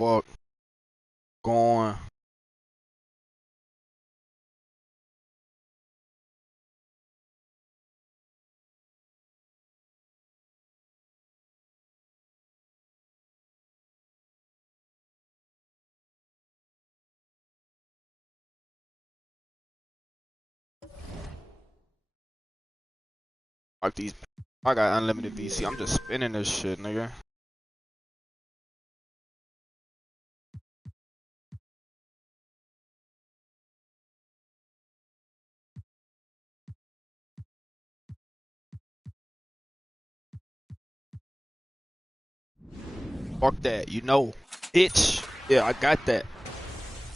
fuck going? Like these, I got unlimited VC. I'm just spinning this shit, nigga. Fuck that, you know, bitch. Yeah, I got that.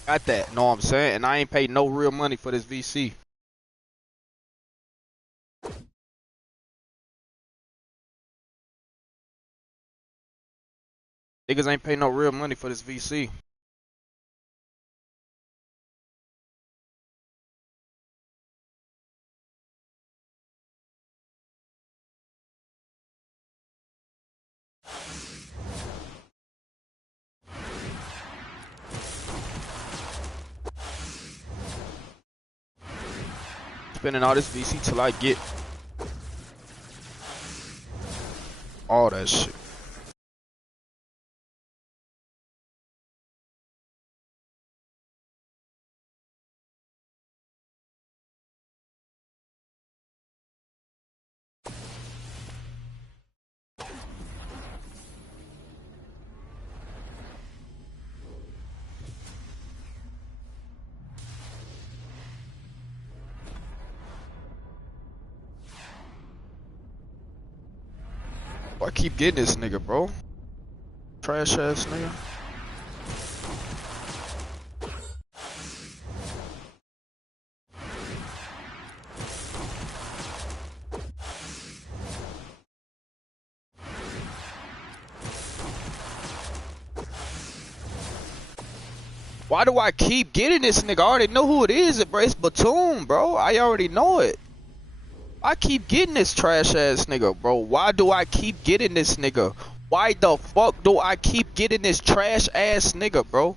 Got that. Know what I'm saying? And I ain't paid no real money for this VC. Niggas ain't pay no real money for this VC. Spending all this VC till I get all that shit. I keep getting this nigga, bro. Trash ass nigga. Why do I keep getting this nigga? I already know who it is, bro. It's Batum, bro. I already know it. I keep getting this trash ass nigga, bro. Why do I keep getting this nigga? Why the fuck do I keep getting this trash ass nigga, bro?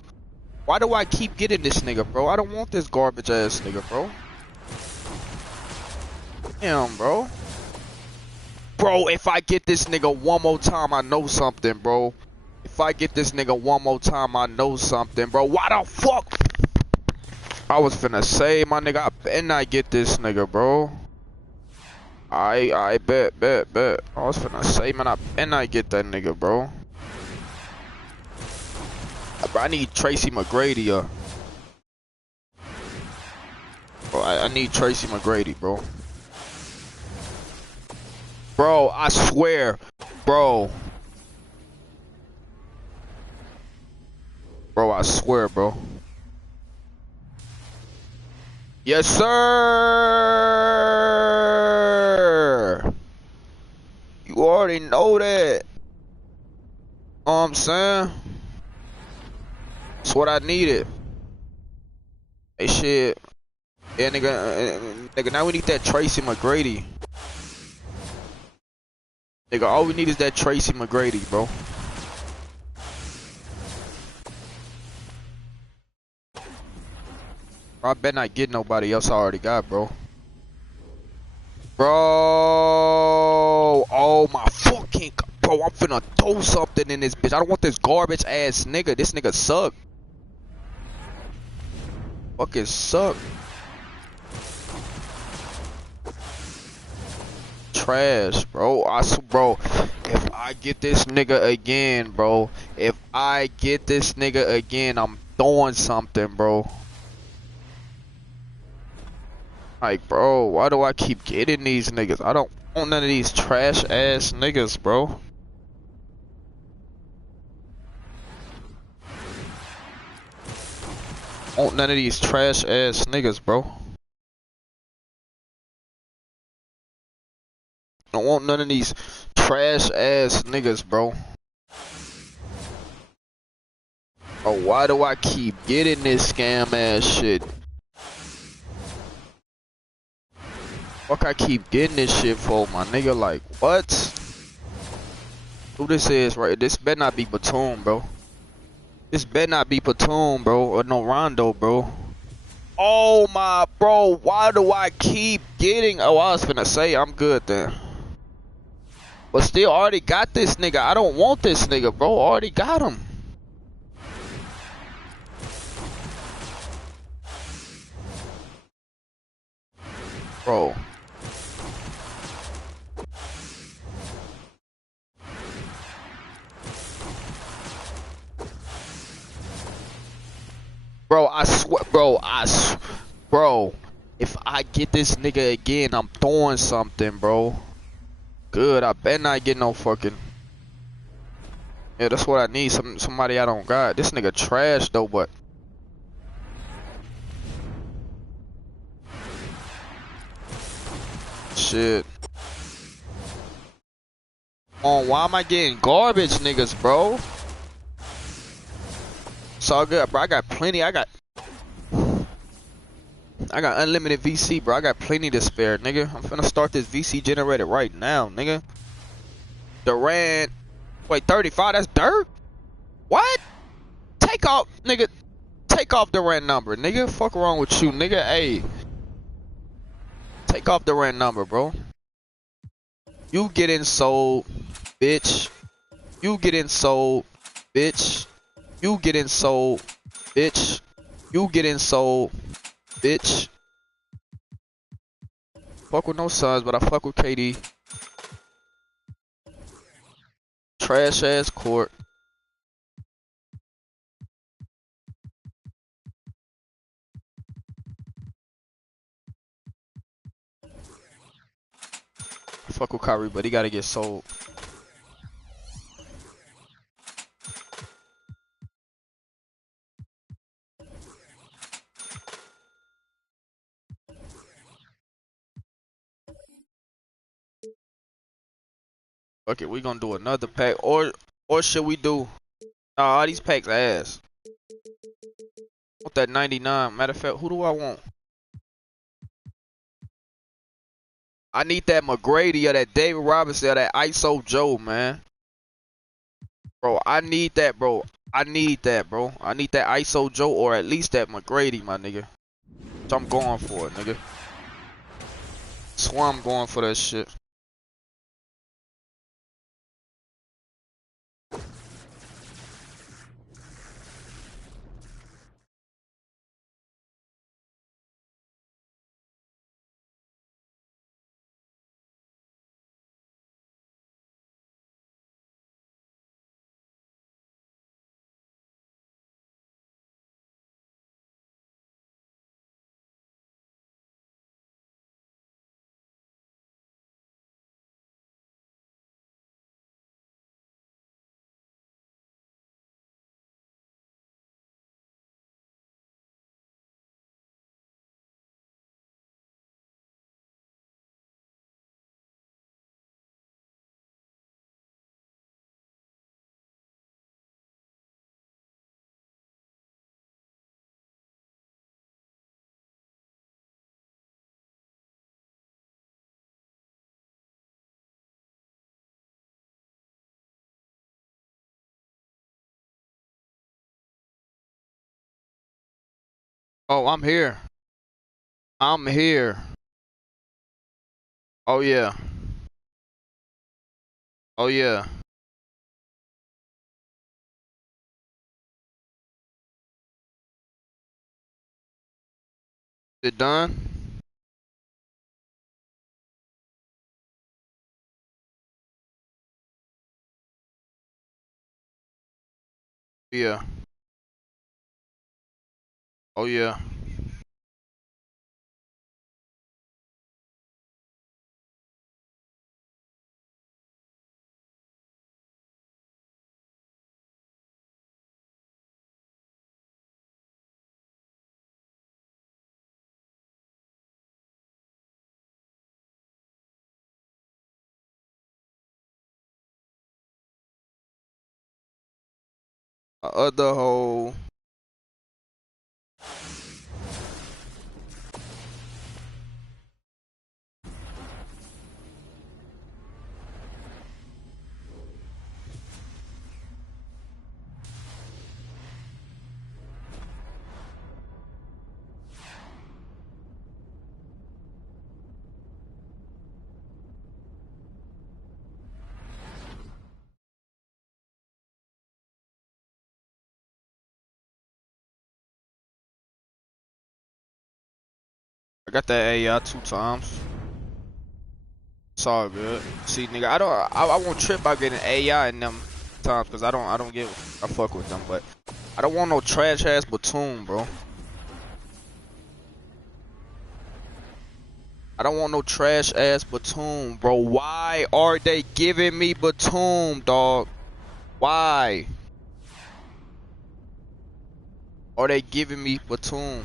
Why do I keep getting this nigga, bro? I don't want this garbage ass nigga, bro. Damn, bro. Bro, if I get this nigga one more time, I know something, bro. If I get this nigga one more time, I know something, bro. Why the fuck? I was finna say, my nigga, I better not get this nigga, bro. I bet. I was finna say, man, I better not get that nigga, bro. Bro, I need Tracy McGrady, Bro, I need Tracy McGrady, bro. Bro, I swear, bro. Bro, I swear, bro. Yes, sir. You already know that. Know what I'm saying? That's what I needed. Hey, shit. Yeah, nigga, now we need that Tracy McGrady. Nigga, all we need is that Tracy McGrady, bro. I better not get nobody else I already got, bro. Bro, oh my fucking, bro, I'm finna throw something in this bitch. I don't want this garbage ass nigga. This nigga suck. Fucking suck. Trash, bro. Bro, if I get this nigga again, bro. If I get this nigga again, I'm throwing something, bro. Like, bro, why do I keep getting these niggas? I don't want none of these trash ass niggas, bro. I want none of these trash ass niggas, bro. I don't want none of these trash ass niggas, bro. Oh, why do I keep getting this scam ass shit? Fuck, I keep getting this shit for, my nigga. Like, what? Who this is, right? This better not be Batum, bro. This better not be Platoon, bro, or no Rondo, bro. Oh my, bro, why do I keep getting? Oh, I was finna say I'm good then. But still already got this nigga. I don't want this nigga, bro. Already got him. Bro. Bro, I swear, bro, if I get this nigga again, I'm throwing something, bro. Good, I better not get no fucking. Yeah, that's what I need. Somebody I don't got. This nigga trash though, but shit. Oh, why am I getting garbage niggas, bro? It's all good, bro. I got plenty. I got unlimited VC, bro. I got plenty to spare, nigga. I'm finna start this VC generator right now, nigga. Durant. Wait, 35? That's dirt? What? Take off, nigga. Take off the rent number, nigga. Fuck wrong with you, nigga. Hey. Take off the rent number, bro. You getting sold, bitch. You getting sold, bitch. You getting sold, bitch. You getting sold, bitch. Fuck with no sons, but I fuck with KD. Trash ass court. Fuck with Kyrie, but he gotta get sold. Fuck it, we gonna do another pack, or should we do? Nah, all these packs ass. I want that 99. Matter of fact, who do I want? I need that McGrady or that David Robinson or that ISO Joe, man. Bro, I need that, bro. I need that, bro. I need that ISO Joe or at least that McGrady, my nigga. So I'm going for it, nigga. Swear I'm going for that shit. Oh, I'm here. I'm here. Oh yeah. Oh yeah. Is it done? Yeah. Oh yeah. Other hole. I got that AI 2 times. It's all good. See, nigga, I won't trip about getting AI in them times, cause I fuck with them, but I don't want no trash ass platoon, bro. I don't want no trash ass platoon, bro. Why are they giving me platoon, dog? Why are they giving me platoon?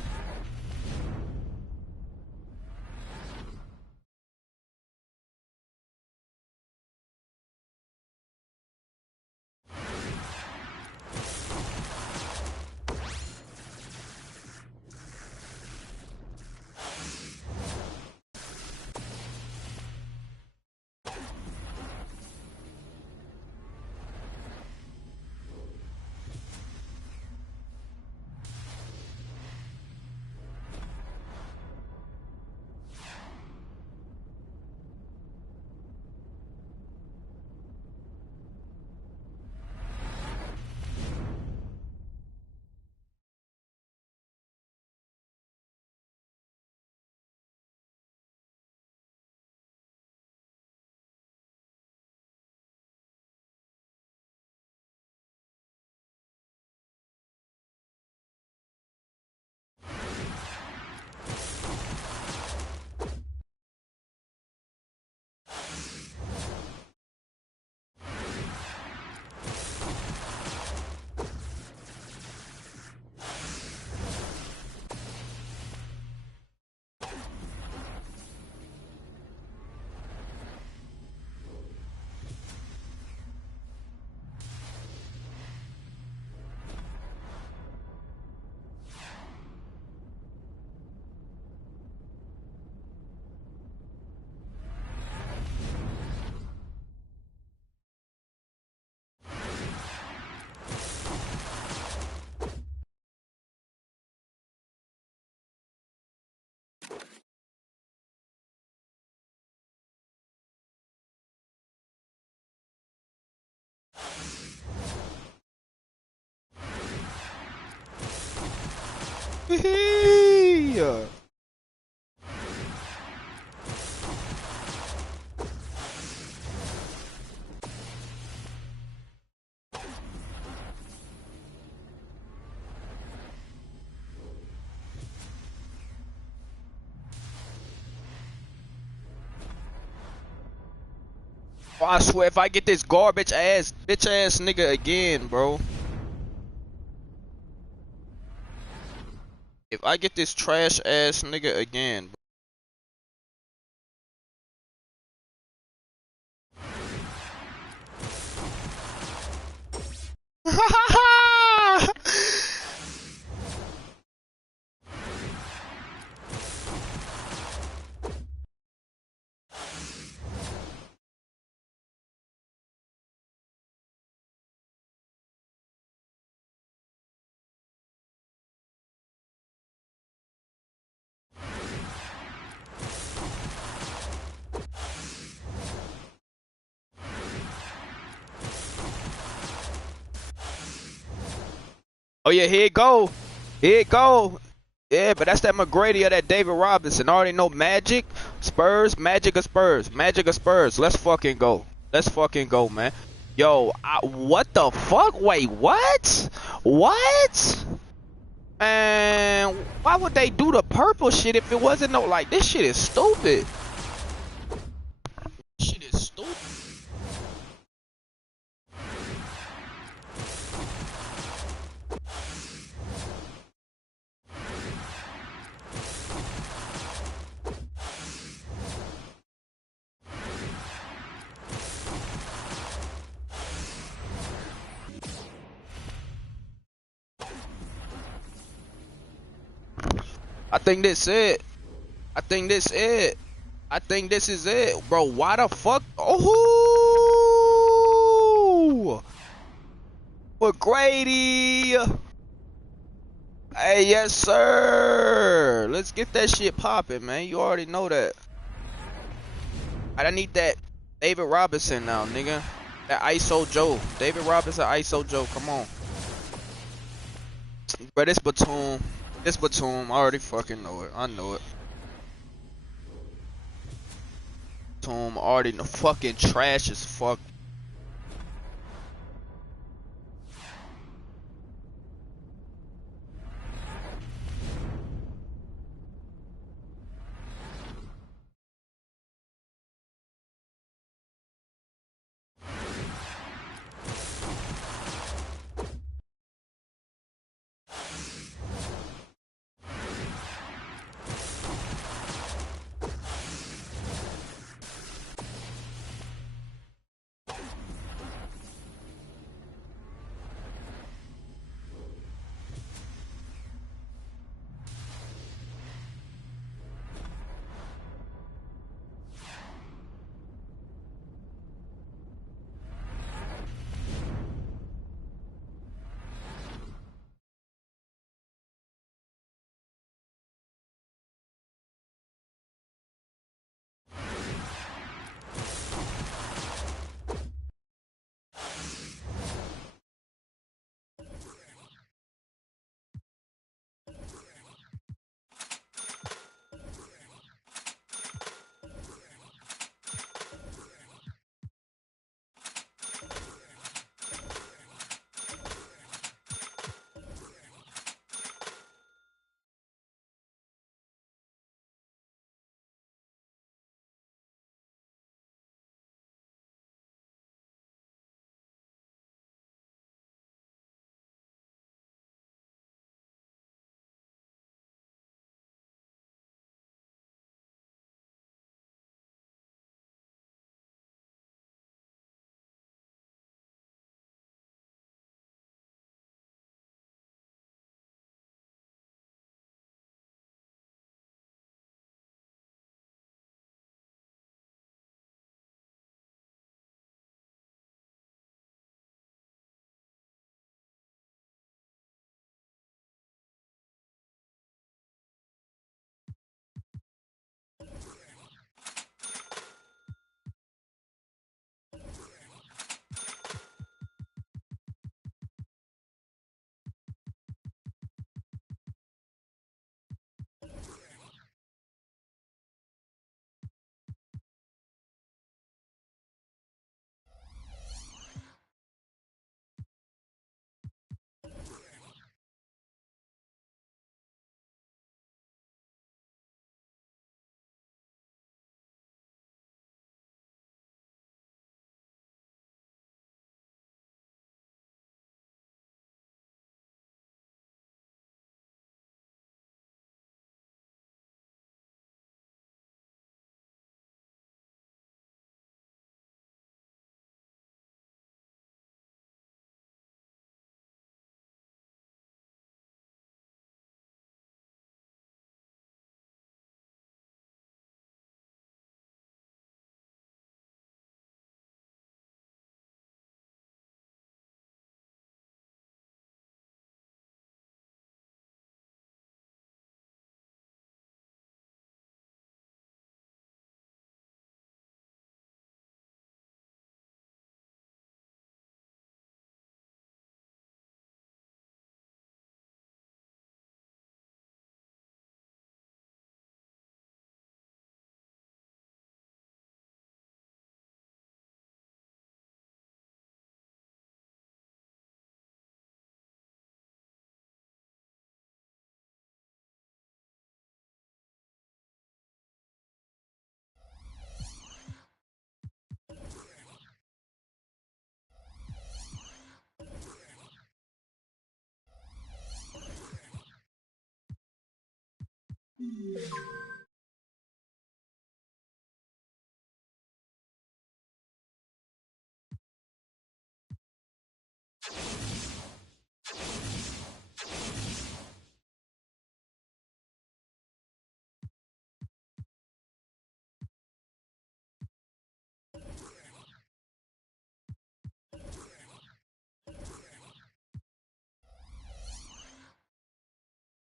Yeah. Oh, I swear, if I get this garbage ass, bitch ass nigga again, bro. If I get this trash ass nigga again, bro. Oh yeah, here it go. Here it go. Yeah, but that's that McGrady or that David Robinson. I already know Magic, Spurs, Magic or Spurs, Magic or Spurs. Let's fucking go. Let's fucking go, man. Yo, what the fuck? Wait, what? What? And why would they do the purple shit if it wasn't no like this shit is stupid. This shit is stupid. I think this it. I think this it. I think this is it, bro. Why the fuck? Oh, McGrady. Hey, yes, sir. Let's get that shit popping, man. You already know that. I need that David Robinson now, nigga. That ISO Joe. David Robinson, ISO Joe. Come on. But this platoon. This platoon. I already fucking know it. I know it. Batum already fucking trash as fuck.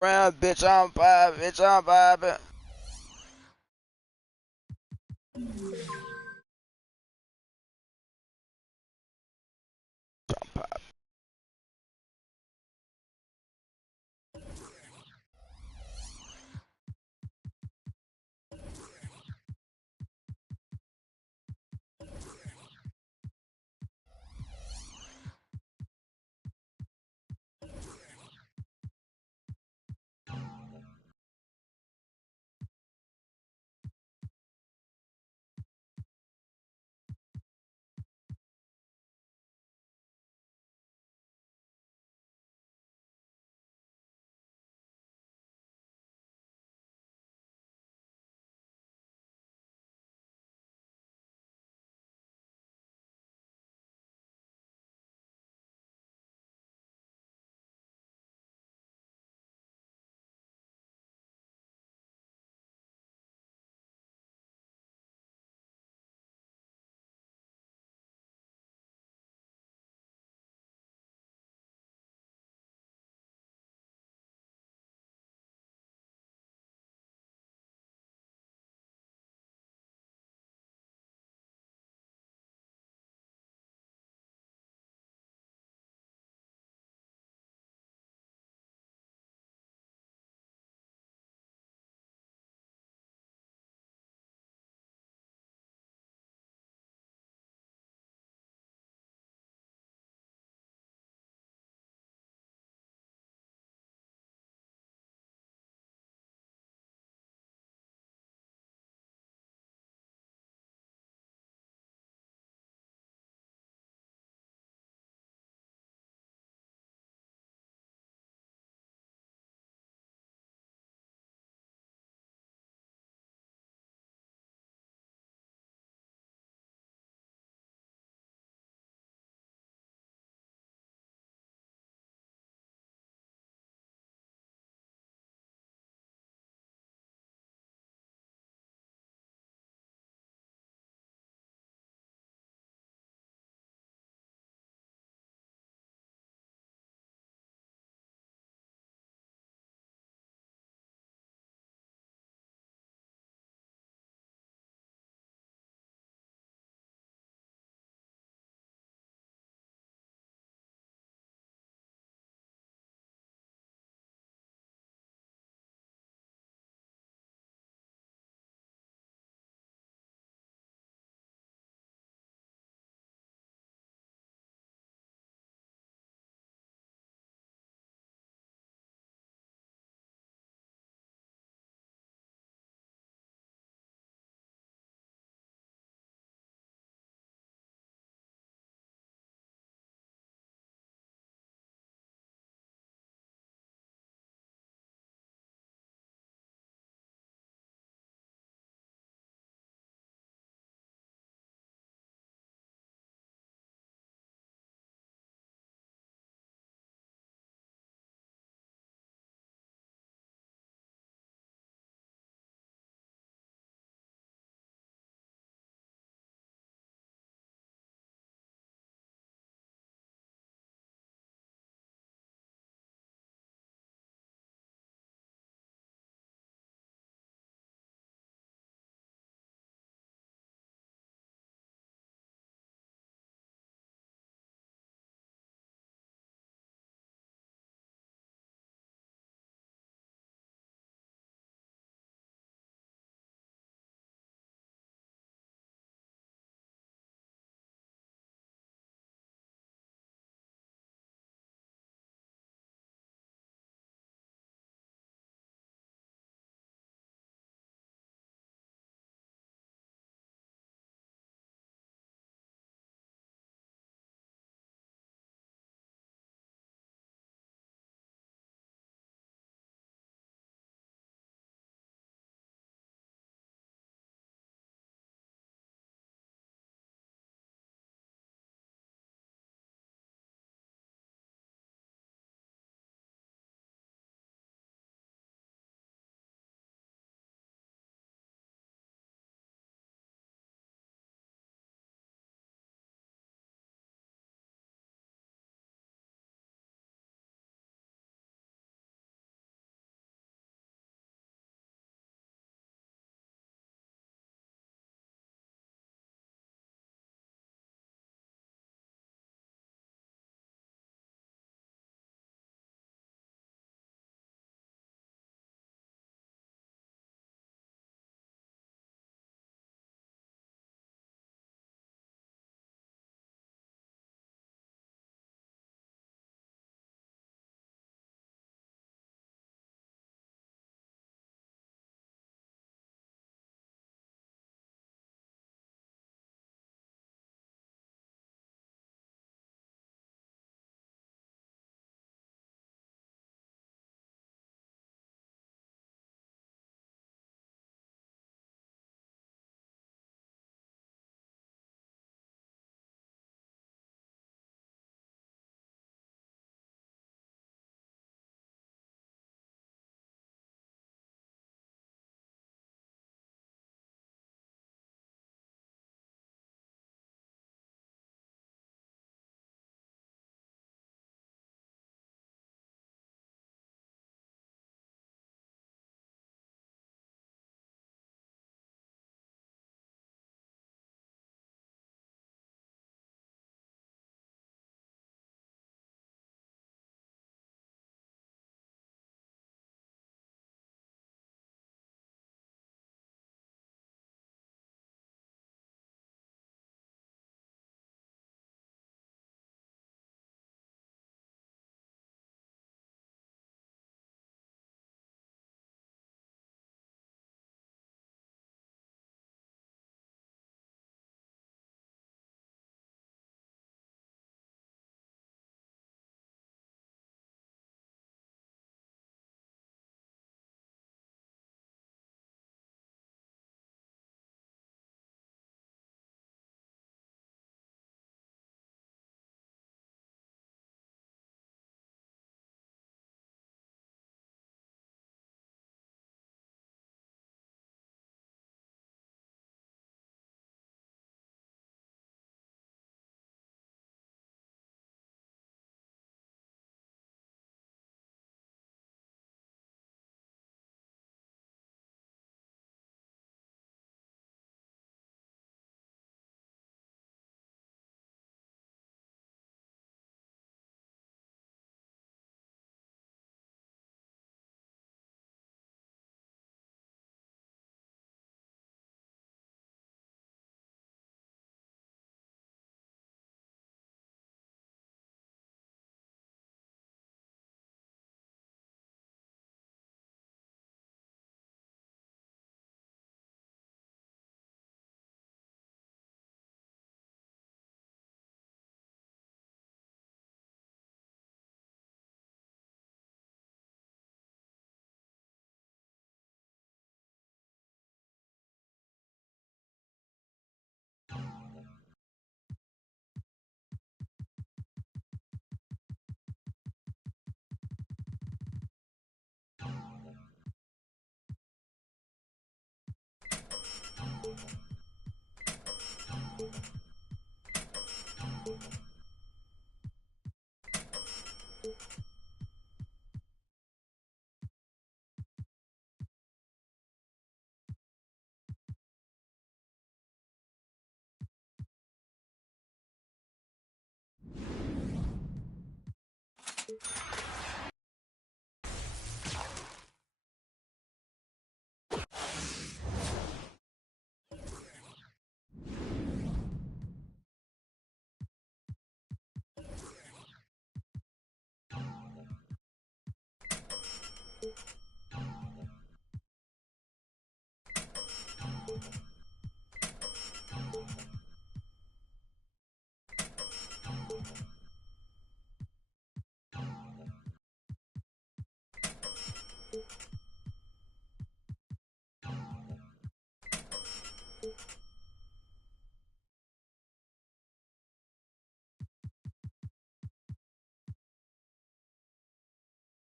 Round, bitch, I'm five, bitch, I'm vibing.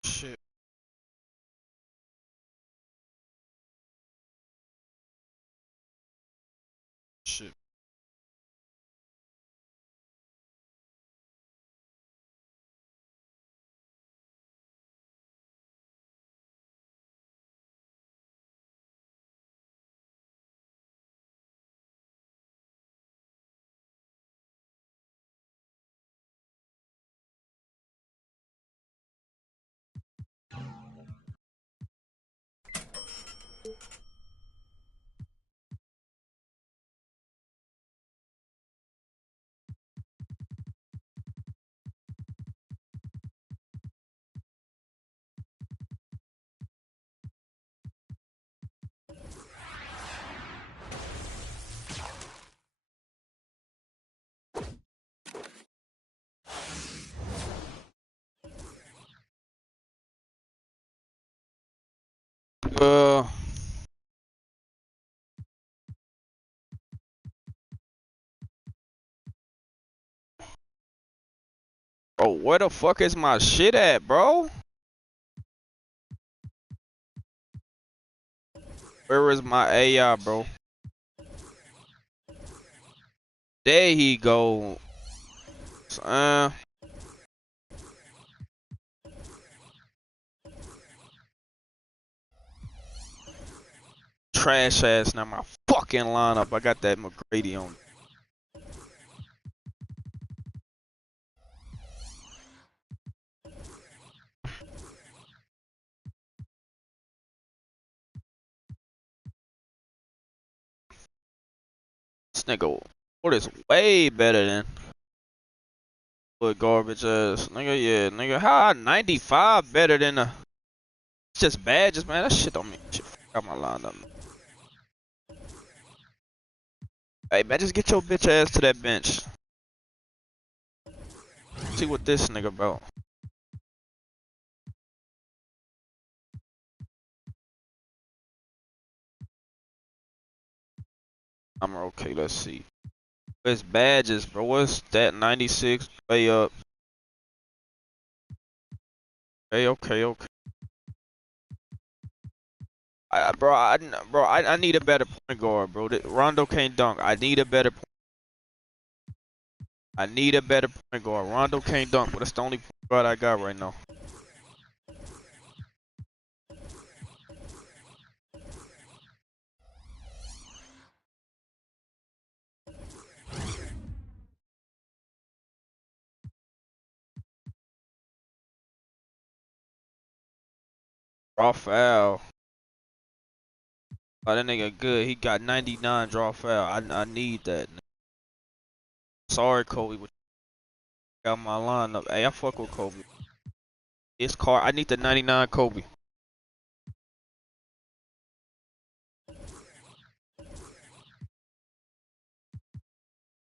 Shit. Shit. Uh, bro, where the fuck is my shit at, bro? Where is my AI, bro? There he go. Uh, Trash ass now my fucking lineup. I got that McGrady on. This nigga, what is way better than what garbage ass nigga? Yeah, nigga, how I 95 better than the? It's just badges, man. That shit don't mean shit. Fuck out my lineup. Hey, man, just get your bitch ass to that bench. See what this nigga about. I'm okay. Let's see. Where's badges, bro? What's that? 96 way up. Hey, okay, okay. I need a better point guard, bro. Rondo can't dunk. I need a better. I need a better point guard. Rondo can't dunk, but that's the only point guard I got right now. Draw foul. Oh, that nigga good. He got 99 draw foul. I need that. Sorry, Kobe, but you got my lineup. Hey, I fuck with Kobe. It's car. I need the 99 Kobe.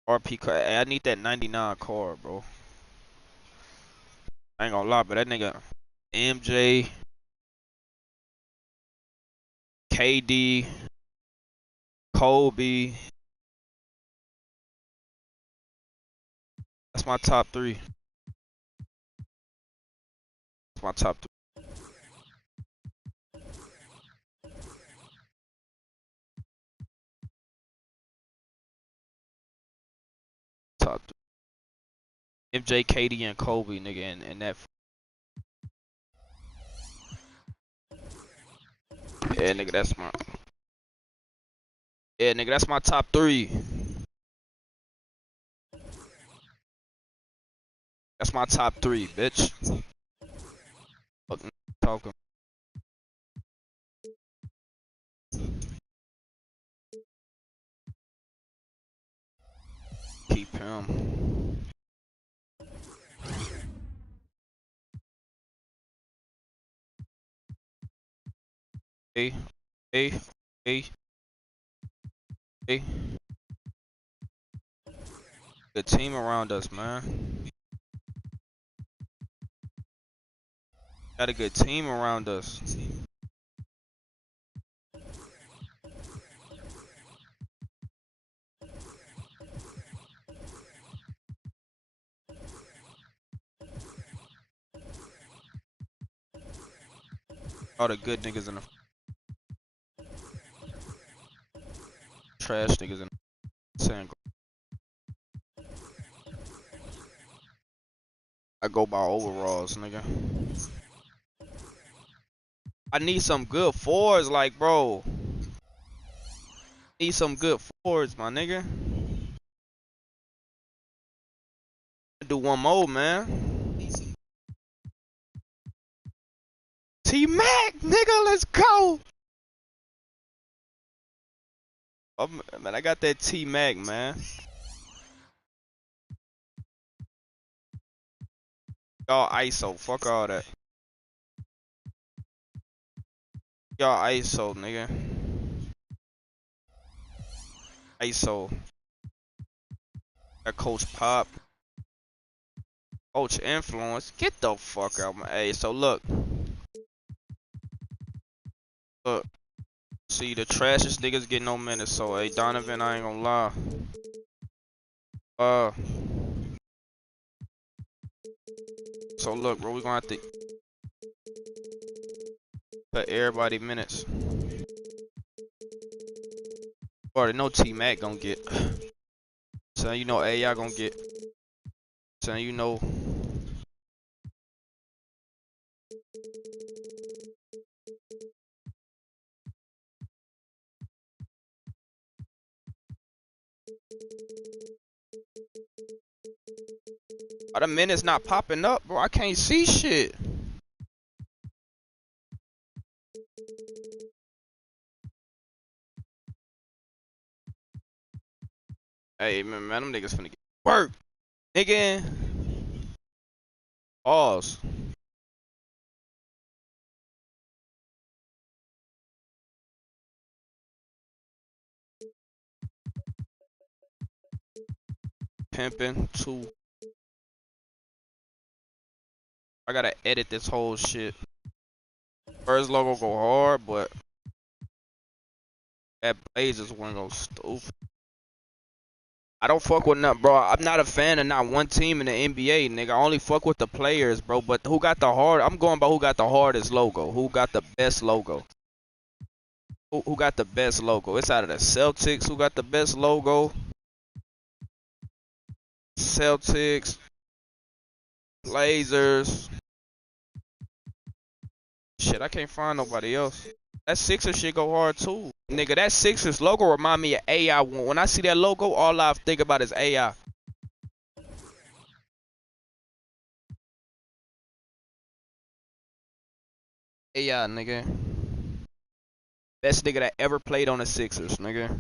RP car. Hey, I need that 99 car, bro. I ain't gonna lie, but that nigga MJ, KD, Kobe. That's my top three. That's my top three. Top three. MJ, KD, and Kobe, nigga, and that. Yeah, nigga, that's my. Yeah, nigga, that's my top three. That's my top three, bitch. talking. Keep him. Hey, hey, hey, hey. Good team around us, man. Got a good team around us. All the good niggas in the trash niggas in the sand. I go by overalls, nigga. I need some good fours, like, bro. Need some good fours, my nigga. Do one more, man. T-Mac, nigga, let's go. Oh, man, I got that T-Mac, man. Y'all ISO, fuck all that. Y'all ISO, nigga. ISO. Got Coach Pop. Coach Influence. Get the fuck out, man. Hey, so look. Look. See, the trashiest niggas get no minutes, so, hey, Donovan, I ain't gonna lie. So look, bro, we gonna have to cut everybody minutes. Already know T-Mac gonna get. So you know AI gonna get. So you know. Are the minutes not popping up, bro? I can't see shit. Hey, man, them niggas finna get work. Nigga. Pause. Pimping. 2. I gotta edit this whole shit. First logo go hard, but that Blazers one go stupid. I don't fuck with nothing, bro. I'm not a fan of not one team in the NBA, nigga. I only fuck with the players, bro. But who got the hard? I'm going by who got the hardest logo. Who got the best logo? Who got the best logo? It's out of the Celtics. Who got the best logo? Celtics, Blazers. Shit, I can't find nobody else. That Sixers shit go hard too. Nigga, that Sixers logo remind me of AI. When I see that logo, all I think about is AI. AI, nigga. Best nigga that ever played on the Sixers, nigga.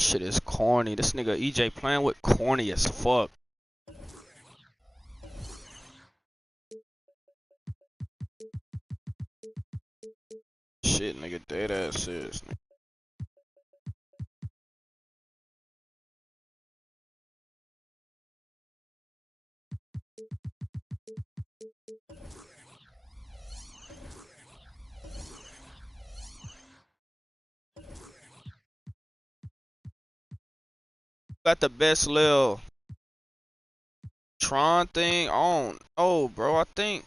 Shit is corny. This nigga EJ playing with corny as fuck. Shit, nigga, dead ass serious. Nigga. Got the best little Tron thing on. Oh, bro, I think.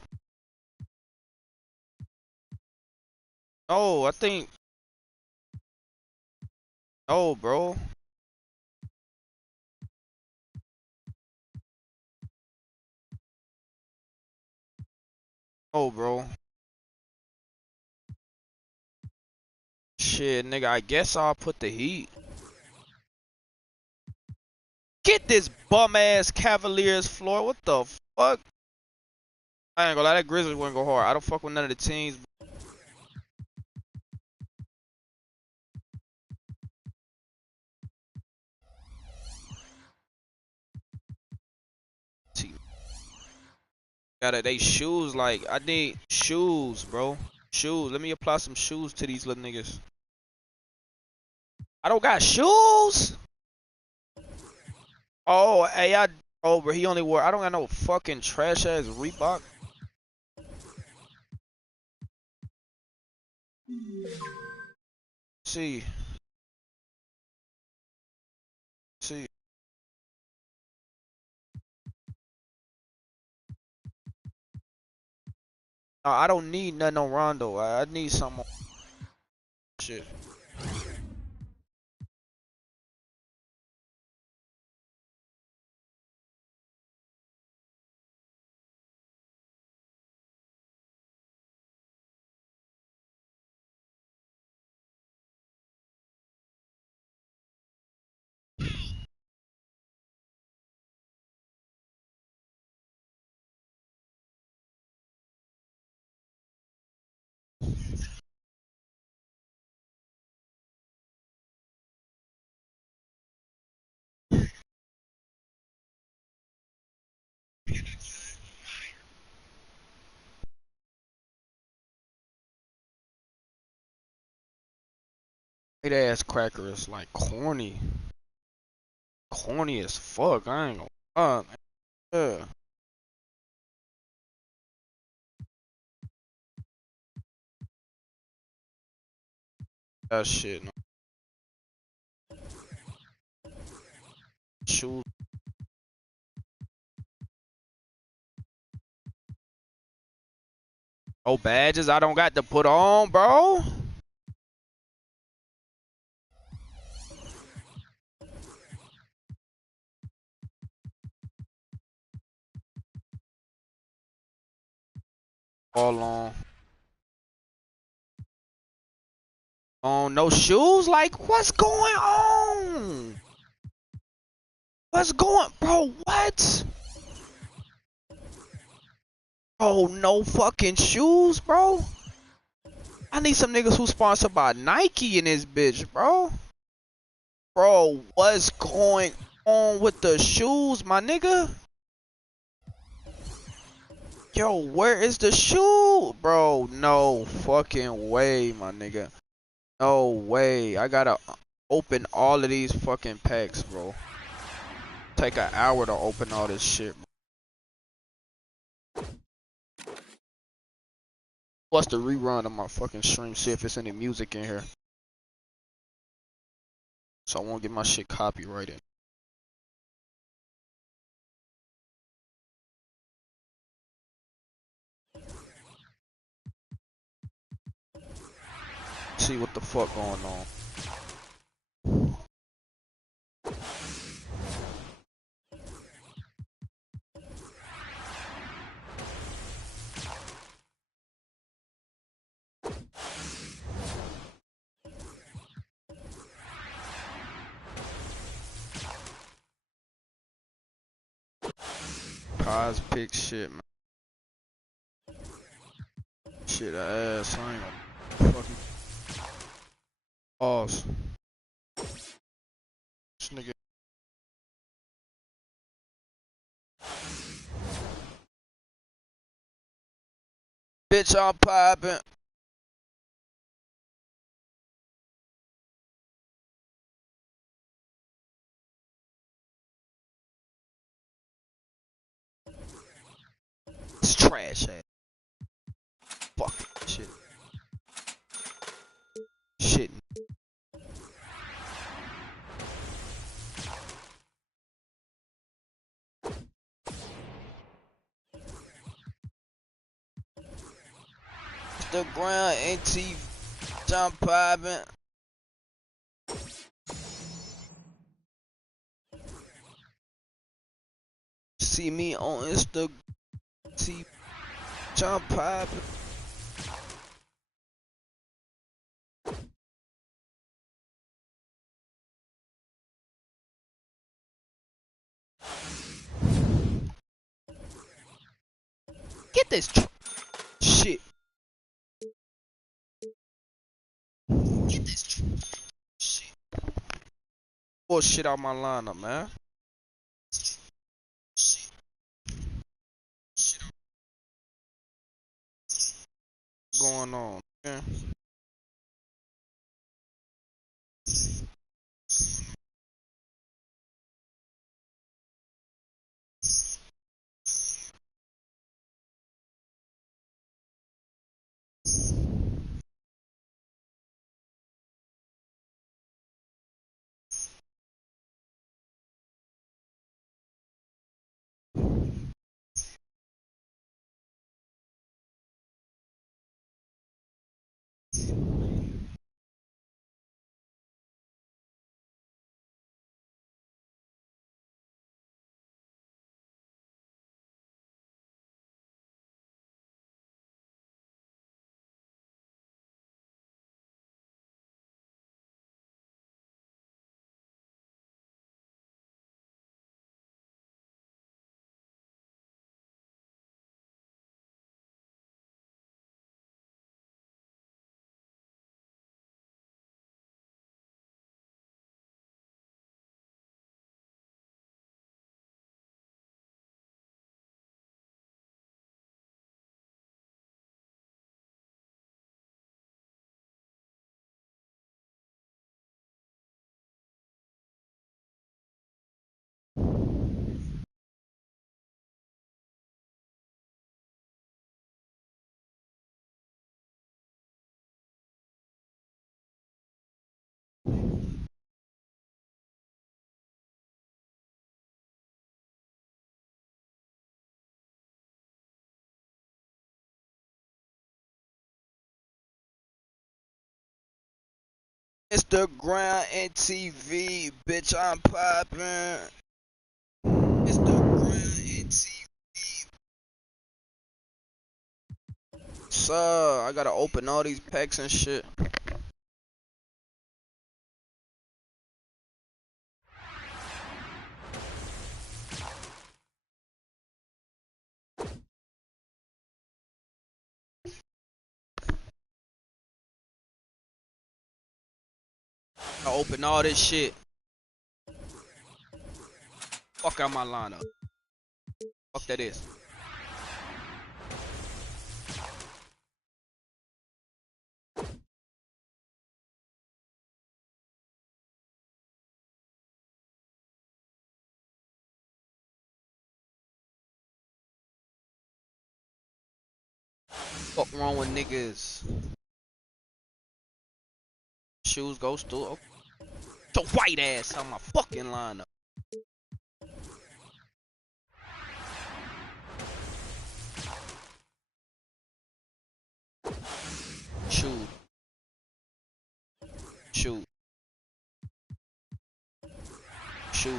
Oh, I think. Oh, bro. Oh, bro. Shit, nigga, I guess I'll put the heat. Get this bum ass Cavaliers floor. What the fuck? I ain't gonna lie, that Grizzlies wouldn't go hard. I don't fuck with none of the teams. Gotta they shoes like I need shoes, bro. Shoes. Let me apply some shoes to these little niggas. I don't got shoes. Oh, hey, oh, bro, he only wore. I don't got no fucking trash ass Reebok. See. See. No, I don't need nothing on Rondo. I need some on shit. That ass cracker is like corny. Corny as fuck. I ain't gonna. Yeah. That shit. No. Shoes. Oh, badges I don't got to put on, bro. All on. Oh, no shoes? Like, what's going on? What's going, bro? What? Oh, no fucking shoes, bro. I need some niggas who sponsored by Nike in this bitch, bro. Bro, what's going on with the shoes, my nigga? Yo, where is the shoe? Bro, no fucking way, my nigga. No way. I gotta open all of these fucking packs, bro. Take an hour to open all this shit, bro. What's the rerun of my fucking stream? See if it's any music in here. So I won't get my shit copyrighted. See what the fuck going on. Pies pick shit, man. Shit ass, I ain't gonna Fucking balls. This nigga. Bitch, I'm poppin'. It's trash ass. Fucking shit. Shit. The ground NT John poppin'. See me on Insta T John poppin'. Get this shit. Get this shit. Bullshit out my lineup, man. Going on, man. Instagram and TV, bitch, I'm poppin'. Instagram and TV. So, I gotta open all these packs and shit. I open all this shit. Fuck out my lineup. Fuck that is. Fuck wrong with niggas? Shoes go still. Your white ass on my fucking lineup. Shoot. Shoot. Shoot.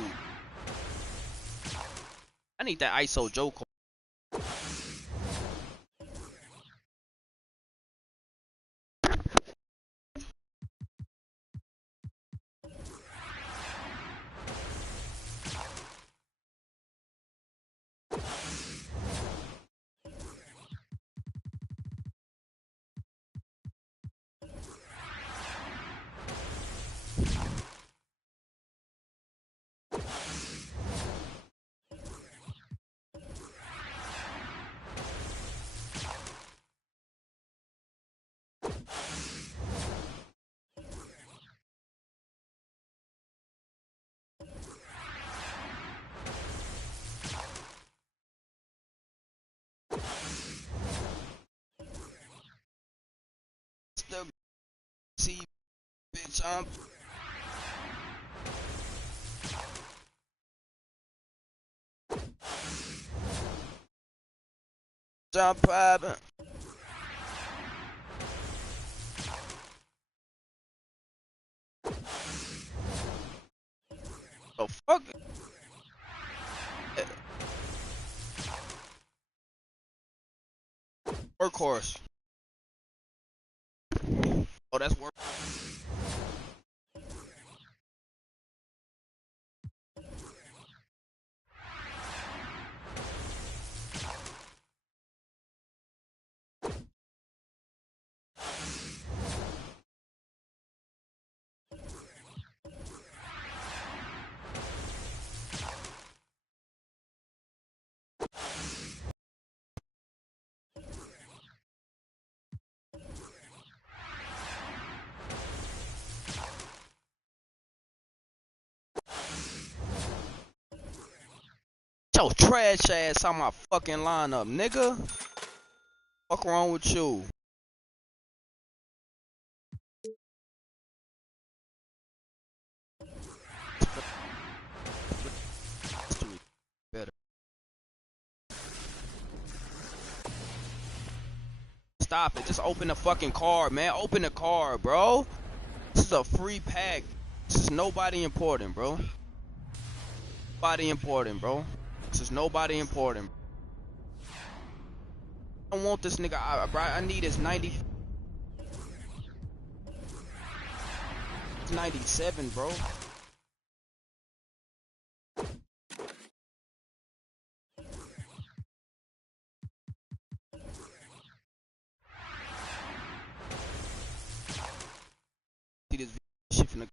I need that ISO joke. See, bitch, I'm private. Oh, fuck it. Workhorse. Oh, that's work. Yo, trash ass on my fucking lineup, nigga. Fuck wrong with you? Better. Stop it. Just open the fucking card, man. Open the card, bro. This is a free pack. This is nobody important, bro. Nobody important, bro. This is nobody important. I don't want this nigga. I need his 90. 97, bro. See this shit from the.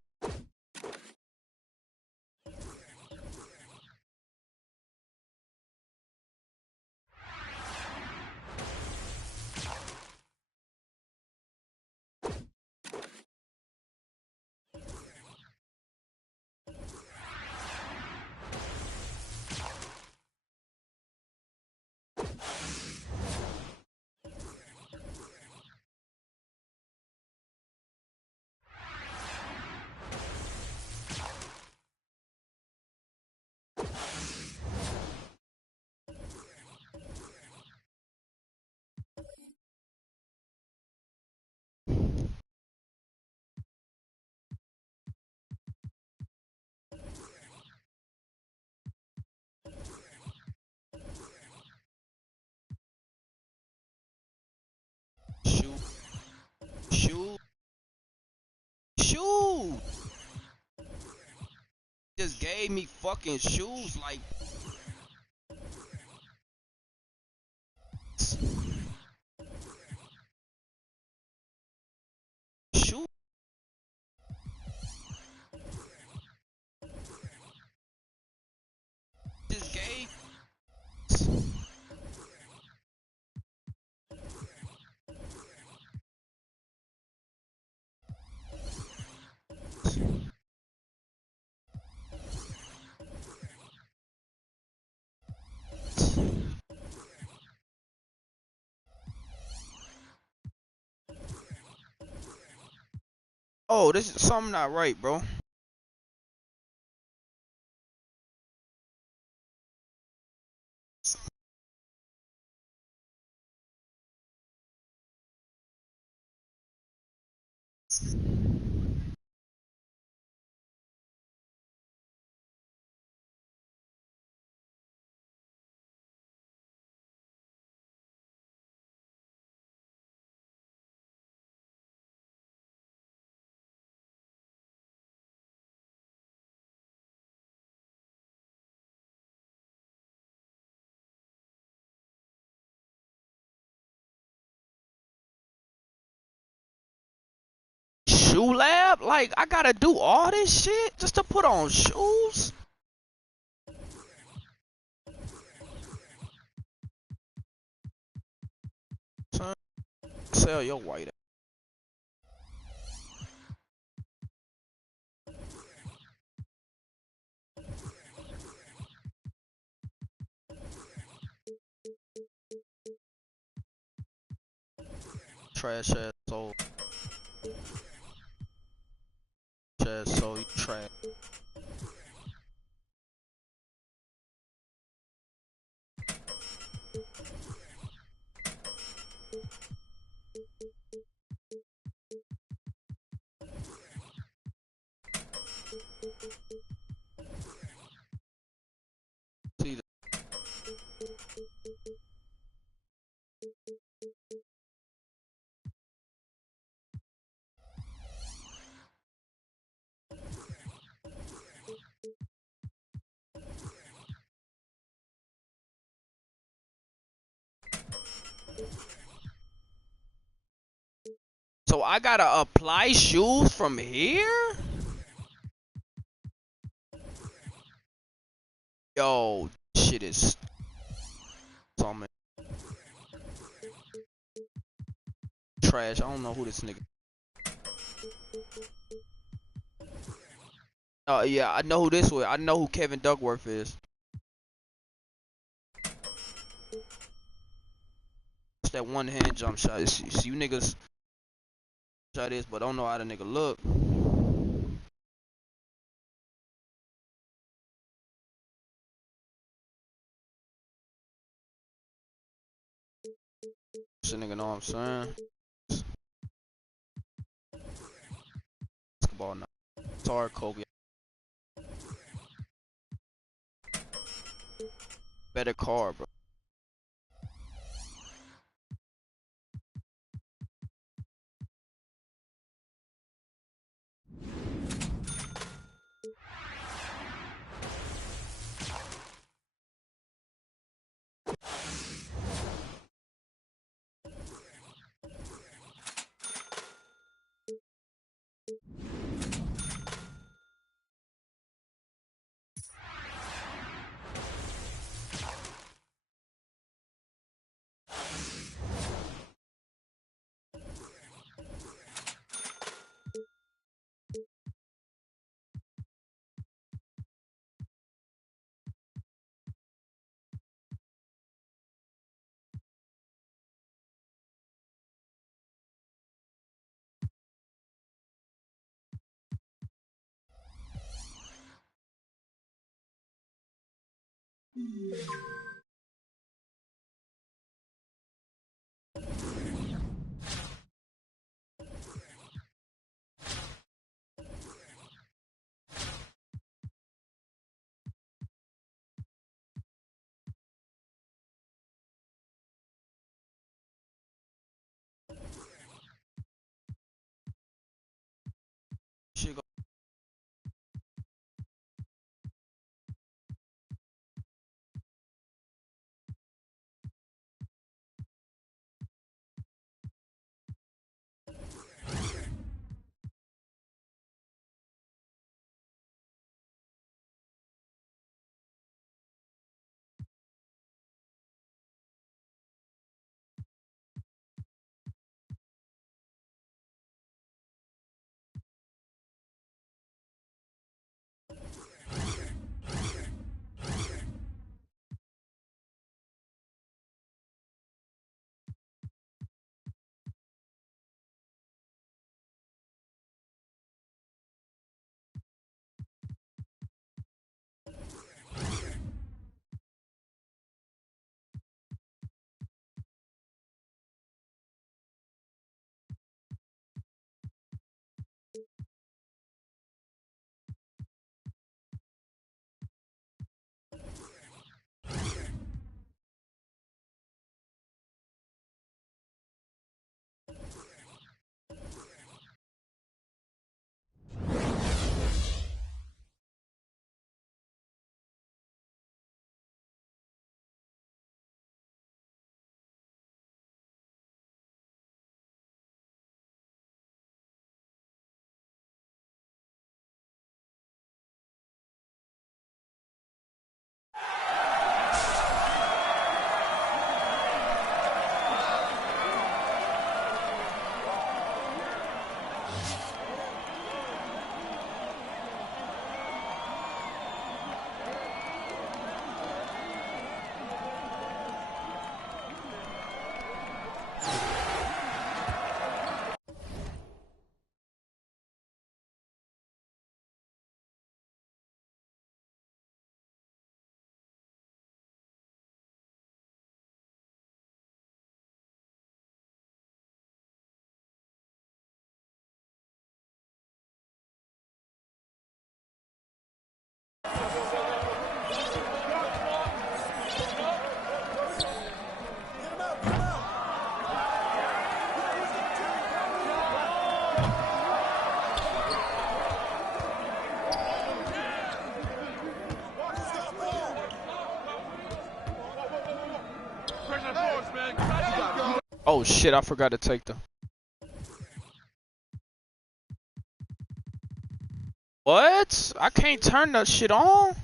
Shoot. Shoot. Shoot. Just gave me fucking shoes like. Shoot. Just gave. Oh, this is something not right, bro. Shoe lab? Like, I gotta do all this shit just to put on shoes? Son, sell your white trash ass soul. ass, so you trash. See the So I gotta apply shoes from here? Yo, shit is something trash. I don't know who this nigga. Oh yeah, I know who this was. I know who Kevin Duckworth is. It's that one hand jump shot. See you niggas shot this, but don't know how the nigga look. Shit nigga know what I'm saying? Basketball now. Sorry, Kobe. Better car, bro. Shit go Oh shit, I forgot to take the. What? I can't turn that shit on?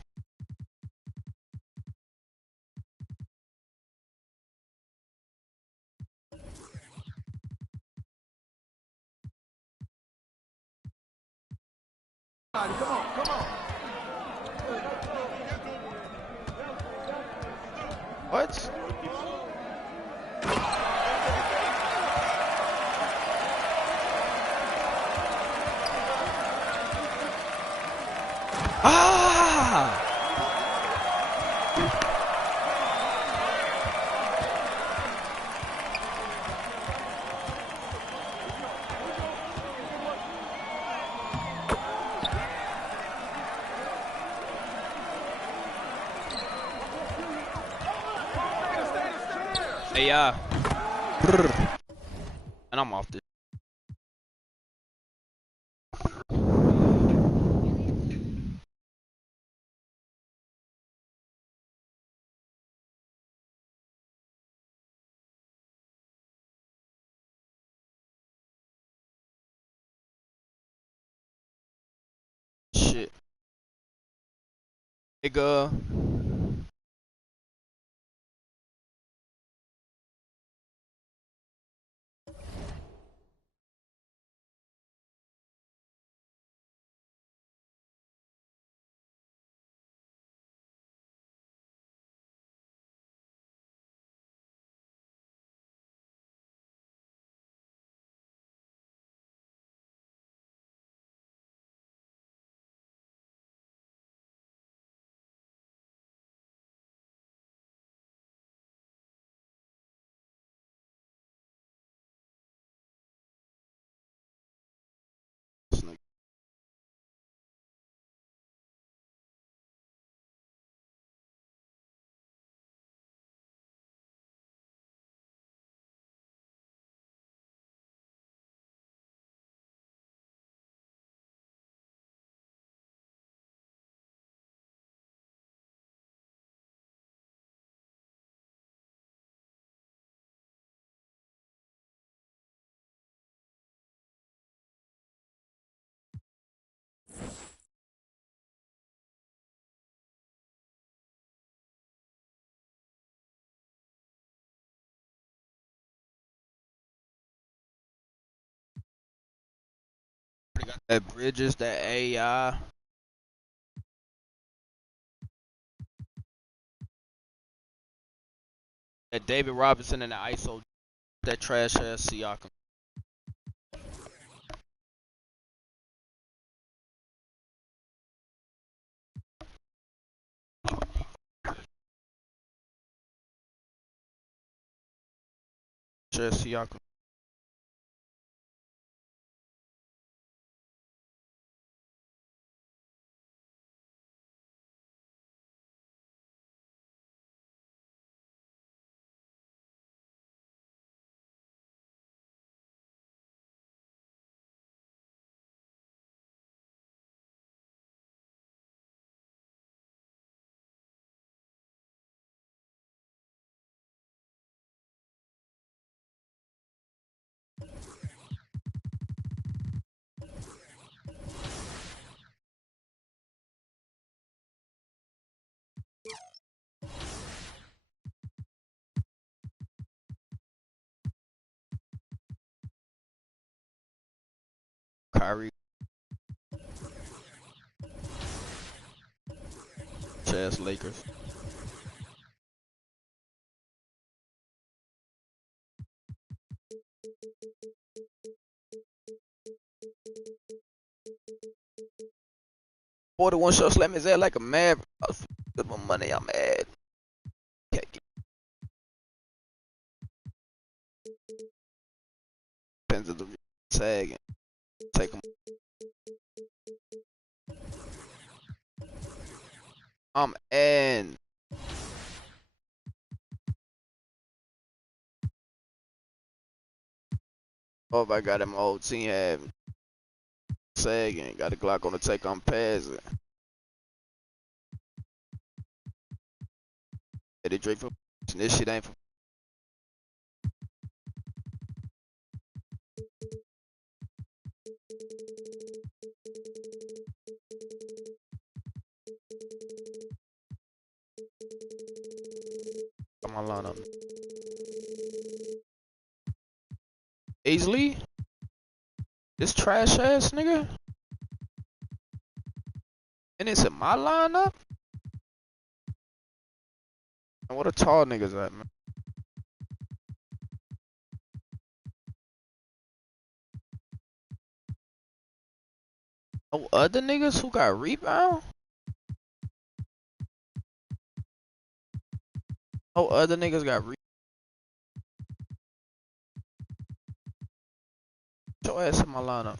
Come on, come on. What? Ah! Hey, and I'm off this. Shit. Nigga. This nigga. That Bridges, that AI. That David Robinson and the ISO. That trash ass Siakam. Trash Siakam. Kyrie. Trash Lakers. Boy, the one shot slam his head like a mad. With my money, I'm mad. Can't get pins of the tag and take him. I'm in. Oh, I got him old team have sagging. Got a Glock on the take on pass it. Eddie Drake for this shit ain't for Got my lineup. Aisley? This trash ass nigga? And it's in my lineup? And what a tall niggas at, man? No other niggas who got rebound? No other niggas got rebound? Put your ass in my lineup.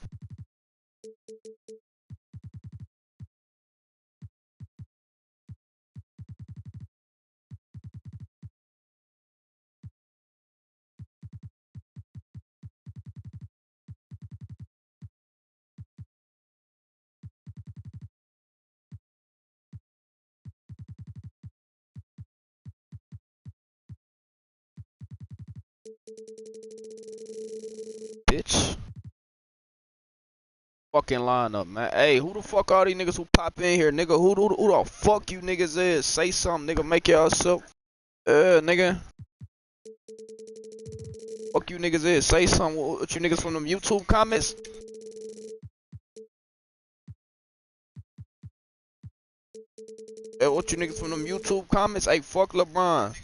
Bitch. Fucking lineup, man. Hey, who the fuck are these niggas who pop in here, nigga? Who the fuck you niggas is? Say something, nigga. Make yourself. Nigga. Fuck you niggas is. Say something. What you niggas from them YouTube comments? Hey, what you niggas from them YouTube comments? Hey, fuck LeBron.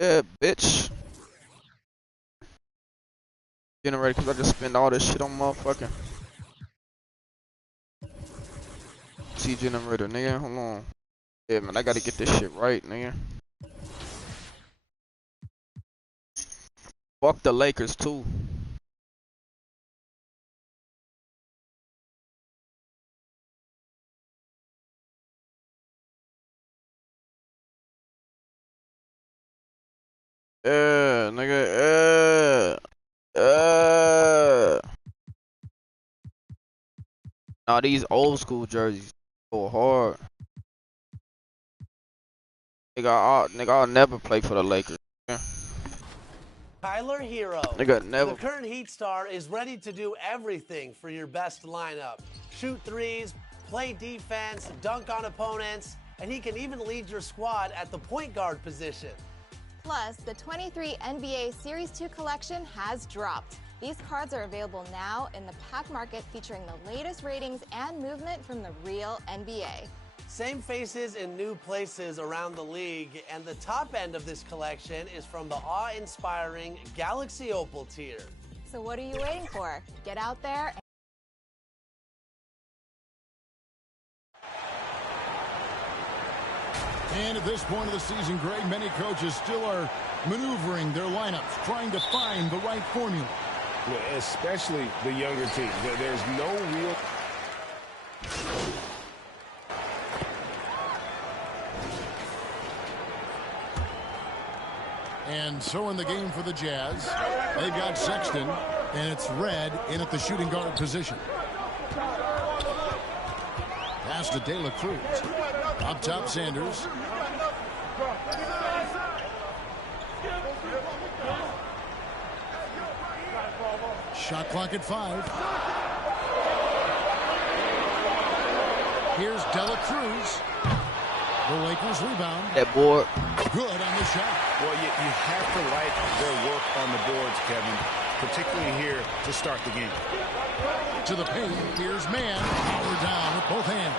Yeah, bitch. Getting ready because I just spend all this shit on motherfucking C generator, nigga. Hold on. Yeah, man, I gotta get this shit right, nigga. Fuck the Lakers, too. Yeah, nigga. Nah, these old school jerseys go hard. Nigga, I'll never play for the Lakers. Yeah. Tyler Hero. Nigga, never. The current Heat star is ready to do everything for your best lineup. Shoot threes, play defense, dunk on opponents, and he can even lead your squad at the point guard position. Plus, the 23 NBA Series 2 collection has dropped. These cards are available now in the pack market, featuring the latest ratings and movement from the real NBA. Same faces in new places around the league, and the top end of this collection is from the awe-inspiring Galaxy Opal tier. So what are you waiting for? Get out there. And at this point of the season, Greg, many coaches still are maneuvering their lineups, trying to find the right formula. Yeah, especially the younger teams. There's no real... And so in the game for the Jazz, they've got Sexton, and it's Red in at the shooting guard position. Pass to De La Cruz. Up top, Sanders. Shot clock at 5. Here's De La Cruz. The Lakers rebound. That board. Good on the shot. Well, you have to like their work on the boards, Kevin, particularly here to start the game. To the paint. Here's Mann. Power down with both hands.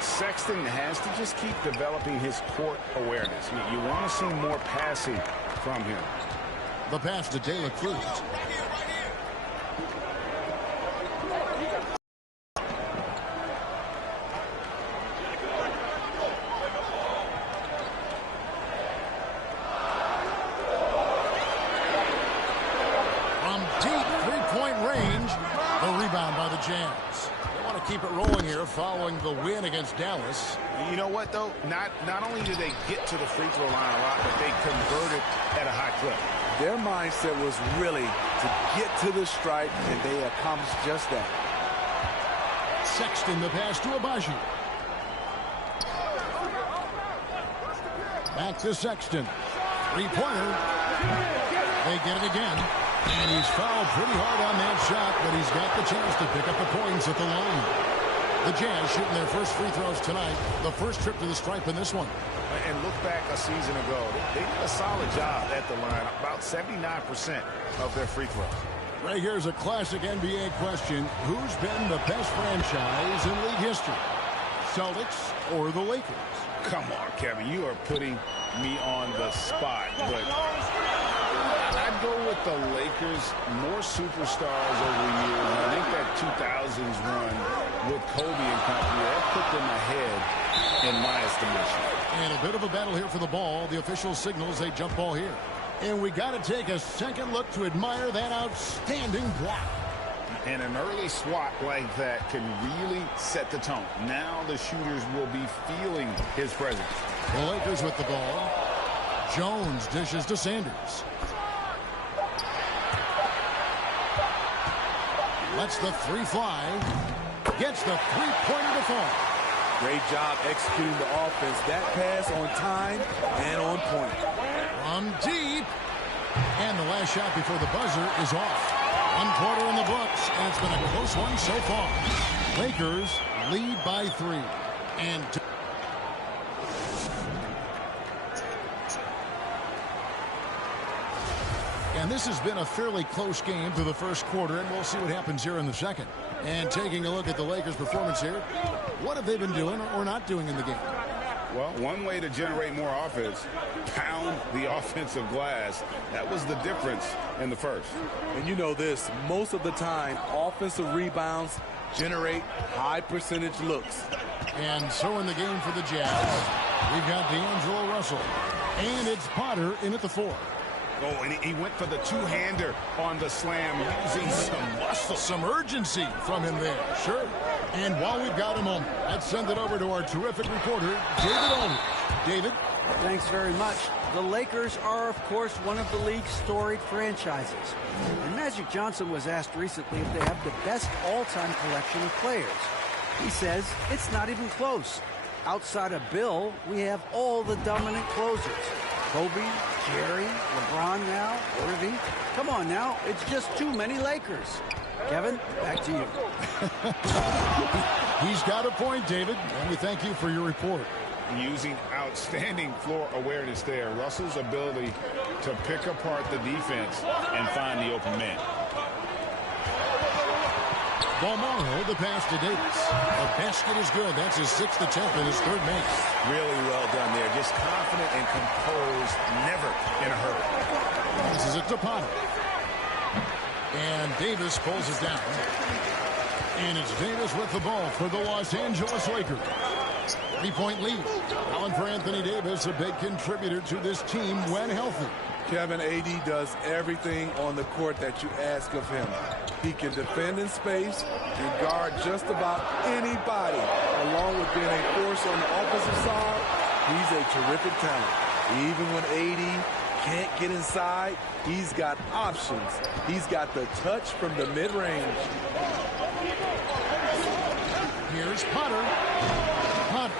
Sexton has to just keep developing his court awareness. You want to see more passing from him. The pass to De La Cruz. From deep three-point range, the rebound by the Jazz. They want to keep it rolling here following the win against Dallas. You know what, though? Not only do they get to the free throw line a lot, but they converted at a high clip. Their mindset was really to get to the stripe, and they accomplished just that. Sexton, the pass to Abaji. Back to Sexton. Three-pointer. They get it again. And he's fouled pretty hard on that shot, but he's got the chance to pick up the points at the line. The Jazz shooting their first free throws tonight. The first trip to the stripe in this one. And look back a season ago. They did a solid job at the line. About 79% of their free throws. Right here's a classic NBA question. Who's been the best franchise in league history? Celtics or the Lakers? Come on, Kevin. You are putting me on the spot. But I'd go with the Lakers. More superstars over the years. And I think that 2000s run with Kobe and company, that put them ahead in my estimation. And a bit of a battle here for the ball. The official signals a jump ball here. And we got to take a second look to admire that outstanding block. And an early swat like that can really set the tone. Now the shooters will be feeling his presence. The Lakers with the ball. Jones dishes to Sanders. Lets the three fly. Gets the three-pointer to fall. Great job executing the offense. That pass on time and on point. From deep. And the last shot before the buzzer is off. 1 quarter in the books, and it's been a close one so far. Lakers lead by 3. And this has been a fairly close game through the first quarter, and we'll see what happens here in the second. And taking a look at the Lakers' performance here, what have they been doing or not doing in the game? Well, one way to generate more offense, pound the offensive glass. That was the difference in the first. And you know this, most of the time, offensive rebounds generate high percentage looks. And so in the game for the Jazz, we've got D'Angelo Russell. And it's Potter in at the 4. Oh, and he went for the two-hander on the slam, using some muscle. Some urgency from him there, sure. And while we've got a moment, let's send it over to our terrific reporter, David Aldridge. David? Thanks very much. The Lakers are, of course, one of the league's storied franchises. And Magic Johnson was asked recently if they have the best all-time collection of players. He says it's not even close. Outside of Bill, we have all the dominant closers. Kobe, Jerry, LeBron now, Irving. Come on now, it's just too many Lakers. Kevin, back to you. He's got a point, David, and we thank you for your report. Using outstanding floor awareness there. Russell's ability to pick apart the defense and find the open man. Balmaro, the pass to Davis. The basket is good. That's his 6th attempt and his 3rd make. Really well done there. Just confident and composed, never in a hurry. This is it to Potter. And Davis pulls it down. And it's Davis with the ball for the Los Angeles Lakers. 3-point lead. Allen for Anthony Davis, a big contributor to this team when healthy. Kevin, AD does everything on the court that you ask of him. He can defend in space and guard just about anybody. Along with being a force on the offensive side, he's a terrific talent. Even when AD can't get inside, he's got options. He's got the touch from the mid-range. Here's Potter. Potter.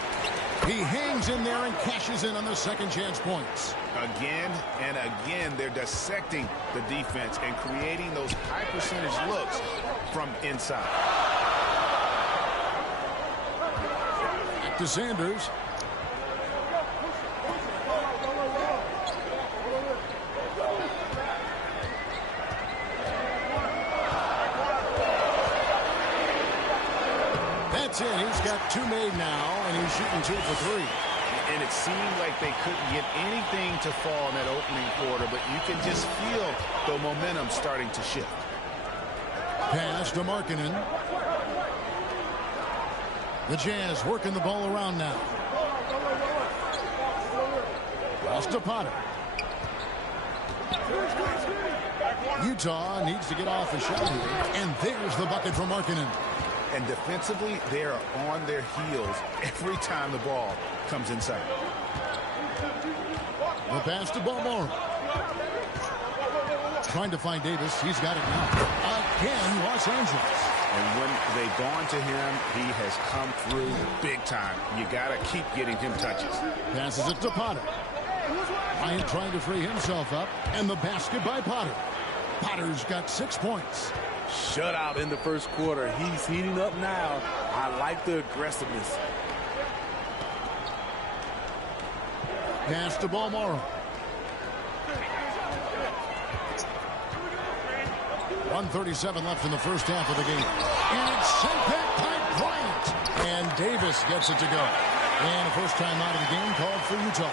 He hangs in there and cashes in on the second chance points. Again and again, they're dissecting the defense and creating those high percentage looks from inside. Back to Sanders. That's it. He's got 2 made now, and he's shooting 2 for 3. And it seemed like they couldn't get anything to fall in that opening quarter, but you can just feel the momentum starting to shift. Pass to Markkanen. The Jazz working the ball around now. Pass to Potter. Utah needs to get off a shot here, and there's the bucket for Markkanen. And defensively, they are on their heels every time the ball comes inside. The pass to Balmaro. Trying to find Davis. He's got it now. Again, Los Angeles. And when they've gone to him, he has come through big time. You got to keep getting him touches. Passes it to Potter. Bryant trying to free himself up. And the basket by Potter. Potter's got 6 points. Shutout in the first quarter. He's heating up now. I like the aggressiveness. Pass to Balmoro. 1:37 left in the first half of the game. And it's sent back by Bryant. And Davis gets it to go. And a first time out of the game called for Utah.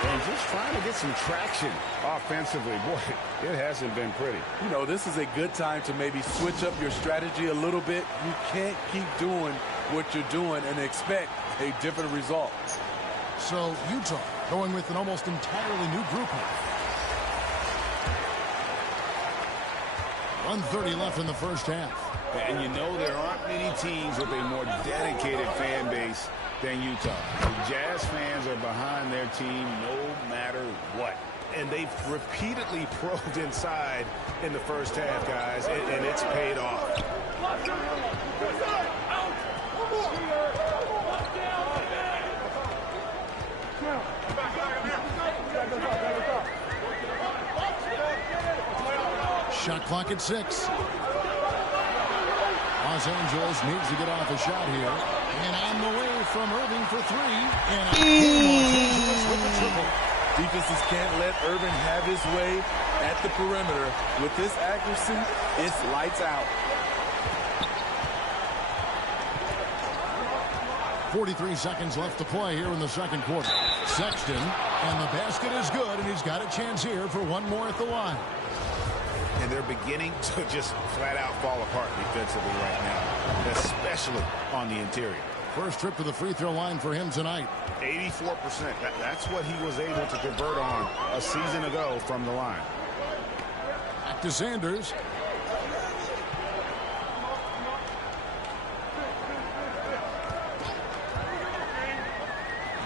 And just trying to get some traction offensively. Boy, it hasn't been pretty. You know, this is a good time to maybe switch up your strategy a little bit. You can't keep doing what you're doing and expect a different result. So Utah going with an almost entirely new grouping. 1:30 left in the first half. And you know there aren't many teams with a more dedicated fan base than Utah. The Jazz fans are behind their team no matter what. And they've repeatedly probed inside in the first half, guys, and it's paid off. Shot clock at 6. Los Angeles needs to get off a shot here. And on the way from Irving for 3. And Los Angeles with the triple. Defenses can't let Irving have his way at the perimeter. With this accuracy, it's lights out. 43 seconds left to play here in the second quarter. Sexton, and the basket is good, and he's got a chance here for one more at the line. And they're beginning to just flat out fall apart defensively right now, especially on the interior. First trip to the free throw line for him tonight. 84%. That's what he was able to convert on a season ago from the line. Back to Sanders.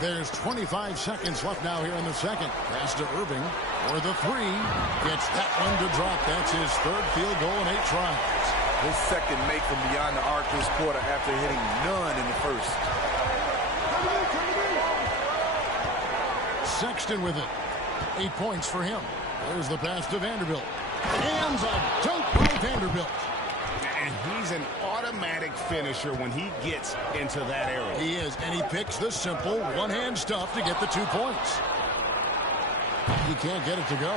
There's 25 seconds left now here in the second. Pass to Irving for the 3. Gets that one to drop. That's his third field goal in 8 tries. His second make from beyond the arc this quarter after hitting none in the first. Sexton with it. 8 points for him. There's the pass to Vanderbilt. And a dunk by Vanderbilt. And he's an automatic finisher when he gets into that area. He is, and he picks the simple one-hand stuff to get the 2 points. He can't get it to go.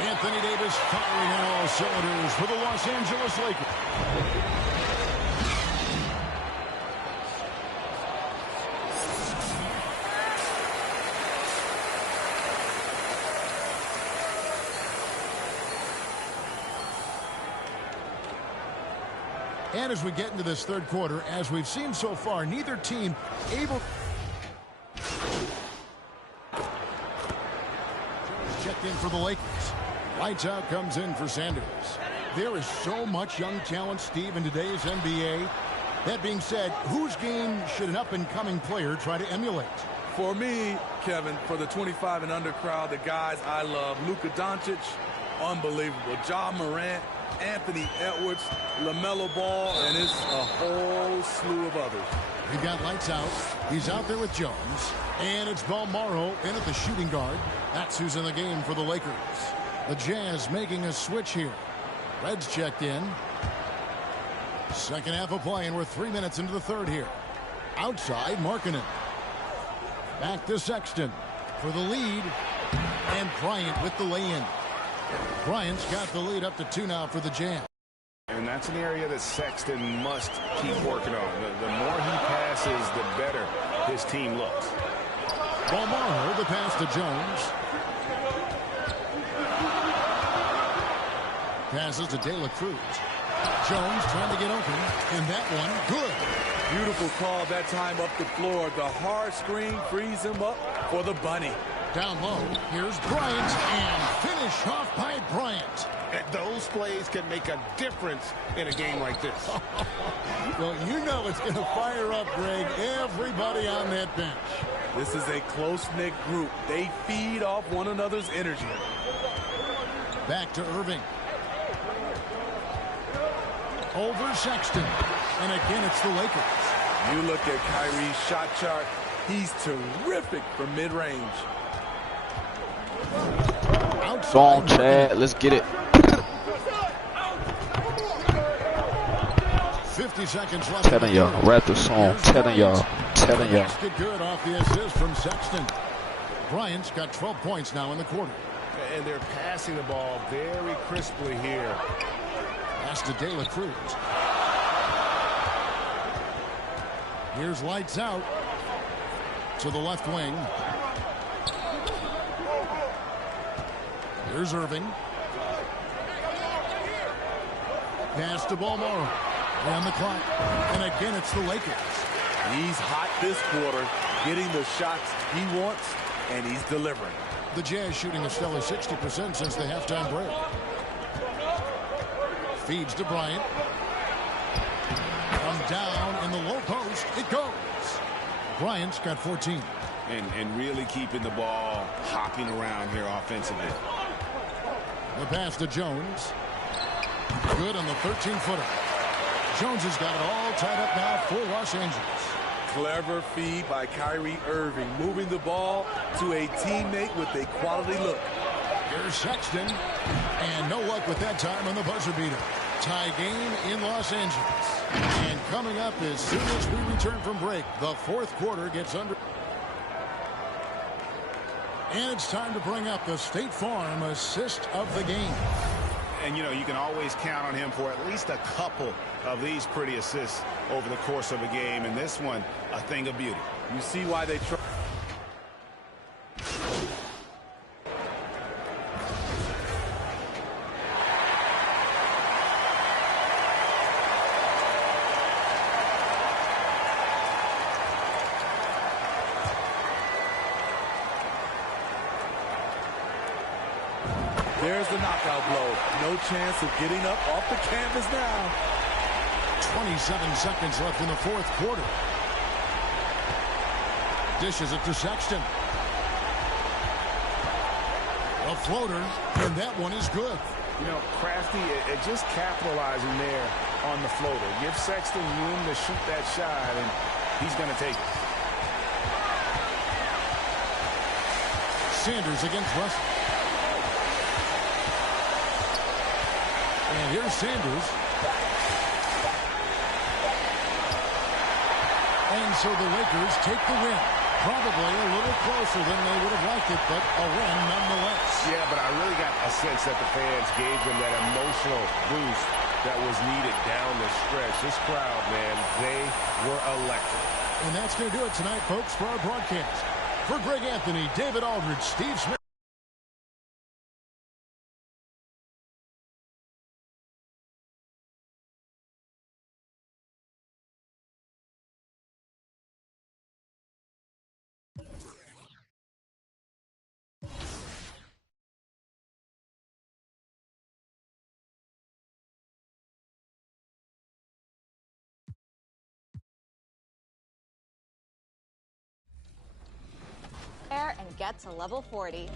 Anthony Davis firing on all cylinders for the Los Angeles Lakers. And as we get into this third quarter, as we've seen so far, neither team able. Checked in for the Lakers. Lights out comes in for Sanders. There is so much young talent, Steve, in today's NBA. That being said, whose game should an up-and-coming player try to emulate? For me, Kevin, for the 25 and under crowd, the guys I love, Luka Doncic, unbelievable. Ja Morant, Anthony Edwards, LaMelo Ball, and it's a whole slew of others. We've got lights out. He's out there with Jones. And it's Balmoro in at the shooting guard. That's who's in the game for the Lakers. The Jazz making a switch here. Reds checked in. Second half of play, and we're 3 minutes into the third here. Outside, Markkanen. Back to Sexton for the lead. And Bryant with the lay-in. Bryant's got the lead up to 2 now for the Jazz. And that's an area that Sexton must keep working on. The more he passes, the better his team looks. Balmoro, the pass to Jones. Passes to De La Cruz. Jones trying to get open. And that one, good. Beautiful call that time up the floor. The hard screen frees him up for the bunny. Down low, here's Bryant, and finish off by Bryant. Those plays can make a difference in a game like this. Well, you know it's going to fire up, Greg, everybody on that bench. This is a close-knit group. They feed off one another's energy. Back to Irving. Over Sexton. And again, it's the Lakers. You look at Kyrie's shot chart. He's terrific from mid-range. Go on, Chad. Let's get it. 50 seconds left. Telling y'all, Raptors song. Telling y'all. Basket good off the assist from Sexton. Bryant's got 12 points now in the quarter. And they're passing the ball very crisply here. Pass to De La Cruz. Here's lights out to the left wing. Here's Irving. Pass to Balmore. On the clock. And again, it's the Lakers. He's hot this quarter, getting the shots he wants, and he's delivering. The Jazz shooting a stellar 60% since the halftime break. Feeds to Bryant. From down in the low post, it goes. Bryant's got 14. And really keeping the ball hopping around here offensively. The pass to Jones. Good on the 13-footer. Jones has got it all tied up now for Los Angeles. Clever feed by Kyrie Irving, moving the ball to a teammate with a quality look. Here's Sexton. And no luck with that time on the buzzer beater. Tie game in Los Angeles. And coming up as soon as we return from break, the fourth quarter gets under. And it's time to bring up the State Farm assist of the game. And, you know, you can always count on him for at least a couple of these pretty assists over the course of a game. And this one, a thing of beauty. You see why they try. There's the knockout blow. No chance of getting up off the canvas now. 27 seconds left in the fourth quarter. Dishes it to Sexton. A floater, and that one is good. You know, Crafty, just capitalizing there on the floater. Give Sexton room to shoot that shot, and he's going to take it. Sanders against Russell. And here's Sanders. And so the Lakers take the win. Probably a little closer than they would have liked it, but a win nonetheless. Yeah, but I really got a sense that the fans gave them that emotional boost that was needed down the stretch. This crowd, man, they were electric. And that's going to do it tonight, folks, for our broadcast. For Greg Anthony, David Aldridge, Steve Smith. And get to level 40.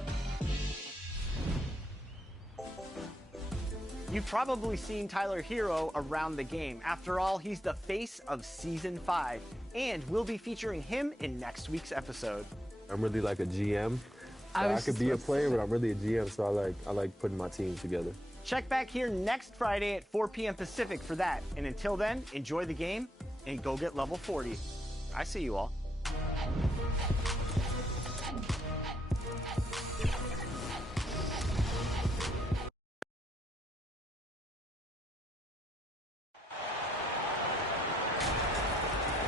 You've probably seen Tyler Hero around the game. After all, he's the face of Season 5, and we'll be featuring him in next week's episode. I'm really like a GM. So I could be a player, but I'm really a GM, so I like putting my team together. Check back here next Friday at 4 p.m. Pacific for that. And until then, enjoy the game and go get level 40. I see you all.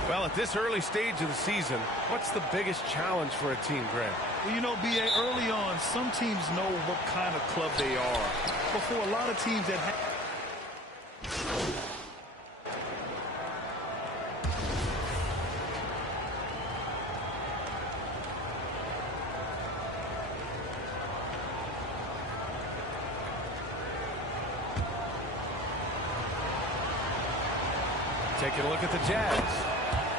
Well, at this early stage of the season, what's the biggest challenge for a team, Graham? Well, you know, B.A., early on, some teams know what kind of club they are. But for a lot of teams that have... Taking a look at the Jazz.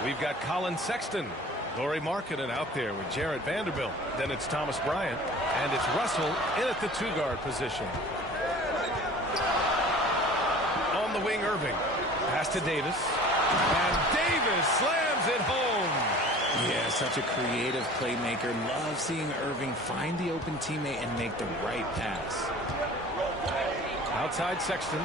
We've got Colin Sexton, Lauri Markkanen out there with Jarrett Vanderbilt. Then it's Thomas Bryant, and it's Russell in at the two-guard position. On the wing, Irving. Pass to Davis. And Davis slams it home. Yeah, such a creative playmaker. Love seeing Irving find the open teammate and make the right pass. Outside Sexton.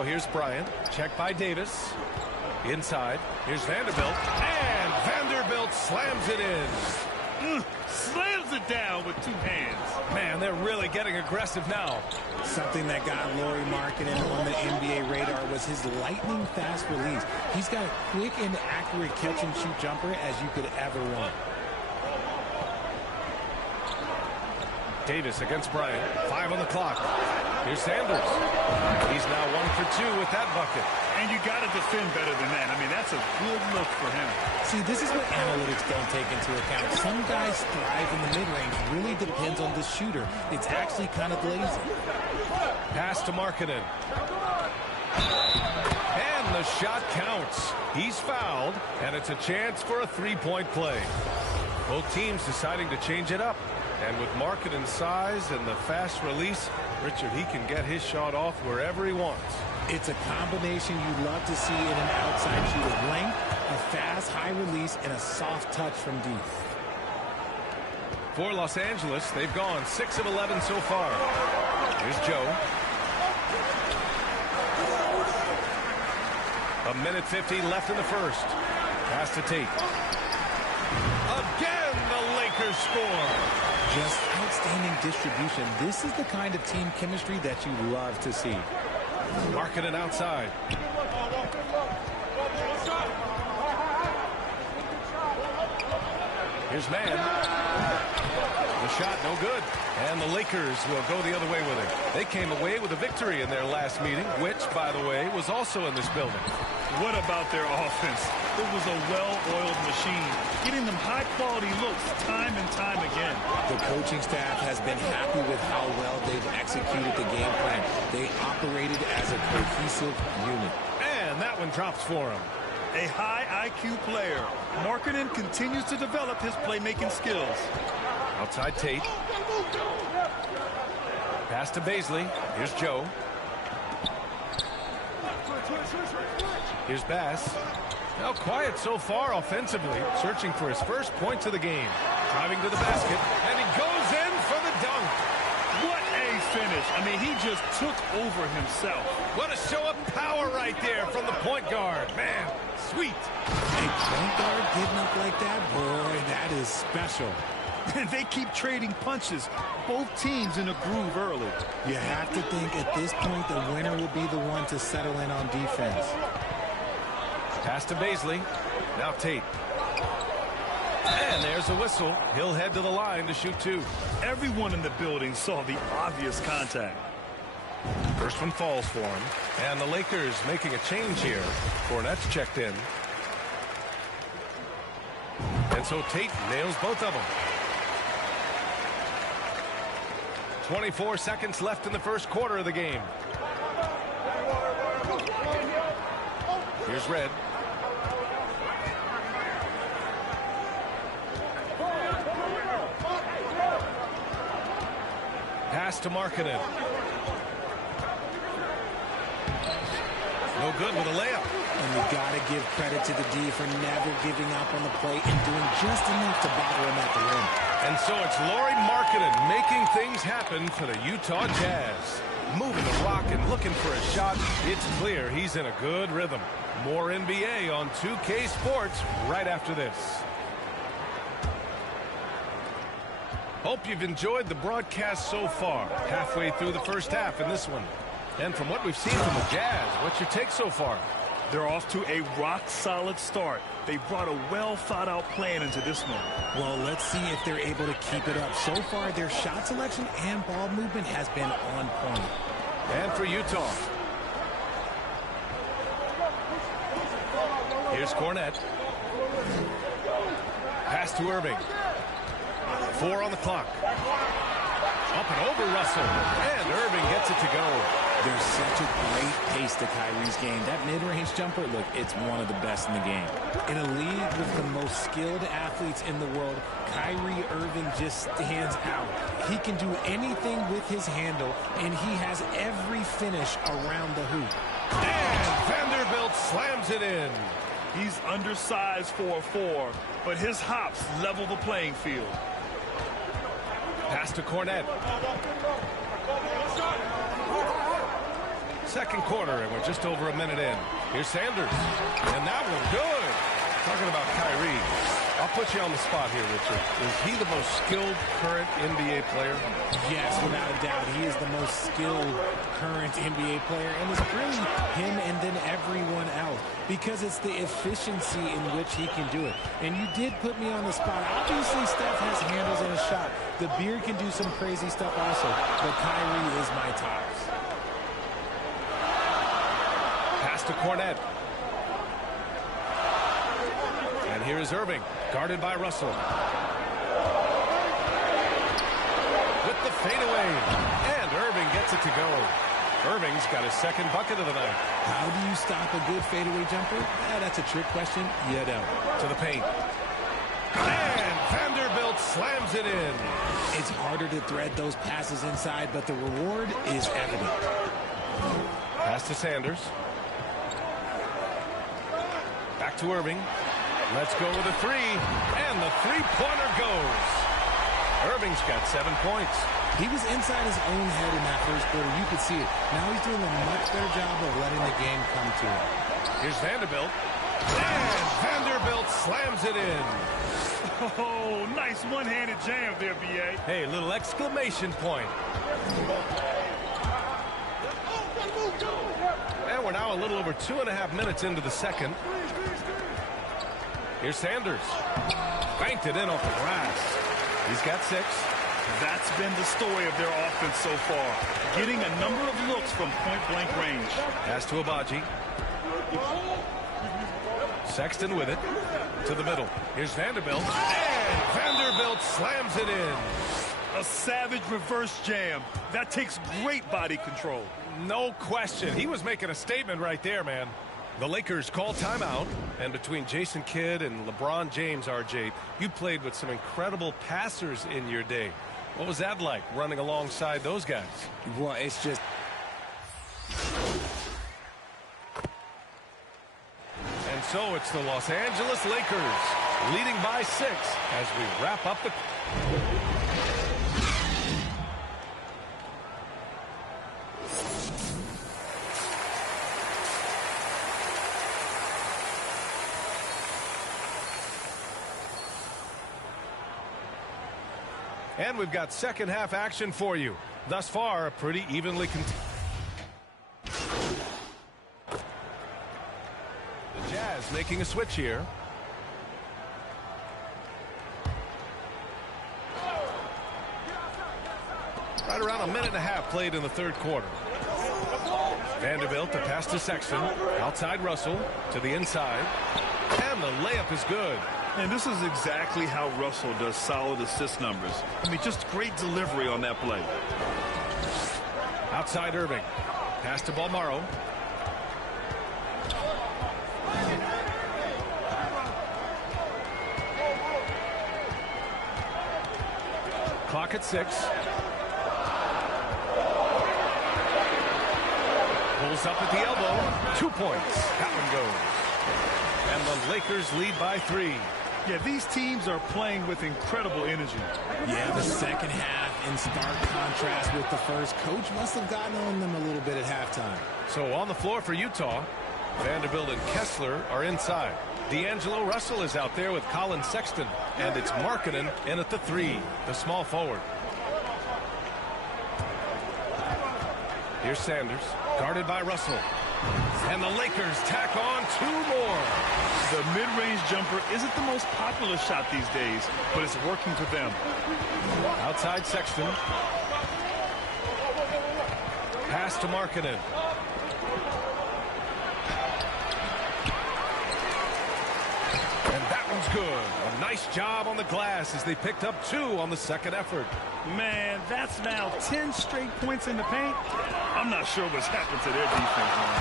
Now here's Bryant. Check by Davis. Inside. Here's Vanderbilt. And Vanderbilt slams it in. Slams it down with two hands. Man, they're really getting aggressive now. Something that got Lauri Markkanen on the NBA radar was his lightning fast release. He's got a quick and accurate catch and shoot jumper as you could ever want. Davis against Bryant. 5 on the clock. Here's Sanders. He's now 1 for 2 with that bucket. And you got to defend better than that. I mean, that's a good look for him. See, this is what analytics don't take into account. Some guys thrive in the mid-range. Really depends on the shooter. It's actually kind of lazy. Pass to Markkanen. And the shot counts. He's fouled, and it's a chance for a three-point play. Both teams deciding to change it up. And with Markkanen's size and the fast release, Richard, he can get his shot off wherever he wants. It's a combination you'd love to see in an outside shooter. Length, a fast, high release, and a soft touch from deep. For Los Angeles, they've gone 6 of 11 so far. Here's Joe. 1:50 left in the first. Pass to Tate. Again, the Lakers score. Just outstanding distribution. This is the kind of team chemistry that you love to see. Markkanen outside. Here's Mann. The shot no good. And the Lakers will go the other way with it. They came away with a victory in their last meeting, which, by the way, was also in this building. What about their offense? It was a well-oiled machine, getting them high-quality looks time and time again. The coaching staff has been happy with how well they've executed the game plan. They operated as a cohesive unit. And that one drops for him. A high IQ player. Markkanen continues to develop his playmaking skills. Outside Tate. Pass to Baisley. Here's Joe. Here's Bass. Now quiet so far offensively, searching for his first points of the game. Driving to the basket, and he goes in for the dunk. What a finish. I mean, he just took over himself. What a show of power right there from the point guard. Man, sweet. A point guard getting up like that? Boy, that is special. They keep trading punches. Both teams in a groove early. You have to think at this point the winner will be the one to settle in on defense. Pass to Baisley. Now Tate. And there's a whistle. He'll head to the line to shoot 2. Everyone in the building saw the obvious contact. First one falls for him. And the Lakers making a change here. Cornette's checked in. And so Tate nails both of them. 24 seconds left in the first quarter of the game. Here's Red. Pass to Markkanen. No good with a layup. And you got to give credit to the D for never giving up on the play and doing just enough to bother him at the rim. And so it's Lauri Markkanen making things happen for the Utah Jazz. Moving the rock and looking for a shot. It's clear he's in a good rhythm. More NBA on 2K Sports right after this. Hope you've enjoyed the broadcast so far. Halfway through the first half in this one. And from what we've seen from the Jazz, what's your take so far? They're off to a rock-solid start. They brought a well-thought-out plan into this one. Well, let's see if they're able to keep it up. So far, their shot selection and ball movement has been on point. And for Utah. Here's Cornette. Pass to Irving. 4 on the clock. Up and over Russell. And Irving gets it to go. There's such a great pace to Kyrie's game. That mid-range jumper, look, it's one of the best in the game. In a league with the most skilled athletes in the world, Kyrie Irving just stands out. He can do anything with his handle, and he has every finish around the hoop. And Vanderbilt slams it in. He's undersized for a 4, but his hops level the playing field. Pass to Cornette. Second quarter, and we're just over a minute in. Here's Sanders. And that one good. Talking about Kyrie. I'll put you on the spot here, Richard. Is he the most skilled current NBA player? Yes, without a doubt. He is the most skilled current NBA player, and it's really him and then everyone else because it's the efficiency in which he can do it. And you did put me on the spot. Obviously, Steph has handles and a shot. The beard can do some crazy stuff also, but Kyrie is my tops. Pass to Cornette. And here is Irving, guarded by Russell. With the fadeaway, and Irving gets it to go. Irving's got his second bucket of the night. How do you stop a good fadeaway jumper? That's a trick question. You don't. To the paint. And Vanderbilt slams it in. It's harder to thread those passes inside, but the reward is evident. Pass to Sanders. Back to Irving. Let's go with a three, and the three-pointer goes. Irving's got 7 points. He was inside his own head in that first quarter. You could see it. Now he's doing a much better job of letting the game come to him. Here's Vanderbilt. And Vanderbilt slams it in. Oh, nice one-handed jam there, B.A. Hey, little exclamation point. And we're now a little over 2.5 minutes into the second. Here's Sanders. Banked it in off the glass. He's got 6. That's been the story of their offense so far. Getting a number of looks from point-blank range. Pass to Abaji. Sexton with it. To the middle. Here's Vanderbilt. And Vanderbilt slams it in. A savage reverse jam. That takes great body control. No question. He was making a statement right there, man. The Lakers call timeout, and between Jason Kidd and LeBron James, RJ, you played with some incredible passers in your day. What was that like, running alongside those guys? Well, it's just... And so it's the Los Angeles Lakers, leading by 6 as we wrap up the... And we've got second half action for you. Thus far, a pretty evenly The Jazz making a switch here. Right around a minute and a half played in the third quarter. Vanderbilt to pass to Sexton. Outside Russell to the inside. And the layup is good. And this is exactly how Russell does solid assist numbers. I mean, just great delivery on that play. Outside Irving. Pass to Balmaro. Clock at 6. Pulls up at the elbow. 2 points. That one goes. And the Lakers lead by 3. Yeah, these teams are playing with incredible energy. Yeah, the second half in stark contrast with the first. Coach must have gotten on them a little bit at halftime. So on the floor for Utah, Vanderbilt and Kessler are inside. D'Angelo Russell is out there with Colin Sexton. And it's Markkanen in at the 3, the small forward. Here's Sanders, guarded by Russell. And the Lakers tack on 2 more. The mid-range jumper isn't the most popular shot these days, but it's working for them. Outside Sexton. Pass to Markkanen. And that one's good. A nice job on the glass as they picked up 2 on the second effort. Man, that's now 10 straight points in the paint. I'm not sure what's happened to their defense, man.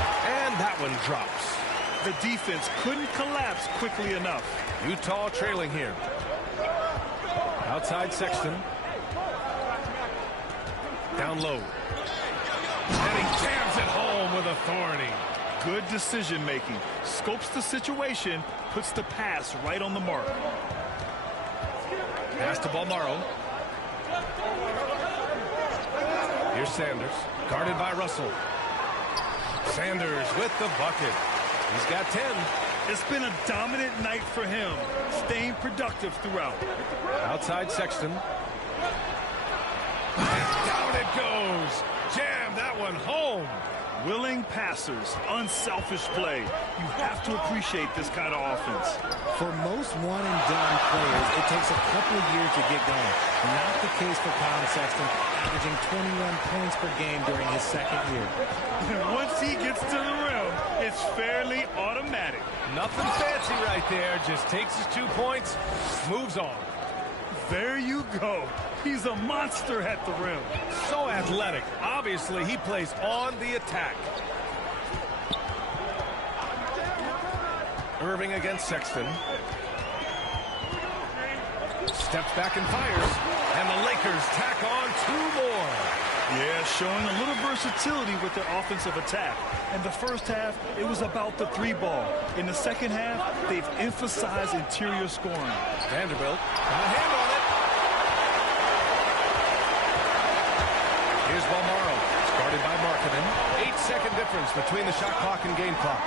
And that one drops. The defense couldn't collapse quickly enough. Utah trailing here. Outside Sexton. Down low. And he jams it home with authority. Good decision making. Scopes the situation, puts the pass right on the mark. Pass to Balmaro. Here's Sanders, guarded by Russell. Sanders with the bucket. He's got 10. It's been a dominant night for him, staying productive throughout. Outside Sexton. And down it goes. Jam that one home. Willing passers, unselfish play. You have to appreciate this kind of offense. For most one-and-done players, it takes a couple of years to get going. Not the case for Colin Sexton, averaging 21 points per game during his second year. And once he gets to the rim, it's fairly automatic. Nothing fancy right there. Just takes his 2 points, moves on. There you go. He's a monster at the rim. So athletic. Obviously, he plays on the attack. Irving against Sexton. Steps back and fires. And the Lakers tack on 2 more. Yeah, showing a little versatility with their offensive attack. In the first half, it was about the 3-ball. In the second half, they've emphasized interior scoring. Vanderbilt got a hand on it. Here's Balmaro, guarded by Markkanen. 8-second difference between the shot clock and game clock.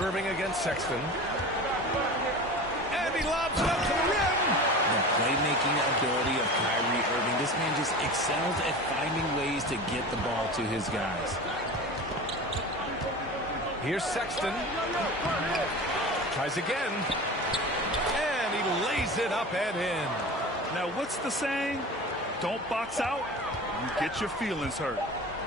Irving against Sexton. And he lobs it up to the rim. The playmaking ability of Kyrie Irving. This man just excels at finding ways to get the ball to his guys. Here's Sexton. Tries again. And he lays it up and in. Now, what's the saying? Don't box out, you get your feelings hurt.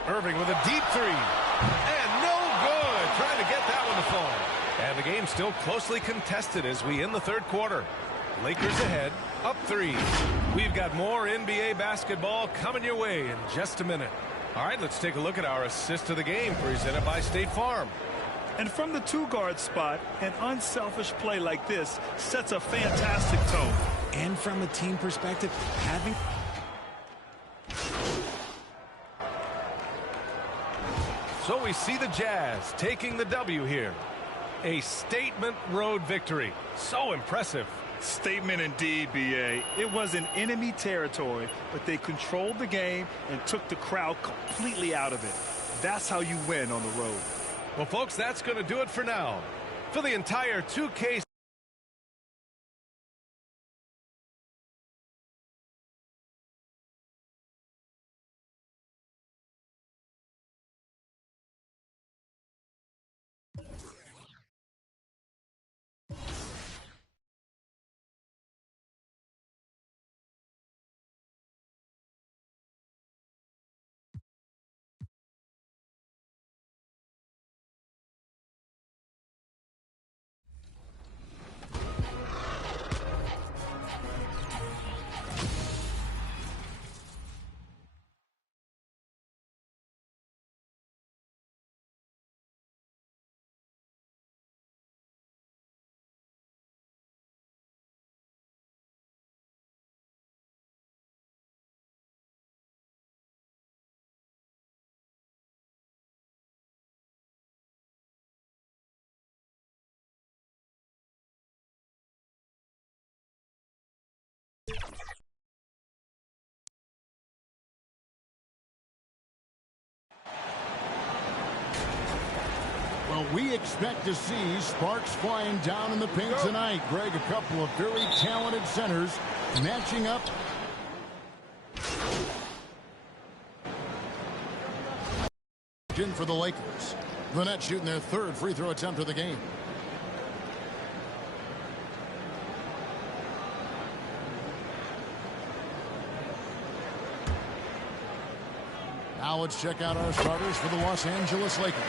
Irving with a deep 3. And no good. Trying to get that one to fall. And the game's still closely contested as we end the third quarter. Lakers ahead, up 3. We've got more NBA basketball coming your way in just a minute. All right, let's take a look at our assist of the game presented by State Farm. And from the 2-guard spot, an unselfish play like this sets a fantastic tone. And from a team perspective, having... So we see the Jazz taking the W here. A statement road victory. So impressive. Statement indeed, B.A. It was in enemy territory, but they controlled the game and took the crowd completely out of it. That's how you win on the road. Well, folks, that's going to do it for now. For the entire 2K Well, we expect to see sparks flying down in the paint tonight. Greg, a couple of very talented centers matching up. In for the Lakers. The Nets shooting their 3rd free throw attempt of the game. Now let's check out our starters for the Los Angeles Lakers.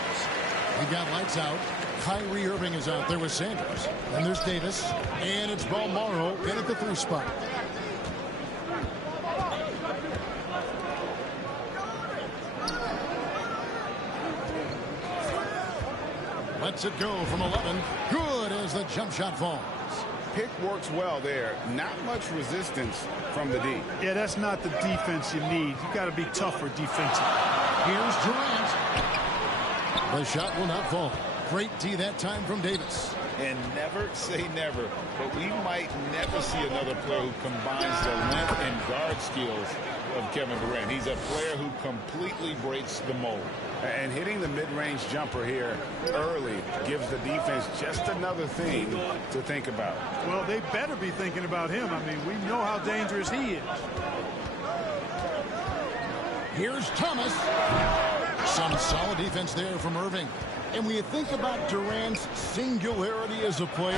We've got lights out. Kyrie Irving is out there with Sanders. Then there's Davis. And it's Balmaro in at the 3 spot. Lets it go from 11. Good as the jump shot falls. Pick works well there. Not much resistance from the D. Yeah, that's not the defense you need. You got to be tougher defensively. Here's Durant. The shot will not fall. Great D that time from Davis. And never say never, but we might never see another player who combines the length and guard skills of Kevin Durant. He's a player who completely breaks the mold. And hitting the mid-range jumper here early gives the defense just another thing to think about. Well, they better be thinking about him. I mean, we know how dangerous he is. Here's Thomas. Some solid defense there from Irving. And when you think about Durant's singularity as a player,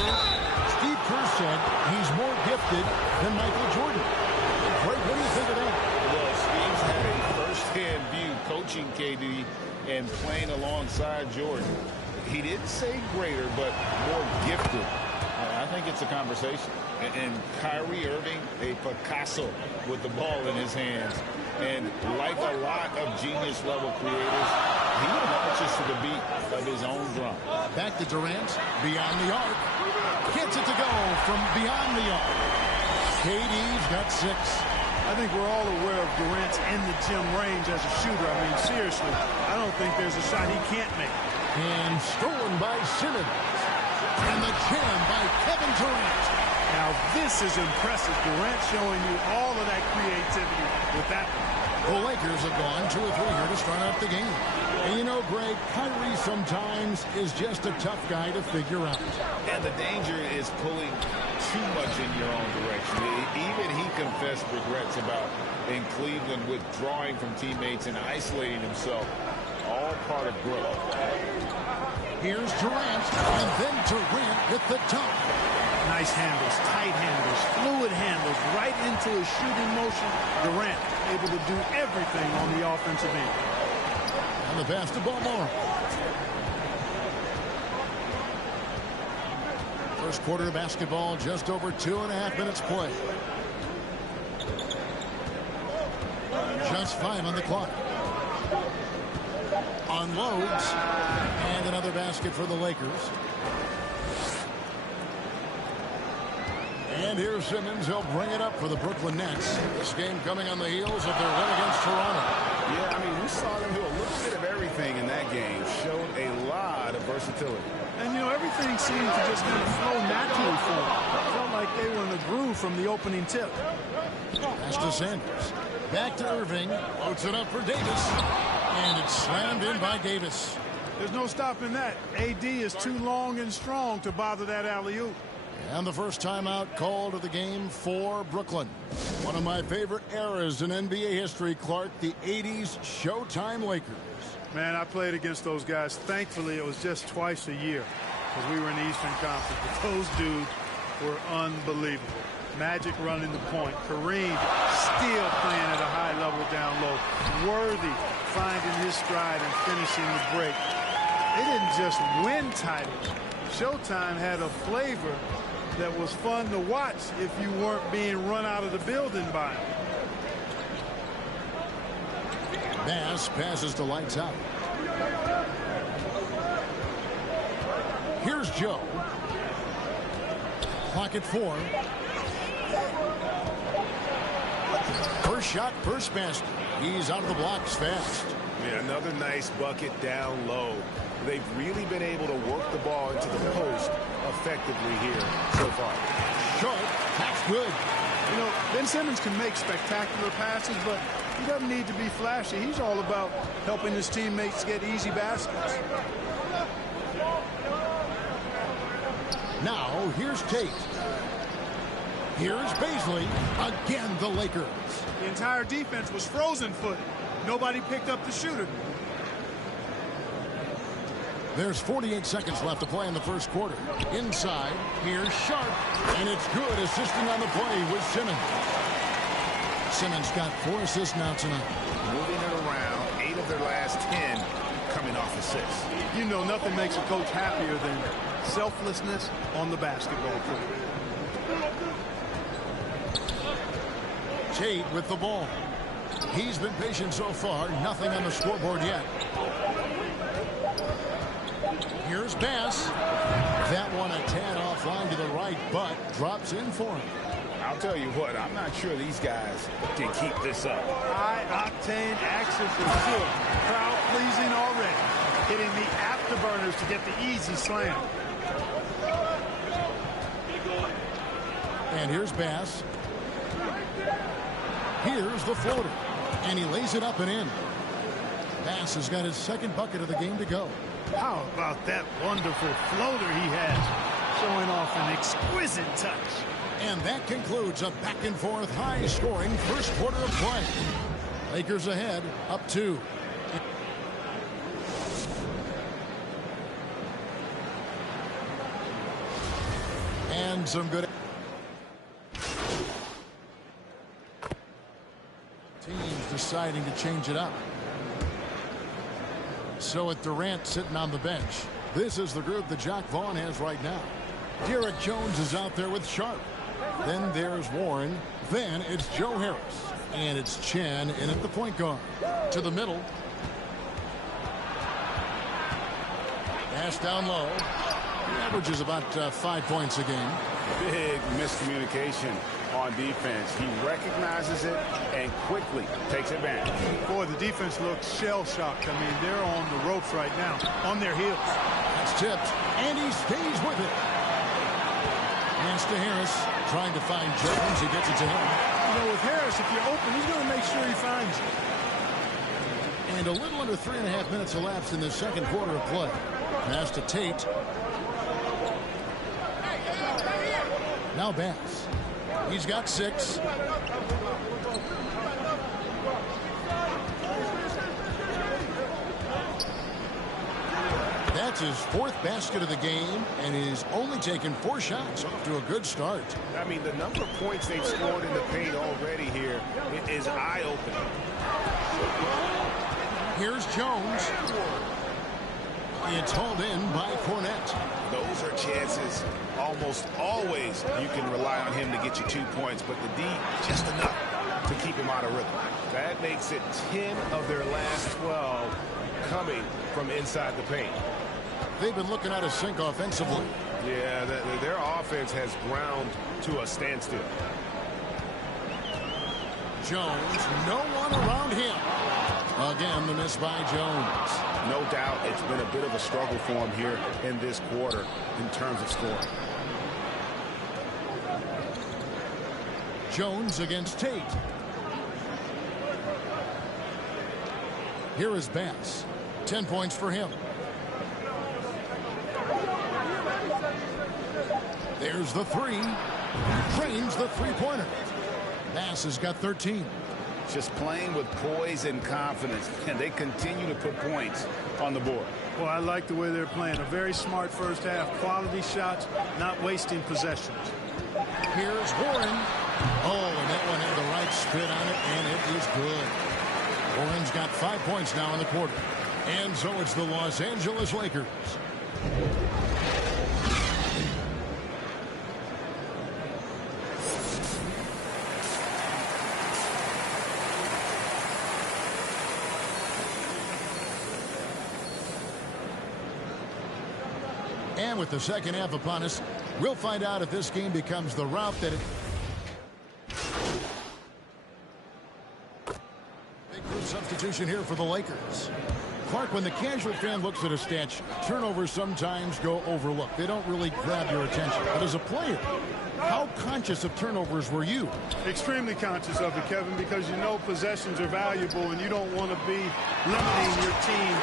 Steve Kerr said he's more gifted than Michael Jordan. Greg, what do you think of that? Well, Steve's had a first-hand view coaching KD and playing alongside Jordan. He didn't say greater, but more gifted. I think it's a conversation. And Kyrie Irving, a Picasso with the ball in his hands. And like a lot of genius-level creators, he marches to the beat of his own drum. Back to Durant, beyond the arc. Gets it to go from beyond the arc. KD's got 6. I think we're all aware of Durant's in-the-gym range as a shooter. I mean, seriously, I don't think there's a shot he can't make. And stolen by Simmons. And the jam by Kevin Durant. Now, this is impressive. Durant showing you all of that creativity with that. The Lakers have gone 2 or 3 here to start out the game. And you know, Greg, Kyrie sometimes is just a tough guy to figure out. And the danger is pulling too much in your own direction. Even he confessed regrets about in Cleveland withdrawing from teammates and isolating himself. All part of growth. Here's Durant, and then Durant with the dunk. Nice handles, tight handles, fluid handles, right into his shooting motion. Durant able to do everything on the offensive end. And the pass to Ballmore. First quarter of basketball, just over 2.5 minutes play. Just 5 on the clock. Unloads. And another basket for the Lakers. And here's Simmons. He'll bring it up for the Brooklyn Nets. This game coming on the heels of their win against Toronto. Yeah, I mean, we saw them do a little bit of everything in that game. Showed a lot of versatility. And, you know, everything seemed to just kind of flow naturally for them. It felt like they were in the groove from the opening tip. Pass to Sanders. Back to Irving. Floats it up for Davis. And it's slammed in by Davis. There's no stopping that. AD is too long and strong to bother that alley-oop. And the first timeout called of the game for Brooklyn. One of my favorite eras in NBA history, Clark, the 80s Showtime Lakers. Man, I played against those guys. Thankfully, it was just twice a year because we were in the Eastern Conference. But those dudes were unbelievable. Magic running the point. Kareem still playing at a high level down low. Worthy finding his stride and finishing the break. They didn't just win titles. Showtime had a flavor that was fun to watch if you weren't being run out of the building by him. Bass passes to Lights Out. Here's Joe. Clock at 4. First shot, first basket. He's out of the blocks fast. Yeah, another nice bucket down low. They've really been able to work the ball into the post effectively here so far. Short, that's good. You know, Ben Simmons can make spectacular passes, but he doesn't need to be flashy. He's all about helping his teammates get easy baskets. Now, here's Tate. Here's Baisley. Again, the Lakers. The entire defense was frozen-footed. Nobody picked up the shooter. There's 48 seconds left to play in the first quarter. Inside, here's Sharp, and it's good assisting on the play with Simmons. Simmons got 4 assists now tonight. Moving it around, 8 of their last 10 coming off assists. You know, nothing makes a coach happier than selflessness on the basketball court. Tate with the ball. He's been patient so far. Nothing on the scoreboard yet. Here's Bass. That one a tad offline to the right, but drops in for him. I'll tell you what, I'm not sure these guys can keep this up. High-octane action for sure. Crowd-pleasing already. Hitting the afterburners to get the easy slam. And here's Bass. Here's the floater. And he lays it up and in. Bass has got his second bucket of the game to go. How about that wonderful floater he has, showing off an exquisite touch. And that concludes a back-and-forth, high-scoring first quarter of play. Lakers ahead, up 2. And some good... Teams deciding to change it up. So with Durant sitting on the bench, this is the group that Jacque Vaughn has right now. Derek Jones is out there with Sharp. Then there's Warren. Then it's Joe Harris. And it's Chen in at the point guard. To the middle. Pass down low. He averages about 5 points a game. Big miscommunication on defense. He recognizes it and quickly takes advantage. Boy, the defense looks shell-shocked. I mean, they're on the ropes right now, on their heels. That's tipped, and he stays with it. Pass to Harris, trying to find Jones. He gets it to him. You know, with Harris, if you're open, he's going to make sure he finds you. And a little under 3.5 minutes elapsed in the second quarter of play. Pass to Tate. Now Bass. He's got 6. That's his 4th basket of the game, and he's only taken 4 shots. Off to a good start. I mean, the number of points they've scored in the paint already here is eye-opening. Here's Jones. It's hauled in by Cornette. Those are chances almost always you can rely on him to get you 2 points, but the D, just enough to keep him out of rhythm. That makes it 10 of their last 12 coming from inside the paint. They've been looking at a sink offensively. Yeah, their offense has ground to a standstill. Jones, no one around him. Again, the miss by Jones. No doubt it's been a bit of a struggle for him here in this quarter in terms of scoring. Jones against Tate. Here is Bass. 10 points for him. There's the 3. Frames the three-pointer. Bass has got 13. Just playing with poise and confidence, and they continue to put points on the board. Well, I like the way they're playing. A very smart first half. Quality shots, not wasting possessions. Here's Warren. Oh, and that one had the right spin on it, and it is good. Warren's got 5 points now in the quarter. And so it's the Los Angeles Lakers. And with the second half upon us, we'll find out if this game becomes the route that it... Big group substitution here for the Lakers. Clark, when the casual fan looks at a stat sheet, turnovers sometimes go overlooked. They don't really grab your attention. But as a player, how conscious of turnovers were you? Extremely conscious of it, Kevin, because you know possessions are valuable and you don't want to be limiting your team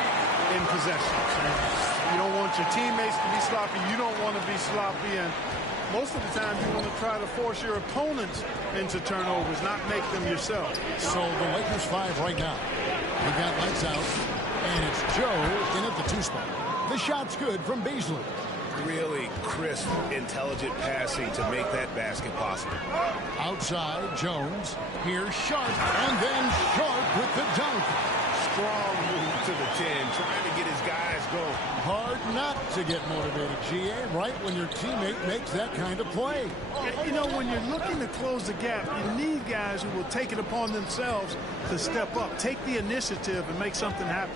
in possessions. You don't want your teammates to be sloppy. You don't want to be sloppy. And most of the time, you want to try to force your opponents into turnovers, not make them yourself. So the Lakers 5 right now. We got lights out. And it's Joe in at the 2 spot. The shot's good from Beasley. Really crisp, intelligent passing to make that basket possible. Outside, Jones. Here's Sharp. And then Sharp with the dunk. Strong move to the 10, trying to get his guys going. Hard not to get motivated, GA, right when your teammate makes that kind of play. You know, when you're looking to close the gap, you need guys who will take it upon themselves to step up, take the initiative, and make something happen.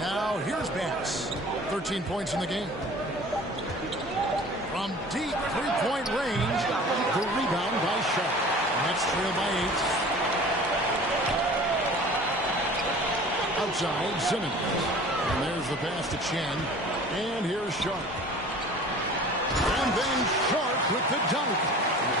Now, here's Bass. 13 points in the game. From deep three-point range, the rebound by Sharp. That's trailed by 8. Outside, Simmons. And there's the pass to Chen. And here's Sharp. And then Sharp with the dunk.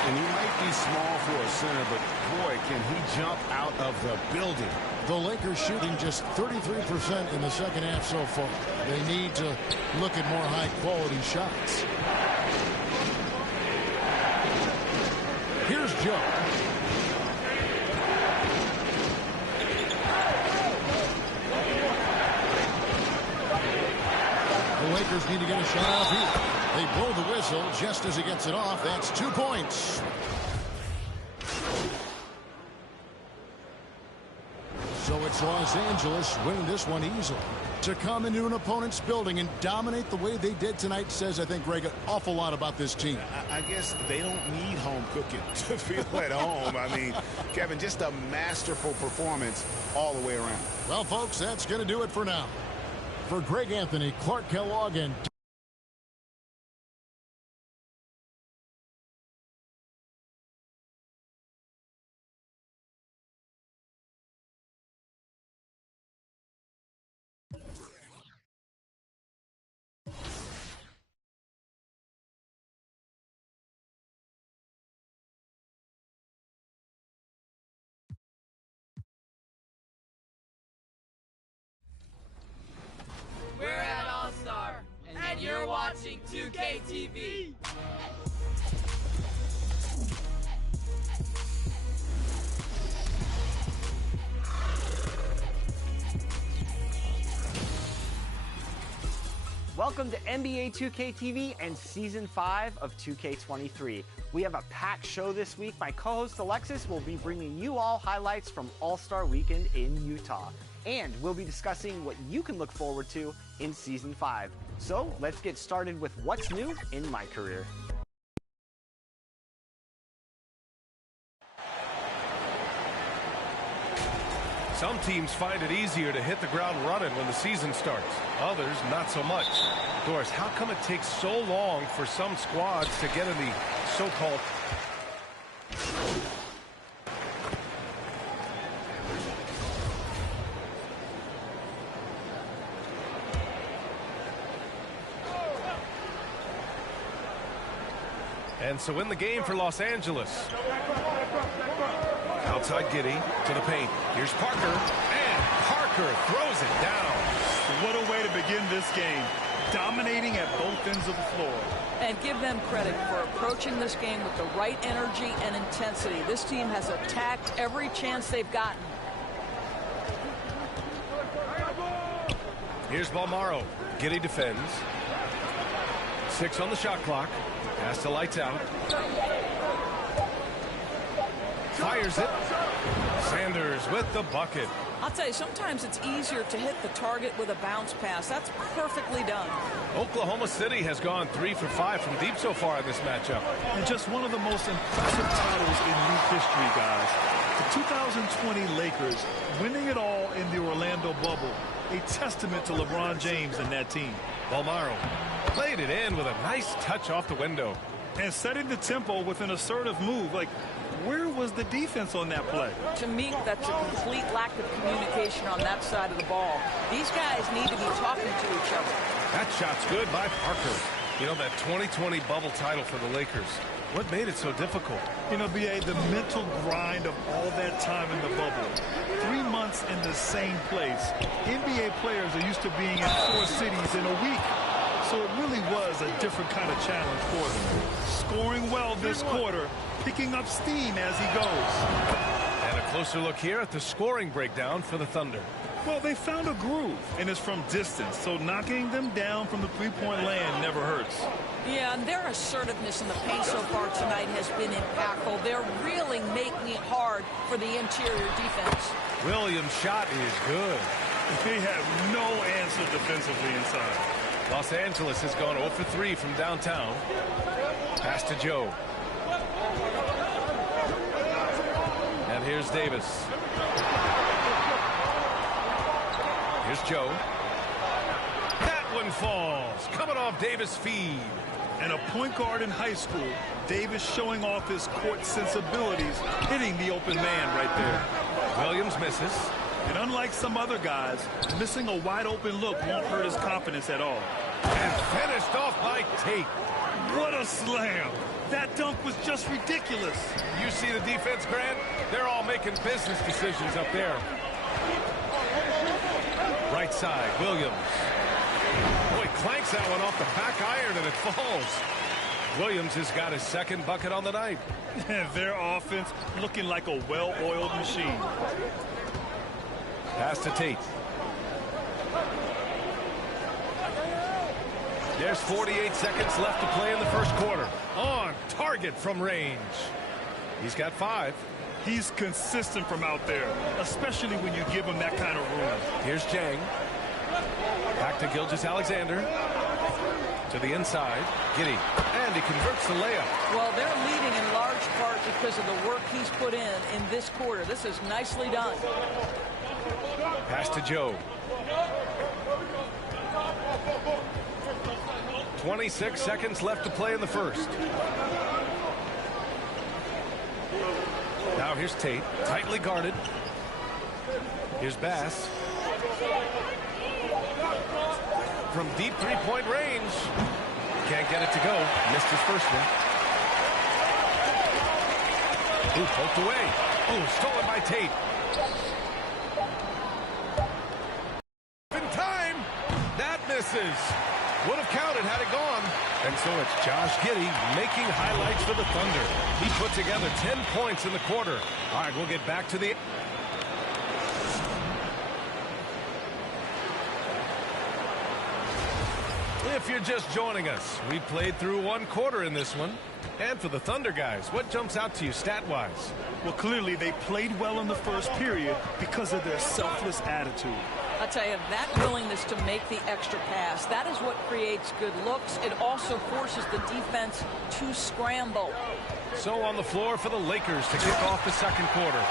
And he might be small for a center, but boy, can he jump out of the building. The Lakers shooting just 33% in the second half so far. They need to look at more high-quality shots. Here's Joe. The Lakers need to get a shot off here. They blow the whistle just as he gets it off. That's 2 points. So it's Los Angeles winning this one easily. To come into an opponent's building and dominate the way they did tonight says, I think, Greg, an awful lot about this team. I guess they don't need home cooking to feel at home. I mean, Kevin, just a masterful performance all the way around. Well, folks, that's going to do it for now. For Greg Anthony, Clark Kellogg, and We're at All-Star, and you're watching 2K TV. Welcome to NBA 2K TV and Season 5 of 2K23. We have a packed show this week. My co-host Alexis will be bringing you all highlights from All-Star Weekend in Utah. And we'll be discussing what you can look forward to in Season 5. So let's get started with what's new in my career. Some teams find it easier to hit the ground running when the season starts. Others, not so much. Doris, how come it takes so long for some squads to get in the so-called... And so in the game for Los Angeles. Outside Giddey to the paint. Here's Parker, and Parker throws it down. What a way to begin this game. Dominating at both ends of the floor. And give them credit for approaching this game with the right energy and intensity. This team has attacked every chance they've gotten. Here's Balmaro. Giddey defends. 6 on the shot clock. Pass to lights out. Fires it. Sanders with the bucket. I'll tell you, sometimes it's easier to hit the target with a bounce pass. That's perfectly done. Oklahoma City has gone 3 for 5 from deep so far in this matchup. And just one of the most impressive titles in youth history, guys. The 2020 Lakers winning it all in the Orlando bubble. A testament to LeBron James and that team. Balmaro played it in with a nice touch off the window. And setting the tempo with an assertive move. Like, where was the defense on that play? To me, that's a complete lack of communication on that side of the ball. These guys need to be talking to each other. That shot's good by Parker. You know, that 2020 bubble title for the Lakers. What made it so difficult? You know, B.A., the mental grind of all that time in the bubble. 3 months in the same place. NBA players are used to being in 4 cities in a week. So it really was a different kind of challenge for them. Scoring well this quarter, picking up steam as he goes. And a closer look here at the scoring breakdown for the Thunder. Well, they found a groove, and it's from distance, so knocking them down from the three-point land never hurts. Yeah, and their assertiveness in the paint so far tonight has been impactful. They're really making it hard for the interior defense. Williams' shot is good. They have no answer defensively inside. Los Angeles has gone 0 for 3 from downtown. Pass to Joe. And here's Davis. Here's Joe. That one falls. Coming off Davis' feed. And a point guard in high school, Davis showing off his court sensibilities, hitting the open man right there. Williams misses. And unlike some other guys, missing a wide open look won't hurt his confidence at all. And finished off by Tate. What a slam. That dunk was just ridiculous. You see the defense, Grant? They're all making business decisions up there. Right side, Williams. Boy, clanks that one off the back iron and it falls. Williams has got his second bucket on the night. Their offense looking like a well-oiled machine. Pass to Tate. There's 48 seconds left to play in the first quarter. On target from range. He's got 5. He's consistent from out there, especially when you give him that kind of room. Here's Jang. Back to Gilgeous-Alexander. To the inside. Giddy. And he converts the layup. Well, they're leading in large part because of the work he's put in this quarter. This is nicely done. Pass to Joe. 26 seconds left to play in the first. Now here's Tate, tightly guarded. Here's Bass. From deep three-point range. Can't get it to go. Missed his first one. Ooh, poked away. Ooh, stolen by Tate. In time. That misses. Would have counted had it gone. And so it's Josh Giddey making highlights for the Thunder. He put together 10 points in the quarter. All right, we'll get back to the... If you're just joining us, we played through one quarter in this one. And for the Thunder guys, what jumps out to you stat-wise? Well, clearly they played well in the first period because of their selfless attitude. I'll tell you, that willingness to make the extra pass, that is what creates good looks. It also forces the defense to scramble. So on the floor for the Lakers to kick off the second quarter.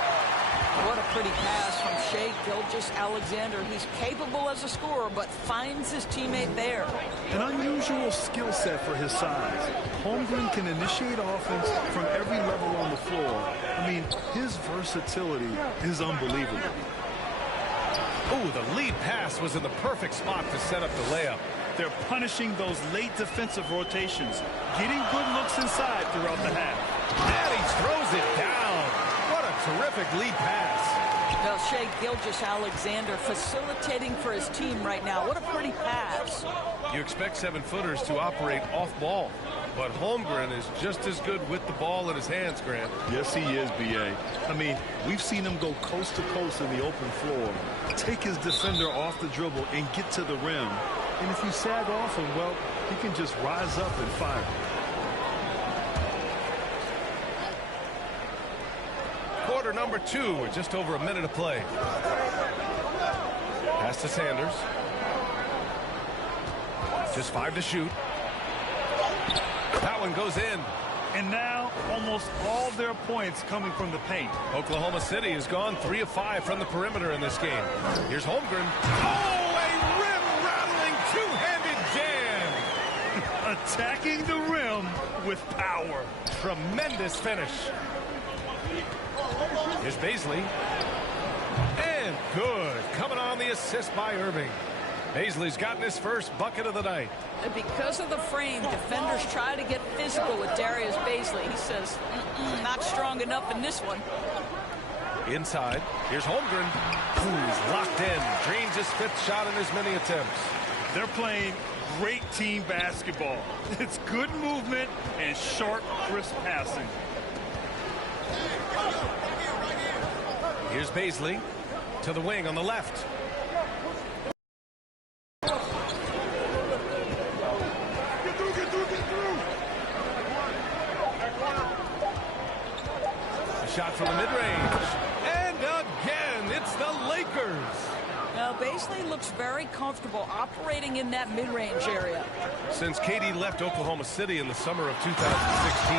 What a pretty pass from Shai Gilgeous-Alexander. He's capable as a scorer, but finds his teammate there. An unusual skill set for his size. Holmgren can initiate offense from every level on the floor. I mean, his versatility is unbelievable. Ooh, the lead pass was in the perfect spot to set up the layup. They're punishing those late defensive rotations, getting good looks inside throughout the half. And he throws it down. What a terrific lead pass. Well, Shai Gilgeous-Alexander facilitating for his team right now. What a pretty pass. You expect 7-footers to operate off ball, but Holmgren is just as good with the ball in his hands, Grant. Yes, he is, B.A. I mean, we've seen him go coast to coast in the open floor, take his defender off the dribble and get to the rim. And if you sag off him, well, he can just rise up and fire. Quarter number 2 with just over a minute to play. Pass to Sanders. Just 5 to shoot. That one goes in. And now almost all their points coming from the paint. Oklahoma City has gone 3 of 5 from the perimeter in this game. Here's Holmgren. Oh, a rim-rattling two-handed jam. Attacking the rim with power. Tremendous finish. Here's Baisley. And good. Coming on the assist by Irving. Baisley's gotten his first bucket of the night. And because of the frame, defenders try to get physical with Darius Baisley. He says, not strong enough in this one. Inside, here's Holmgren, who's locked in. Drains his 5th shot in as many attempts. They're playing great team basketball. It's good movement and sharp, crisp passing. Here's Baisley to the wing on the left. Shot from the mid-range. And again, it's the Lakers. Now, Baisley looks very comfortable operating in that mid-range area. Since KD left Oklahoma City in the summer of 2016,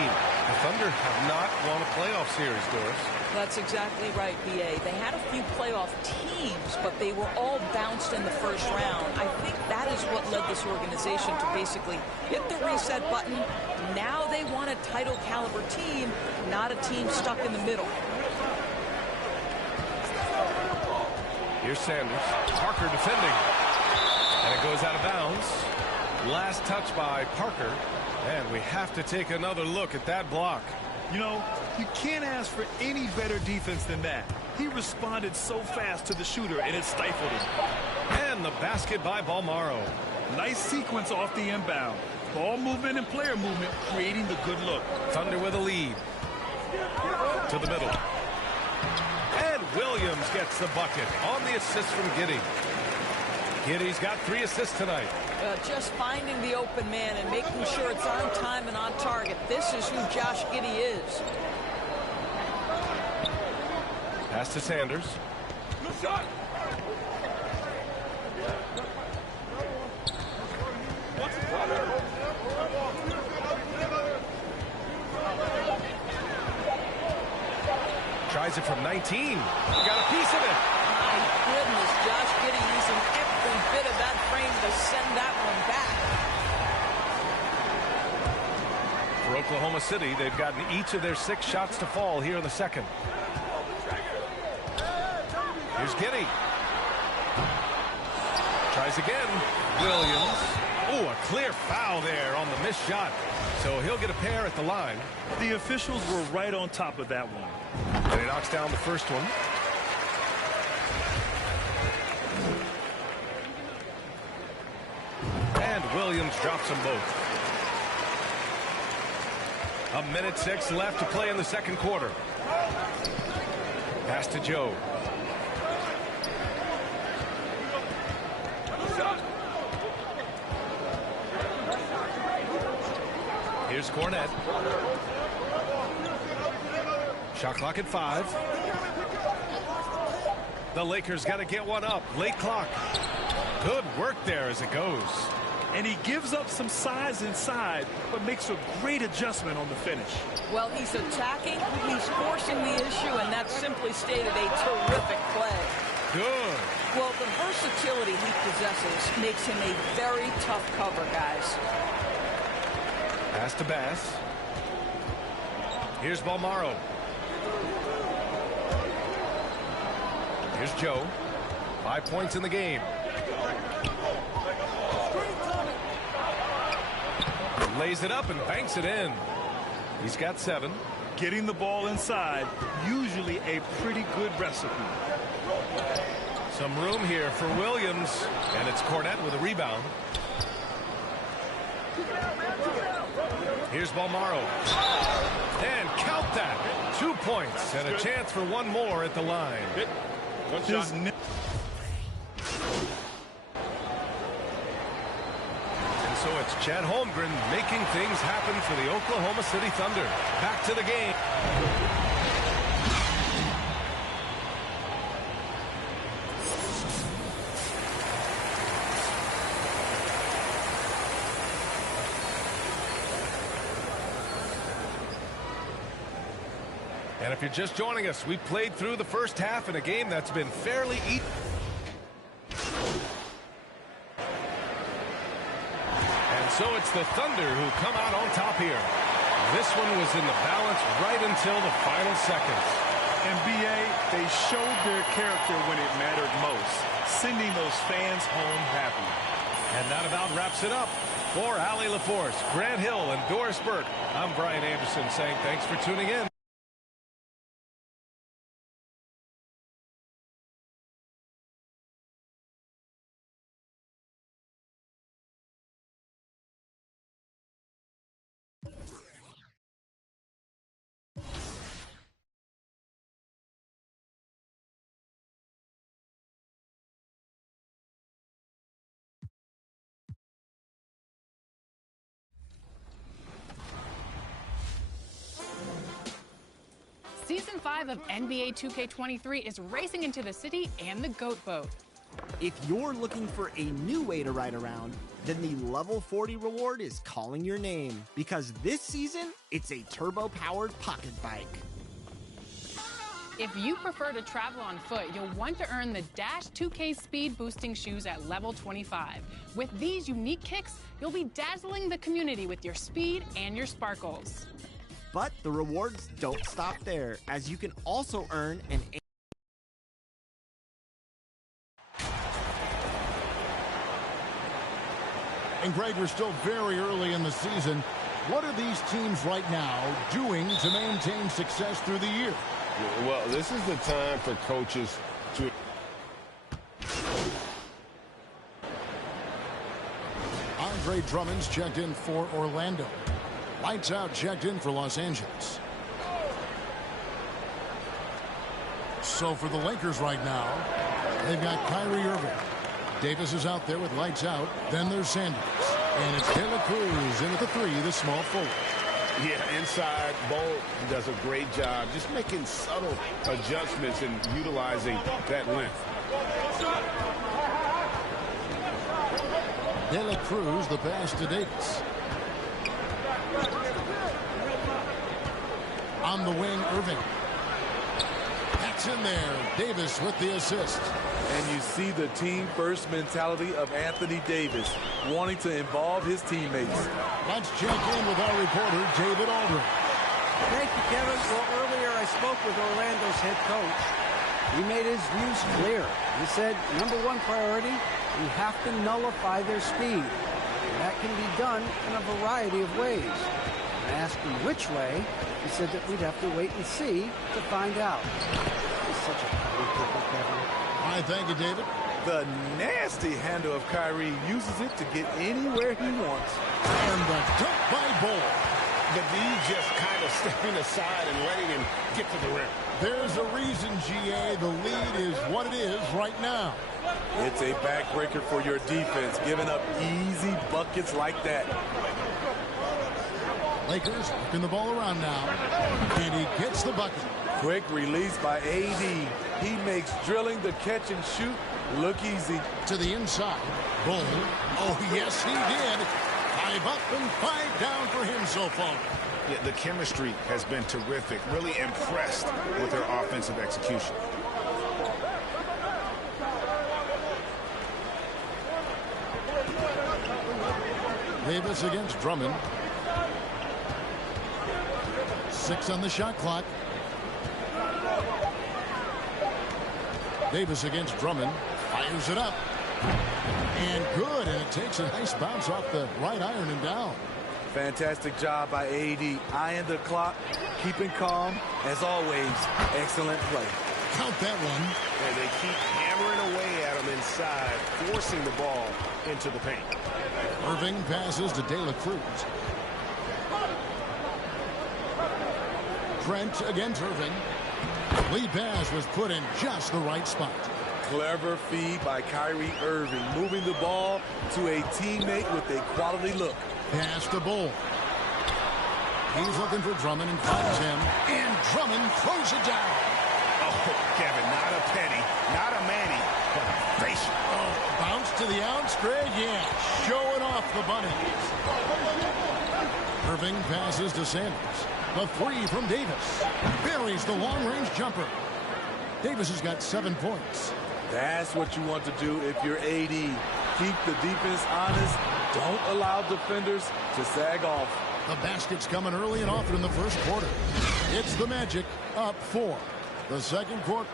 the Thunder have not won a playoff series, Doris. That's exactly right, B.A. They had a few playoff teams, but they were all bounced in the first round. I think that is what led this organization to basically hit the reset button. Now they want a title caliber team, not a team stuck in the middle. Here's Sanders. Parker defending. And it goes out of bounds. Last touch by Parker. And we have to take another look at that block. You know, you can't ask for any better defense than that. He responded so fast to the shooter, and it stifled him. And the basket by Balmaro. Nice sequence off the inbound. Ball movement and player movement creating the good look. Thunder with a lead. To the middle. And Williams gets the bucket on the assist from Giddey. Giddey's got 3 assists tonight. Just finding the open man and making sure it's on time and on target. This is who Josh Giddey is. Pass to Sanders. Tries it from 19. Got a piece of it. My goodness, Josh Giddey using every bit of that frame to send that one back. For Oklahoma City, they've gotten each of their 6 shots to fall here in the second. Here's Giddey. Tries again. Williams. Oh, a clear foul there on the missed shot. So he'll get a pair at the line. The officials were right on top of that one. And he knocks down the first one. And Williams drops them both. 1:06 left to play in the second quarter. Pass to Joe. Here's Cornette. Shot clock at 5. The Lakers got to get one up. Late clock. Good work there as it goes. And he gives up some size inside, but makes a great adjustment on the finish. Well, he's attacking, he's forcing the issue, and that simply stated a terrific play. Good. Well, the versatility he possesses makes him a very tough cover, guys. Pass to Bass. Here's Balmaro. Here's Joe. 5 points in the game. Lays it up and banks it in. He's got 7. Getting the ball inside, usually a pretty good recipe. Some room here for Williams, and it's Cornette with a rebound. Here's Balmaro. And count that. 2 points and a chance for one more at the line. One shot. So it's Chet Holmgren making things happen for the Oklahoma City Thunder. Back to the game. And if you're just joining us, we played through the first half in a game that's been fairly even. So it's the Thunder who come out on top here. This one was in the balance right until the final seconds. And B.A., they showed their character when it mattered most, sending those fans home happy. And that about wraps it up. For Allie LaForce, Grant Hill, and Doris Burke, I'm Brian Anderson saying thanks for tuning in. Season 5 of NBA 2K23 is racing into the city and the Goat Boat. If you're looking for a new way to ride around, then the Level 40 reward is calling your name. Because this season, it's a turbo-powered pocket bike. If you prefer to travel on foot, you'll want to earn the Dash 2K speed boosting shoes at level 25. With these unique kicks, you'll be dazzling the community with your speed and your sparkles. But the rewards don't stop there, as you can also earn an And Greg, we're still very early in the season. What are these teams right now doing to maintain success through the year? Well, this is the time for coaches to... Andre Drummond's checked in for Orlando. Lights Out checked in for Los Angeles. So for the Lakers right now, they've got Kyrie Irving. Davis is out there with Lights Out. Then there's Sanders. And it's De La Cruz in at the three, the small forward. Yeah, inside, Bol does a great job just making subtle adjustments and utilizing that length. De La Cruz, the pass to Davis. On the wing, Irving. That's in there. Davis with the assist. And you see the team-first mentality of Anthony Davis, wanting to involve his teammates. Let's check in with our reporter, David Aldridge. Thank you, Kevin. Well, earlier I spoke with Orlando's head coach. He made his views clear. He said, number one priority, we have to nullify their speed. And that can be done in a variety of ways. I asked him which way. He said that we'd have to wait and see to find out. He's such a great people, Kevin. All right, thank you, David. The nasty handle of Kyrie uses it to get anywhere he wants. And the dunk by Bol. The D just kind of stepping aside and letting him get to the rim. There's a reason, GA, the lead is what it is right now. It's a backbreaker for your defense, giving up easy buckets like that. Lakers working the ball around now. And he gets the bucket. Quick release by AD. He makes drilling the catch and shoot look easy. To the inside. Bol. Oh, yes, he did. 5 up and 5 down for him so far. Yeah, the chemistry has been terrific. Really impressed with their offensive execution. Davis against Drummond. 6 on the shot clock. Davis against Drummond. Fires it up. And good. And it takes a nice bounce off the right iron and down. Fantastic job by AD. Eyeing the clock. Keeping calm. As always, excellent play. Count that one. And they keep hammering away at him inside, forcing the ball into the paint. Irving passes to De La Cruz. Trent against Irving. Lead pass was put in just the right spot. Clever feed by Kyrie Irving, moving the ball to a teammate with a quality look. Pass to Bol. He's looking for Drummond and finds him. And Drummond throws it down. Oh, Kevin, not a penny, not a Manny, but a facial. Oh, bounce to the outs, Greg. Yeah, showing off the bunnies. Irving passes to Sanders. The three from Davis. Buries the long-range jumper. Davis has got 7 points. That's what you want to do if you're AD. Keep the defense honest. Don't allow defenders to sag off. The basket's coming early and often in the first quarter. It's the Magic up 4. The second quarter.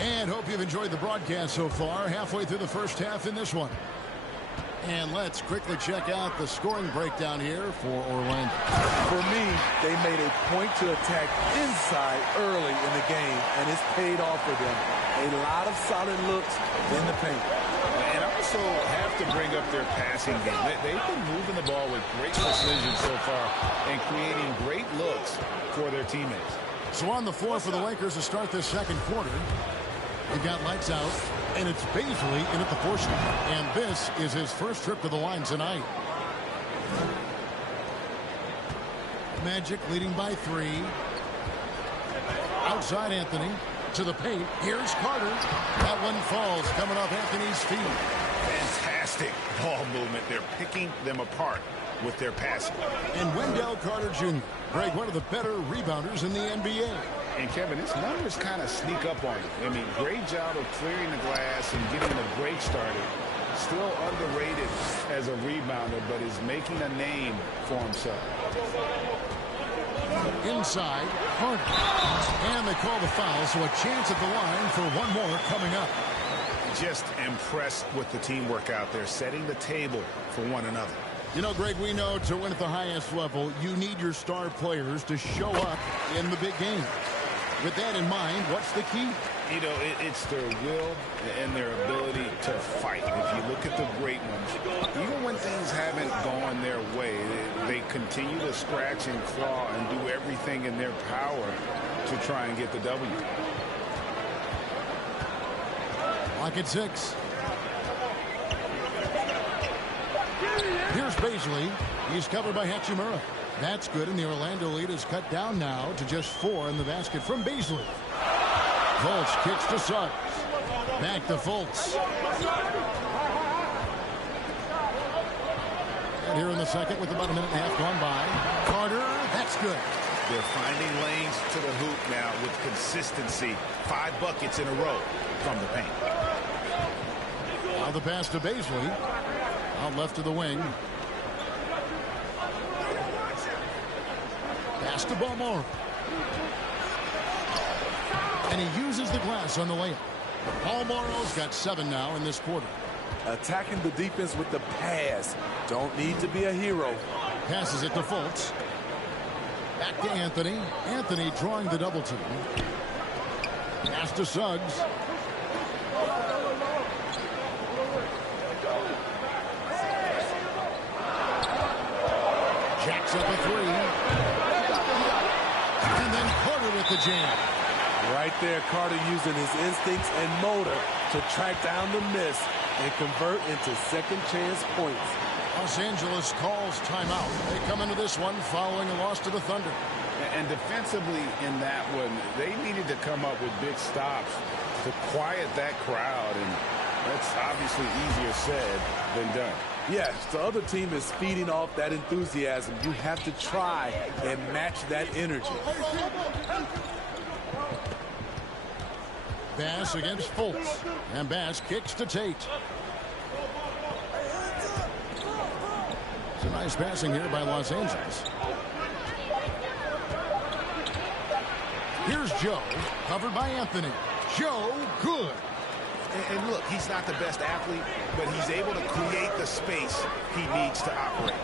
And hope you've enjoyed the broadcast so far. Halfway through the first half in this one. And let's quickly check out the scoring breakdown here for Orlando. For me, they made a point to attack inside early in the game, and it's paid off for them. A lot of solid looks in the paint. And I also have to bring up their passing game. They've been moving the ball with great precision so far and creating great looks for their teammates. So on the floor for the Lakers to start this second quarter, we've got Lights Out, and it's Baisley in at the 4 spot. And this is his first trip to the line tonight. Magic leading by 3. Outside Anthony. To the paint. Here's Carter. That one falls coming off Anthony's feet. Fantastic ball movement. They're picking them apart with their passing. And Wendell Carter Jr., Greg, one of the better rebounders in the NBA. And Kevin, his numbers kind of sneak up on you. I mean, great job of clearing the glass and getting the break started. Still underrated as a rebounder, but is making a name for himself. Inside, Carter. And they call the foul, so a chance at the line for one more coming up. Just impressed with the teamwork out there, setting the table for one another. You know, Greg, we know to win at the highest level, you need your star players to show up in the big game. With that in mind, what's the key? You know, it's their will and their ability to fight. If you look at the great ones, even when things haven't gone their way, they continue to scratch and claw and do everything in their power to try and get the W. Lock at 6. Here's Baisley. He's covered by Hachimura. That's good, and the Orlando lead is cut down now to just 4 in the basket from Baisley. Fultz kicks to Suggs. Back to Fultz. And here in the second with about a minute and a half gone by. Carter, that's good. They're finding lanes to the hoop now with consistency. 5 buckets in a row from the paint. Now the pass to Baisley. Out left to the wing. Pass to Balmore. And he uses the glass on the layup. Balmoro's got 7 now in this quarter. Attacking the defense with the pass. Don't need to be a hero. Passes it to Fultz. Back to Anthony. Anthony drawing the double team. Pass to Suggs. Jacks up a 3. And then Carter with the jam. Right there, Carter using his instincts and motor to track down the miss and convert into second chance points. Los Angeles calls timeout. They come into this one following a loss to the Thunder. And defensively in that one, they needed to come up with big stops to quiet that crowd, and that's obviously easier said than done. Yes, the other team is feeding off that enthusiasm. You have to try and match that energy. Bass against Fultz. And Bass kicks to Tate. It's a nice passing here by Los Angeles. Here's Joe, covered by Anthony. Joe, good. And look, he's not the best athlete, but he's able to create the space he needs to operate.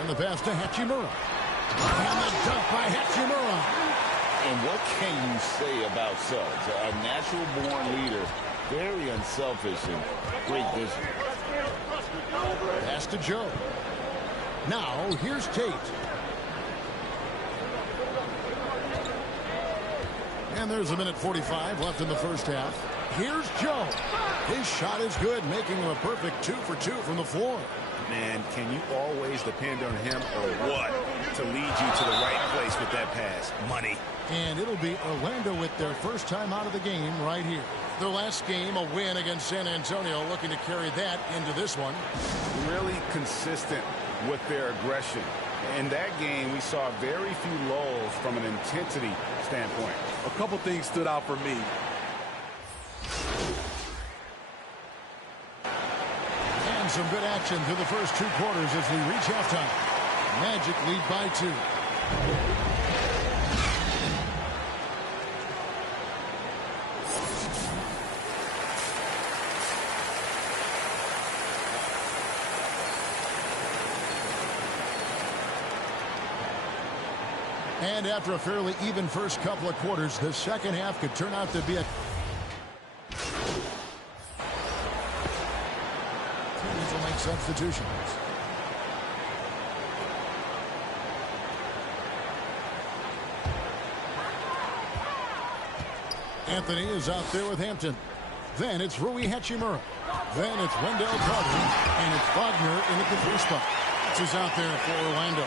And the pass to Hachimura. And the dunk by Hachimura. And what can you say about Suggs? A natural-born leader, very unselfish and great vision. Pass to Joe. Now, here's Tate. And there's a minute 45 left in the first half. Here's Joe. His shot is good, making him a perfect 2 for 2 from the floor. Man, can you always depend on him or what to lead you to the right place with that pass? Money. And it'll be Orlando with their first time out of the game right here. Their last game, a win against San Antonio, looking to carry that into this one. Really consistent with their aggression. In that game, we saw very few lulls from an intensity standpoint. A couple things stood out for me. And some good action through the first 2 quarters as we reach halftime. Magic lead by 2. And after a fairly even first couple of quarters, the second half could turn out to be a... Teams will make substitutions. Anthony is out there with Hampton. Then it's Rui Hachimura. Then it's Wendell Carter. And it's Wagner in at the 3 spot. This is out there for Orlando.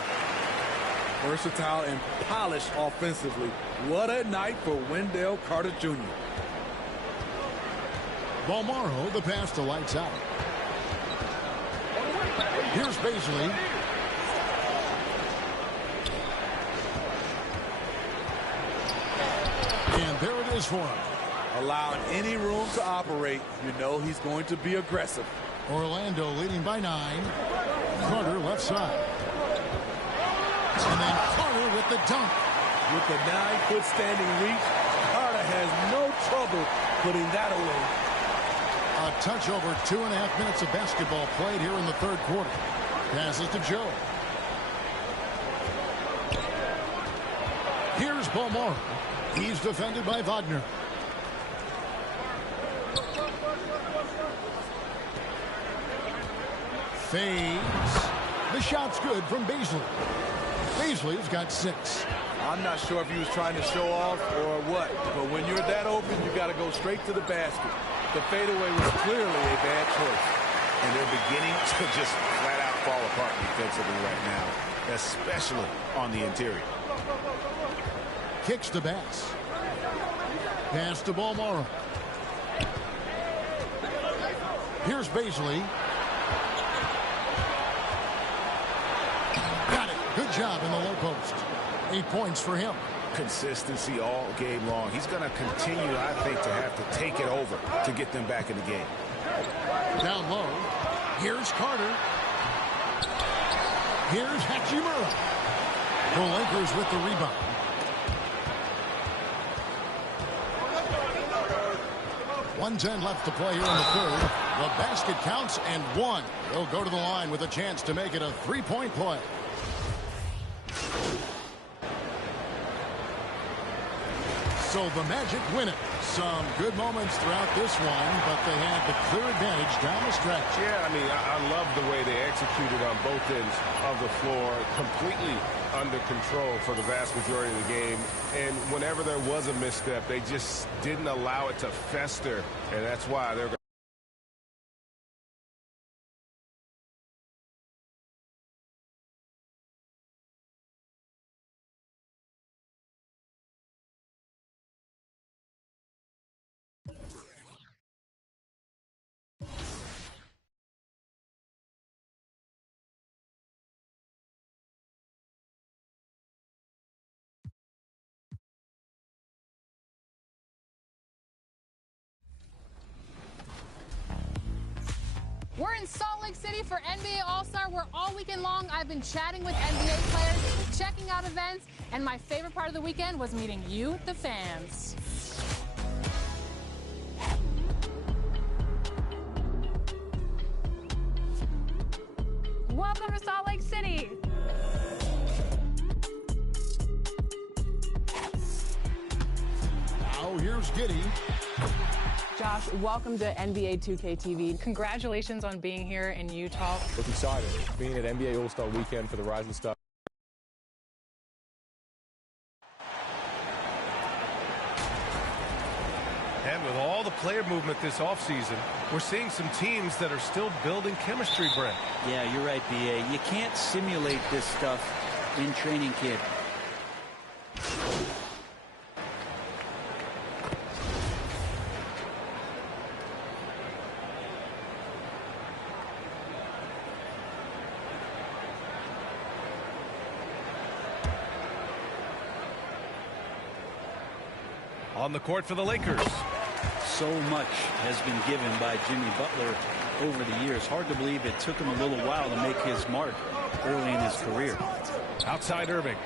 Versatile and polished offensively. What a night for Wendell Carter Jr. Balmoro, the pass to lights out. Here's Baisley. And there it is for him. Allowing any room to operate, you know he's going to be aggressive. Orlando leading by 9. Carter left side. And then Carter with with the dunk. With the 9-foot standing reach, Carter has no trouble putting that away. A touch over 2.5 minutes of basketball played here in the third quarter. Passes to Joe. Here's Beaumont. He's defended by Wagner. Fades. The shot's good from Beasley. Beasley's got 6. I'm not sure if he was trying to show off or what, but when you're that open, you got to go straight to the basket. The fadeaway was clearly a bad choice. And they're beginning to just flat out fall apart defensively right now, especially on the interior. Kicks to Bass. Pass to Balmora. Here's Beasley. Got it. Good job in the low post. 8 points for him. Consistency all game long. He's going to continue, I think, to have to take it over to get them back in the game. Down low. Here's Carter. Here's Hachimura. The Lakers with the rebound. .110 left to play here in the third. The basket counts and 1. They'll go to the line with a chance to make it a 3-point play. So the Magic win it. Some good moments throughout this one, but they had the clear advantage down the stretch. Yeah, I mean, I love the way they executed on both ends of the floor, completely under control for the vast majority of the game. And whenever there was a misstep, they just didn't allow it to fester, and that's why they're going to. We're in Salt Lake City for NBA All-Star, where all weekend long I've been chatting with NBA players, checking out events, and my favorite part of the weekend was meeting you, the fans. Welcome to Salt Lake City. Now here's Giddey. Josh, welcome to NBA 2K TV. Congratulations on being here in Utah. Look excited. Being at NBA All-Star Weekend for the Rising Stars. And with all the player movement this offseason, we're seeing some teams that are still building chemistry, Brent. Yeah, you're right, B.A. You can't simulate this stuff in training camp. On the court for the Lakers. So much has been given by Jimmy Butler over the years. Hard to believe it took him a little while to make his mark early in his career. Outside Irving.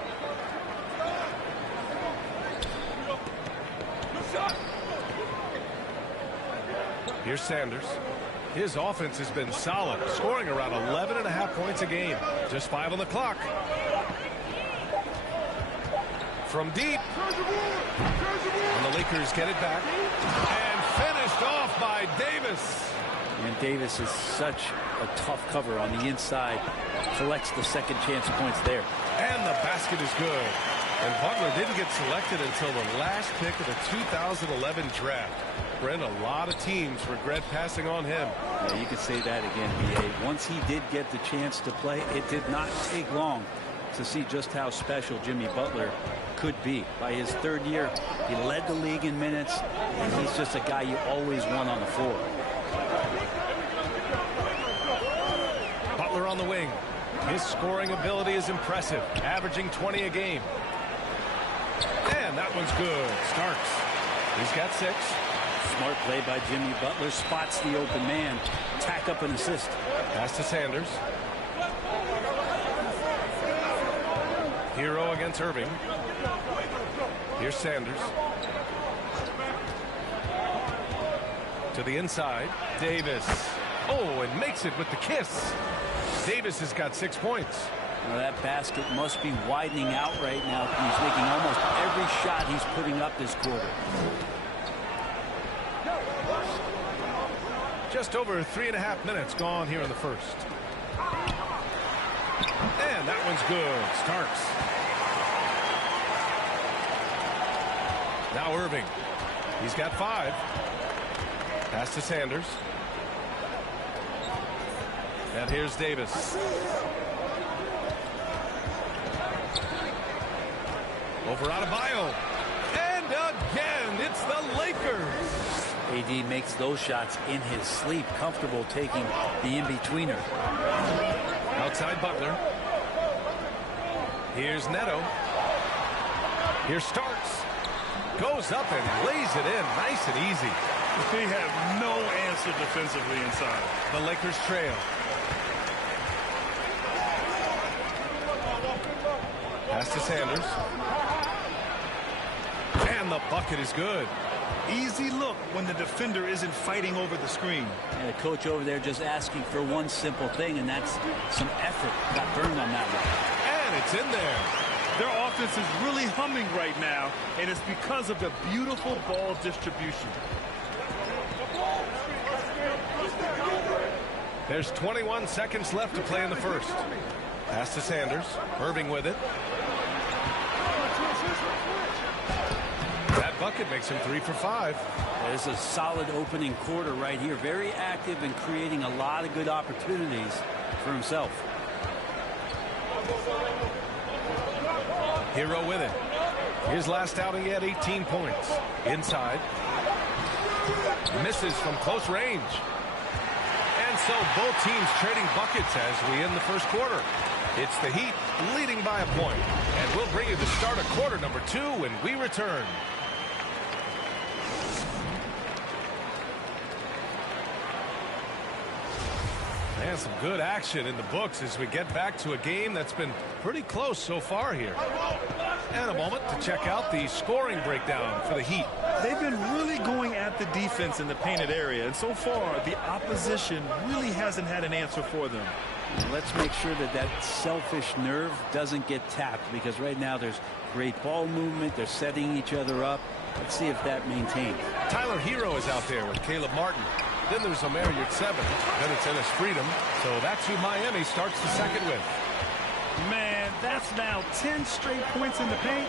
Here's Sanders. His offense has been solid, scoring around 11.5 points a game. Just 5 on the clock. From deep. And the Lakers get it back. And finished off by Davis. And Davis is such a tough cover on the inside. Collects the second chance points there. And the basket is good. And Butler didn't get selected until the last pick of the 2011 draft. Brent, a lot of teams regret passing on him. Yeah, you could say that again, B.A. Once he did get the chance to play, it did not take long to see just how special Jimmy Butler could be. By his third year, he led the league in minutes, and he's just a guy you always want on the floor. Butler on the wing. His scoring ability is impressive, averaging 20 a game. And that one's good. Starks. He's got 6. Smart play by Jimmy Butler. Spots the open man. Tack up an assist. Pass to Sanders. Hero against Irving. Here's Sanders. To the inside. Davis. Oh, and makes it with the kiss. Davis has got 6 points. Well, that basket must be widening out right now. He's making almost every shot he's putting up this quarter. Just over 3.5 minutes gone here in the first. And that one's good. Starks. Now Irving. He's got 5. Pass to Sanders. And here's Davis. Over Adebayo. And again, it's the Lakers. AD makes those shots in his sleep, comfortable taking the in-betweener. Outside Butler. Here's Neto. Here's Starks. Goes up and lays it in nice and easy. They have no answer defensively inside. The Lakers trail. Pass to Sanders. And the bucket is good. Easy look when the defender isn't fighting over the screen. And the coach over there just asking for one simple thing, and that's some effort. Got burned on that one. And it's in there. Their offense is really humming right now, and it's because of the beautiful ball distribution. There's 21 seconds left to play in the first. Pass to Sanders. Irving with it. That bucket makes him 3 for 5. It's a solid opening quarter right here. Very active and creating a lot of good opportunities for himself. Hero with it. His last outing, he had 18 points. Inside. Misses from close range. And so both teams trading buckets as we end the first quarter. It's the Heat leading by a point. And we'll bring you the start of quarter number 2 when we return. And some good action in the books as we get back to a game that's been pretty close so far here. And a moment to check out the scoring breakdown for the Heat. They've been really going at the defense in the painted area, and so far the opposition really hasn't had an answer for them. Let's make sure that that selfish nerve doesn't get tapped, because right now there's great ball movement. They're setting each other up. Let's see if that maintains. Tyler Hero is out there with Caleb Martin. Then there's Omer Yurtseven. Then it's Ennis Freedom. So that's who Miami starts the second with. Man, that's now 10 straight points in the paint.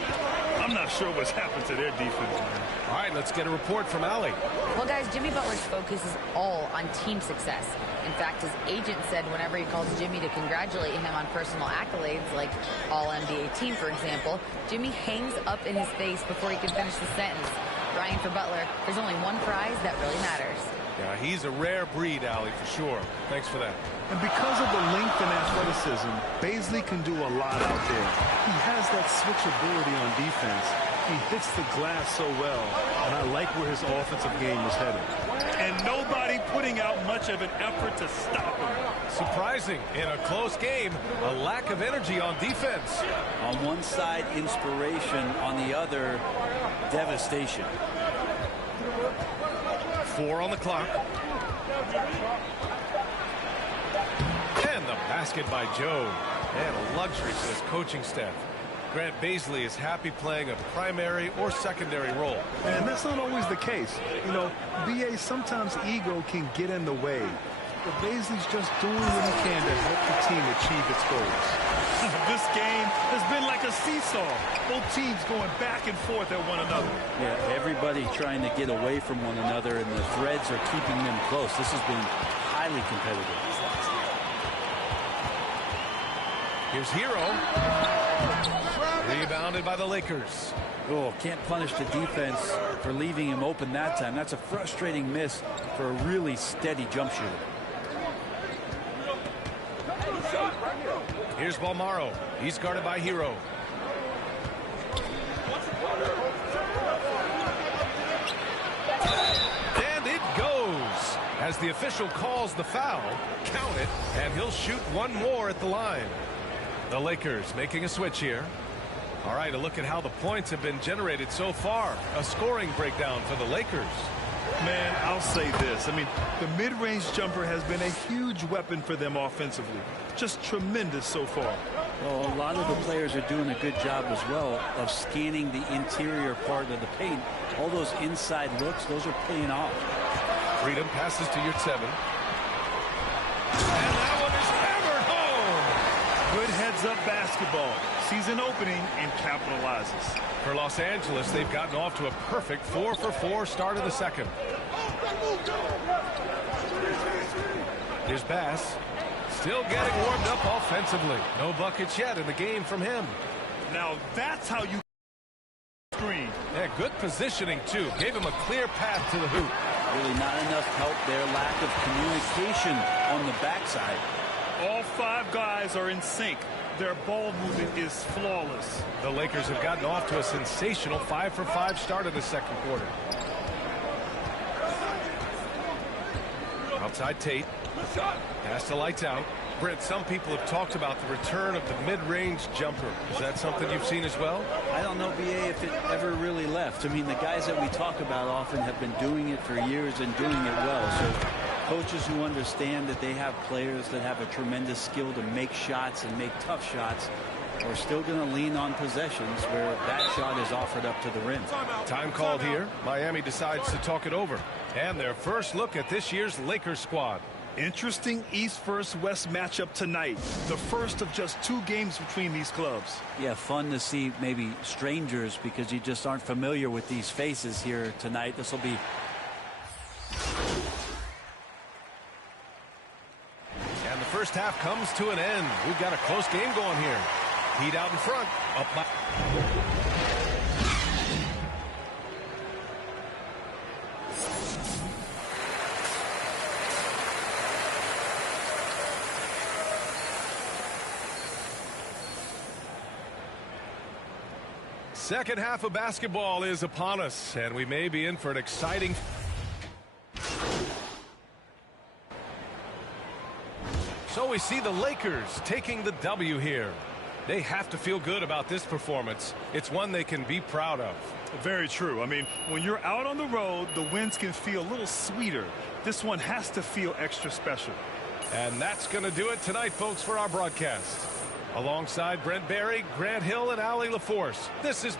I'm not sure what's happened to their defense, man. All right, let's get a report from Allie. Well, guys, Jimmy Butler's focus is all on team success. In fact, his agent said whenever he calls Jimmy to congratulate him on personal accolades, like All-NBA team, for example, Jimmy hangs up in his face before he can finish the sentence. Ryan, for Butler, there's only one prize that really matters. Yeah, he's a rare breed, Allie, for sure. Thanks for that. And because of the length and athleticism, Baisley can do a lot out there. He has that switchability on defense. He hits the glass so well, and I like where his offensive game is headed. And nobody putting out much of an effort to stop him. Surprising, in a close game, a lack of energy on defense. On one side, inspiration. On the other, devastation. 4 on the clock. And the basket by Joe. And a luxury for his coaching staff. Grant Baisley is happy playing a primary or secondary role. And that's not always the case. You know, B.A., sometimes ego can get in the way. But Baisley's just doing what he can to help the team achieve its goals. This game has been like a seesaw. Both teams going back and forth at one another. Yeah, everybody trying to get away from one another, and the threads are keeping them close. This has been highly competitive. Here's Hero. Rebounded by the Lakers. Oh, can't punish the defense for leaving him open that time. That's a frustrating miss for a really steady jump shooter. Here's Balmaro. He's guarded by Hero. And it goes. As the official calls the foul, count it, and he'll shoot one more at the line. The Lakers making a switch here. All right, a look at how the points have been generated so far. A scoring breakdown for the Lakers. Man, I'll say this. I mean, the mid-range jumper has been a huge weapon for them offensively. Just tremendous so far. Well, a lot of the players are doing a good job as well of scanning the interior part of the paint. All those inside looks, those are paying off. Freedom passes to Yurtseven. And that one is hammered home. Good heads-up basketball. Sees an opening and capitalizes. For Los Angeles, they've gotten off to a perfect 4-for-4 start of the second. Here's Bass. Still getting warmed up offensively. No buckets yet in the game from him. Now that's how you screen. Yeah, good positioning, too. Gave him a clear path to the hoop. Really not enough help there. Lack of communication on the backside. All 5 guys are in sync. Their ball movement is flawless. The Lakers have gotten off to a sensational 5-for-5 start of the second quarter. Outside Tate. Pass to Lights Out. Brent, some people have talked about the return of the mid-range jumper. Is that something you've seen as well? I don't know, BA, if it ever really left. I mean, the guys that we talk about often have been doing it for years and doing it well. So coaches who understand that they have players that have a tremendous skill to make shots and make tough shots are still going to lean on possessions where that shot is offered up to the rim. Time called here. Miami decides to talk it over. And their first look at this year's Lakers squad. Interesting East versus West matchup tonight. The first of just 2 games between these clubs. Yeah, fun to see maybe strangers because you just aren't familiar with these faces here tonight. This will be... And the first half comes to an end. We've got a close game going here. Heat out in front. Up by... Second half of basketball is upon us, and we may be in for an exciting... So we see the Lakers taking the W here. They have to feel good about this performance. It's one they can be proud of. Very true. I mean, when you're out on the road, the wins can feel a little sweeter. This one has to feel extra special. And that's going to do it tonight, folks, for our broadcast. Alongside Brent Barry, Grant Hill, and Allie LaForce, this is...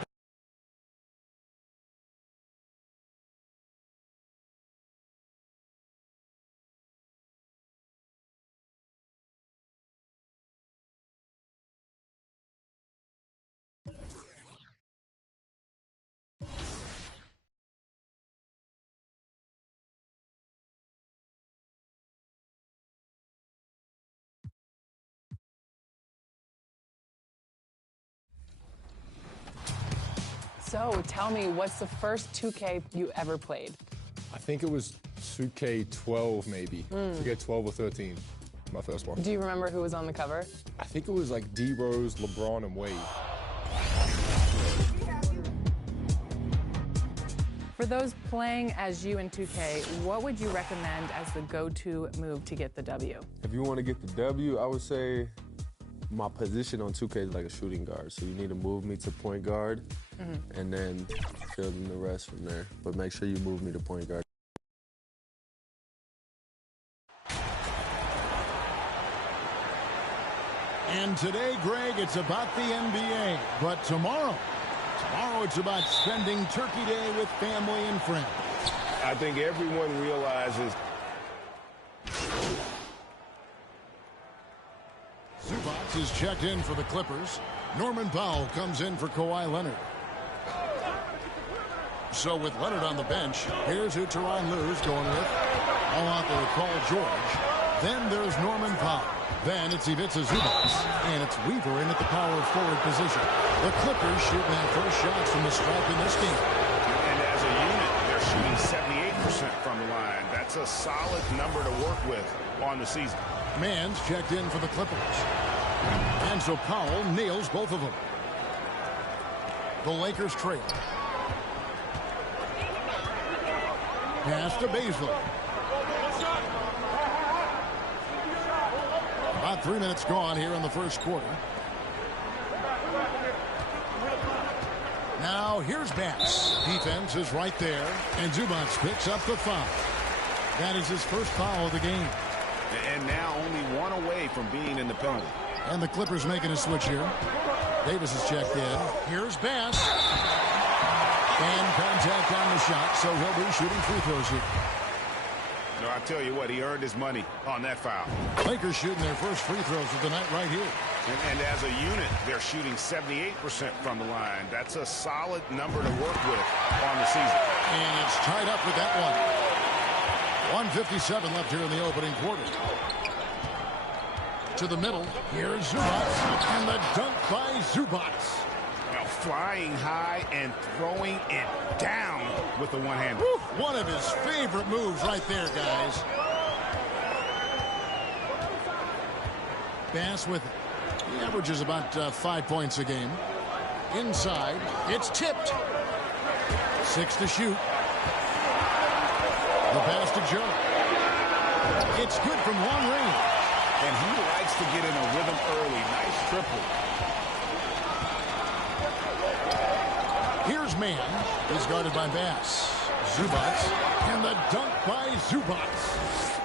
So tell me, what's the first 2K you ever played? I think it was 2K12 maybe. 2K12 or 13, my first one. Do you remember who was on the cover? I think it was like D Rose, LeBron, and Wade. For those playing as you in 2K, what would you recommend as the go-to move to get the W? If you want to get the W, I would say my position on 2K is like a shooting guard. So you need to move me to point guard and then fill in the rest from there. But make sure you move me to point guard. And today, Greg, it's about the NBA. But tomorrow it's about spending Turkey Day with family and friends. I think everyone realizes Zubac is checked in for the Clippers. Norman Powell comes in for Kawhi Leonard. So with Leonard on the bench, here's who Tyronn Lue's going with. All out there with Paul George. Then there's Norman Powell. Then it's Ivica Zubac. And it's Weaver in at the power forward position. The Clippers shooting their first shots from the stripe in this game. And as a unit, they're shooting 78% from the line. That's a solid number to work with on the season. Mann's checked in for the Clippers. And so Powell nails both of them. The Lakers trail. Pass to Baszler. About 3 minutes gone here in the first quarter. Now here's Bass. Defense is right there, and Zubac picks up the foul. That is his first foul of the game. And now only one away from being in the penalty. And the Clippers making a switch here. Davis is checked in. Here's Bass. And contact on the shot, so he'll be shooting free throws here. No, I tell you what, he earned his money on that foul. Lakers shooting their first free throws of the night right here. And as a unit, they're shooting 78% from the line. That's a solid number to work with on the season. And it's tied up with that one. 1:57 left here in the opening quarter. To the middle. Here's Zubac. And the dunk by Zubac. Well, flying high and throwing it down with the one-hander. One of his favorite moves right there, guys. Bass with it. He averages about 5 points a game. Inside. It's tipped. 6 to shoot. The pass to Joe. It's good from long range. And he likes to get in a rhythm early. Nice triple. Here's Mann. He's guarded by Bass. Zubac. And the dunk by Zubac.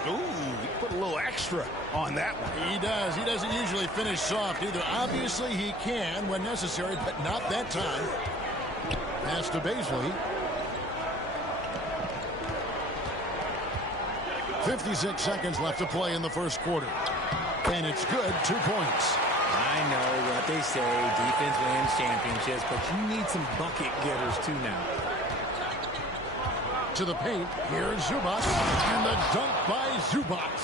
Ooh, he put a little extra on that one. He does. He doesn't usually finish soft either. Obviously, he can when necessary, but not that time. Pass to Baisley. 56 seconds left to play in the first quarter. And it's good, 2 points. I know what they say, defense wins championships, but you need some bucket getters too now. To the paint, here's Zubac, and the dunk by Zubac.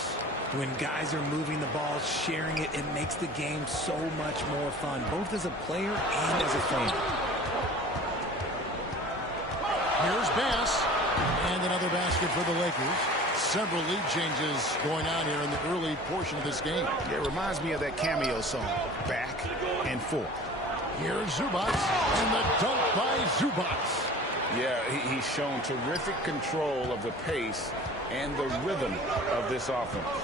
When guys are moving the ball, sharing it, it makes the game so much more fun, both as a player and as a fan. Here's Bass, and another basket for the Lakers. Several lead changes going on here in the early portion of this game. Yeah, it reminds me of that cameo song, Back and Forth. Here's Zubac, and the dunk by Zubac. Yeah, he's shown terrific control of the pace and the rhythm of this offense.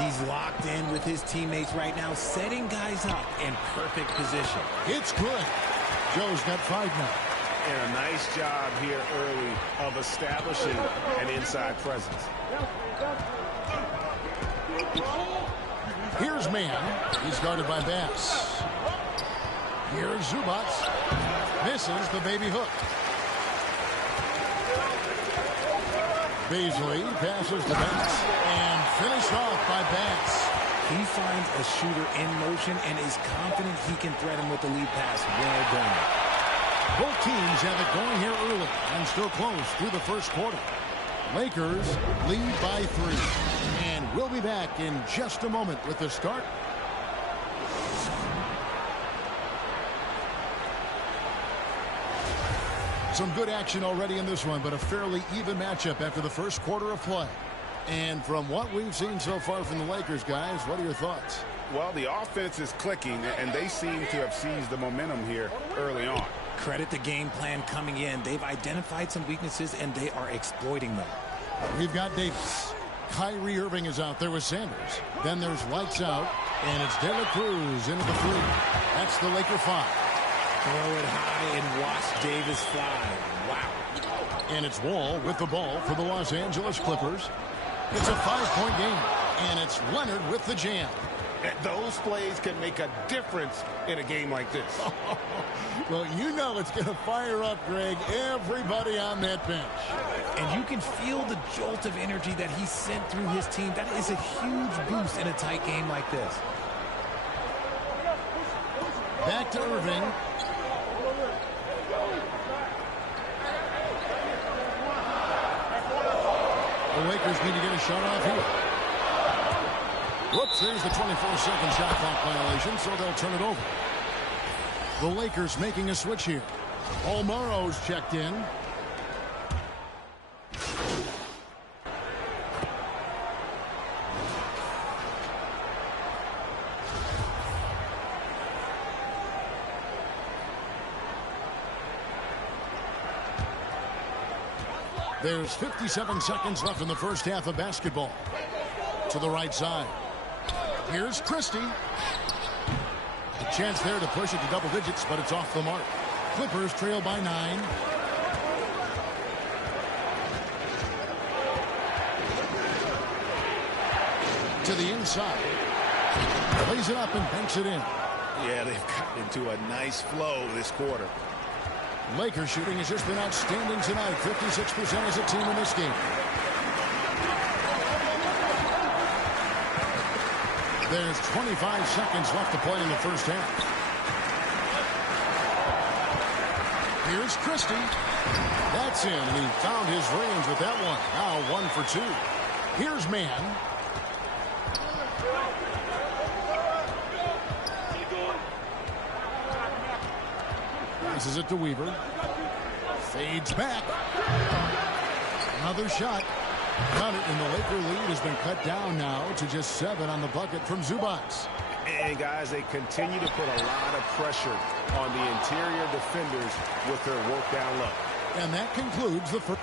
He's locked in with his teammates right now, setting guys up in perfect position. It's good. Joe's got 5 now. And a nice job here early of establishing an inside presence. Here's Mann. He's guarded by Bass. Here's Zubac. Misses the baby hook. Baisley passes to Bass and finished off by Bass. He finds a shooter in motion and is confident he can thread him with the lead pass. Well done. Both teams have it going here early and still close through the first quarter. Lakers lead by 3. And we'll be back in just a moment with the start. Some good action already in this one, but a fairly even matchup after the first quarter of play. And from what we've seen so far from the Lakers, guys, what are your thoughts? Well, the offense is clicking, and they seem to have seized the momentum here early on. Credit the game plan coming in. They've identified some weaknesses, and they are exploiting them. We've got Davis. Kyrie Irving is out there with Sanders. Then there's lights out, and it's De La Cruz into the 3. That's the Laker 5. Throw it high and watch Davis fly. Wow. And it's Wall with the ball for the Los Angeles Clippers. It's a 5-point game, and it's Leonard with the jam. Those plays can make a difference in a game like this. Well, you know it's going to fire up, Greg, everybody on that bench. And you can feel the jolt of energy that he sent through his team. That is a huge boost in a tight game like this. Back to Irving. The Lakers need to get a shot off here. Whoops, there's the 24-second shot clock violation, so they'll turn it over. The Lakers making a switch here. Almaro's checked in. There's 57 seconds left in the first half of basketball. To the right side. Here's Christie. A chance there to push it to double digits, but it's off the mark. Clippers trail by 9. To the inside. Plays it up and banks it in. Yeah, they've gotten into a nice flow this quarter. Lakers shooting has just been outstanding tonight. 56% as a team in this game. There's 25 seconds left to play in the first half. Here's Christie. That's in, and he found his range with that one. Now 1 for 2. Here's Mann. Passes it to Weaver. Fades back. Another shot. Got it, and the Laker lead has been cut down now to just 7 on the bucket from Zubac. And guys, they continue to put a lot of pressure on the interior defenders with their work down low. And that concludes the first.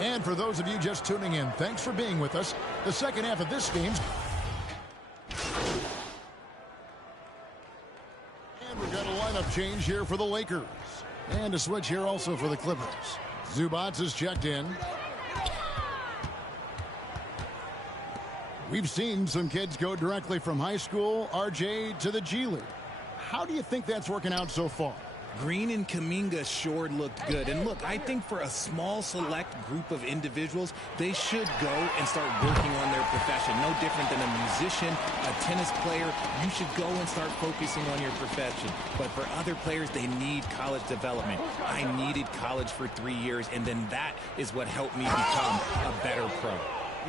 And for those of you just tuning in, thanks for being with us. The second half of this game's. And we've got a lineup change here for the Lakers. And a switch here also for the Clippers. Zubac is checked in. We've seen some kids go directly from high school, RJ, to the G League. How do you think that's working out so far? Green and Kuminga sure looked good. And look, I think for a small select group of individuals, they should go and start working on their profession. No different than a musician, a tennis player. You should go and start focusing on your profession. But for other players, they need college development. I needed college for 3 years, and then that is what helped me become a better pro.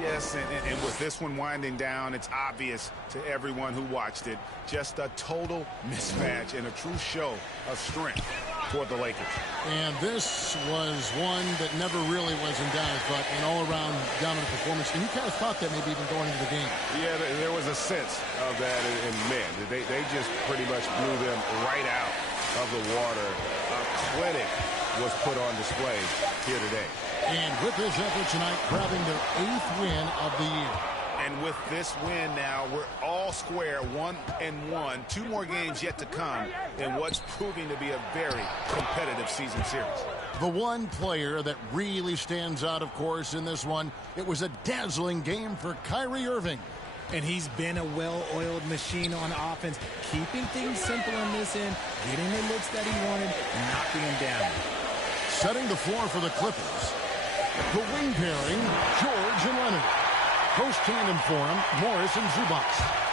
Yes, and with this one winding down, it's obvious to everyone who watched it, just a total mismatch and a true show of strength toward the Lakers. And this was one that never really was in doubt, but an all-around dominant performance. And you kind of thought that maybe even going into the game. Yeah, there was a sense of that in men. They just pretty much blew them right out of the water. A clinic was put on display here today. And with this effort tonight, grabbing their 8th win of the year. And with this win now, we're all square, 1-1. 2 more games yet to come in what's proving to be a very competitive season series. The one player that really stands out, of course, in this one, it was a dazzling game for Kyrie Irving. And he's been a well-oiled machine on offense, keeping things simple on this end, getting the looks that he wanted, knocking them down. Setting the floor for the Clippers. The wing pairing, George and Leonard. Post tandem for him, Morris and Zubac.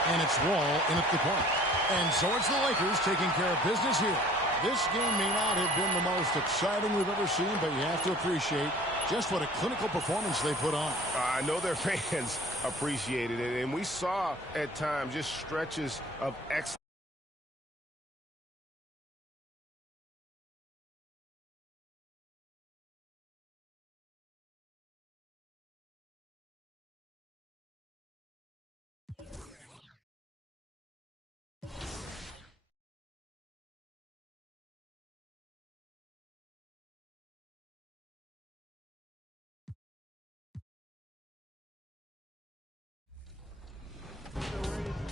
And it's Wall in at the point. And so it's the Lakers taking care of business here. This game may not have been the most exciting we've ever seen, but you have to appreciate just what a clinical performance they put on. I know their fans appreciated it, and we saw at times just stretches of excellence.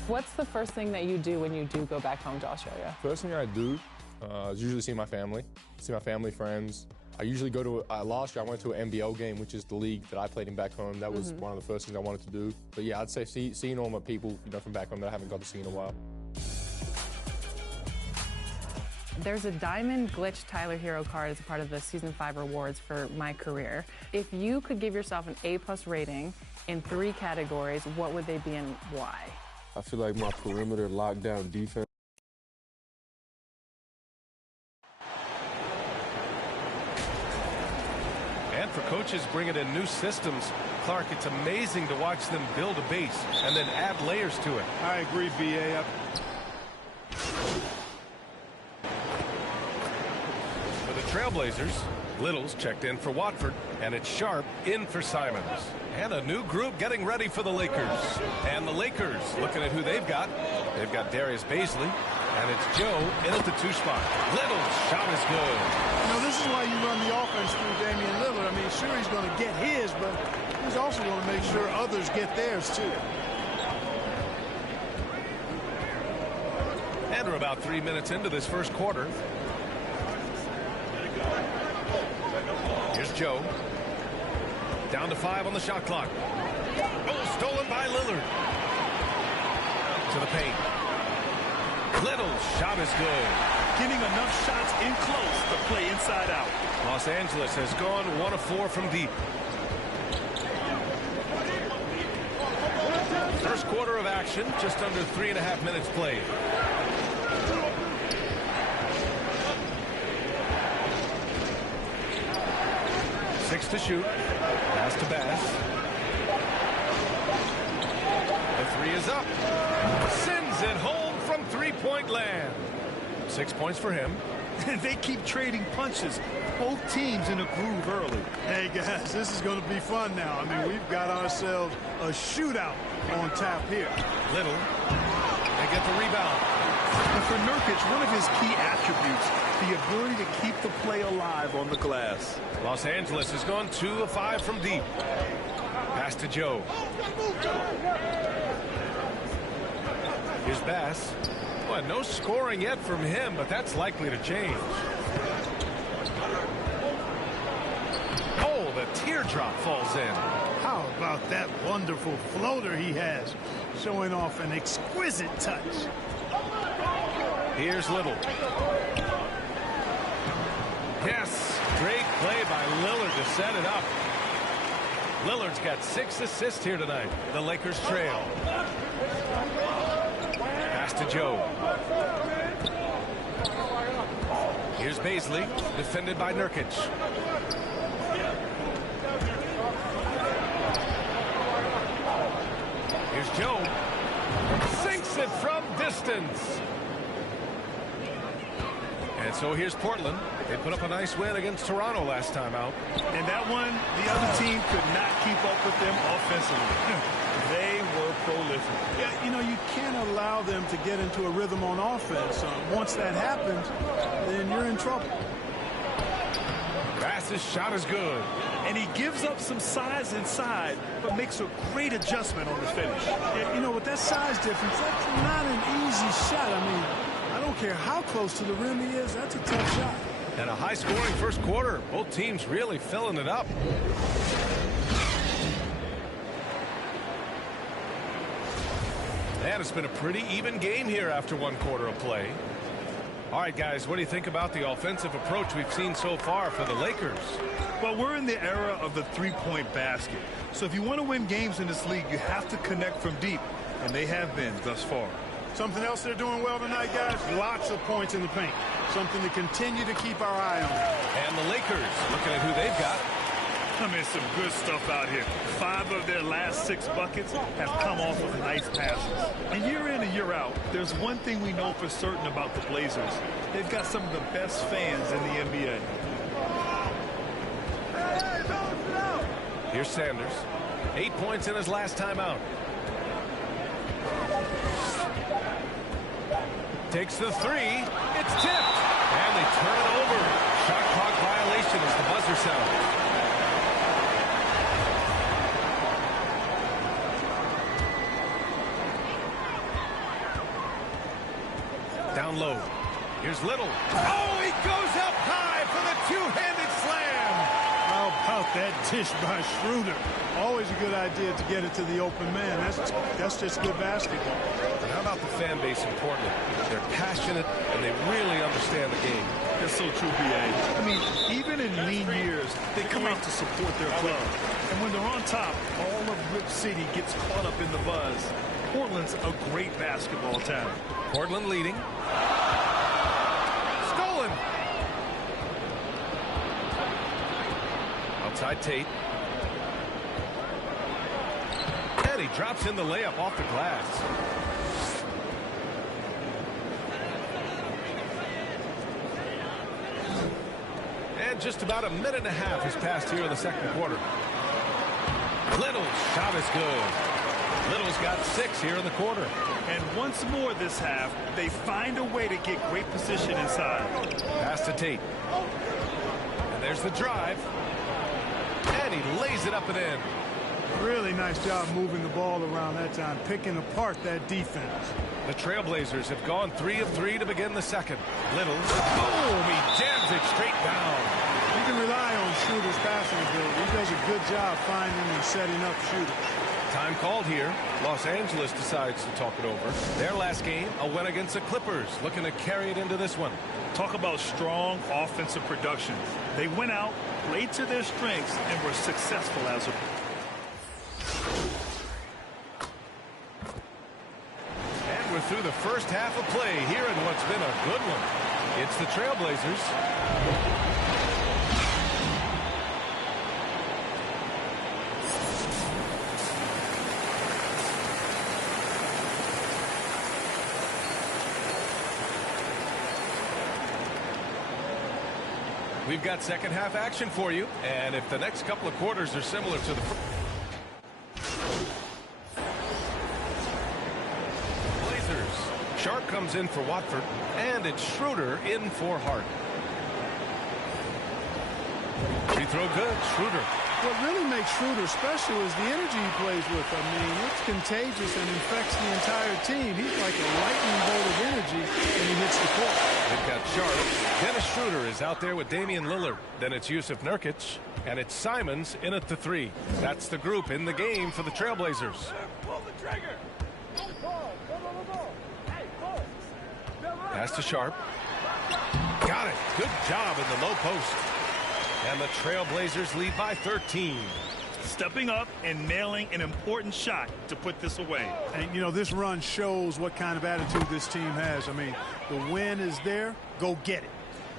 What's the first thing that you do when you do go back home to Australia? First thing I do is usually see my family, friends. I usually go to, last year I went to an NBL game, which is the league that I played in back home. That was one of the first things I wanted to do. But yeah, I'd say seeing all my people, from back home that I haven't got to see in a while. There's a Diamond Glitch Tyler Hero card as a part of the Season 5 rewards for my career. If you could give yourself an A+ rating in 3 categories, what would they be and why? I feel like my perimeter lockdown defense. And for coaches bringing in new systems, Clark, it's amazing to watch them build a base and then add layers to it. I agree, B.A. For the Trailblazers, Little's checked in for Watford, and it's Sharp in for Simons. And a new group getting ready for the Lakers. And the Lakers, looking at who they've got Darius Bazley And it's Joe in at the 2 spot. Little's shot is good. You know, this is why you run the offense through Damian Lillard. I mean, sure, he's going to get his, but he's also going to make sure others get theirs, too. And we're about 3 minutes into this first quarter. Here's Joe. Down to 5 on the shot clock. Oh, stolen by Lillard. To the paint. Little's shot is good. Getting enough shots in close to play inside out. Los Angeles has gone 1 of 4 from deep. First quarter of action, just under 3.5 minutes played. Six to shoot. Pass to Bass. The 3 is up. Sends it home from 3-point land. 6 points for him. They keep trading punches. Both teams in a groove early. Hey, guys, this is going to be fun now. I mean, we've got ourselves a shootout on tap here. Little. They get the rebound. And for Nurkic, one of his key attributes, the ability to keep the play alive on the glass. Los Angeles has gone 2 of 5 from deep. Pass to Joe. Here's Bass. Well, no scoring yet from him, but that's likely to change. Oh, the teardrop falls in. How about that wonderful floater he has, showing off an exquisite touch. Here's Little. Yes, great play by Lillard to set it up. Lillard's got 6 assists here tonight. The Lakers trail. Pass to Joe. Here's Baisley, defended by Nurkic. Here's Joe. Sinks it from distance. And so here's Portland. They put up a nice win against Toronto last time out. And that one, the other team could not keep up with them offensively. They were prolific. Yeah, you know, you can't allow them to get into a rhythm on offense. Once that happens, then you're in trouble. Bass's shot is good. And he gives up some size inside, but makes a great adjustment on the finish. Yeah, you know, with that size difference, that's not an easy shot. I mean, I don't care how close to the rim he is, that's a tough shot. And a high-scoring first quarter. Both teams really filling it up. And it's been a pretty even game here after 1 quarter of play. All right, guys, what do you think about the offensive approach we've seen so far for the Lakers? Well, we're in the era of the three-point basket. So if you want to win games in this league, you have to connect from deep, and they have been thus far. Something else they're doing well tonight, guys? Lots of points in the paint. Something to continue to keep our eye on. And the Lakers, looking at who they've got. I mean, some good stuff out here. 5 of their last 6 buckets have come off of nice passes. And year in and year out, there's one thing we know for certain about the Blazers. They've got some of the best fans in the NBA. Here's Sanders. 8 points in his last time out. Takes the 3. It's tipped. And they turn it over. Shot clock violation as the buzzer sounds. Down low. Here's Little. Oh, he goes up high for the two-handed slam. How about that dish by Schroeder? Always a good idea to get it to the open man. That's just good basketball. And how about the fan base in Portland? They're passionate and they really understand the game. That's so true, B.A. I mean, even in lean years, they come out to support their club. And when they're on top, all of Rip City gets caught up in the buzz. Portland's a great basketball town. Portland leading. Stolen. Outside Tate. And he drops in the layup off the glass. And just about a minute and a half has passed here in the second quarter. Little's shot is good. Little's got 6 here in the quarter. And once more this half, they find a way to get great position inside. Pass to Tate. And there's the drive. And he lays it up and in. Really nice job moving the ball around that time, picking apart that defense. The Trailblazers have gone 3 of 3 to begin the second. Little, boom, he jams it straight down. You can rely on Schroeder's passing ability. He does a good job finding and setting up shooters. Time called here. Los Angeles decides to talk it over. Their last game, a win against the Clippers, looking to carry it into this one. Talk about strong offensive production. They went out, played to their strengths, and were successful as a We're through the first half of play here in what's been a good one. It's the Trailblazers. We've got second half action for you, and if the next couple of quarters are similar to the first, Sharp comes in for Watford, and it's Schroeder in for Hart. Free throw good, Schroeder. What really makes Schroeder special is the energy he plays with. I mean, it's contagious and infects the entire team. He's like a lightning bolt of energy when he hits the court. They've got Sharp. Dennis Schroeder is out there with Damian Lillard. Then it's Yusuf Nurkic, and it's Simons in at the 3. That's the group in the game for the Trailblazers. Pull the trigger. Pass to Sharp. Got it. Good job in the low post. And the Trailblazers lead by 13. Stepping up and nailing an important shot to put this away. And, you know, this run shows what kind of attitude this team has. I mean, the win is there. Go get it.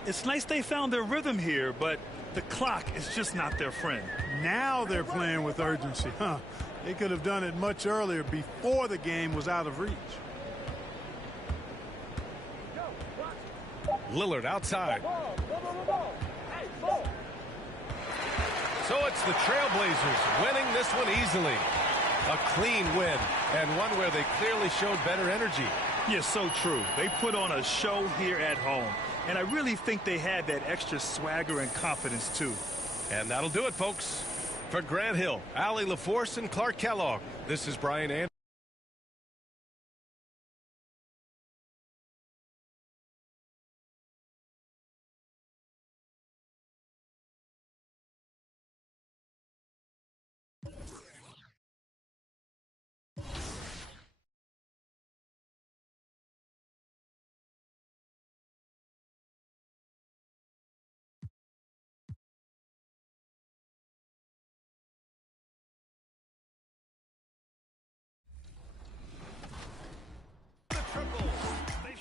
It's nice they found their rhythm here, but the clock is just not their friend. Now they're playing with urgency. They could have done it much earlier, before the game was out of reach. Lillard outside. So it's the Trailblazers winning this one easily. A clean win, and one where they clearly showed better energy. Yeah, so true. They put on a show here at home, and I really think they had that extra swagger and confidence too. And that'll do it, folks. For Grant Hill, Allie LaForce, and Clark Kellogg, this is Brian Anderson.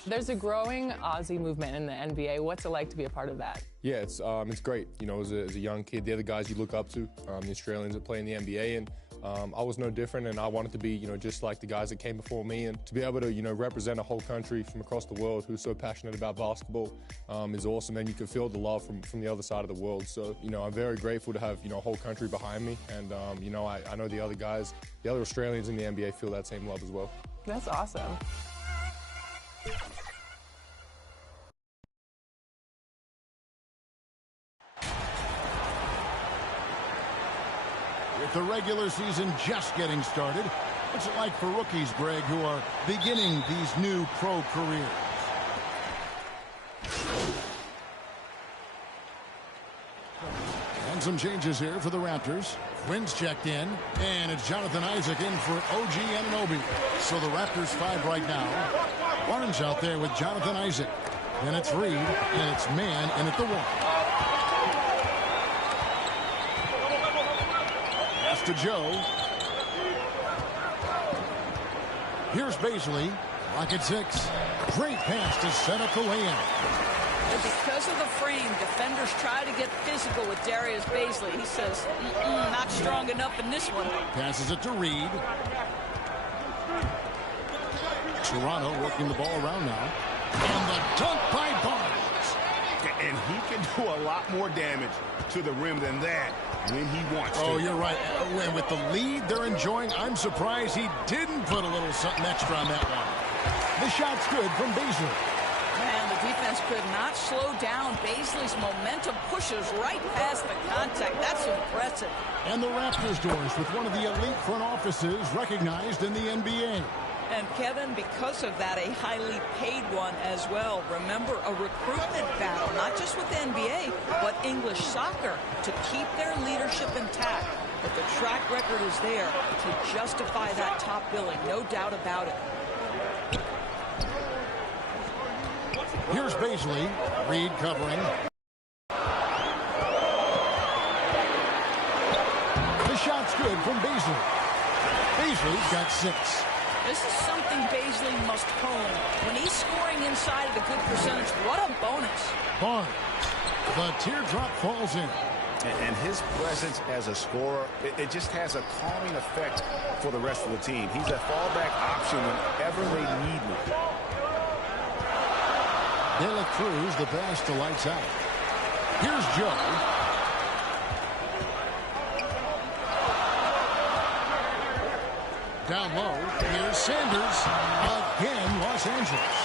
There's a growing Aussie movement in the NBA. What's it like to be a part of that? Yeah, it's great. You know, as a young kid, the other guys you look up to, the Australians that play in the NBA, and I was no different, and I wanted to be, you know, just like the guys that came before me, and to be able to, you know, represent a whole country from across the world who's so passionate about basketball is awesome, and you can feel the love from the other side of the world. So, you know, I'm very grateful to have, you know, a whole country behind me, and, you know, I know the other guys, the other Australians in the NBA feel that same love as well. That's awesome. With the regular season just getting started, what's it like for rookies, Greg, who are beginning these new pro careers? And some changes here for the Raptors. Quinn's checked in, and it's Jonathan Isaac in for OG Anunoby. So the Raptors 5 right now. Barnes out there with Jonathan Isaac. Then it's Reed, and it's Mann in at the 1. Pass to Joe. Here's Baisley. Lock at 6. Great pass to set up the lay-in. Because of the frame, defenders try to get physical with Darius Baisley. He says, not strong enough in this one. Passes it to Reed. Toronto working the ball around now. And the dunk by Barnes. And he can do a lot more damage to the rim than that. when he wants to. Oh, you're right. And with the lead they're enjoying, I'm surprised he didn't put a little something extra on that one. The shot's good from Beasley. Man, the defense could not slow down. Beasley's momentum pushes right past the contact. That's impressive. And the Raptors doors with one of the elite front offices recognized in the NBA. And Kevin, because of that, a highly paid one as well. Remember, a recruitment battle, not just with the NBA, but English soccer to keep their leadership intact. But the track record is there to justify that top billing, no doubt about it. Here's Beasley. Reed covering. The shot's good from Beasley. Beasley's got 6. This is something Beasley must hone. When he's scoring inside of a good percentage, what a bonus. Barnes. The teardrop falls in. And his presence as a scorer, it just has a calming effect for the rest of the team. He's a fallback option whenever they need one. De La Cruz, the pass to lights out. Here's Joe. Down low, here's Sanders. Again, Los Angeles.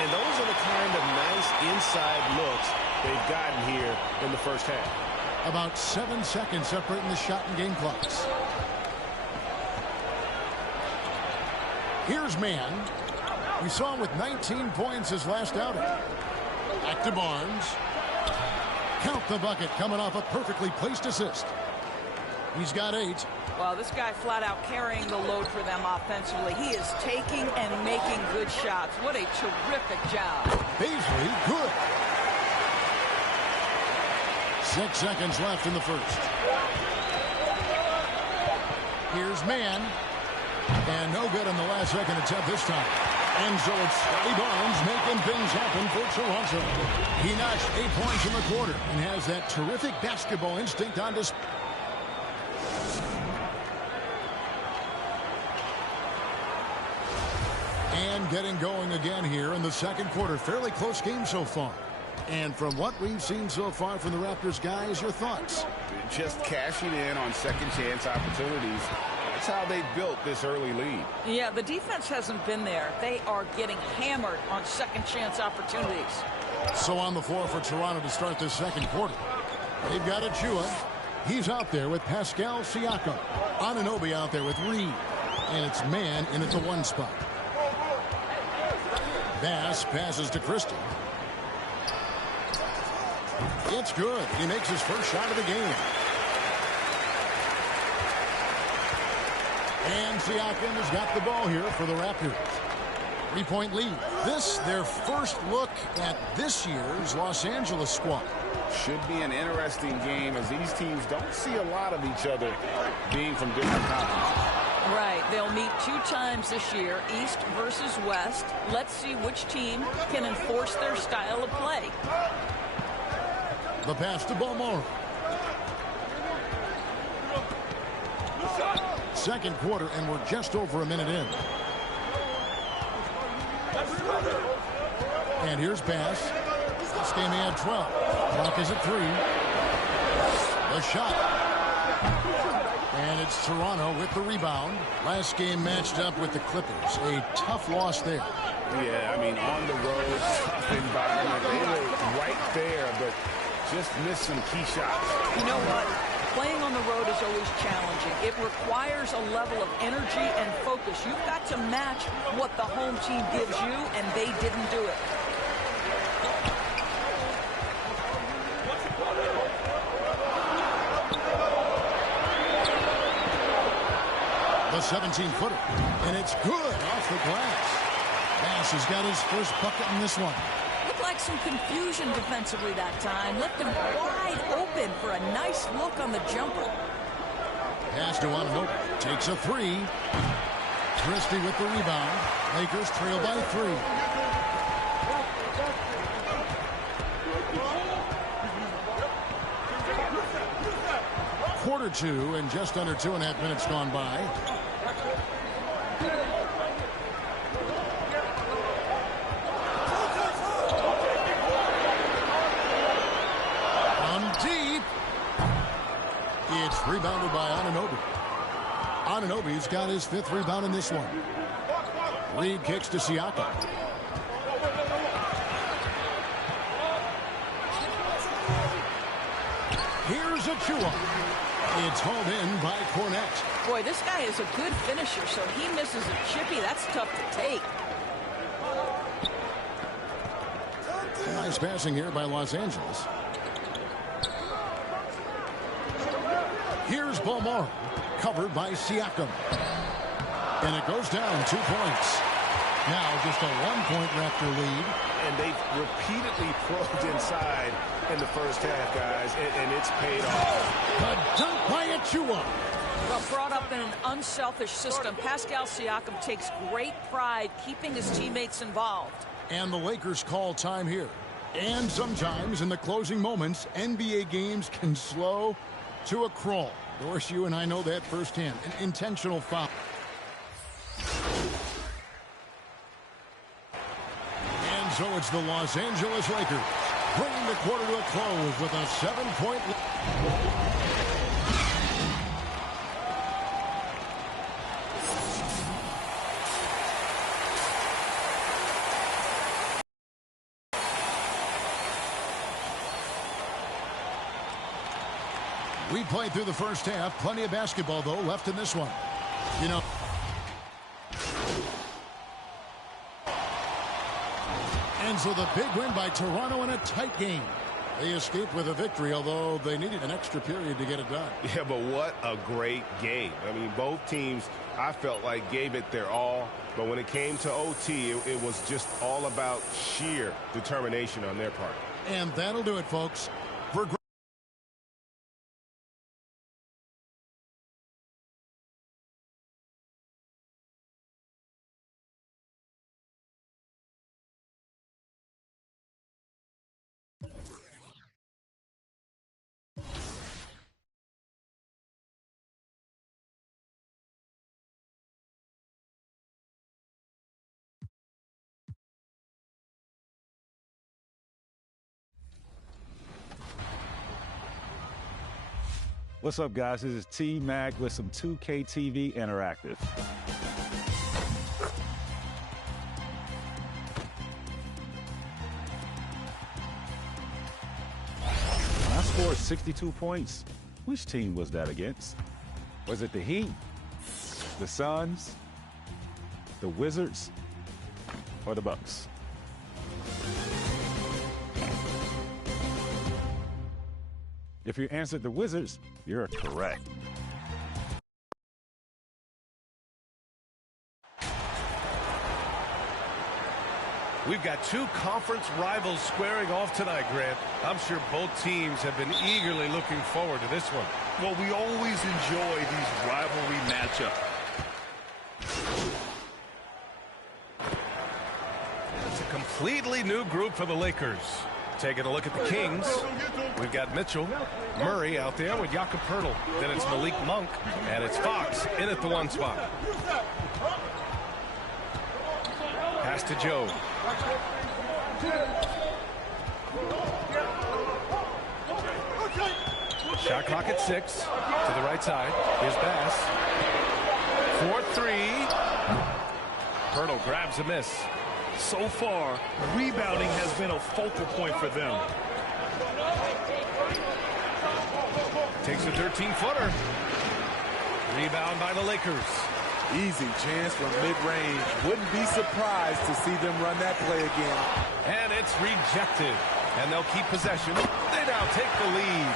And those are the kind of nice inside looks they've gotten here in the first half. About 7 seconds separating the shot and game clocks. Here's Mann. We saw him with 19 points his last outing. Back to Barnes. Count the bucket coming off a perfectly placed assist. He's got 8. Well, this guy flat out carrying the load for them offensively. He is taking and making good shots. What a terrific job. Beasley, good. 6 seconds left in the first. Here's Mann. And no good in the last second attempt this time. And so it's Scotty Barnes making things happen for Toronto. He notched 8 points in the quarter and has that terrific basketball instinct on display. And getting going again here in the second quarter. Fairly close game so far. And from what we've seen so far from the Raptors, guys, your thoughts? Just cashing in on second chance opportunities. That's how they built this early lead. Yeah, the defense hasn't been there. They are getting hammered on second chance opportunities. So on the floor for Toronto to start this second quarter. They've got Achua. He's out there with Pascal Siakam. Anunoby out there with Reed. And it's Mann in at the 1 spot. Bass passes to Christie. It's good. He makes his first shot of the game. And Siakam has got the ball here for the Raptors. 3-point lead. This, their first look at this year's Los Angeles squad. Should be an interesting game as these teams don't see a lot of each other being from different conferences. Right. They'll meet 2 times this year, East versus West. Let's see which team can enforce their style of play. The pass to Balmore. Second quarter, and we're just over a minute in. And here's Bass. This game he had 12. Clock is at 3. The shot. And it's Toronto with the rebound. Last game matched up with the Clippers. A tough loss there. Yeah, I mean, on the road, tough environment. They were right there, but just missed some key shots. You know what? Playing on the road is always challenging. It requires a level of energy and focus. You've got to match what the home team gives you, and they didn't do it. The 17-footer, and it's good off the glass. Bass has got his first bucket in this one. Looked like some confusion defensively that time. Left him wide open for a nice look on the jumper. Pass to Anunoby. Takes a 3. Christie with the rebound. Lakers trail by 3. Quarter 2 and just under 2.5 minutes gone by. It's rebounded by Anunoby. Anunoby's got his 5th rebound in this one. Reed kicks to Siakam. Here's Achua. It's hauled in by Cornette. Boy, this guy is a good finisher, so he misses a chippy. That's tough to take. Nice passing here by Los Angeles. Here's Balmore, covered by Siakam. And it goes down 2 points. Now just a 1-point Raptor lead. And they've repeatedly probed inside in the first half, guys, and it's paid off. The dunk by Achua. Well, brought up in an unselfish system, Pascal Siakam takes great pride keeping his teammates involved. And the Lakers call time here. And sometimes in the closing moments, NBA games can slow to a crawl. Doris, you and I know that firsthand. An intentional foul. And so it's the Los Angeles Lakers bringing the quarter to a close with a 7-point lead. We played through the first half. Plenty of basketball, though, left in this one. You know. And so the big win by Toronto in a tight game. They escaped with a victory, although they needed an extra period to get it done. Yeah, but what a great game. I mean, both teams, I felt like, gave it their all. But when it came to OT, it was just all about sheer determination on their part. And that'll do it, folks. For What's up, guys? This is T-Mac with some 2K TV Interactive. When I scored 62 points, which team was that against? Was it the Heat, the Suns, the Wizards, or the Bucks? If you answered the Wizards, you're correct. We've got two conference rivals squaring off tonight, Grant. I'm sure both teams have been eagerly looking forward to this one. Well, we always enjoy these rivalry matchups. It's a completely new group for the Lakers. Taking a look at the Kings, we've got Mitchell, Murray out there with Jakob Poeltl. Then it's Malik Monk, and it's Fox in at the 1 spot. Pass to Joe. Shot clock at 6. To the right side. Here's Bass. 4-3. Poeltl grabs a miss. So far, rebounding has been a focal point for them. Takes a 13-footer. Rebound by the Lakers. Easy chance from mid-range. Wouldn't be surprised to see them run that play again. And it's rejected. And they'll keep possession. They now take the lead.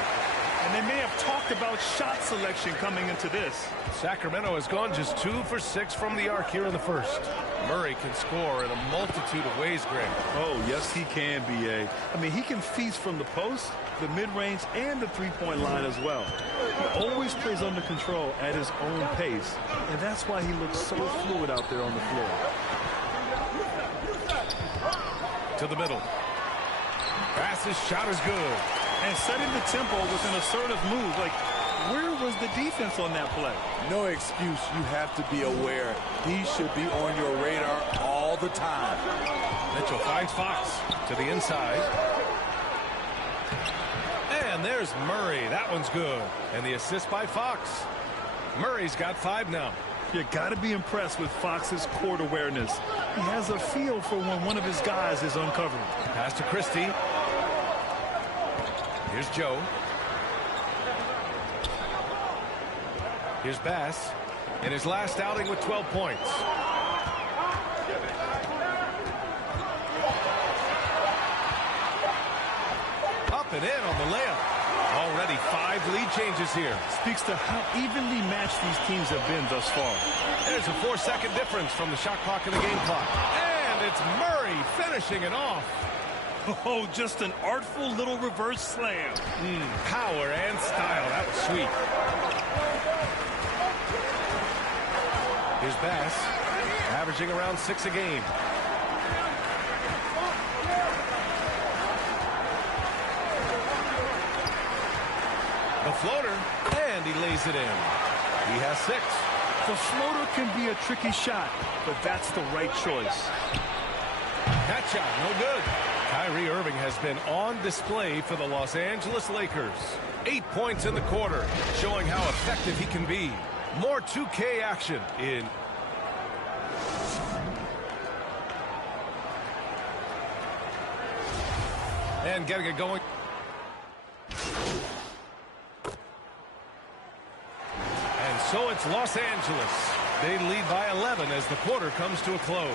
And they may have talked about shot selection coming into this. Sacramento has gone just 2 for 6 from the arc here in the first. Murray can score in a multitude of ways, Greg. Oh, yes, he can, B.A. I mean, he can feast from the post, the mid-range, and the three-point line as well. He always plays under control at his own pace, and that's why he looks so fluid out there on the floor. To the middle. Fastest shot is good. And setting the tempo with an assertive move. Like, where was the defense on that play? No excuse. You have to be aware. He should be on your radar all the time. Mitchell finds Fox to the inside. And And there's Murray. That one's good. And the assist by Fox. Murray's got 5 now. You got to be impressed with Fox's court awareness. He has a feel for when one of his guys is uncovered. Pass to Christie. Here's Joe. Here's Bass in his last outing with 12 points. Up and in on the layup. Already 5 lead changes here. Speaks to how evenly matched these teams have been thus far. There's a 4-second difference from the shot clock and the game clock. And it's Murray finishing it off. Oh, just an artful little reverse slam. Power and style. That was sweet. Here's Bass, averaging around 6 a game. The floater, and he lays it in. He has 6. The floater can be a tricky shot, but that's the right choice. That shot, no good. Kyrie Irving has been on display for the Los Angeles Lakers. 8 points in the quarter, showing how effective he can be. More 2K action in. And getting it going. And so it's Los Angeles. They lead by 11 as the quarter comes to a close.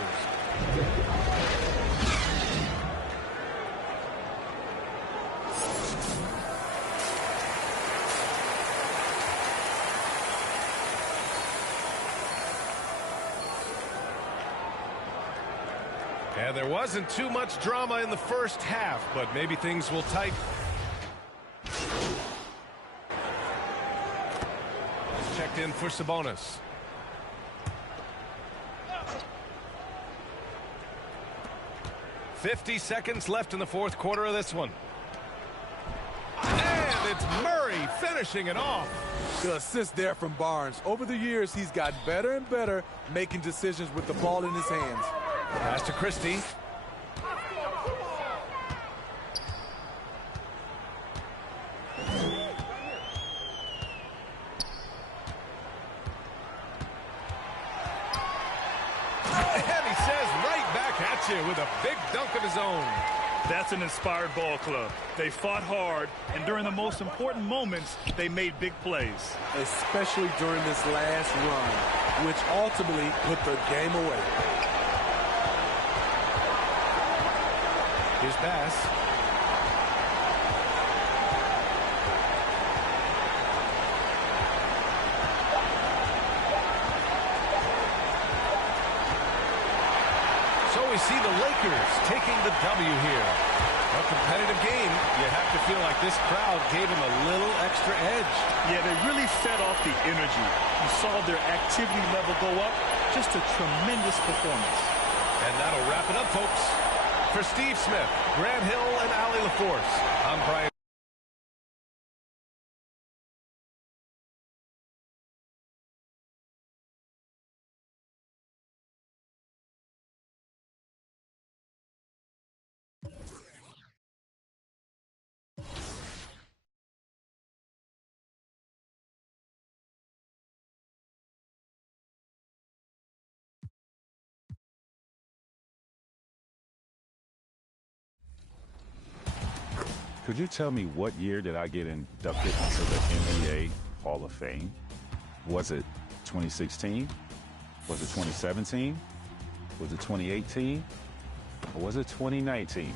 And there wasn't too much drama in the first half, but maybe things will tighten. Checked in for Sabonis. "50 seconds left in the fourth quarter of this one. And it's Murray finishing it off. The assist there from Barnes. Over the years, he's got better and better making decisions with the ball in his hands. Pass to Christie. And he says right back at you with a big dunk of his own. That's an inspired ball club. They fought hard, and during the most important moments, they made big plays. Especially during this last run, which ultimately put the game away. Here's Bass. So we see the Lakers taking the W here. A competitive game. You have to feel like this crowd gave them a little extra edge. Yeah, they really fed off the energy. You saw their activity level go up. Just a tremendous performance. And that'll wrap it up, folks. For Steve Smith, Grant Hill, and Allie LaForce, I'm Brian. Could you tell me what year did I get inducted into the NBA Hall of Fame? Was it 2016? Was it 2017? Was it 2018? Or was it 2019?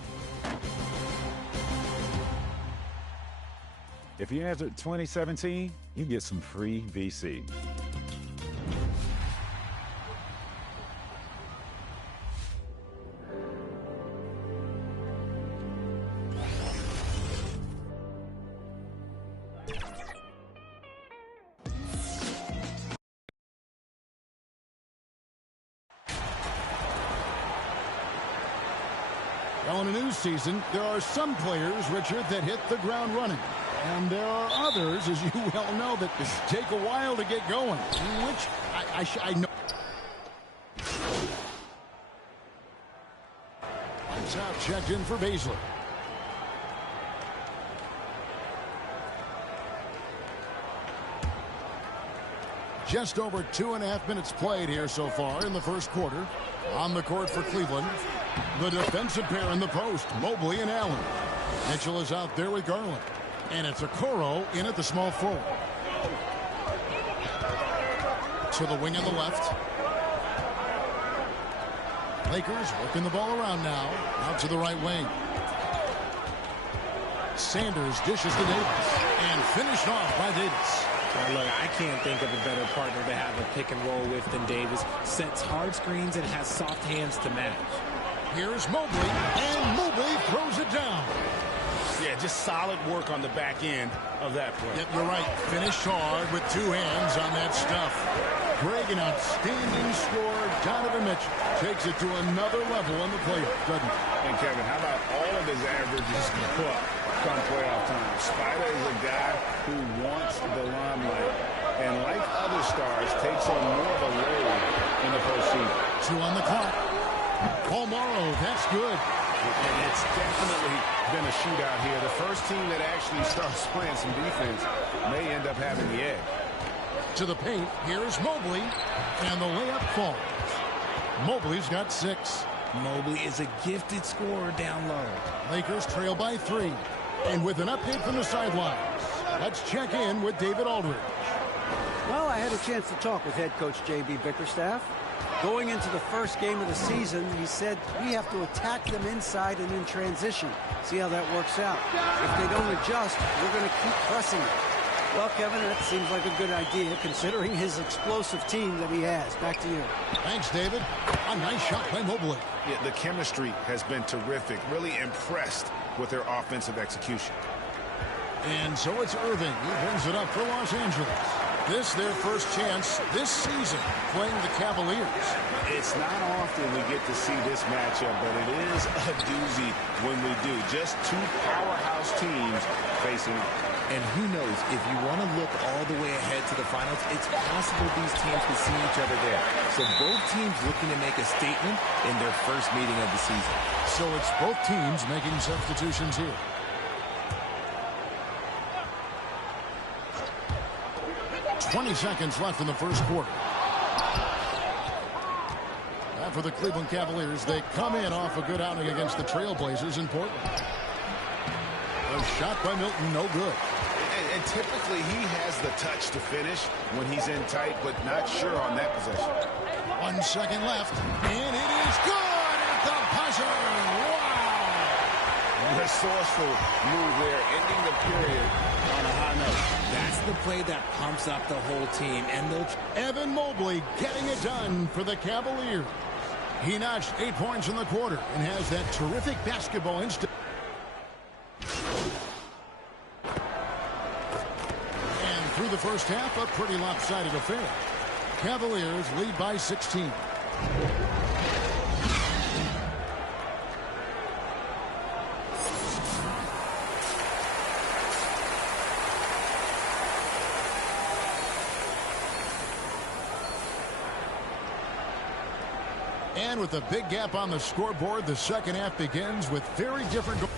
If you answered 2017, you get some free VC. Well, in a new season, there are some players, Richard, that hit the ground running. And there are others, as you well know, that take a while to get going, which I know. Lights out, checked in for Baszler. Just over 2.5 minutes played here so far in the first quarter. On the court for Cleveland, the defensive pair in the post, Mobley and Allen. Mitchell is out there with Garland. And it's Okoro in at the small forward. To the wing on the left. Lakers working the ball around now. Out to the right wing. Sanders dishes to Davis. And finished off by Davis. Look, I can't think of a better partner to have a pick and roll with than Davis. Sets hard screens and has soft hands to match. Here's Mobley, and Mobley throws it down. Yeah, just solid work on the back end of that play. Yep, you're right. Finished hard with 2 hands on that stuff. Greg, an outstanding scorer. Donovan Mitchell takes it to another level in the playoff, doesn't he? And Kevin, how about all of his averages go up come playoff time? Spider is a guy who wants the limelight, and like other stars, takes on more of a load in the postseason. 2 on the clock. Paul Morrow, that's good. And it's definitely been a shootout here. The first team that actually starts playing some defense may end up having the edge. To the paint, here's Mobley, and the layup falls. Mobley's got 6. Mobley is a gifted scorer down low. Lakers trail by 3. And with an update from the sidelines, let's check in with David Aldridge. Well, I had a chance to talk with head coach J.B. Bickerstaff. Going into the first game of the season, he said we have to attack them inside and in transition. See how that works out. If they don't adjust, we're going to keep pressing it. Well, Kevin, that seems like a good idea considering his explosive team that he has. Back to you. Thanks, David. A nice shot by Mobley. Yeah, the chemistry has been terrific. Really impressed with their offensive execution. And so it's Irving. He brings it up for Los Angeles. This their first chance this season playing the Cavaliers. It's not often we get to see this matchup, but it is a doozy when we do. Just 2 powerhouse teams facing off. And who knows, if you want to look all the way ahead to the finals, it's possible these teams could see each other there. So both teams looking to make a statement in their first meeting of the season. So it's both teams making substitutions here. .20 seconds left in the first quarter. And for the Cleveland Cavaliers, they come in off a good outing against the Trailblazers in Portland. A shot by Milton, no good. And typically he has the touch to finish when he's in tight, but not sure on that possession. 1 second left, and it is good at the buzzer. Wow! Resourceful move there, ending the period on a high note. That's the play that pumps up the whole team. And they'll... Evan Mobley getting it done for the Cavaliers. He notched 8 points in the quarter and has that terrific basketball instinct. And through the first half, a pretty lopsided affair. Cavaliers lead by 16. And with a big gap on the scoreboard, the second half begins with very different goals.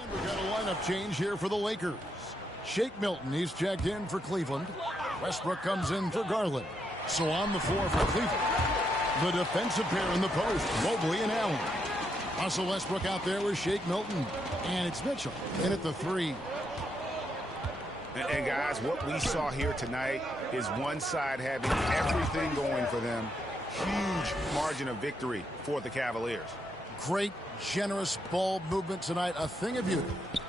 And we've got a lineup change here for the Lakers. Shake Milton, he's checked in for Cleveland. Westbrook comes in for Garland. So on the floor for Cleveland, the defensive pair in the post, Mobley and Allen. Russell Westbrook out there with Shake Milton. And it's Mitchell in at the 3. And guys, what we saw here tonight is one side having everything going for them. Huge margin of victory for the Cavaliers. Great, generous ball movement tonight. A thing of beauty.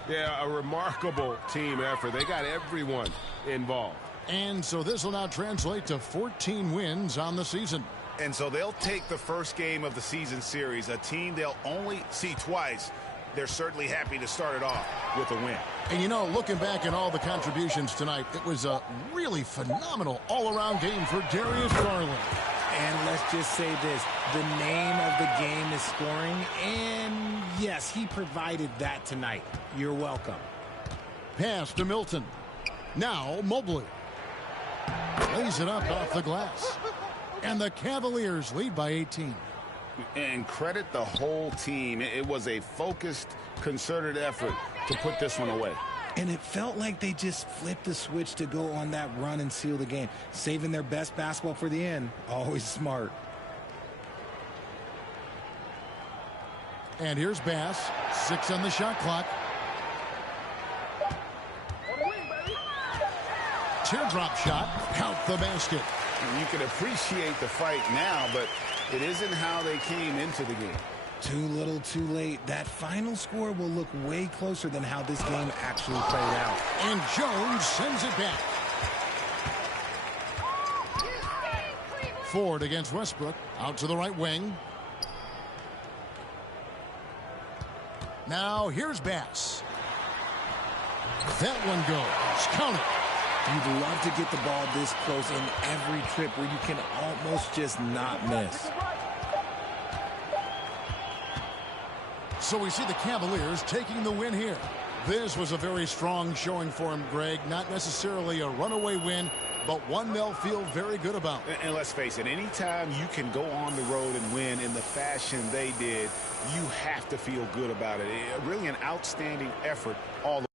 Yeah, a remarkable team effort. They got everyone involved. And so this will now translate to 14 wins on the season. And so they'll take the first game of the season series, a team they'll only see twice. They're certainly happy to start it off with a win. And you know, looking back at all the contributions tonight, it was a really phenomenal all-around game for Darius Garland. And let's just say this, the name of the game is scoring, and yes, he provided that tonight. You're welcome. Pass to Milton. Now Mobley. Lays it up off the glass. And the Cavaliers lead by 18. And credit the whole team. It was a focused, concerted effort to put this one away. And it felt like they just flipped the switch to go on that run and seal the game. Saving their best basketball for the end. Always smart. And here's Bass. 6 on the shot clock. Teardrop shot. Count the basket. You can appreciate the fight now, but it isn't how they came into the game. Too little, too late. That final score will look way closer than how this game actually played out. And Jones sends it back. Ford against Westbrook. Out to the right wing. Now here's Bass. That one goes. Count it. You'd love to get the ball this close in every trip where you can almost just not miss. So we see the Cavaliers taking the win here. This was a very strong showing for him, Greg. Not necessarily a runaway win, but one they'll feel very good about. And let's face it, anytime you can go on the road and win in the fashion they did, you have to feel good about it. Really an outstanding effort all the way.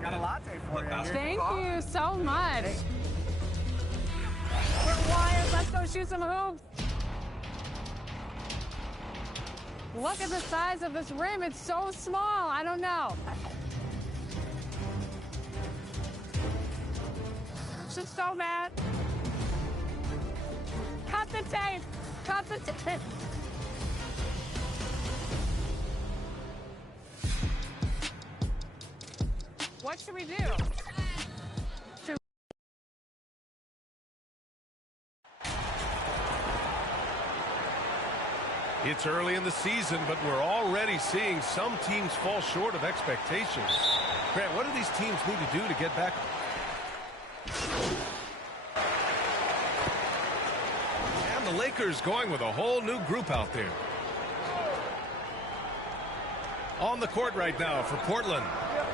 Got a latte for you. Thank you so much. We're wired. Let's go shoot some hoops. Look at the size of this rim. It's so small. I don't know. I'm just so mad. Cut the tape. Cut the tape. What should we do? It's early in the season, but we're already seeing some teams fall short of expectations. Grant, what do these teams need to do to get back? And the Lakers going with a whole new group out there. On the court right now for Portland.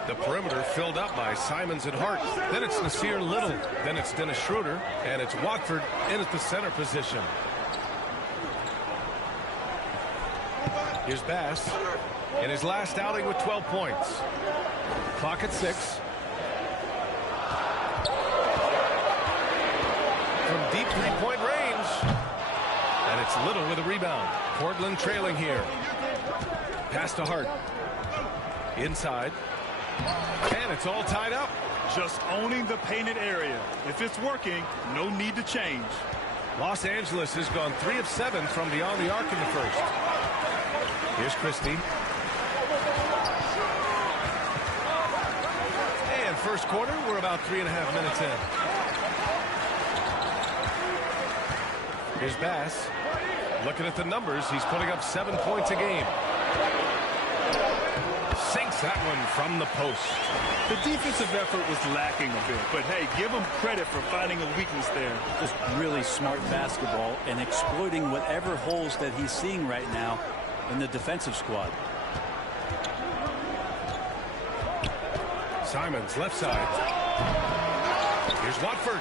The perimeter filled up by Simons and Hart. Then it's Nasir Little. Then it's Dennis Schroeder. And it's Watford in at the center position. Here's Bass in his last outing with 12 points. Clock at 6. From deep three-point range. And it's Little with a rebound. Portland trailing here. Pass to Hart. Inside. And it's all tied up. Just owning the painted area. If it's working, no need to change. Los Angeles has gone 3 of 7 from beyond the arc in the first. Here's Christie. And first quarter, we're about 3.5 minutes in. Here's Bass. Looking at the numbers, he's putting up 7 points a game. Sinks that one from the post. The defensive effort was lacking a bit, but hey, give him credit for finding a weakness there. Just really smart basketball and exploiting whatever holes that he's seeing right now in the defensive squad. Simons left side. Here's Watford.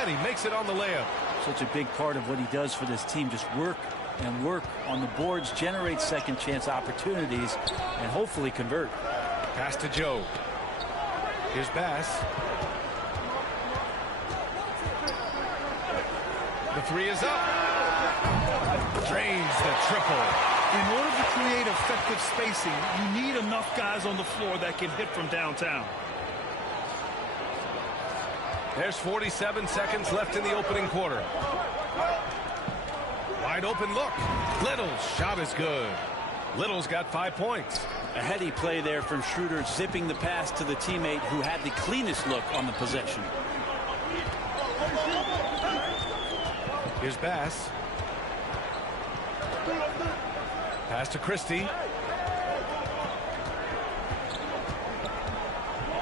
And he makes it on the layup. Such a big part of what he does for this team. Just work and work on the boards, generate second chance opportunities, and hopefully convert. Pass to Joe. Here's Bass. The three is up. Drains the triple. In order to create effective spacing, you need enough guys on the floor that can hit from downtown. There's 47 seconds left in the opening quarter. Wide open look. Little's shot is good. Little's got 5 points. A heady play there from Schroeder, zipping the pass to the teammate who had the cleanest look on the possession. Here's Bass. Pass to Christie.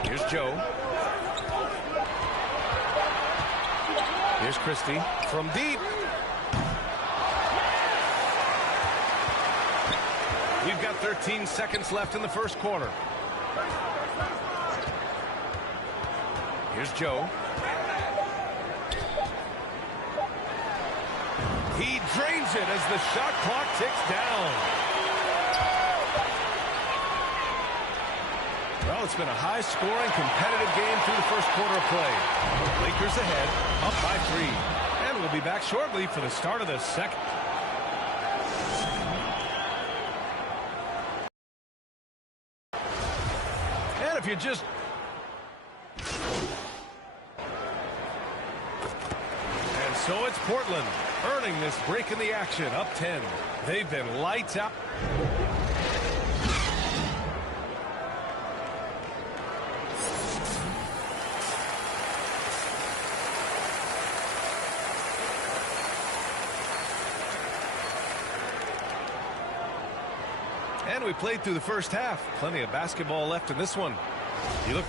Here's Joe. Here's Christie from deep. We've got 13 seconds left in the first quarter. Here's Joe. He drains it as the shot clock ticks down. Well, it's been a high-scoring, competitive game through the first quarter of play. Lakers ahead, up by 3. And we'll be back shortly for the start of the second. And if you just... And so it's Portland earning this break in the action, up 10. They've been lights out. And we played through the first half. Plenty of basketball left in this one. You look.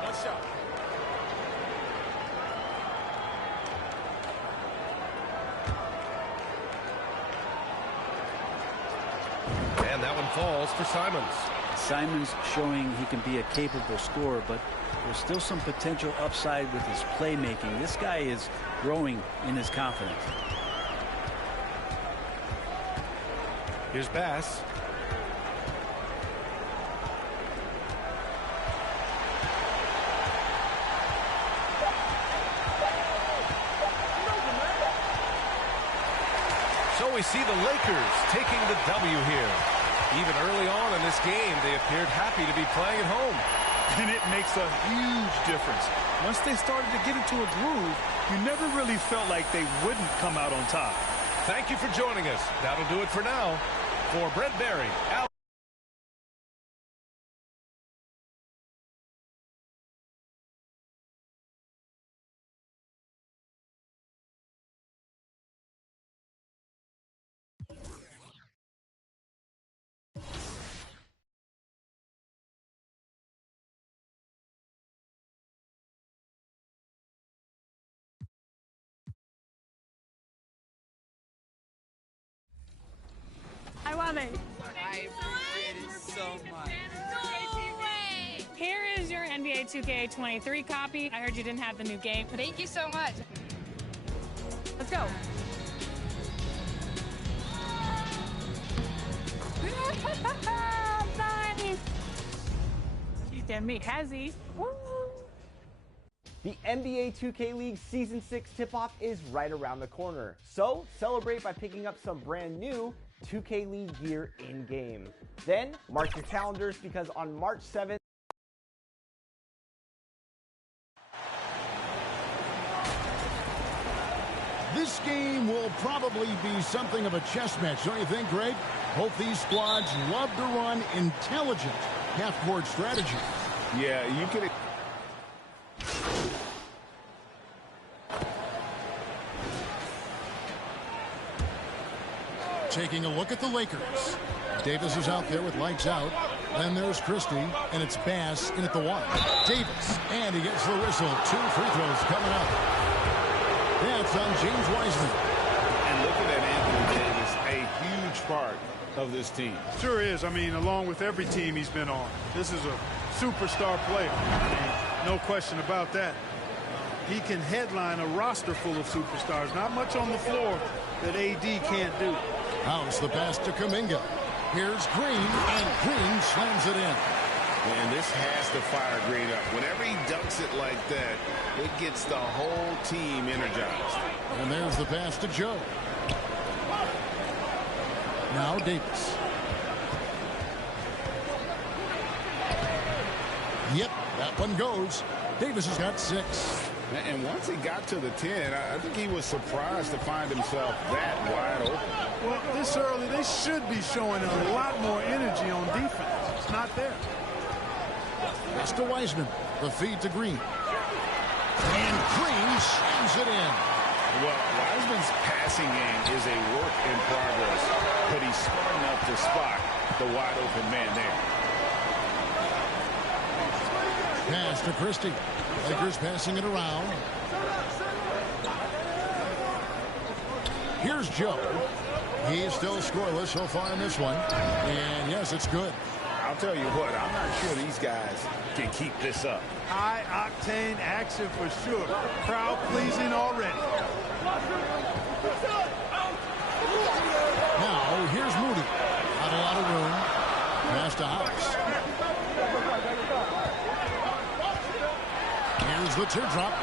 One shot. And that one falls for Simons. Simons showing he can be a capable scorer, but there's still some potential upside with his playmaking. This guy is growing in his confidence. Here's Bass. So we see the Lakers taking the W here. Even early on in this game, they appeared happy to be playing at home. And it makes a huge difference. Once they started to get into a groove, you never really felt like they wouldn't come out on top. Thank you for joining us. That'll do it for now. For Brent Barry, Al. I love it. I appreciate it so much. Here is your NBA 2K23 copy. I heard you didn't have the new game. Thank you so much. Let's go. Nice. Damn me, has he? Woo. The NBA 2K League Season 6 tip-off is right around the corner. So celebrate by picking up some brand new 2K League gear in-game. Then mark your calendars because on March 7th, This game will probably be something of a chess match, don't you think, Greg? Both these squads love to run intelligent half-court strategy. Yeah, you could. Taking a look at the Lakers. Davis is out there with lights out. Then there's Christie, and it's Bass in at the one. Davis, and he gets the whistle. 2 free throws coming up. That's on James Wiseman. And looking at Anthony Davis, a huge part of this team. Sure is. I mean, along with every team he's been on. This is a superstar player. I mean, no question about that. He can headline a roster full of superstars. Not much on the floor that AD can't do. House the pass to Kuminga. Here's Green, and Green slams it in. And this has to fire Green up. Whenever he dunks it like that, it gets the whole team energized. And there's the pass to Joe. Now Davis. Yep, that one goes. Davis has got 6. And once he got to the 10, I think he was surprised to find himself that wide open. Well, this early, they should be showing a lot more energy on defense. It's not there. That's to Wiseman. The feed to Green. And Green slams it in. Well, Wiseman's passing game is a work in progress, but he's smart enough to spot the wide open man there. Pass to Christie. Lakers passing it around. Here's Joe. He's still scoreless so far in this one. And yes, it's good. I'll tell you what, I'm not sure these guys can keep this up. High-octane action for sure. Crowd-pleasing already. Now, here's Moody. Not a lot of room. Pass to House. Here's the teardrop.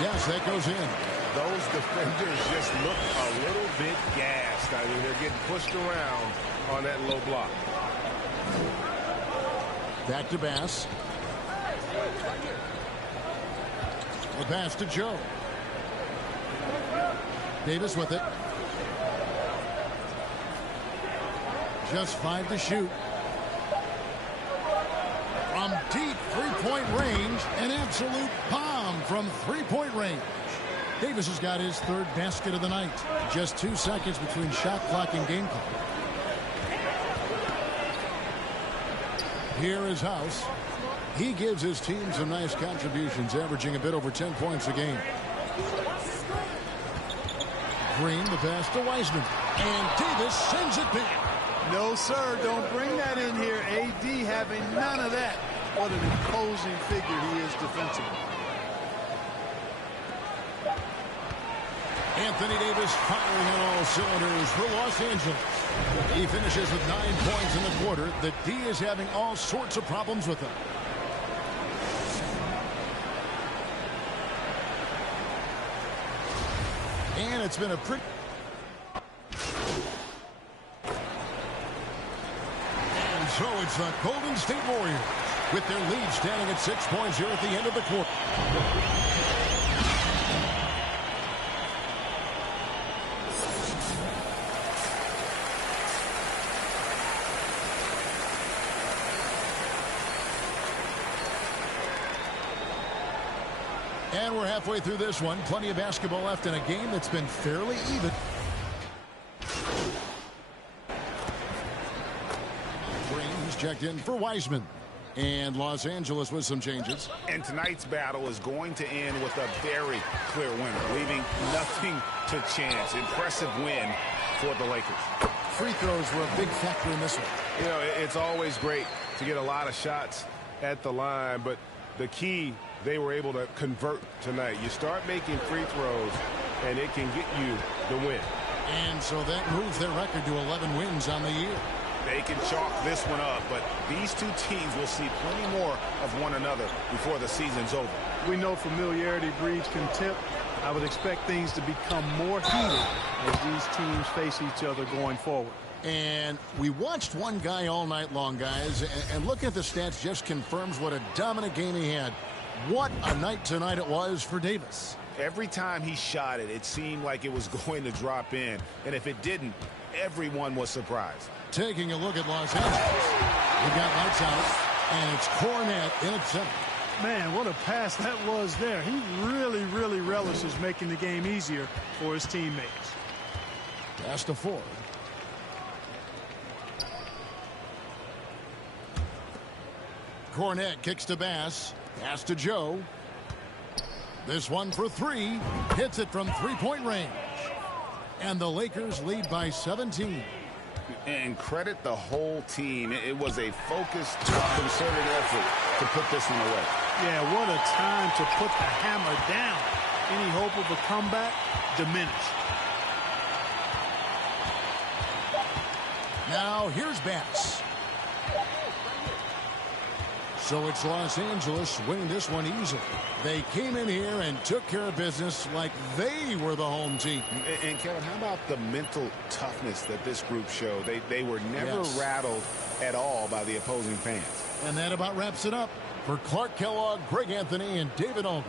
Yes, that goes in. Those defenders just look a little bit gassed. I mean, they're getting pushed around on that low block. Back to Bass. The pass to Joe. Davis with it. Just 5 to shoot. From deep three-point range, an absolute bomb from three-point range. Davis has got his third basket of the night. Just 2 seconds between shot clock and game clock. Here is House. He gives his team some nice contributions, averaging a bit over 10 points a game. Green, the pass to Wiseman. And Davis sends it back. No, sir, don't bring that in here. AD having none of that. What an imposing figure he is defensively. Anthony Davis firing on all cylinders for Los Angeles. He finishes with 9 points in the quarter. The D is having all sorts of problems with him. And it's been a pretty... And so it's the Golden State Warriors with their lead standing at 6 points here at the end of the quarter. And we're halfway through this one. Plenty of basketball left in a game that's been fairly even. Green's checked in for Wiseman. And Los Angeles with some changes. And tonight's battle is going to end with a very clear winner, leaving nothing to chance. Impressive win for the Lakers. Free throws were a big factor in this one. You know, it's always great to get a lot of shots at the line, but the key, they were able to convert tonight. You start making free throws, and it can get you the win. And so that moves their record to 11 wins on the year. They can chalk this one up, but these two teams will see plenty more of one another before the season's over. We know familiarity breeds contempt. I would expect things to become more heated as these teams face each other going forward. And we watched one guy all night long, guys, and looking at the stats just confirms what a dominant game he had. What a night tonight it was for Davis. Every time he shot it, it seemed like it was going to drop in. And if it didn't, everyone was surprised. Taking a look at Los Angeles. We got lights out, and it's Cornet in at center. Man, what a pass that was there. He really, really relishes making the game easier for his teammates. Pass to Ford. Cornet kicks to Bass. Pass to Joe. This one for three. Hits it from three-point range. And the Lakers lead by 17. And credit the whole team. It was a focused, concerted effort to put this one away. Yeah, what a time to put the hammer down. Any hope of a comeback diminished. Now here's Bass. So it's Los Angeles winning this one easily. They came in here and took care of business like they were the home team. And Kevin, how about the mental toughness that this group showed? They were never rattled at all by the opposing fans. And that about wraps it up. For Clark Kellogg, Greg Anthony, and David Allman.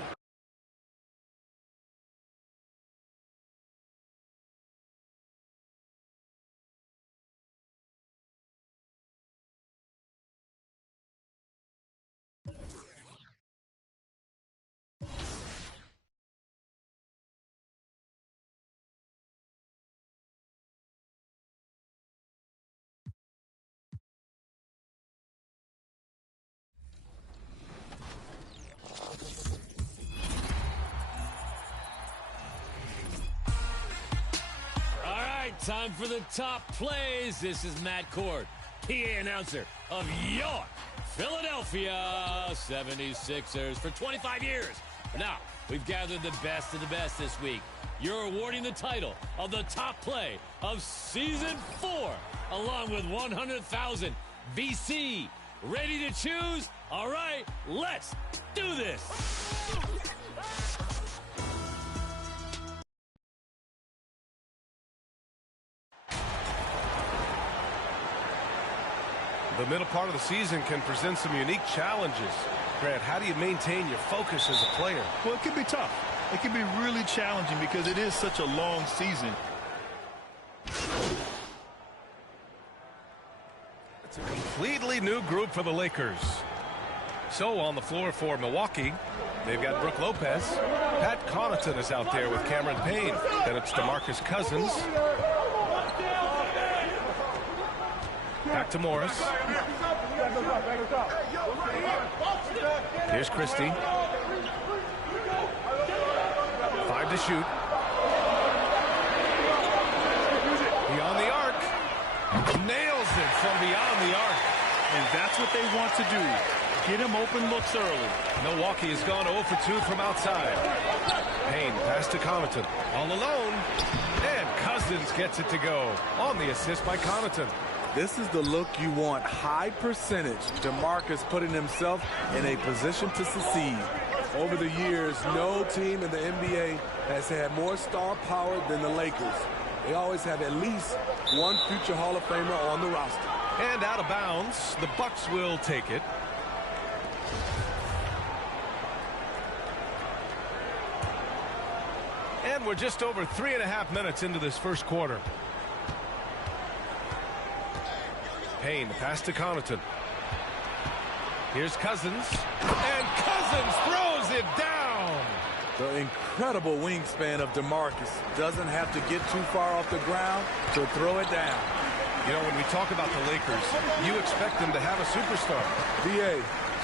Time for the top plays. This is Matt Cord, PA announcer of your Philadelphia 76ers for 25 years. Now, we've gathered the best of the best this week. You're awarding the title of the top play of Season 4, along with 100,000 VC. Ready to choose? All right, let's do this. The middle part of the season can present some unique challenges. Grant, how do you maintain your focus as a player? Well, it can be tough. It can be really challenging because it is such a long season. It's a completely new group for the Lakers. So on the floor for Milwaukee, they've got Brook Lopez. Pat Connaughton is out there with Cameron Payne. Then it's DeMarcus Cousins. Back to Morris. Here's Christie. 5 to shoot. Beyond the arc. Nails it from beyond the arc. And that's what they want to do. Get him open looks early. Milwaukee has gone 0 for 2 from outside. Payne pass to Connaughton. All alone. And Cousins gets it to go on the assist by Connaughton. This is the look you want. High percentage. DeMarcus putting himself in a position to succeed. Over the years, no team in the NBA has had more star power than the Lakers. They always have at least one future Hall of Famer on the roster. And out of bounds, the Bucks will take it. And we're just over 3.5 minutes into this first quarter. Payne, pass to Connaughton. Here's Cousins. And Cousins throws it down. The incredible wingspan of DeMarcus. Doesn't have to get too far off the ground to throw it down. You know, when we talk about the Lakers, you expect them to have a superstar. DA,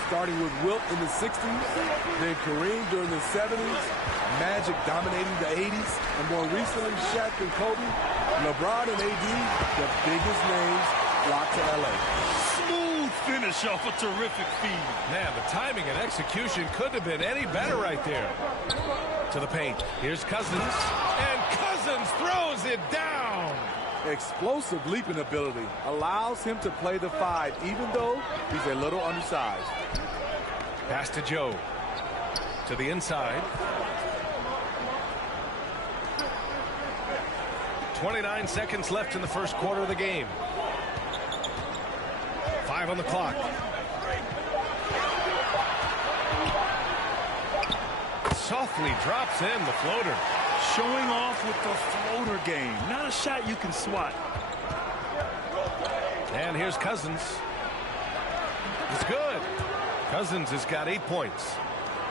starting with Wilt in the 60s, then Kareem during the 70s, Magic dominating the 80s, and more recently Shaq and Kobe, LeBron and AD, the biggest names locked to LA. Smooth finish off a terrific feed. Man, the timing and execution couldn't have been any better right there. To the paint. Here's Cousins. And Cousins throws it down. Explosive leaping ability allows him to play the 5, even though he's a little undersized. Pass to Joe. To the inside. 29 seconds left in the first quarter of the game. 5 on the clock. Softly drops in the floater. Showing off with the floater game. Not a shot you can swat. And here's Cousins. It's good. Cousins has got 8 points.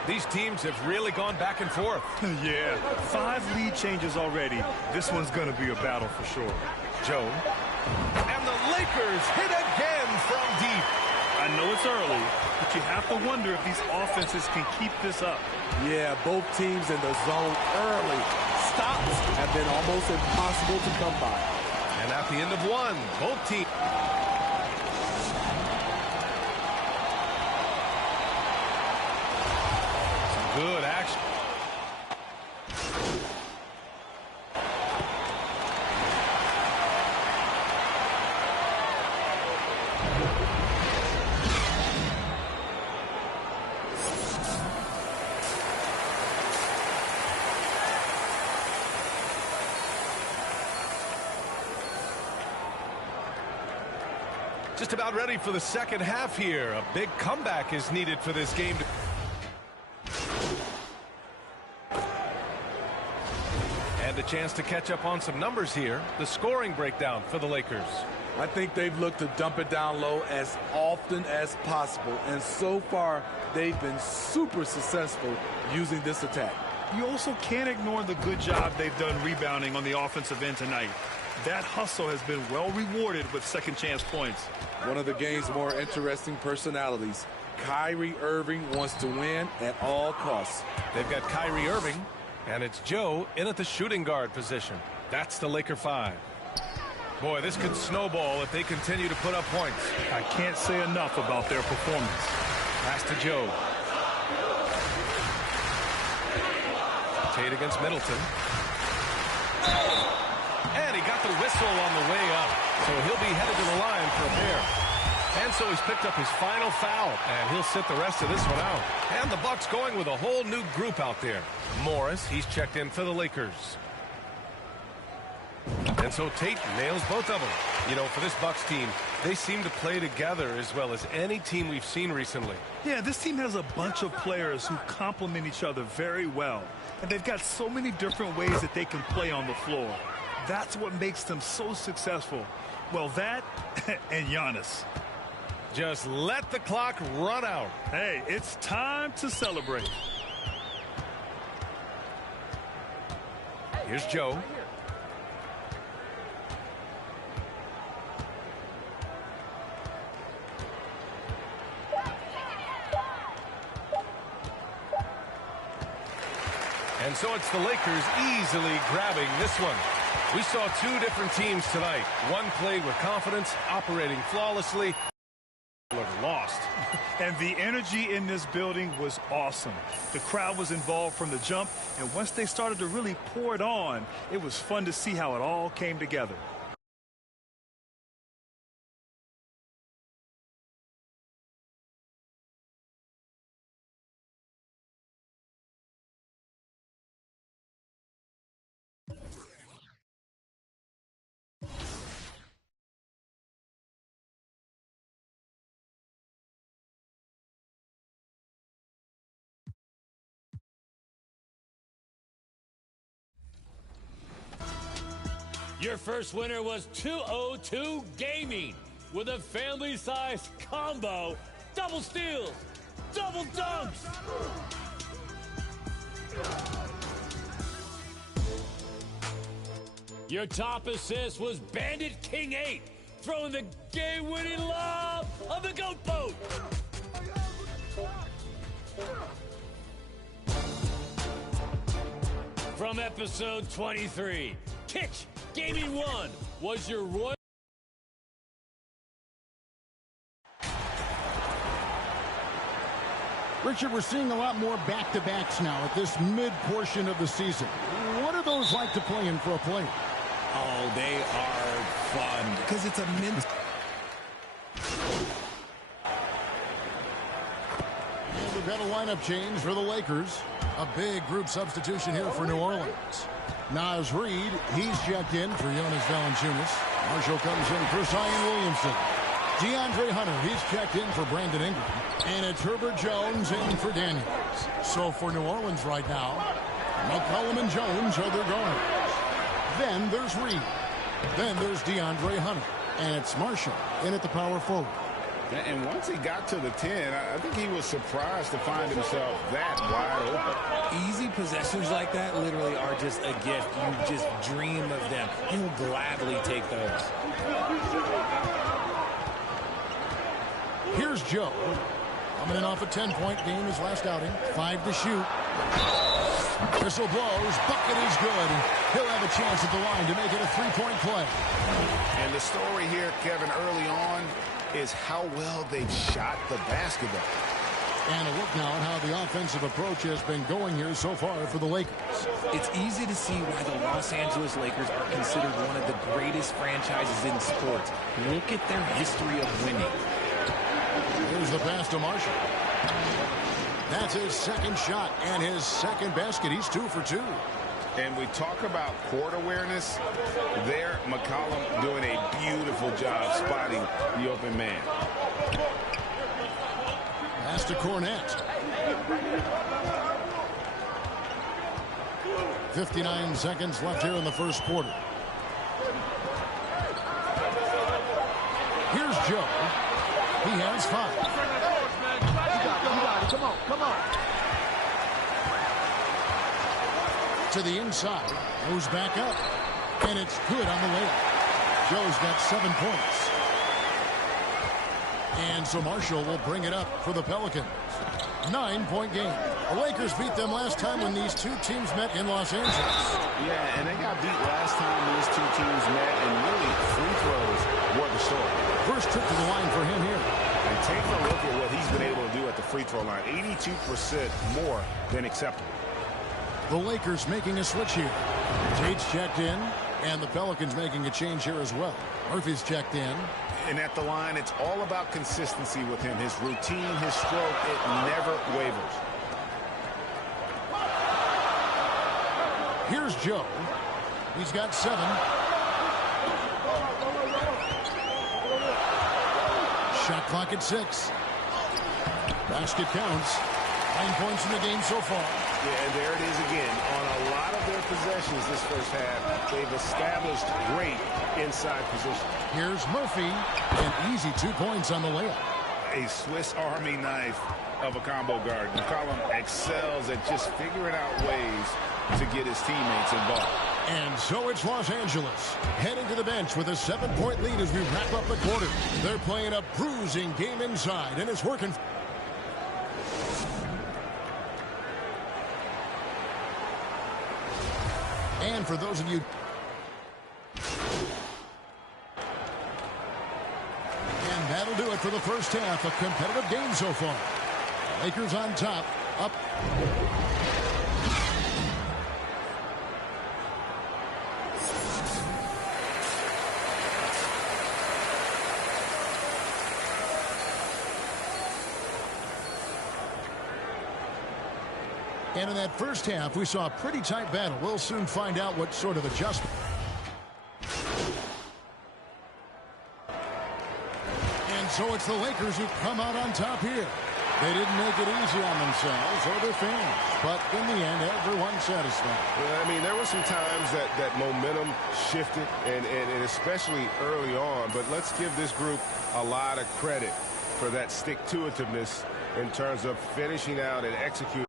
These teams have really gone back and forth. Yeah, 5 lead changes already. This one's going to be a battle for sure. Joe. And the Lakers hit again from deep. I know it's early, but you have to wonder if these offenses can keep this up. Yeah, both teams in the zone early. Stops have been almost impossible to come by. And at the end of one, both teams. Some good action. Just about ready for the second half here. A big comeback is needed for this game. And a chance to catch up on some numbers here. The scoring breakdown for the Lakers. I think they've looked to dump it down low as often as possible. And so far, they've been super successful using this attack. You also can't ignore the good job they've done rebounding on the offensive end tonight. That hustle has been well rewarded with second chance points. One of the game's more interesting personalities. Kyrie Irving wants to win at all costs. They've got Kyrie Irving, and it's Joe in at the shooting guard position. That's the Laker 5. Boy, this could snowball if they continue to put up points. I can't say enough about their performance. Pass to Joe. Tate against Middleton. And he got the whistle on the way up. So he'll be headed to the line for a pair. And so he's picked up his final foul. And he'll sit the rest of this one out. And the Bucks going with a whole new group out there. Morris, he's checked in for the Lakers. And so Tate nails both of them. You know, for this Bucks team, they seem to play together as well as any team we've seen recently. Yeah, this team has a bunch of players who complement each other very well. And they've got so many different ways that they can play on the floor. That's what makes them so successful. Well, that and Giannis. Just let the clock run out. Hey, it's time to celebrate. Here's Joe. And so it's the Lakers easily grabbing this one. We saw two different teams tonight. One played with confidence, operating flawlessly. Looked lost. And the energy in this building was awesome. The crowd was involved from the jump, and once they started to really pour it on, it was fun to see how it all came together. Your first winner was 202 Gaming with a family-sized combo, double steals, double dunks. Your top assist was Bandit King 8, throwing the game-winning lob on the goat boat. From episode 23, Kitch Gaming 1 was your Royal. Richard, we're seeing a lot more back-to-backs now at this mid-portion of the season. What are those like to play in for a player? Oh, they are fun because it's a mid. We've got a lineup change for the Lakers. A big group substitution here for New Orleans. Naz Reid, he's checked in for Jonas Valanciunas. Marshall comes in for Zion Williamson. DeAndre Hunter, he's checked in for Brandon Ingram. And it's Herbert Jones in for Daniels. So for New Orleans right now, McCollum and Jones are their guards. Then there's Reid. Then there's DeAndre Hunter. And it's Marshall in at the power forward. And once he got to the 10, I think he was surprised to find himself that wide open. Easy possessions like that literally are just a gift. You just dream of them. He'll gladly take those. Here's Joe. Coming in off a 10-point game his last outing. 5 to shoot. Whistle blows. Bucket is good. He'll have a chance at the line to make it a 3-point play. And the story here, Kevin, early on is how well they've shot the basketball. And a look now at how the offensive approach has been going here so far for the Lakers. It's easy to see why the Los Angeles Lakers are considered one of the greatest franchises in sports. Look at their history of winning. Here's the pass to Marshall. That's his second shot and his second basket. He's 2 for 2. And we talk about court awareness. There, McCollum doing a beautiful job spotting the open man. Pass to Cornette. 59 seconds left here in the first quarter. Here's Joe. He has 5. Come on, come on. To the inside, goes back up, and it's good on the layup. Joe's got 7 points. And so Marshall will bring it up for the Pelicans. 9-point game. The Lakers beat them last time when these two teams met in Los Angeles. Yeah, and they got beat last time these two teams met, and really free throws were the story. First trip to the line for him here. And take a look at what he's been able to do at the free throw line. 82% more than acceptable. The Lakers making a switch here. Tate's checked in, and the Pelicans making a change here as well. Murphy's checked in. And at the line, it's all about consistency with him. His routine, his stroke, it never wavers. Here's Joe. He's got 7. Shot clock at 6. Basket counts. 9 points in the game so far. Yeah, and there it is again. On a lot of their possessions this first half, they've established great inside position. Here's Murphy. An easy 2 points on the layup. A Swiss Army knife of a combo guard. McCollum excels at just figuring out ways to get his teammates involved. And so it's Los Angeles heading to the bench with a 7-point lead as we wrap up the quarter. They're playing a bruising game inside, and it's working. And for those of you... And that'll do it for the first half. A competitive game so far. Lakers on top. Up. And in that first half, we saw a pretty tight battle. We'll soon find out what sort of adjustment. And so it's the Lakers who come out on top here. They didn't make it easy on themselves or their fans. But in the end, everyone's satisfied. Well, I mean, there were some times that momentum shifted, and especially early on. But let's give this group a lot of credit for that stick-to-itiveness in terms of finishing out and executing.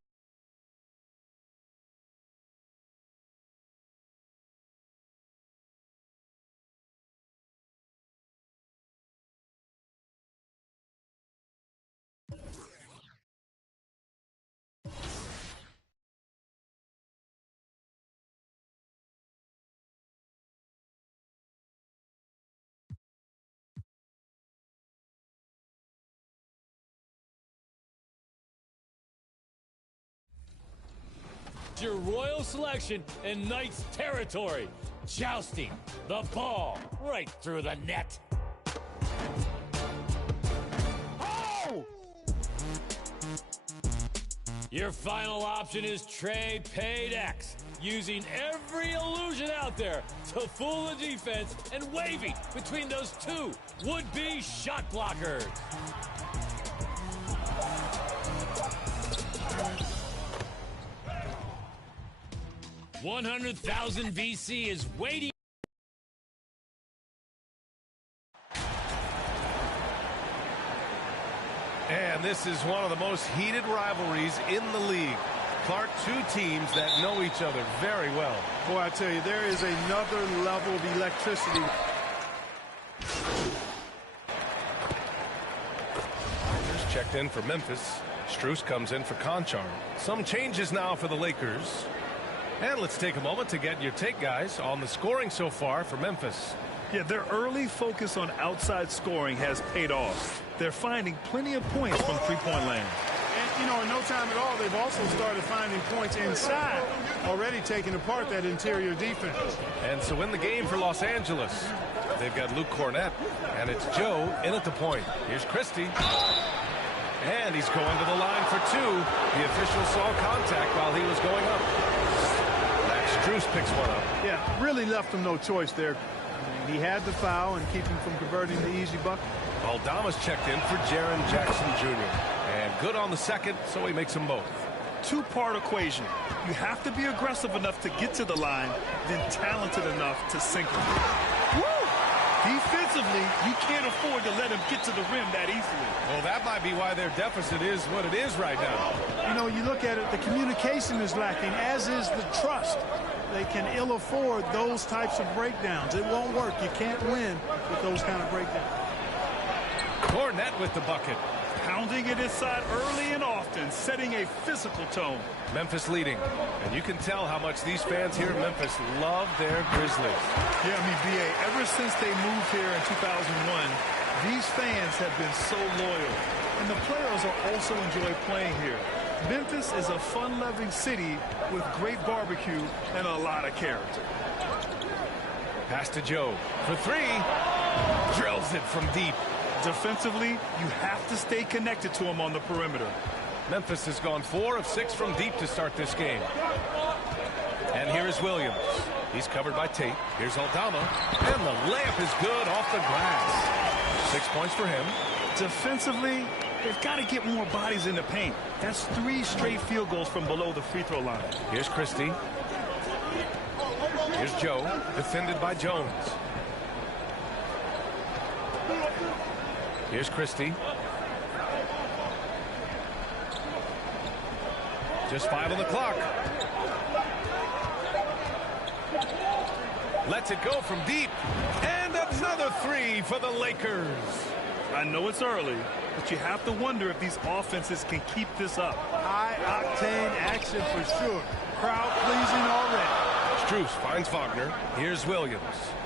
Your royal selection in Knights territory. Jousting the ball right through the net. Oh! Your final option is trade paid X, using every illusion out there to fool the defense and waving between those two would-be shot blockers. 100,000 VC is waiting. And this is one of the most heated rivalries in the league. Clark, two teams that know each other very well. Boy, I tell you, there is another level of electricity. Here's checked in for Memphis. Strus comes in for Conchar. Some changes now for the Lakers. And let's take a moment to get your take, guys, on the scoring so far for Memphis. Yeah, their early focus on outside scoring has paid off. They're finding plenty of points from three-point land. And, you know, in no time at all, they've also started finding points inside, already taking apart that interior defense. And so in the game for Los Angeles, they've got Luke Cornett, and it's Joe in at the point. Here's Christie. And he's going to the line for two. The official saw contact while he was going up. Strus picks one up. Yeah, really left him no choice there. He had the foul and keep him from converting the easy bucket. Aldama's checked in for Jaren Jackson Jr. And good on the second, so he makes them both. Two-part equation. You have to be aggressive enough to get to the line, then talented enough to sink it. Woo! Defensively, you can't afford to let him get to the rim that easily. Well, that might be why their deficit is what it is right now. You know, you look at it, the communication is lacking, as is the trust. They can ill afford those types of breakdowns. It won't work. You can't win with those kind of breakdowns. Cornett with the bucket. Pounding it inside early and often, setting a physical tone. Memphis leading, and you can tell how much these fans here in Memphis love their Grizzlies. Yeah, I mean, B.A., ever since they moved here in 2001, these fans have been so loyal, and the players are also enjoy playing here. Memphis is a fun-loving city with great barbecue and a lot of character. Pass to Joe for three. Drills it from deep. Defensively, you have to stay connected to him on the perimeter. Memphis has gone 4 of 6 from deep to start this game. And here is Williams. He's covered by Tate. Here's Aldama. And the layup is good off the glass. 6 points for him. Defensively, they've got to get more bodies in the paint. That's 3 straight field goals from below the free throw line. Here's Christie. Here's Joe, defended by Jones. Here's Christie. Just 5 on the clock. Lets it go from deep. And another 3 for the Lakers. I know it's early, but you have to wonder if these offenses can keep this up. High-octane action for sure. Crowd-pleasing already. Strus finds Wagner. Here's Williams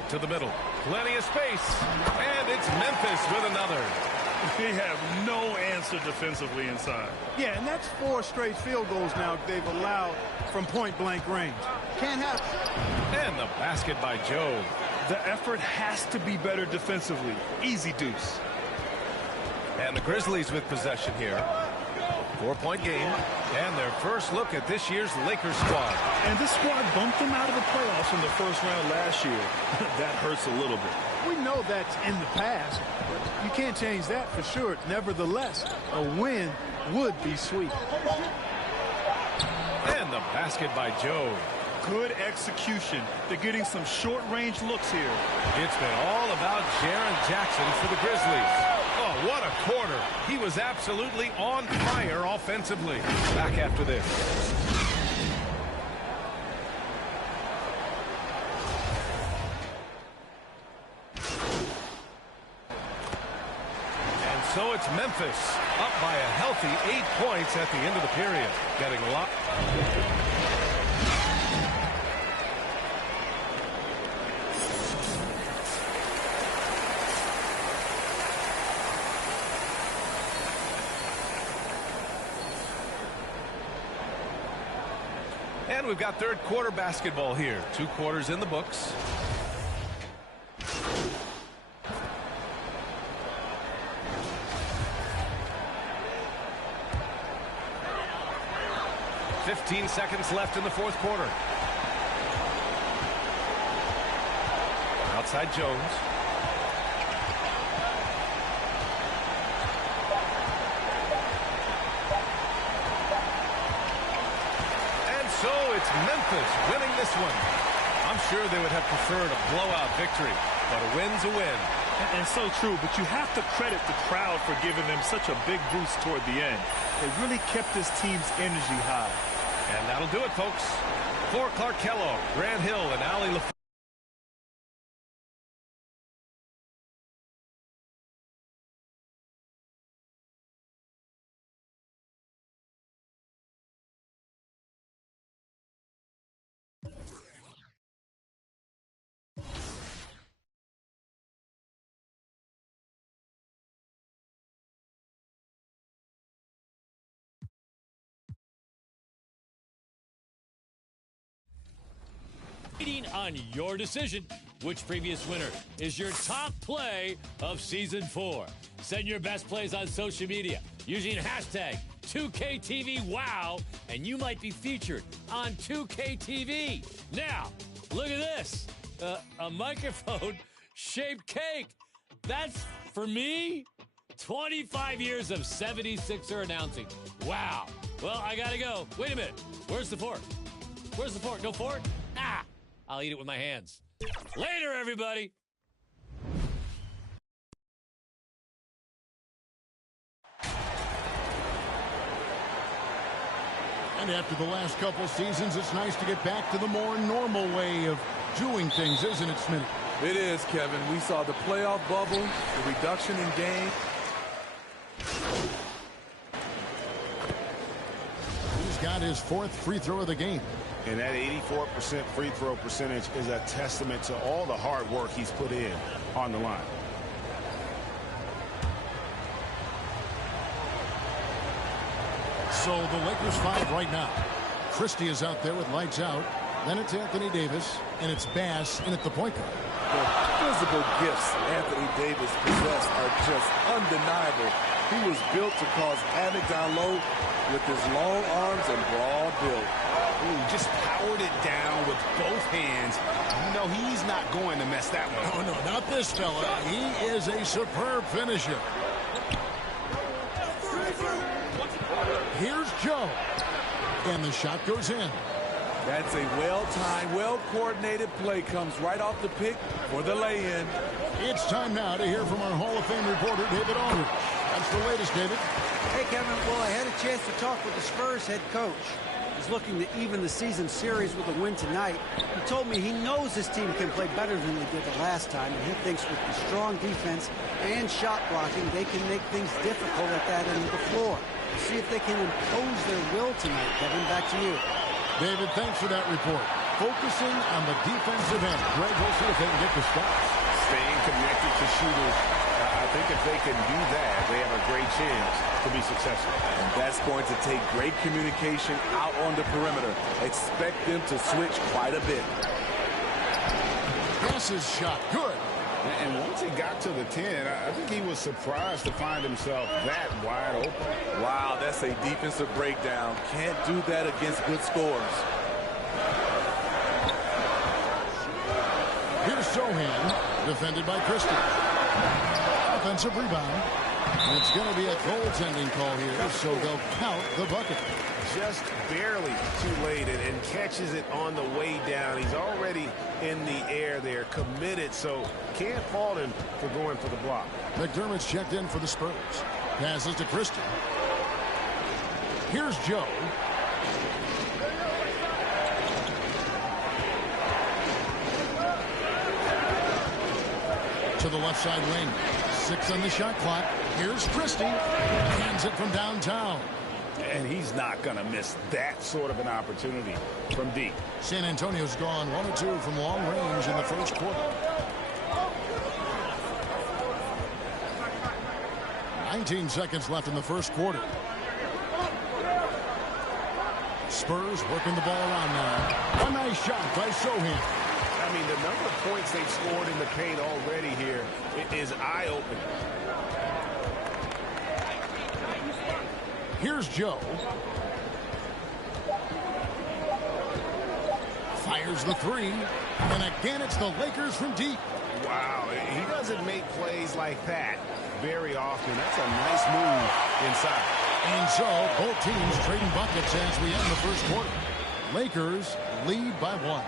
to the middle. Plenty of space. And it's Memphis with another. They have no answer defensively inside. Yeah, and that's 4 straight field goals now they've allowed from point-blank range. Can't happen. And the basket by Joe. The effort has to be better defensively. Easy deuce. And the Grizzlies with possession here. 4-point game. And their first look at this year's Lakers squad. And this squad bumped them out of the playoffs in the first round last year. That hurts a little bit. We know that's in the past, but you can't change that for sure. Nevertheless, a win would be sweet. And the basket by Joe. Good execution. They're getting some short-range looks here. It's been all about Jaren Jackson for the Grizzlies. Oh, what a quarter. He was absolutely on fire offensively. Back after this. And so it's Memphis up by a healthy 8 points at the end of the period. Getting a lot. And we've got third quarter basketball here. 2 quarters in the books. "15 seconds left in the fourth quarter. Outside Jones. So it's Memphis winning this one. I'm sure they would have preferred a blowout victory, but a win's a win. And so true, but you have to credit the crowd for giving them such a big boost toward the end. They really kept this team's energy high. And that'll do it, folks. For Clark Kellogg, Grant Hill, and Allie LaFleur. On your decision, which previous winner is your top play of Season 4? Send your best plays on social media using hashtag 2KTVWOW, and you might be featured on 2KTV. Now, look at this. A microphone-shaped cake. That's, for me, 25 years of 76er announcing. Wow. Well, I gotta go. Wait a minute. Where's the fork? Where's the fork? No fork? Ah! I'll eat it with my hands. Later, everybody. And after the last couple seasons, it's nice to get back to the more normal way of doing things, isn't it, Smitty? It is, Kevin. We saw the playoff bubble, the reduction in game. got his 4th free throw of the game. And that 84% free throw percentage is a testament to all the hard work he's put in on the line. So the Lakers 5 right now. Christie is out there with lights out. Then it's Anthony Davis, and it's Bass in at the point guard. The physical gifts Anthony Davis possesses are just undeniable. He was built to cause havoc down low with his long arms and broad build. Ooh, just powered it down with both hands. You know he's not going to mess that one up. Oh, no, not this fella. He is a superb finisher. Here's Joe. And the shot goes in. That's a well-timed, well-coordinated play. Comes right off the pick for the lay-in. It's time now to hear from our Hall of Fame reporter, David Aldridge. That's the latest, David. Hey, Kevin. Well, I had a chance to talk with the Spurs head coach. He's looking to even the season series with a win tonight. He told me he knows his team can play better than they did the last time, and he thinks with the strong defense and shot blocking, they can make things difficult at that end of the floor. See if they can impose their will tonight. Kevin, back to you. David, thanks for that report. Focusing on the defensive end. Greg, we'll see if they can get the stops. Staying connected to shooters. I think if they can do that, they have a great chance to be successful. And that's going to take great communication out on the perimeter. Expect them to switch quite a bit. Passes shot. Good. And once he got to the 10, I think he was surprised to find himself that wide open. Wow, that's a defensive breakdown. Can't do that against good scores. Here's Sohan, defended by Christie. Offensive rebound. And it's going to be a goaltending call here, so they'll count the bucket. Just barely too late and catches it on the way down. He's already in the air there, committed, so can't fault him for going for the block. McDermott's checked in for the Spurs. Passes to Christie. Here's Joe. To the left side lane. 6 on the shot clock. Here's Christie. Hands it from downtown. And he's not going to miss that sort of an opportunity from deep. San Antonio's gone 1 or 2 from long range in the first quarter. 19 seconds left in the first quarter. Spurs working the ball around now. A nice shot by Sohan. I mean, the number of points they've scored in the paint already here is eye-opening. Here's Joe. Fires the 3. And again, it's the Lakers from deep. Wow, he doesn't make plays like that very often. That's a nice move inside. And so, both teams trading buckets as we end the first quarter. Lakers lead by 1.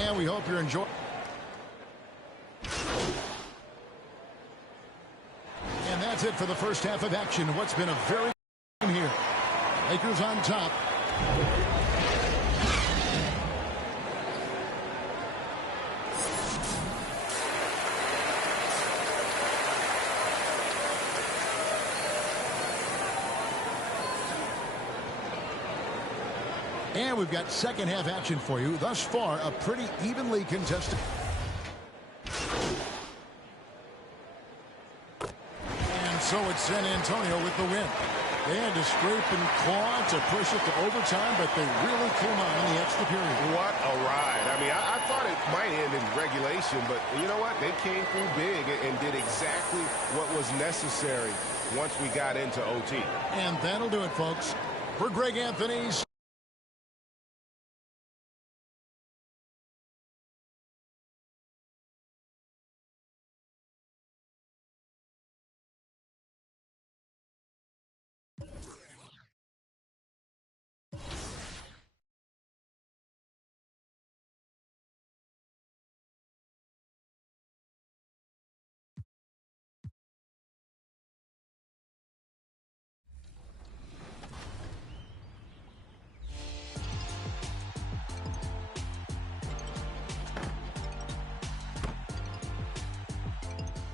And we hope you're enjoying. And that's it for the first half of action. What's been a very good game here. Lakers on top. And we've got second half action for you. Thus far, a pretty evenly contested. And so it's San Antonio with the win. They had to scrape and claw to push it to overtime, but they really came on in the extra period. What a ride. I mean, I thought it might end in regulation, but you know what? They came through big and did exactly what was necessary once we got into OT. And that'll do it, folks. For Greg Anthony's.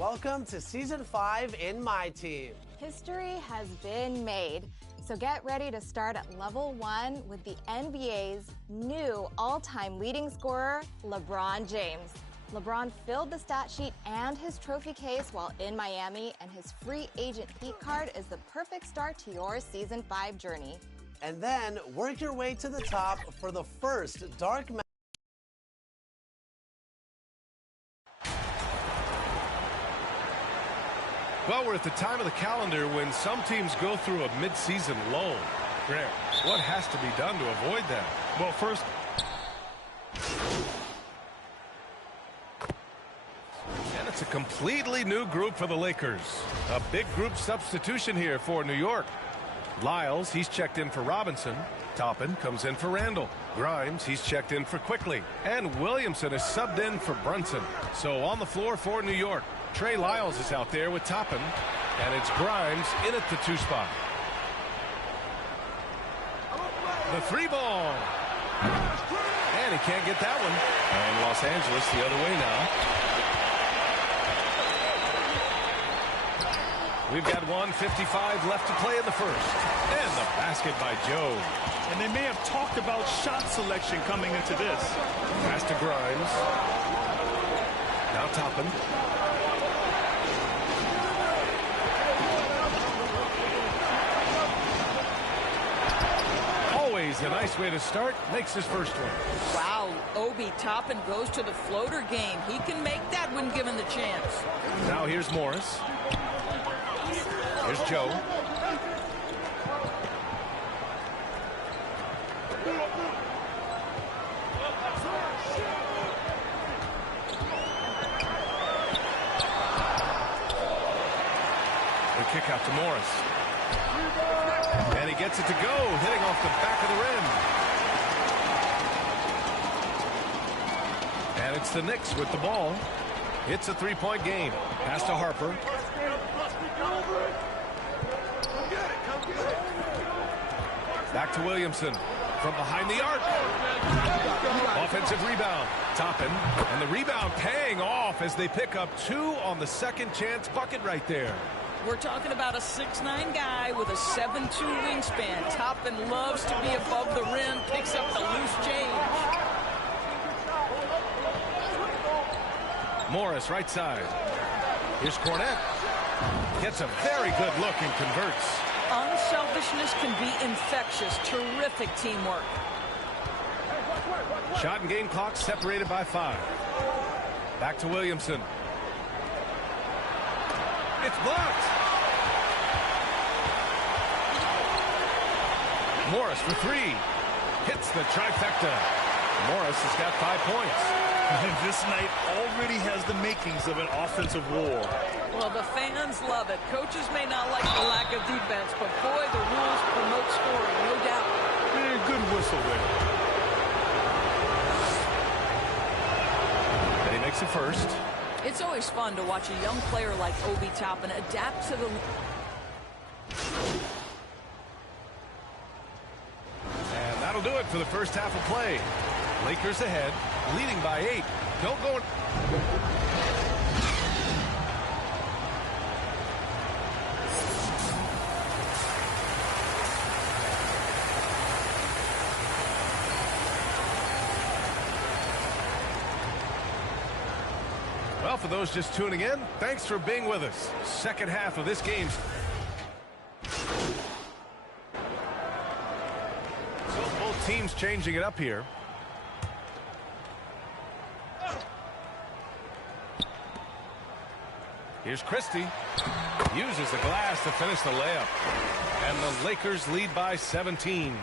Welcome to Season 5 in my team. History has been made. So get ready to start at level 1 with the NBA's new all-time leading scorer, LeBron James. LeBron filled the stat sheet and his trophy case while in Miami, and his free agent peak card is the perfect start to your Season 5 journey. And then work your way to the top for the first dark match. Well, we're at the time of the calendar when some teams go through a midseason lull. Grant, what has to be done to avoid that? Well, first, and it's a completely new group for the Lakers. A big group substitution here for New York. Lyles, he's checked in for Robinson. Toppin comes in for Randall. Grimes, he's checked in for Quickly. And Williamson is subbed in for Brunson. So on the floor for New York, Trey Lyles is out there with Toppin. And it's Grimes in at the 2 spot. The 3 ball. And he can't get that one. And Los Angeles the other way now. We've got 1:55 left to play in the first. And the basket by Joe. And they may have talked about shot selection coming into this. Pass to Grimes. Now Toppin. Always a nice way to start. Makes his first one. Wow, Obi Toppin goes to the floater game. He can make that when given the chance. Now here's Morris. Here's Joe. The kick out to Morris. And he gets it to go, hitting off the back of the rim. And it's the Knicks with the ball. It's a 3-point game. Pass to Harper. Back to Williamson from behind the arc. Offensive rebound. Toppin. And the rebound paying off as they pick up 2 on the second chance bucket right there. We're talking about a 6'9" guy with a 7'2" wingspan. Toppin loves to be above the rim, picks up the loose change. Morris right side. Here's Cornette. Gets a very good look and converts. Unselfishness can be infectious. Terrific teamwork. Shot and game clock separated by 5. Back to Williamson. It's blocked. Morris for 3. Hits the trifecta. Morris has got 5 points. And this night already has the makings of an offensive war. Well, the fans love it. Coaches may not like the lack of defense, but boy, the rules promote scoring, no doubt. And good whistle there. And he makes it first. It's always fun to watch a young player like Obi Toppin adapt to the... And that'll do it for the first half of play. Lakers ahead, leading by 8. Don't go... Well, for those just tuning in, thanks for being with us. Second half of this game. So both teams changing it up here. Here's Christie. Uses the glass to finish the layup. And the Lakers lead by 17.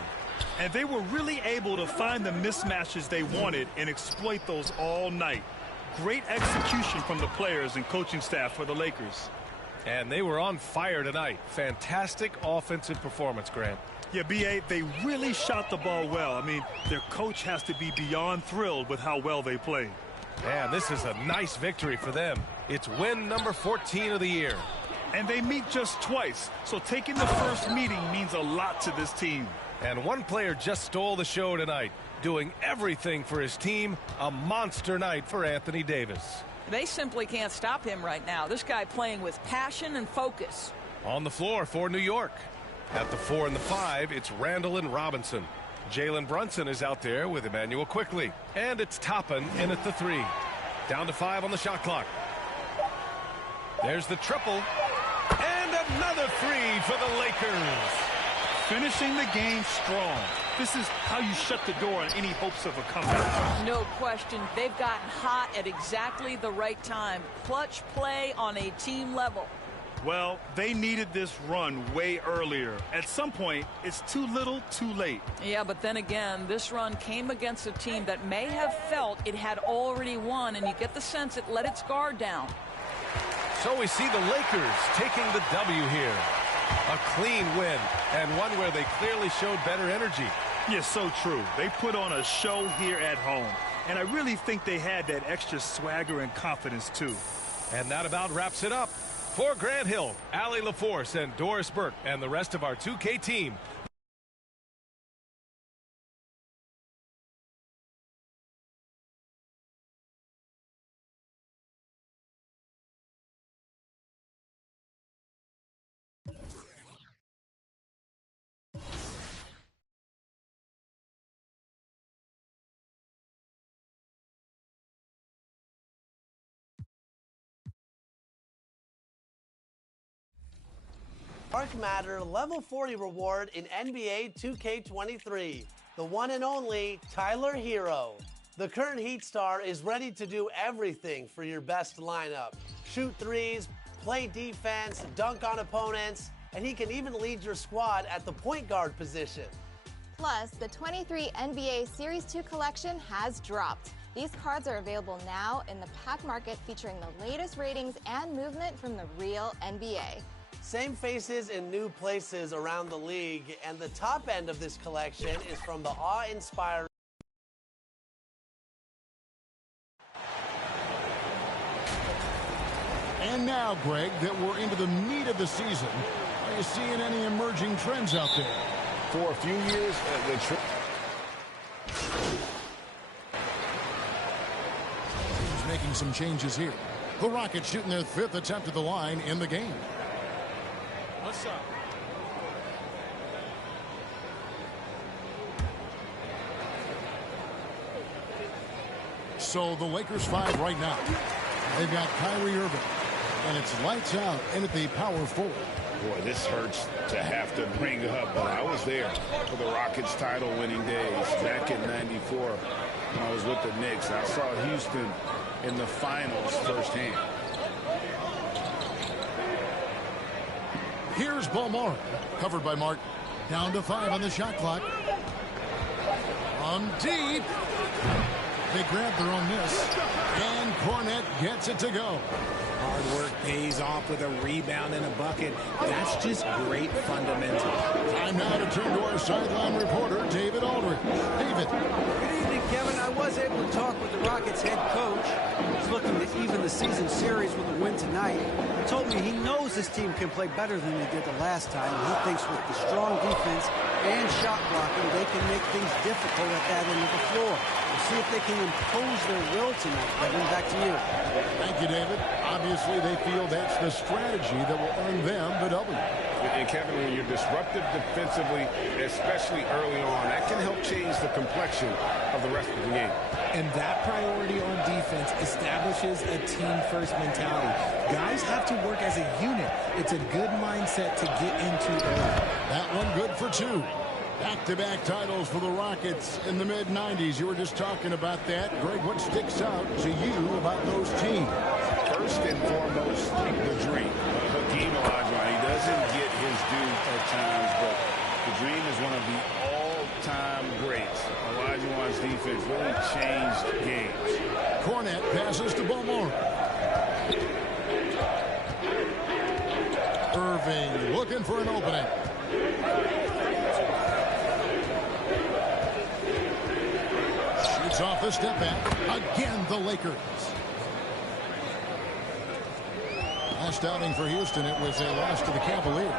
And they were really able to find the mismatches they wanted and exploit those all night. Great execution from the players and coaching staff for the Lakers. And they were on fire tonight. Fantastic offensive performance, Grant. Yeah, B.A., they really shot the ball well. I mean, their coach has to be beyond thrilled with how well they played. And this is a nice victory for them. It's win number 14 of the year. And they meet just twice, so taking the first meeting means a lot to this team. And one player just stole the show tonight, doing everything for his team. A monster night for Anthony Davis. They simply can't stop him right now. This guy playing with passion and focus. On the floor for New York. At the 4 and the 5, it's Randall and Robinson. Jalen Brunson is out there with Emmanuel Quickly. And it's Toppin in at the 3. Down to 5 on the shot clock. There's the triple. And another 3 for the Lakers. Finishing the game strong. This is how you shut the door on any hopes of a comeback. No question. They've gotten hot at exactly the right time. Clutch play on a team level. Well, they needed this run way earlier. At some point, it's too little, too late. Yeah, but then again, this run came against a team that may have felt it had already won, and you get the sense it let its guard down. So we see the Lakers taking the W here. A clean win, and one where they clearly showed better energy. Yeah, so true. They put on a show here at home, and I really think they had that extra swagger and confidence, too. And that about wraps it up. For Grant Hill, Allie LaForce, and Doris Burke, and the rest of our 2K team, Dark Matter Level 40 reward in NBA 2K23. The one and only Tyler Hero. The current Heat star is ready to do everything for your best lineup. Shoot threes, play defense, dunk on opponents, and he can even lead your squad at the point guard position. Plus, the 23 NBA Series 2 collection has dropped. These cards are available now in the pack market, featuring the latest ratings and movement from the real NBA. Same faces in new places around the league, and the top end of this collection is from the awe-inspiring And now, Greg, that we're into the meat of the season, are you seeing any emerging trends out there? For a few years, He's making some changes here. The Rockets shooting their 5th attempt at the line in the game. What's up? So the Lakers 5 right now. They've got Kyrie Irving, and it's lights out in at the power forward. Boy, this hurts to have to bring up, but I was there for the Rockets title-winning days back in '94 when I was with the Knicks. I saw Houston in the finals firsthand. Here's Balmore, covered by Martin. Down to 5 on the shot clock. On deep. They grab their own miss. And Cornette gets it to go. Hard work pays off with a rebound and a bucket. That's just great fundamentals. Time now to turn to our sideline reporter, David Aldridge. David. Good evening, Kevin. I was able to talk with the Rockets head coach. He's looking to even the season series with a win tonight. He told me he knows this team can play better than they did the last time. And he thinks with the strong defense and shot blocking, they can make things difficult at that end of the floor. We'll see if they can impose their will tonight. Kevin, back to you. Thank you, David. Obviously, they feel that's the strategy that will earn them the W. And Kevin, when you're disruptive defensively, especially early on, that can help change the complexion of the rest of the game. And that priority on defense establishes a team-first mentality. Guys have to work as a unit. It's a good mindset to get into early. That one good for 2. Back-to-back titles for the Rockets in the mid-'90s. You were just talking about that. Greg, what sticks out to you about those teams? First and foremost, the dream. Hakeem Olajuwon, he doesn't get his due at times, but the dream is one of the all-time greats. Olajuwon's defense really changed games. Cornette passes to Balmore. Irving looking for an opening. Shoots off the step back. Again, the Lakers. Last outing for Houston, it was a loss to the Cavaliers.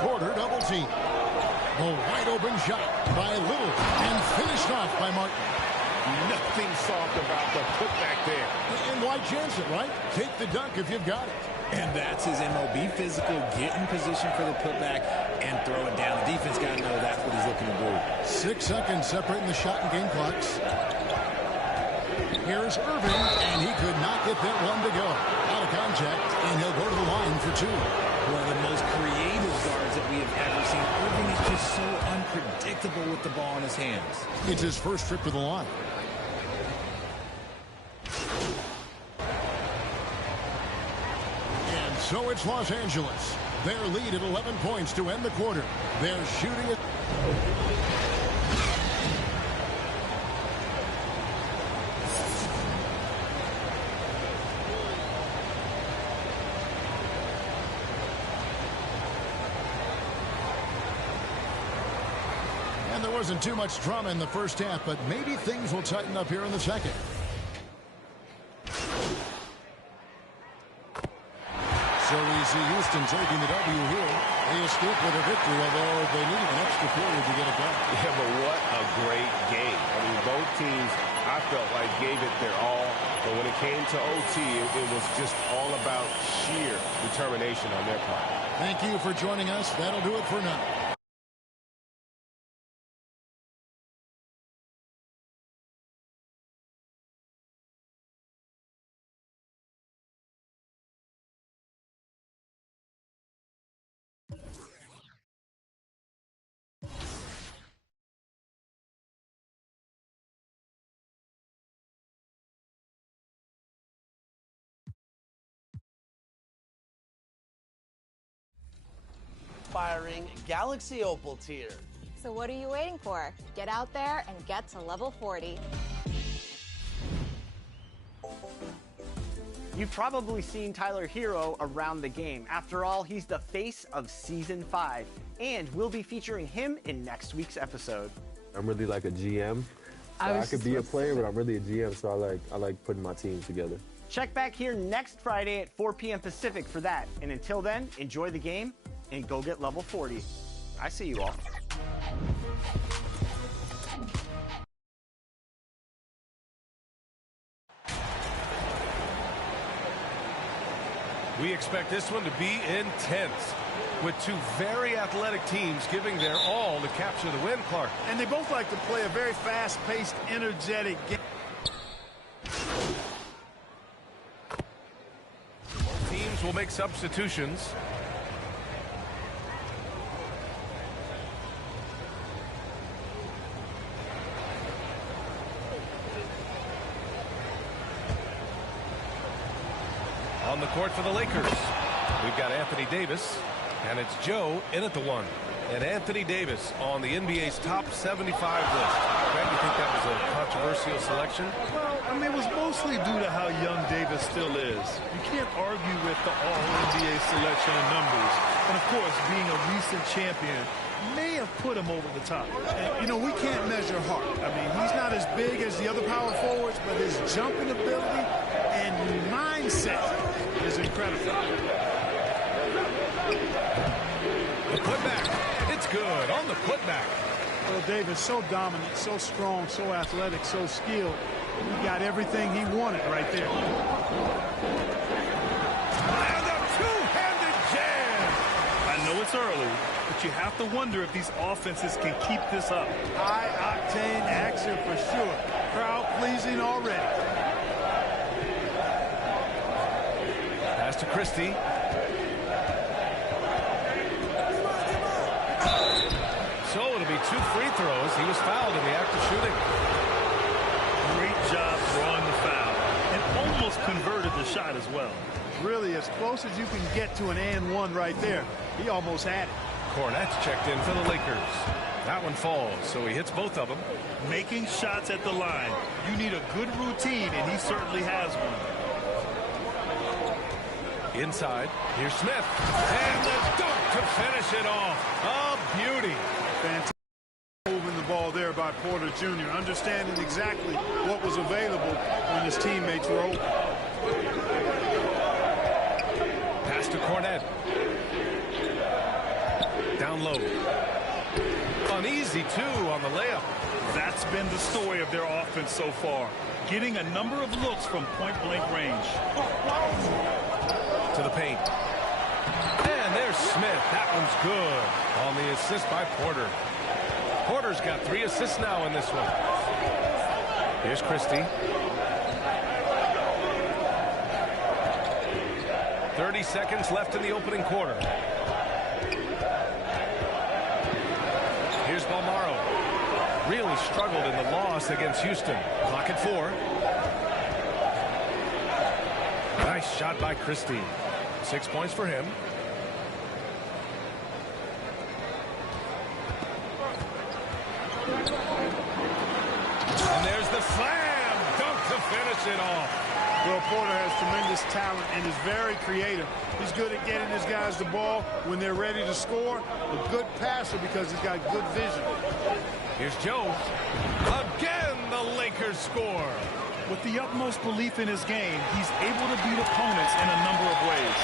Porter double team. A wide open shot by Little and finished off by Martin. Nothing soft about the putback there. And why chance it, right? Take the dunk if you've got it. And that's his MO. Be physical, get in position for the putback, and throw it down. The defense got to know that's what he's looking to do. 6 seconds separating the shot and game clocks. Here's Irving, and he could not get that one to go. Out of contact, and he'll go to the line for 2. One of the most creative guards that we have ever seen. Irving is just so unpredictable with the ball in his hands. It's his first trip to the line. And so it's Los Angeles. Their lead at 11 points to end the quarter. They're shooting it. And there wasn't too much drama in the first half, but maybe things will tighten up here in the second. So we see Houston taking the W here. They escape with a victory, although they need an extra period to get it done. Yeah, but what a great game. I mean, both teams, I felt like, gave it their all. But when it came to OT, it was just all about sheer determination on their part. Thank you for joining us. That'll do it for now. Firing Galaxy Opal tier. So what are you waiting for? Get out there and get to level 40. You've probably seen Tyler Hero around the game. After all, he's the face of Season 5, and we'll be featuring him in next week's episode. I'm really like a GM. So I could be a player, but I'm really a GM, so I like putting my team together. Check back here next Friday at 4 p.m. Pacific for that. And until then, enjoy the game and go get level 40. I see you all. We expect this one to be intense, with two very athletic teams giving their all to capture the win, Clark. And they both like to play a very fast-paced, energetic game. Both teams will make substitutions. On the court for the Lakers, we've got Anthony Davis, and it's Joe in at the one. And Anthony Davis on the NBA's top 75 list. Greg, you think that was a controversial selection? Well, I mean, it was mostly due to how young Davis still is. You can't argue with the all-NBA selection and numbers. And, of course, being a recent champion may have put him over the top. And, you know, we can't measure heart. I mean, he's not as big as the other power forwards, but his jumping ability and mindset is incredible. The putback. It's good on the putback. Well, Davis, so dominant, so strong, so athletic, so skilled. He got everything he wanted right there. And a two-handed jam. I know it's early, but you have to wonder if these offenses can keep this up. High-octane action for sure. Crowd-pleasing already. Pass to Christie. So it'll be 2 free throws. He was fouled in the act of shooting. Great job drawing the foul and almost converted the shot as well. Really as close as you can get to an and one right there. He almost had it. Cornette's checked in for the Lakers. That one falls, so he hits both of them. Making shots at the line. You need a good routine, and he certainly has one. Inside, here's Smith. And the dunk to finish it off. A beauty. Fantastic moving the ball there by Porter Jr., understanding exactly what was available when his teammates were open. Pass to Cornette. Down low. A uneasy, too, on the layup. That's been the story of their offense so far, getting a number of looks from point-blank range. To the paint. And there's Smith. That one's good on the assist by Porter. Porter's got 3 assists now in this one. Here's Christie. 30 seconds left in the opening quarter. Here's Balmaro. Really struggled in the loss against Houston. Clock at 4. Nice shot by Christie. 6 points for him. And there's the slam dunk to finish it off. Well, Porter has tremendous talent and is very creative. He's good at getting his guys the ball when they're ready to score. A good passer because he's got good vision. Here's Jones. Again, the Lakers score. With the utmost belief in his game, he's able to beat opponents in a number of ways.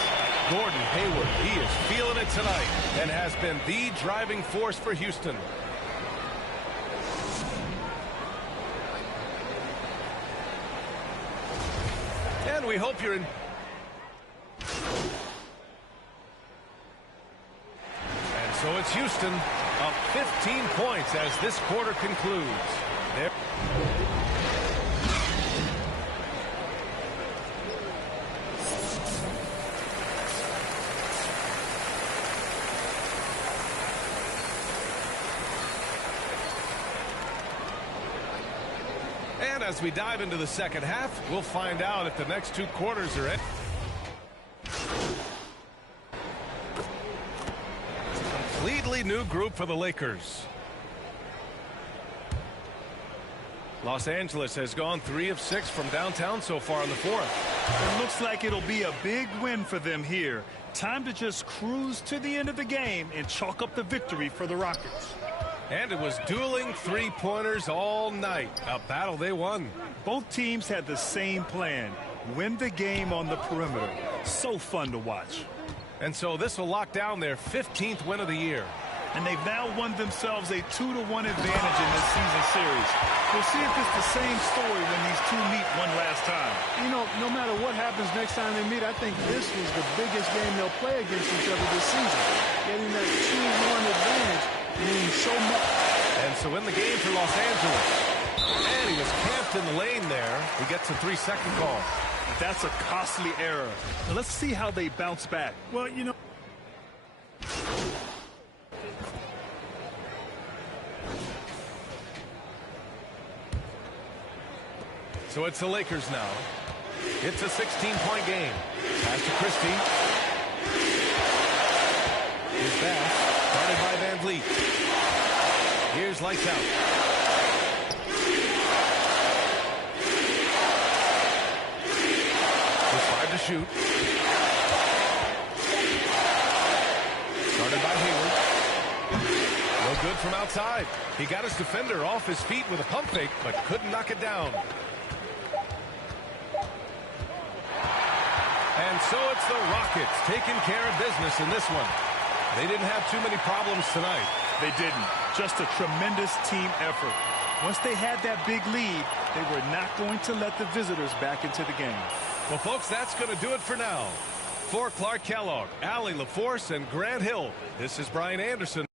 Gordon Hayward, he is feeling it tonight and has been the driving force for Houston. And we hope you're in. And so it's Houston up 15 points as this quarter concludes. There. And as we dive into the second half, we'll find out if the next 2 quarters are in. Completely new group for the Lakers. Los Angeles has gone 3 of 6 from downtown so far in the fourth. It looks like it'll be a big win for them here. Time to just cruise to the end of the game and chalk up the victory for the Rockets. And it was dueling 3-pointers all night. A battle they won. Both teams had the same plan. Win the game on the perimeter. So fun to watch. And so this will lock down their 15th win of the year. And they've now won themselves a 2-1 advantage in this season series. We'll see if it's the same story when these two meet one last time. You know, no matter what happens next time they meet, I think this was the biggest game they'll play against each other this season. Getting that 2-1 advantage means so much. And so in the game for Los Angeles. And he was camped in the lane there. He gets a 3-second call. That's a costly error. Now let's see how they bounce back. Well, you know. So it's the Lakers now. It's a 16-point game. Pass to Christie. Here's Bass. Guarded by Van Vliet. Here's lights out. Just 5 to shoot. Guarded by Hayward. No good from outside. He got his defender off his feet with a pump fake, but couldn't knock it down. And so it's the Rockets taking care of business in this one. They didn't have too many problems tonight. They didn't. Just a tremendous team effort. Once they had that big lead, they were not going to let the visitors back into the game. Well, folks, that's going to do it for now. For Clark Kellogg, Allie LaForce, and Grant Hill, this is Brian Anderson.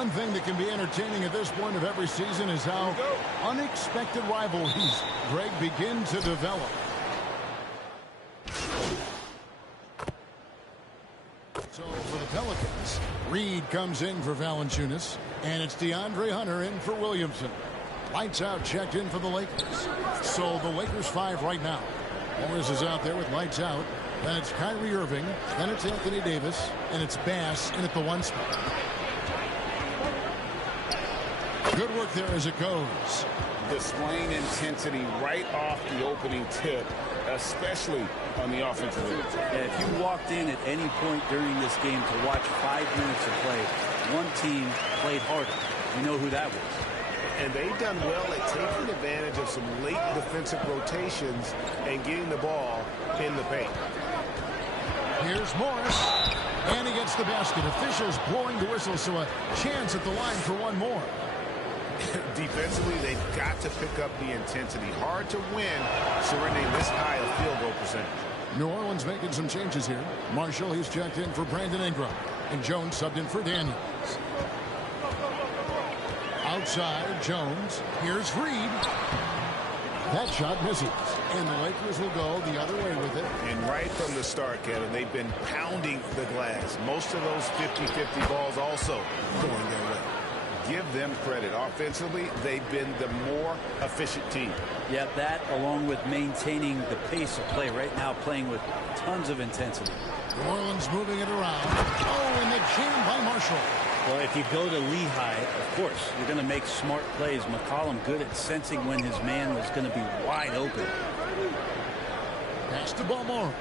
One thing that can be entertaining at this point of every season is how unexpected rivalries, Greg, begin to develop. So for the Pelicans, Reed comes in for Valanciunas, and it's DeAndre Hunter in for Williamson. Lights out checked in for the Lakers. So the Lakers 5 right now. Morris is out there with lights out. Then it's Kyrie Irving. Then it's Anthony Davis. And it's Bass in at the 1 spot. Good work there as it goes. Displaying intensity right off the opening tip, especially on the offensive end. Yeah, if you walked in at any point during this game to watch 5 minutes of play, one team played harder. You know who that was. And they've done well at taking advantage of some late defensive rotations and getting the ball in the paint. Here's Morris. And he gets the basket. Officials blowing the whistle, so a chance at the line for one more. Defensively, they've got to pick up the intensity. Hard to win surrendering this high of field goal percentage. New Orleans making some changes here. Marshall, he's checked in for Brandon Ingram. And Jones subbed in for Daniels. Outside, Jones. Here's Reed. That shot misses. And the Lakers will go the other way with it. And right from the start, Kevin, they've been pounding the glass. Most of those 50-50 balls also going their way. Give them credit. Offensively, they've been the more efficient team. Yeah, that along with maintaining the pace of play right now, playing with tons of intensity. New Orleans moving it around. Oh, and the jam by Marshall. Well, if you go to Lehigh, of course, you're going to make smart plays. McCollum good at sensing when his man was going to be wide open. Pass to Balmore.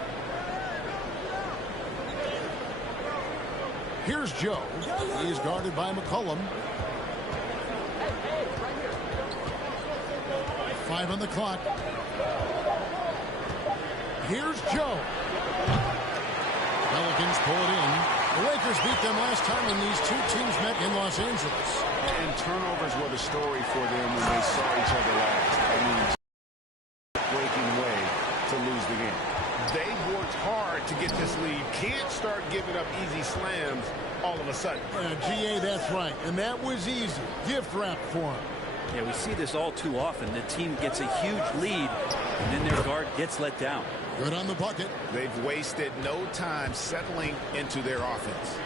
Here's Joe. He's guarded by McCollum. 5 on the clock. Here's Joe. Pelicans pull it in. The Lakers beat them last time when these two teams met in Los Angeles. And turnovers were the story for them when they saw each other last. I mean, breaking way to lose the game. They've worked hard to get this lead. Can't start giving up easy slams all of a sudden. GA, that's right. And that was easy. Gift wrap for him. Yeah, we see this all too often. The team gets a huge lead, and then their guard gets let down. Good on the bucket. They've wasted no time settling into their offense.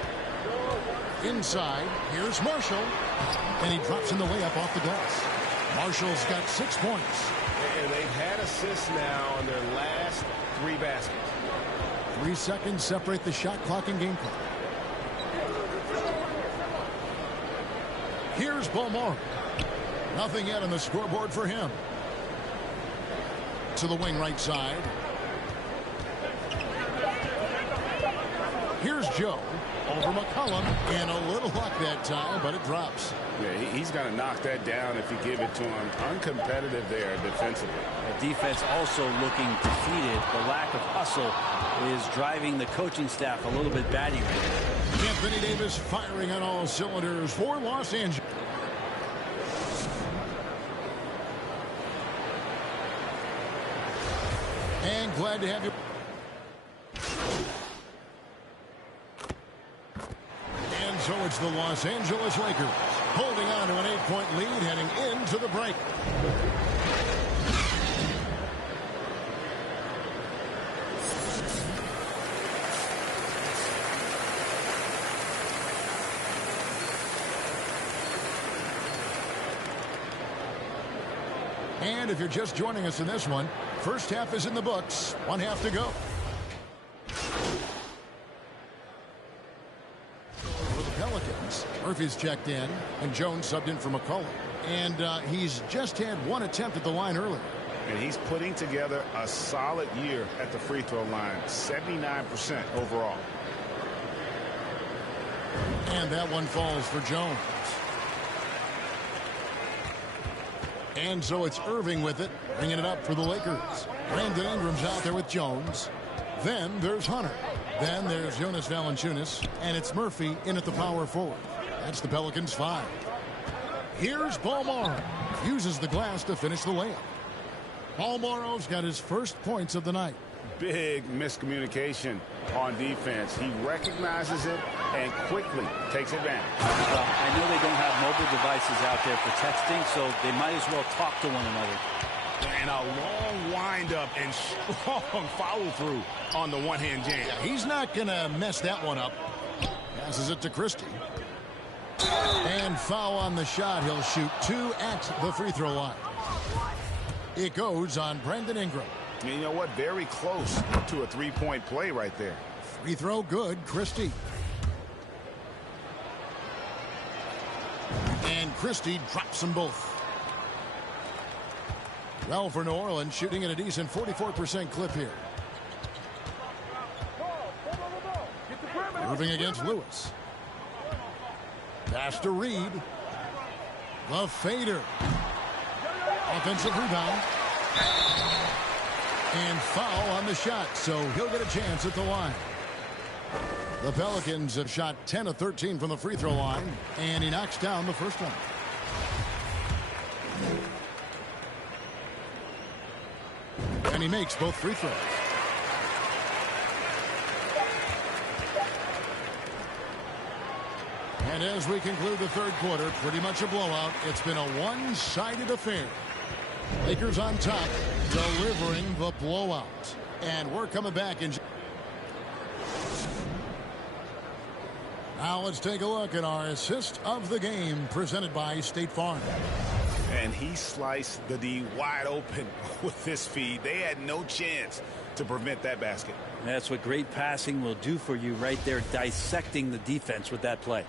Inside, here's Marshall. And he drops in the layup off the glass. Marshall's got 6 points. And they've had assists now on their last 3 baskets. 3 seconds separate the shot clock and game clock. Here's Balmore. Nothing yet on the scoreboard for him. To the wing right side. Here's Joe. Over McCollum. And a little luck that time, but it drops. Yeah, he's going to knock that down if you give it to him. Uncompetitive there defensively. The defense also looking defeated. The lack of hustle is driving the coaching staff a little bit batty right now. Anthony Davis firing on all cylinders for Los Angeles. And glad to have you. And so it's the Los Angeles Lakers holding on to an 8-point lead heading into the break. And if you're just joining us in this one, first half is in the books. 1 half to go. For the Pelicans, Murphy's checked in, and Jones subbed in for McCollum. And he's just had 1 attempt at the line earlier. And he's putting together a solid year at the free throw line. 79% overall. And that one falls for Jones. And so it's Irving with it, bringing it up for the Lakers. Brandon Ingram's out there with Jones. Then there's Hunter. Then there's Jonas Valanciunas. And it's Murphy in at the power forward. That's the Pelicans 5. Here's Balmore. Uses the glass to finish the layup. Balmoro's got his first points of the night. big miscommunication on defense. He recognizes it and quickly takes advantage. Well, I know they don't have mobile devices out there for texting, so they might as well talk to one another. And a long windup and strong follow-through on the one-hand jam. Yeah, he's not going to mess that one up. Passes it to Christie. And foul on the shot. He'll shoot 2 at the free throw line. It goes on Brandon Ingram. And you know what? Very close to a three-point play right there. Free throw good. Christie. And Christie drops them both. Well, for New Orleans, shooting at a decent 44% clip here. Moving against Lewis. Pass to Reed. The fader. Offensive rebound. And foul on the shot, so he'll get a chance at the line. The Pelicans have shot 10 of 13 from the free throw line, and he knocks down the first one. And he makes both free throws. And as we conclude the third quarter, pretty much a blowout. It's been a one-sided affair. Lakers on top, delivering the blowout. And we're coming back in. Now let's take a look at our assist of the game presented by State Farm. And he sliced the D wide open with this feed. They had no chance to prevent that basket. That's what great passing will do for you right there, dissecting the defense with that play.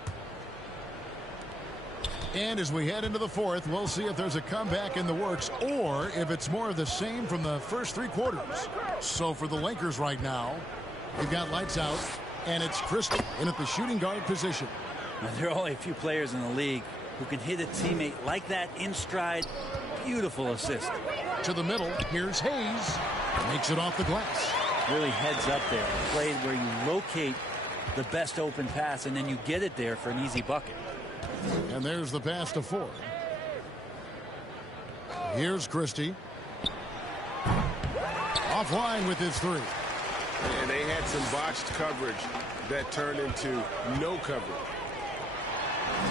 And as we head into the fourth, we'll see if there's a comeback in the works or if it's more of the same from the first three quarters. So for the Lakers right now, we've got lights out, and it's Christie in at the shooting guard position. Now, there are only a few players in the league who can hit a teammate like that in stride. Beautiful assist. To the middle, here's Hayes. Makes it off the glass. Really heads up there. A play where you locate the best open pass, and then you get it there for an easy bucket. And there's the pass to Ford. Here's Christie. Offline with his three. And they had some botched coverage that turned into no coverage.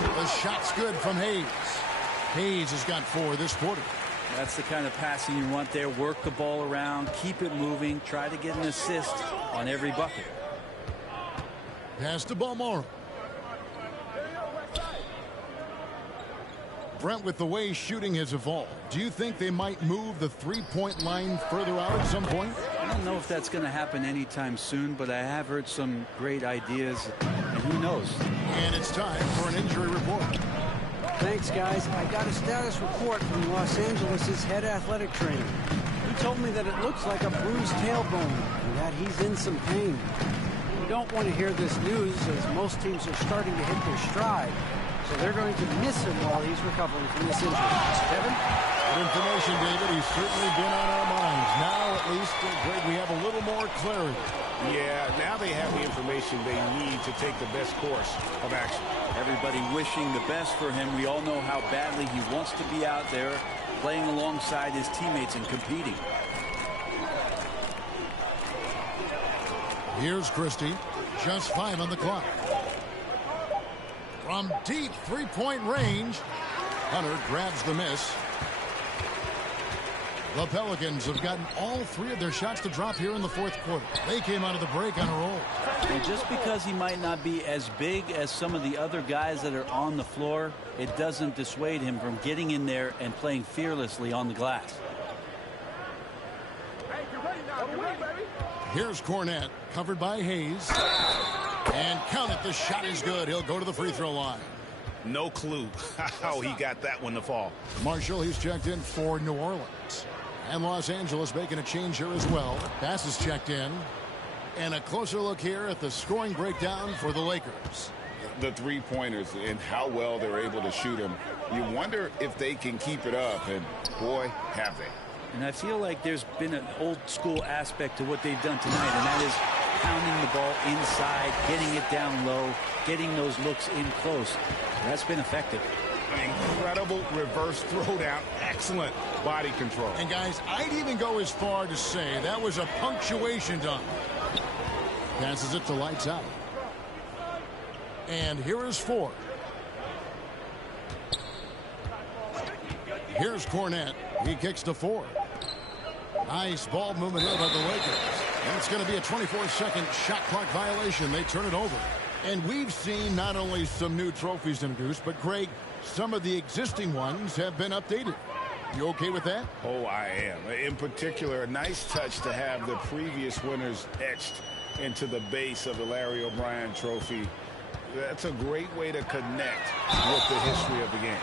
The shot's good from Hayes. Hayes has got 4 this quarter. That's the kind of passing you want there. Work the ball around, keep it moving, try to get an assist on every bucket. Pass to Balmore. Brent, with the way shooting has evolved, do you think they might move the three-point line further out at some point? I don't know if that's going to happen anytime soon, but I have heard some great ideas, and who knows? And it's time for an injury report. Thanks, guys. I got a status report from Los Angeles' head athletic trainer. He told me that it looks like a bruised tailbone and that he's in some pain. You don't want to hear this news, as most teams are starting to hit their stride. So they're going to miss him while he's recovering from this injury. Kevin? Good information, David. He's certainly been on our minds. Now, at least, Greg, we have a little more clarity. Yeah, now they have the information they need to take the best course of action. Everybody wishing the best for him. We all know how badly he wants to be out there, playing alongside his teammates and competing. Here's Christie. Just 5 on the clock. From deep three-point range, Hunter grabs the miss. The Pelicans have gotten all 3 of their shots to drop here in the fourth quarter. They came out of the break on a roll. And just because he might not be as big as some of the other guys that are on the floor, it doesn't dissuade him from getting in there and playing fearlessly on the glass. Here's Cornette, covered by Hayes. And count it, the shot is good. He'll go to the free throw line. No clue how he got that one to fall. Marshall, he's checked in for New Orleans. And Los Angeles making a change here as well. Pass is checked in. And a closer look here at the scoring breakdown for the Lakers. The three-pointers and how well they're able to shoot them. You wonder if they can keep it up, and boy, have they. And I feel like there's been an old-school aspect to what they've done tonight, and that is pounding the ball inside, getting it down low, getting those looks in close. That's been effective. An incredible reverse throwdown. Excellent body control. And, guys, I'd even go as far to say that was a punctuation dunk. Passes it to Lights Out. And here is Ford. Here's Cornette. He kicks to Ford. Nice ball movement here by the Lakers. And it's going to be a 24-second shot clock violation. They turn it over. And we've seen not only some new trophies introduced, but, Greg, some of the existing ones have been updated. You okay with that? Oh, I am. In particular, a nice touch to have the previous winners etched into the base of the Larry O'Brien trophy. That's a great way to connect with the history of the game.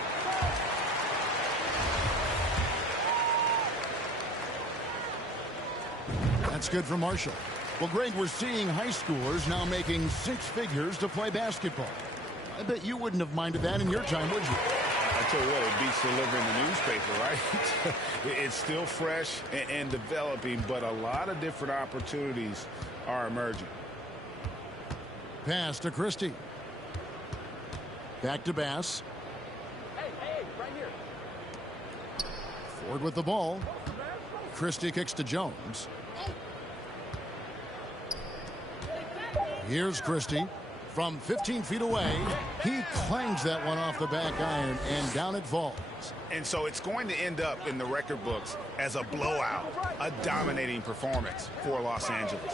That's good for Marshall. Well, Greg, we're seeing high schoolers now making six figures to play basketball. I bet you wouldn't have minded that in your time, would you? I tell you what, it beats delivering the newspaper, right? It's still fresh and developing, but a lot of different opportunities are emerging. Pass to Christie. Back to Bass. Hey, right here. Ford with the ball. Christie kicks to Jones. Here's Christie. From 15 feet away, he clangs that one off the back iron, and down it falls. And so it's going to end up in the record books as a blowout, a dominating performance for Los Angeles.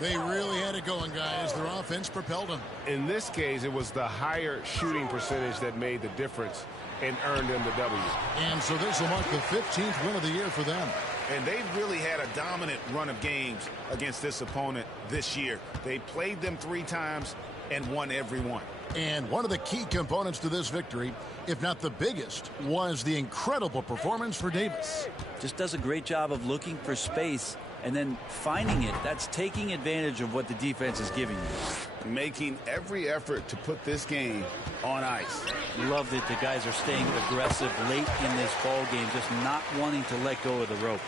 They really had it going, guys. Their offense propelled them. In this case, it was the higher shooting percentage that made the difference and earned them the W. And so this will mark the 15th win of the year for them. And they've really had a dominant run of games against this opponent this year. They played them 3 times and won every one. And one of the key components to this victory, if not the biggest, was the incredible performance for Davis. Just does a great job of looking for space and then finding it. That's taking advantage of what the defense is giving you. Making every effort to put this game on ice. Love that the guys are staying aggressive late in this ball game, just not wanting to let go of the rope.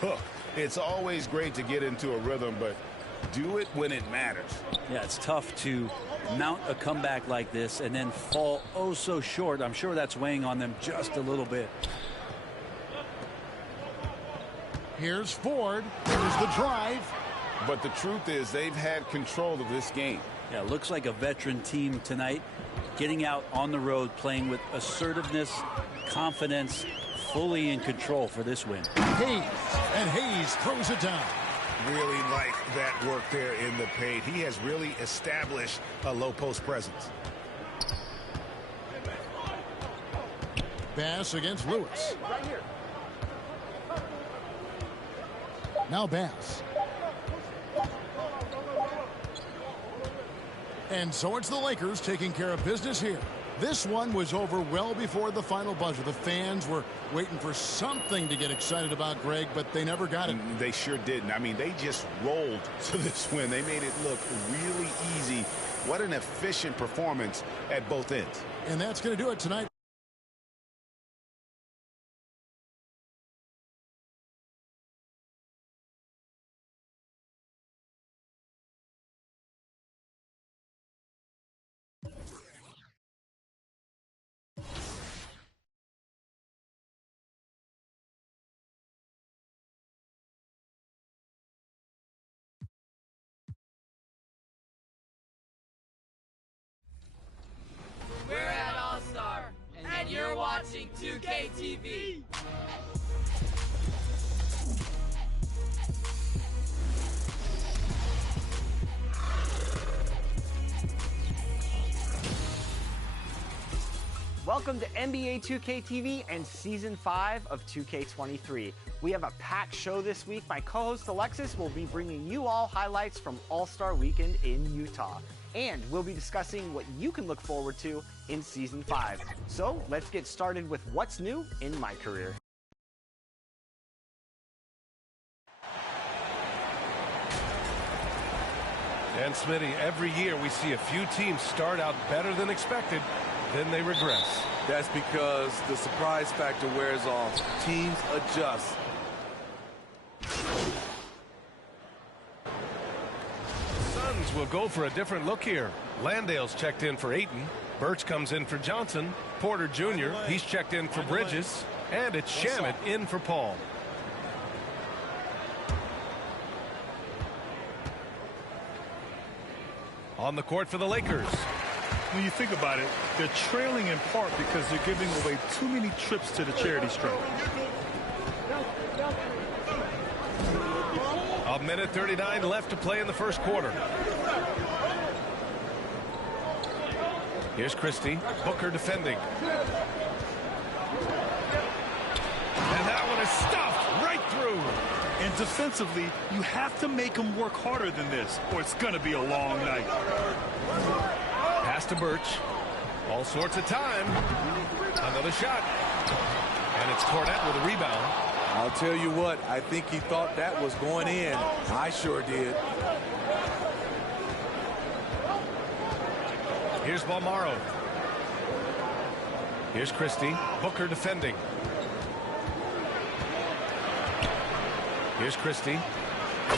Look, it's always great to get into a rhythm, but do it when it matters. Yeah, it's tough to mount a comeback like this and then fall oh so short. I'm sure that's weighing on them just a little bit. Here's Ford. Here's the drive. But the truth is they've had control of this game. Yeah, looks like a veteran team tonight, getting out on the road, playing with assertiveness, confidence, fully in control for this win. Hayes, and Hayes throws it down. Really like that work there in the paint. He has really established a low post presence. Bass against Lewis. Now Bass. And so it's the Lakers taking care of business here. This one was over well before the final buzzer. The fans were waiting for something to get excited about, Greg, but they never got it. They sure didn't. I mean, they just rolled to this win. They made it look really easy. What an efficient performance at both ends. And that's going to do it tonight. We're at All-Star, and you're watching 2K TV. Welcome to NBA 2K TV and Season 5 of 2K23. We have a packed show this week. My co-host Alexis will be bringing you all highlights from All-Star Weekend in Utah. And we'll be discussing what you can look forward to in Season 5. So let's get started with what's new in my career. And Smitty, every year we see a few teams start out better than expected, then they regress. That's because the surprise factor wears off. Teams adjust. Suns will go for a different look here. Landale's checked in for Ayton. Birch comes in for Johnson. Porter Jr., he's checked in for Bridges. And it's Shamit in for Paul. On the court for the Lakers. When you think about it, they're trailing in part because they're giving away too many trips to the charity stripe. A minute 39 left to play in the first quarter. Here's Christie. Booker defending. And that one is stuffed right through. And defensively, you have to make them work harder than this, or it's going to be a long night. Pass to Birch. All sorts of time. Another shot. And it's Cornette with a rebound. I'll tell you what, I think he thought that was going in. I sure did. Here's Balmaro. Here's Christie. Booker defending. Here's Christie.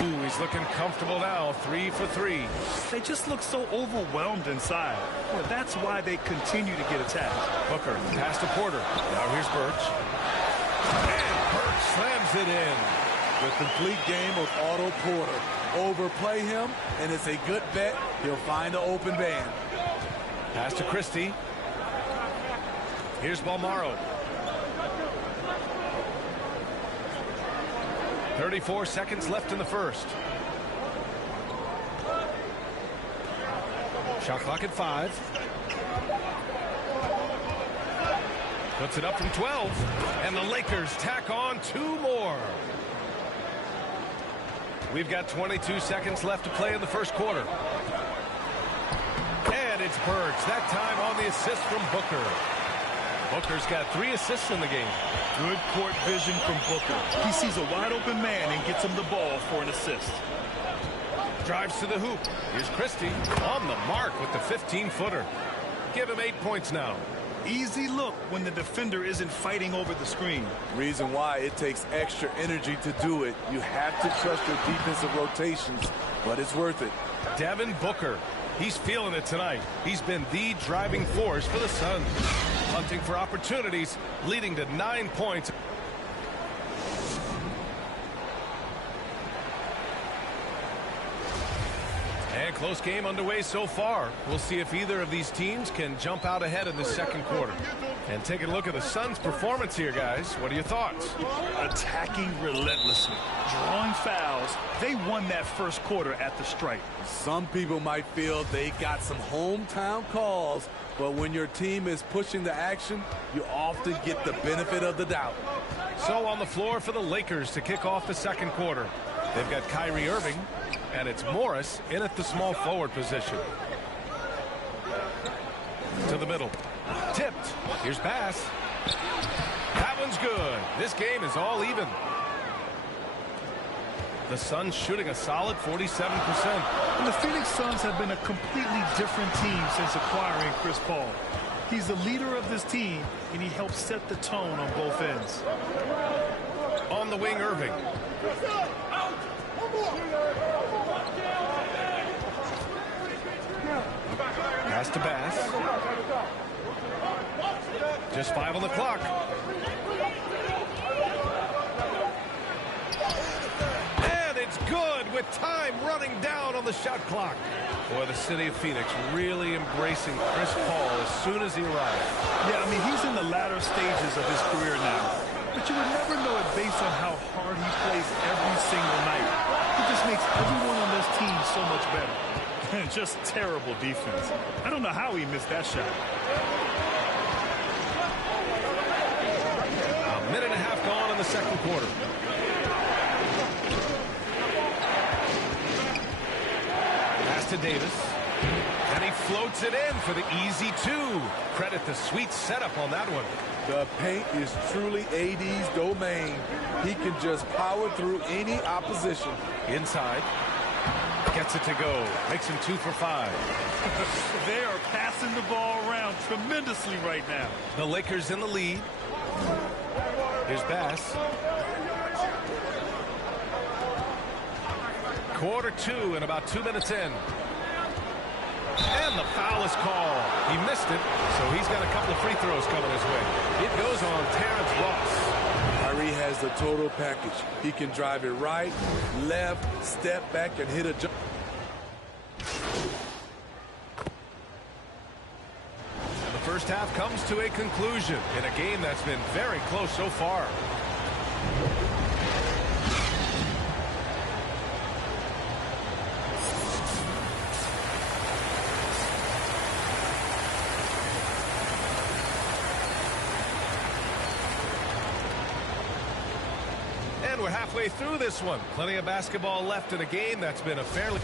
Ooh, he's looking comfortable now. 3 for 3. They just look so overwhelmed inside. Well, that's why they continue to get attacked. Booker pass to Porter. Now here's Birch. And Birch slams it in. The complete game of Otto Porter. Overplay him, and it's a good bet he'll find an open man. Pass to Christie. Here's Balmaro. 34 seconds left in the first. Shot clock at 5. Puts it up from 12. And the Lakers tack on 2 more. We've got 22 seconds left to play in the first quarter. And it's Birch. That time on the assist from Booker. Booker's got 3 assists in the game. Good court vision from Booker. He sees a wide open man and gets him the ball for an assist. Drives to the hoop. Here's Christie on the mark with the 15-footer. Give him 8 points now. Easy look when the defender isn't fighting over the screen. Reason why it takes extra energy to do it. You have to trust your defensive rotations, but it's worth it. Devin Booker. He's feeling it tonight. He's been the driving force for the Suns. Hunting for opportunities, leading to 9 points. And close game underway so far. We'll see if either of these teams can jump out ahead in the second quarter. And taking a look at the Suns' performance here, guys. What are your thoughts? Attacking relentlessly, drawing fouls. They won that first quarter at the stripe. Some people might feel they got some hometown calls, but when your team is pushing the action, you often get the benefit of the doubt. So on the floor for the Lakers to kick off the second quarter. They've got Kyrie Irving, and it's Morris in at the small forward position. To the middle. Tipped. Here's Bass. That one's good. This game is all even. The Suns shooting a solid 47%. And the Phoenix Suns have been a completely different team since acquiring Chris Paul. He's the leader of this team, and he helps set the tone on both ends. On the wing, Irving. Pass to Bass. Just 5 on the clock. And it's good with time running down on the shot clock. Boy, the city of Phoenix really embracing Chris Paul as soon as he arrived. Yeah, I mean, he's in the latter stages of his career now. But you would never know it based on how hard he plays every single night. He just makes everyone on this team so much better. And just terrible defense. I don't know how he missed that shot. A minute and a half gone in the second quarter. Pass to Davis. And he floats it in for the easy 2. Credit the sweet setup on that one. The paint is truly AD's domain. He can just power through any opposition. Inside. Gets it to go. Makes him 2 for 5. They are passing the ball around tremendously right now. The Lakers in the lead. Here's Bass. Quarter 2 and about 2 minutes in. And the foul is called. He missed it, so he's got a couple of free throws coming his way. It goes on Terrence Ross. Kyrie has the total package. He can drive it right, left, step back, and hit a jump. And the first half comes to a conclusion in a game that's been very close so far. And we're halfway through this one. Plenty of basketball left in a game that's been a fairly...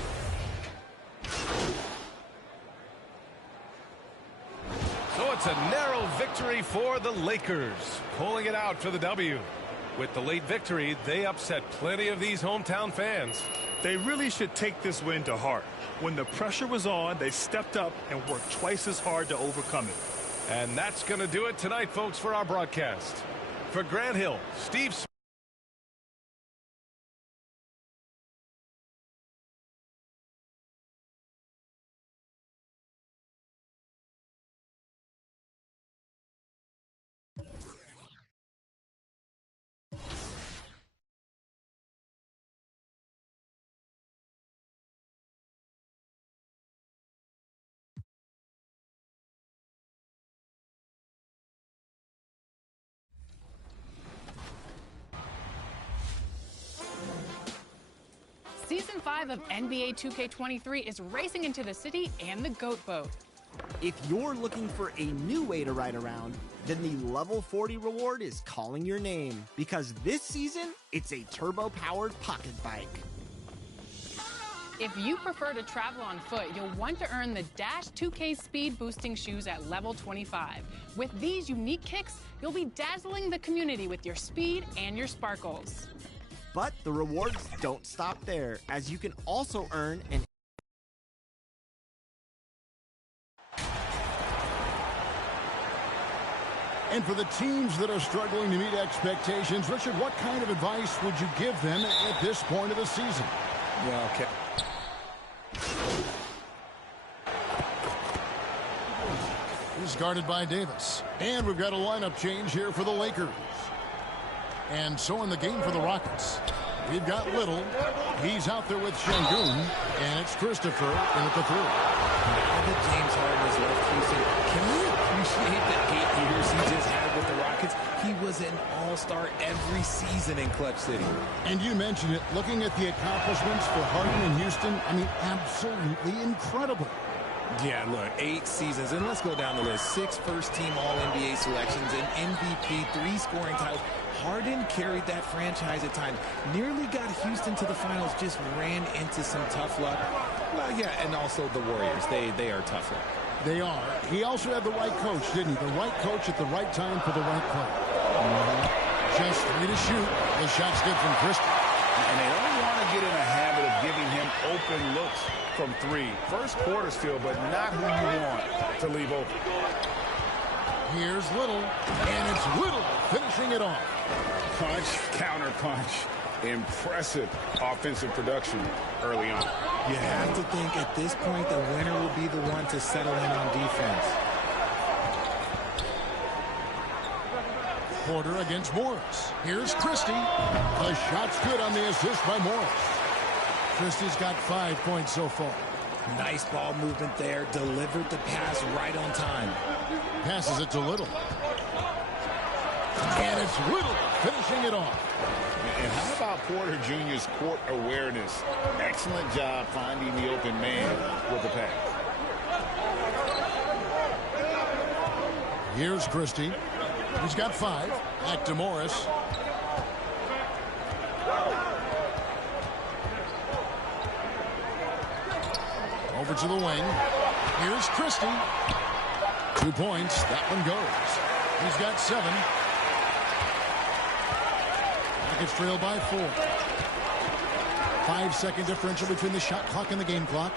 So it's a narrow victory for the Lakers, pulling it out for the W. With the late victory, they upset plenty of these hometown fans. They really should take this win to heart. When the pressure was on, they stepped up and worked twice as hard to overcome it. And that's going to do it tonight, folks, for our broadcast. For Grant Hill, Steve Smith. Season 5 of NBA 2K23 is racing into the city and the Goat Boat. If you're looking for a new way to ride around, then the Level 40 reward is calling your name. Because this season, it's a turbo-powered pocket bike. If you prefer to travel on foot, you'll want to earn the Dash 2K speed boosting shoes at level 25. With these unique kicks, you'll be dazzling the community with your speed and your sparkles. But the rewards don't stop there, as you can also earn an... And for the teams that are struggling to meet expectations, Richard, what kind of advice would you give them at this point of the season? Well, okay. He's guarded by Davis. And we've got a lineup change here for the Lakers. And so in the game for the Rockets, we've got Little. He's out there with Şengün. And it's Christopher in at the three. Now that James Harden has left Houston, can we appreciate the 8 years he just had with the Rockets? He was an all-star every season in Clutch City. And you mentioned it, looking at the accomplishments for Harden in Houston, I mean, absolutely incredible. Yeah, look, 8 seasons, and let's go down the list. 6 first-team All-NBA selections, an MVP, 3 scoring titles. Harden carried that franchise at times. Nearly got Houston to the finals, just ran into some tough luck. Well, yeah, and also the Warriors. They are tough luck. They are. He also had the right coach, didn't he? The right coach at the right time for the right play. Just 3 to shoot. The shot's good from Christie. And they don't want to get in a habit of giving him open looks from 3. First quarter still, but not who you want to leave open. Here's Little, and it's Little finishing it off. Punch, counter punch. Impressive offensive production early on. You have to think at this point the winner will be the one to settle in on defense. Porter against Morris. Here's Christie. The shot's good on the assist by Morris. Christie's got 5 points so far. Nice ball movement there. Delivered the pass right on time. Passes it to Little. And it's Little finishing it off. And how about Porter Jr.'s court awareness? Excellent job finding the open man with the pass. Here's Christie. He's got 5. Back to Morris. Over to the wing. Here's Christie. 2 points. That one goes. He's got 7. Rockets trail by 4. 5-second differential between the shot clock and the game clock.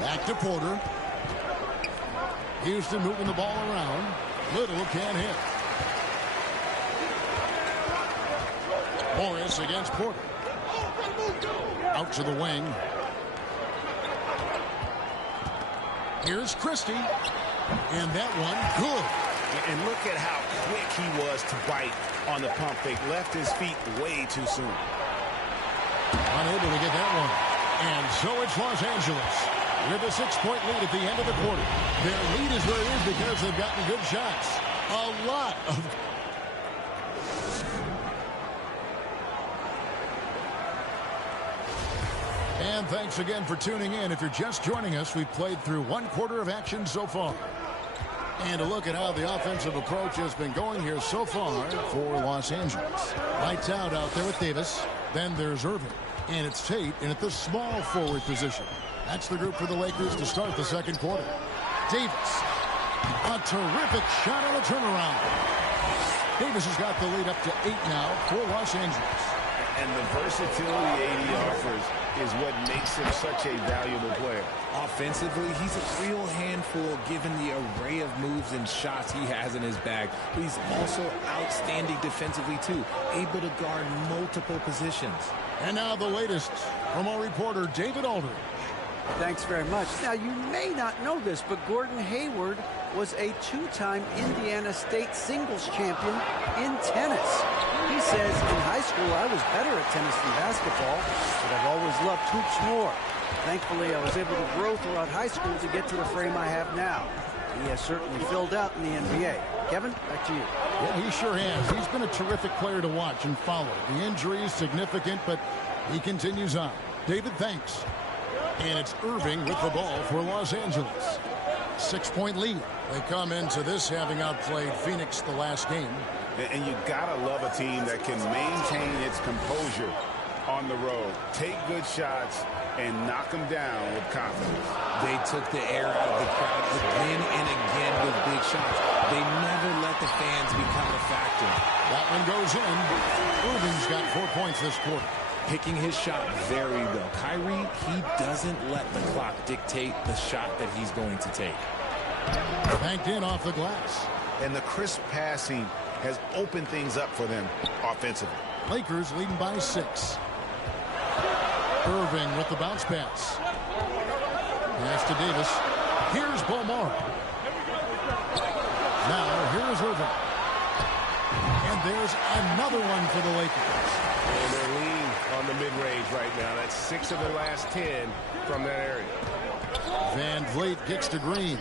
Back to Porter. Houston moving the ball around. Little can't hit. Morris against Porter. Out to the wing. Here's Christie. And that one, good. And look at how quick he was to bite on the pump fake. Left his feet way too soon. Unable to get that one. And so it's Los Angeles with a 6-point lead at the end of the quarter. Their lead is where it is because they've gotten good shots. A lot of... And thanks again for tuning in. If you're just joining us, we've played through 1 quarter of action so far. And a look at how the offensive approach has been going here so far for Los Angeles. Lights out there with Davis. Then there's Irving. And it's Tate in at the small forward position. That's the group for the Lakers to start the second quarter. Davis. A terrific shot on a turnaround. Davis has got the lead up to 8 now for Los Angeles. And the versatility AD offers is what makes him such a valuable player. Offensively, he's a real handful given the array of moves and shots he has in his bag. But he's also outstanding defensively, too, able to guard multiple positions. And now the latest from our reporter, David Aldridge. Thanks very much. Now, you may not know this, but Gordon Hayward was a 2-time Indiana State singles champion in tennis. He says, in high school, I was better at tennis than basketball, but I've always loved hoops more. Thankfully, I was able to grow throughout high school to get to the frame I have now. He has certainly filled out in the NBA. Kevin, back to you. Yeah, he sure has. He's been a terrific player to watch and follow. The injury is significant, but he continues on. David, thanks. And it's Irving with the ball for Los Angeles. 6-point lead. They come into this having outplayed Phoenix the last game. And you gotta love a team that can maintain its composure on the road, take good shots, and knock them down with confidence. They took the air out of the crowd again and again with big shots. They never let the fans become a factor. That one goes in. Irving's got 4 points this quarter. Picking his shot very well. Kyrie, he doesn't let the clock dictate the shot that he's going to take. Banked in off the glass. And the crisp passing has opened things up for them offensively. Lakers leading by 6. Irving with the bounce pass. Pass to Davis. Here's Bomar. Now here's Irving. And there's another one for the Lakers. And they're lean on the mid-range right now. That's 6 of their last 10 from that area. Van Vliet gets to Green.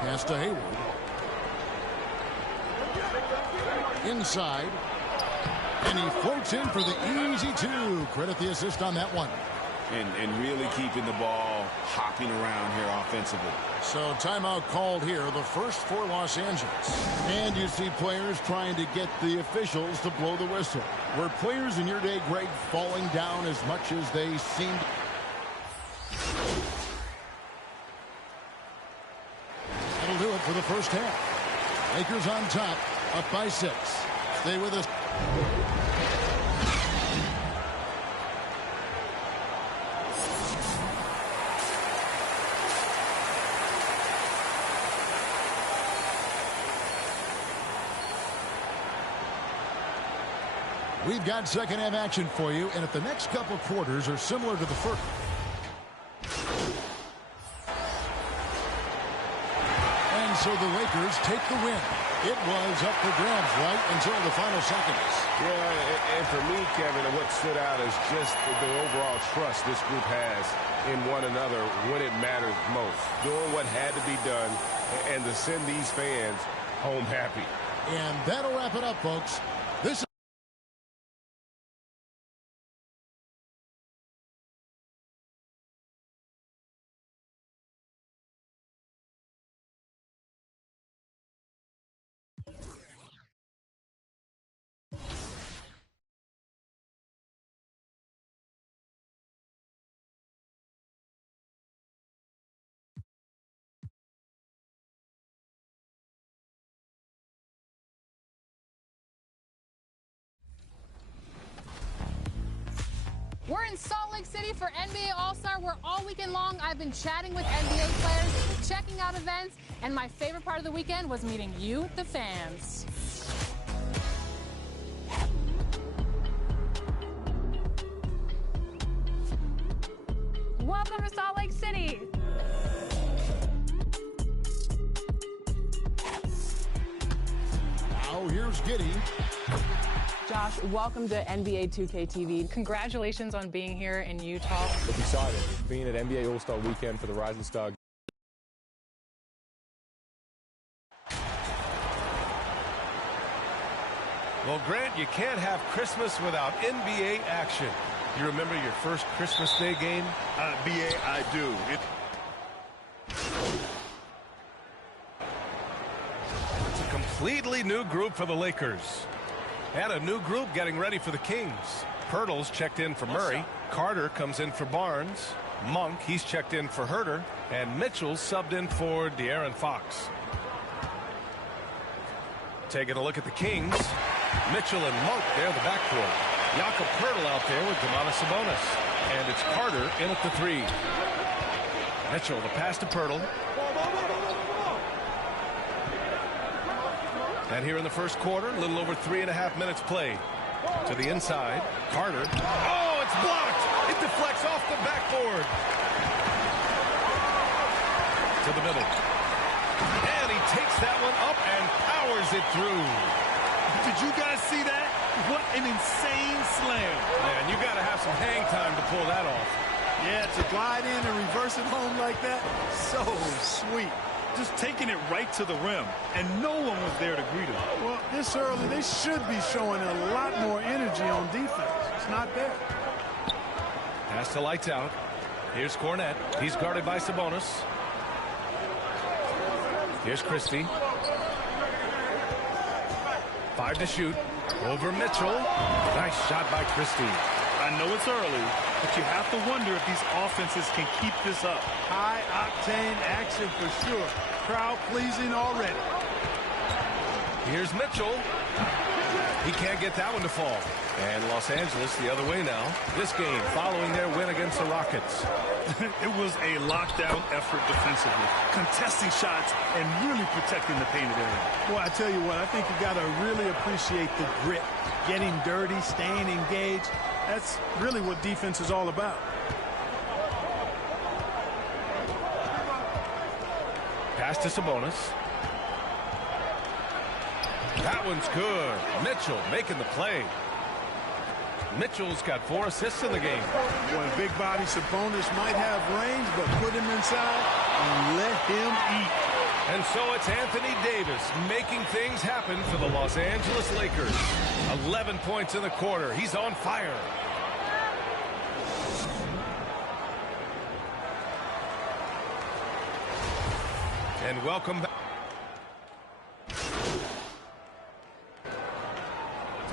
Pass to Hayward. Inside. And he floats in for the easy 2. Credit the assist on that one. And really keeping the ball hopping around here offensively. So timeout called here, the first for Los Angeles. And you see players trying to get the officials to blow the whistle. Were players in your day, Greg, falling down as much as they seemed? That'll do it for the first half. Lakers on top, up by 6. Stay with us. We've got second half action for you, and if the next couple quarters are similar to the first. And so the Lakers take the win. It was up for grabs right until the final seconds. Yeah, and for me, Kevin, what stood out is just the overall trust this group has in one another when it matters most. Doing what had to be done and to send these fans home happy. And that'll wrap it up, folks. This is We're in Salt Lake City for NBA All-Star, where all weekend long I've been chatting with NBA players, checking out events, and my favorite part of the weekend was meeting you, the fans. welcome to Salt Lake City. Now here's Giddey. Josh, welcome to NBA 2K TV. Congratulations on being here in Utah. Look excited being at NBA All-Star Weekend for the Rising Star. Well, Grant, you can't have Christmas without NBA action. You remember your first Christmas Day game? BA, I do. It's a completely new group for the Lakers. And a new group getting ready for the Kings. Pirtle's checked in for Murray. Carter comes in for Barnes. Monk, he's checked in for Herter. And Mitchell's subbed in for De'Aaron Fox. Taking a look at the Kings. Mitchell and Monk there, the backcourt. Jakob Pirtle out there with Domantas Sabonis. And it's Carter in at the three. Mitchell, the pass to Pirtle. And here in the first quarter, a little over 3.5 minutes played. To the inside, Carter. Oh, it's blocked! It deflects off the backboard. To the middle. And he takes that one up and powers it through. Did you guys see that? What an insane slam. Man, you got to have some hang time to pull that off. Yeah, to glide in and reverse it home like that, so sweet. Just taking it right to the rim, and no one was there to greet him. Well, this early, they should be showing a lot more energy on defense. It's not there. Pass to lights out. Here's Cornette. He's guarded by Sabonis. Here's Christie. 5 to shoot. Over Mitchell. Nice shot by Christie. I know it's early, but you have to wonder if these offenses can keep this up. High-octane action for sure. Crowd-pleasing already. Here's Mitchell. He can't get that one to fall. And Los Angeles the other way now. This game following their win against the Rockets. It was a lockdown effort defensively, contesting shots and really protecting the painted area. Well, I tell you what, I think you got to really appreciate the grit, getting dirty, staying engaged. That's really what defense is all about. Pass to Sabonis. That one's good. Mitchell making the play. Mitchell's got 4 assists in the game. Boy, big body Sabonis might have range, but put him inside and let him eat. And so it's Anthony Davis making things happen for the Los Angeles Lakers. 11 points in the quarter. He's on fire. And welcome back.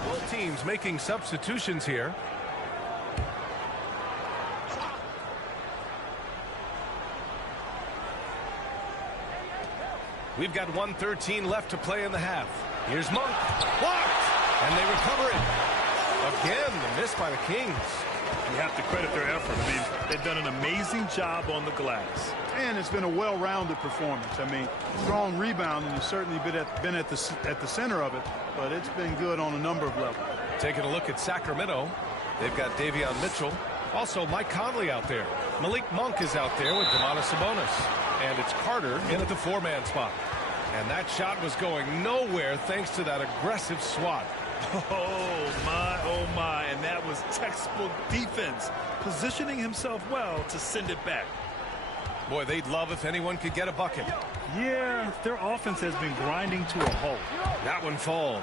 Both teams making substitutions here. We've got 1:13 left to play in the half. Here's Monk. Blocked! And they recover it. Again, the miss by the Kings. You have to credit their effort. I mean, they've done an amazing job on the glass. And it's been a well-rounded performance. I mean, strong rebounding has certainly been at the center of it, but it's been good on a number of levels. Taking a look at Sacramento, they've got Davion Mitchell. Also, Mike Conley out there. Malik Monk is out there with Domantas Sabonis. And it's Carter in at the 4-man spot. And that shot was going nowhere thanks to that aggressive swat. Oh my, and that was textbook defense, positioning himself well to send it back. Boy, they'd love if anyone could get a bucket. Yeah, their offense has been grinding to a halt. That one falls.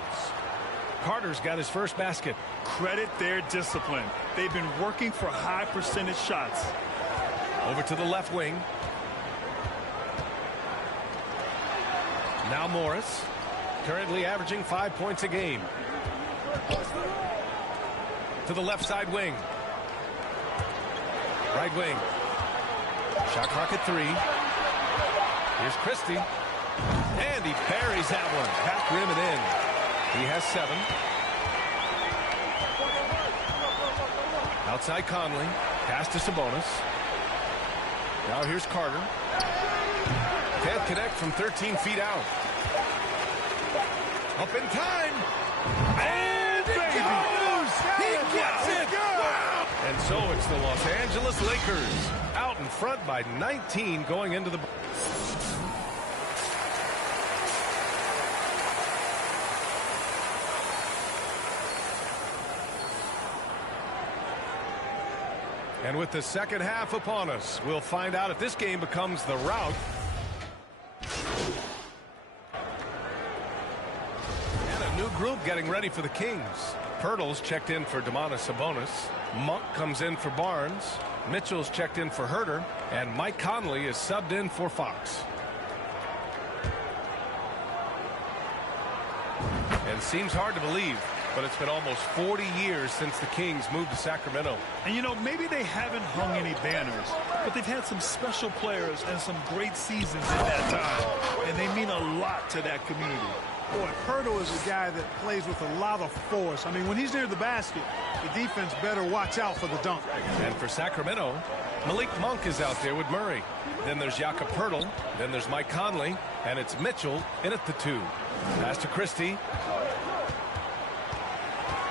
Carter's got his first basket. Credit their discipline. They've been working for high percentage shots. Over to the left wing. Now Morris, currently averaging 5 points a game. To the left side wing. Right wing. Shot clock at 3. Here's Christie. And he buries that one. Back rim and in. He has 7. Outside Conley. Pass to Sabonis. Now here's Carter. Can't connect from 13 feet out. Up in time. And it goes! He gets it! Wow! And so it's the Los Angeles Lakers out in front by 19 going into the... And with the second half upon us, we'll find out if this game becomes the rout. And a new group getting ready for the Kings. Pirtle's checked in for Domantas Sabonis. Monk comes in for Barnes. Mitchell's checked in for Herter. And Mike Conley is subbed in for Fox. And seems hard to believe, but it's been almost 40 years since the Kings moved to Sacramento. And, you know, maybe they haven't hung any banners, but they've had some special players and some great seasons in that time, and they mean a lot to that community. Boy, Pirtle is a guy that plays with a lot of force. I mean, when he's near the basket, the defense better watch out for the dunk. And for Sacramento, Malik Monk is out there with Murray. Then there's Jakob Pirtle. Then there's Mike Conley. And it's Mitchell in at the 2. Pass to Christie.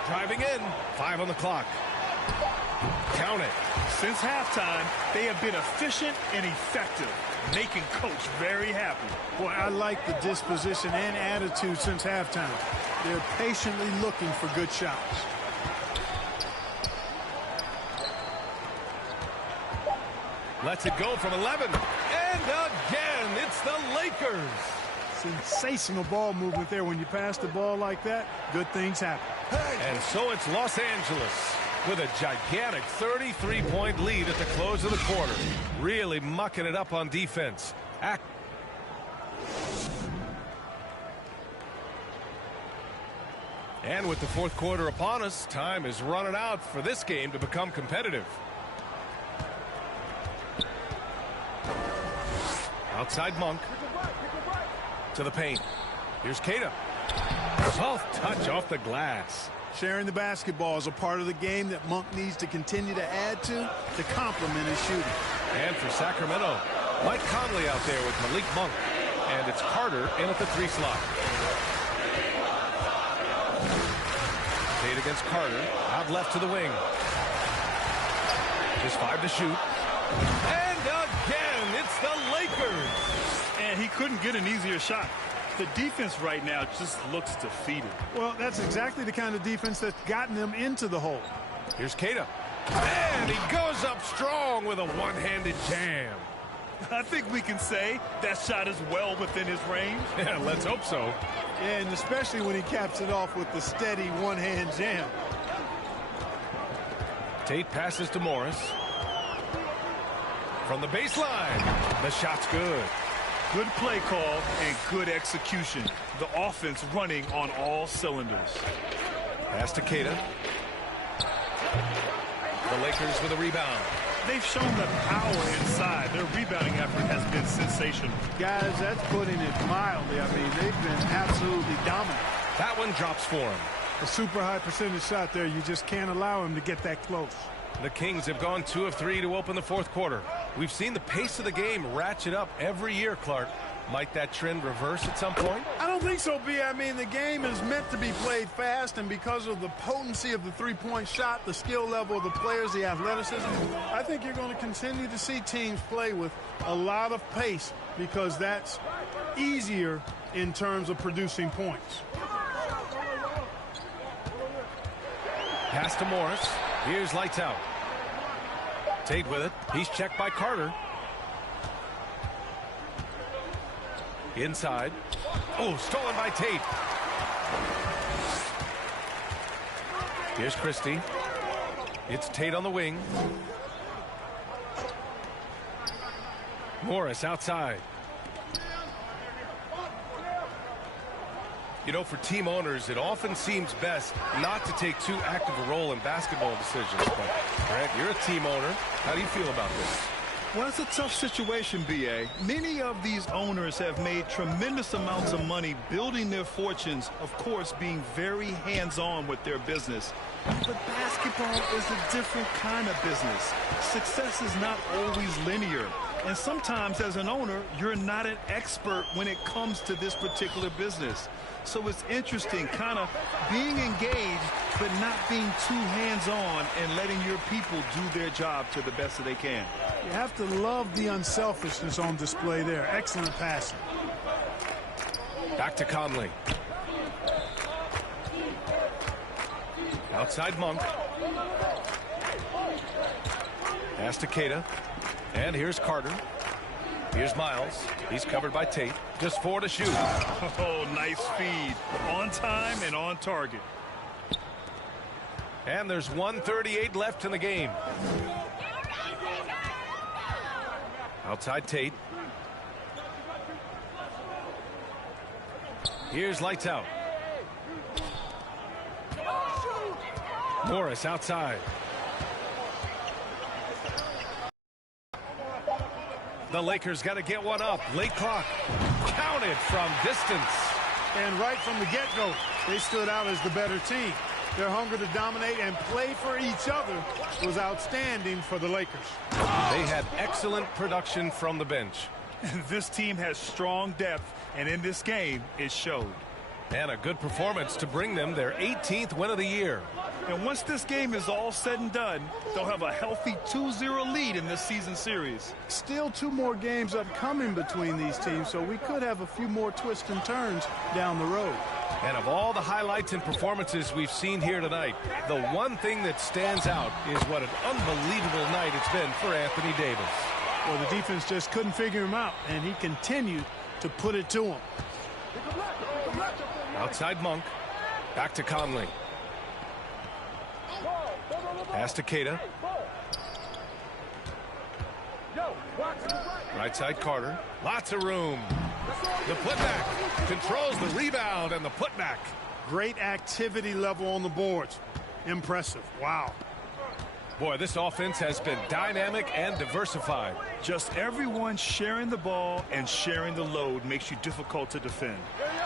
Driving in. 5 on the clock. Count it. Since halftime, they have been efficient and effective, making Coach very happy. Boy, I like the disposition and attitude since halftime. They're patiently looking for good shots. Lets it go from 11. And again, it's the Lakers. Sensational ball movement there. When you pass the ball like that, good things happen. And so it's Los Angeles with a gigantic 33-point lead at the close of the quarter. Really mucking it up on defense. And with the fourth quarter upon us, time is running out for this game to become competitive. Outside Monk. To the paint. Here's Keita. Soft touch off the glass. Sharing the basketball is a part of the game that Monk needs to continue to add to complement his shooting. And for Sacramento, Mike Conley out there with Malik Monk. And it's Carter in at the 3 slot. Tate against Carter. Out left to the wing. Just 5 to shoot. And again, it's the Lakers. And he couldn't get an easier shot. The defense right now just looks defeated. Well, that's exactly the kind of defense that's gotten them into the hole. Here's Keita. And he goes up strong with a one-handed jam. I think we can say that shot is well within his range. Yeah, let's hope so. Yeah, and especially when he caps it off with the steady one-hand jam. Tate passes to Morris. From the baseline, the shot's good. Good play call and good execution. The offense running on all cylinders. Pass to Keita. The Lakers with a rebound. They've shown the power inside. Their rebounding effort has been sensational. Guys, that's putting it mildly. I mean, they've been absolutely dominant. That one drops for him. A super high percentage shot there. You just can't allow him to get that close. The Kings have gone 2 of 3 to open the fourth quarter. We've seen the pace of the game ratchet up every year, Clark. Might that trend reverse at some point? I don't think so, B. I mean, the game is meant to be played fast, and because of the potency of the three-point shot, the skill level of the players, the athleticism, I think you're going to continue to see teams play with a lot of pace because that's easier in terms of producing points. Pass to Morris. Here's lights out. Tate with it. He's checked by Carter. Inside. Oh, stolen by Tate. Here's Christie. It's Tate on the wing. Morris outside. You know, for team owners, it often seems best not to take too active a role in basketball decisions. But, Grant, you're a team owner. How do you feel about this? Well, it's a tough situation, B.A. Many of these owners have made tremendous amounts of money building their fortunes, of course, being very hands-on with their business. But basketball is a different kind of business. Success is not always linear. And sometimes, as an owner, you're not an expert when it comes to this particular business. So it's interesting, kind of being engaged, but not being too hands-on and letting your people do their job to the best that they can. You have to love the unselfishness on display there. Excellent passing. Back to Conley. Outside Monk. Pass to Queta. And here's Carter. Here's Miles. He's covered by Tate. Just 4 to shoot. Oh, nice feed. On time and on target. And there's 1:38 left in the game. Outside Tate. Here's lights out. Morris outside. The Lakers got to get one up. Late clock. Counted from distance. And right from the get-go, they stood out as the better team. Their hunger to dominate and play for each other was outstanding for the Lakers. They had excellent production from the bench. This team has strong depth, and in this game, it showed. And a good performance to bring them their 18th win of the year. And once this game is all said and done, they'll have a healthy 2-0 lead in this season series. Still 2 more games upcoming between these teams, so we could have a few more twists and turns down the road. And of all the highlights and performances we've seen here tonight, the one thing that stands out is what an unbelievable night it's been for Anthony Davis. Well, the defense just couldn't figure him out, and he continued to put it to him. Outside Monk. Back to Conley. Pass to Queta. Right side Carter. Lots of room. The putback controls the rebound and the putback. Great activity level on the boards. Impressive. Wow. Boy, this offense has been dynamic and diversified. Just everyone sharing the ball and sharing the load makes you difficult to defend.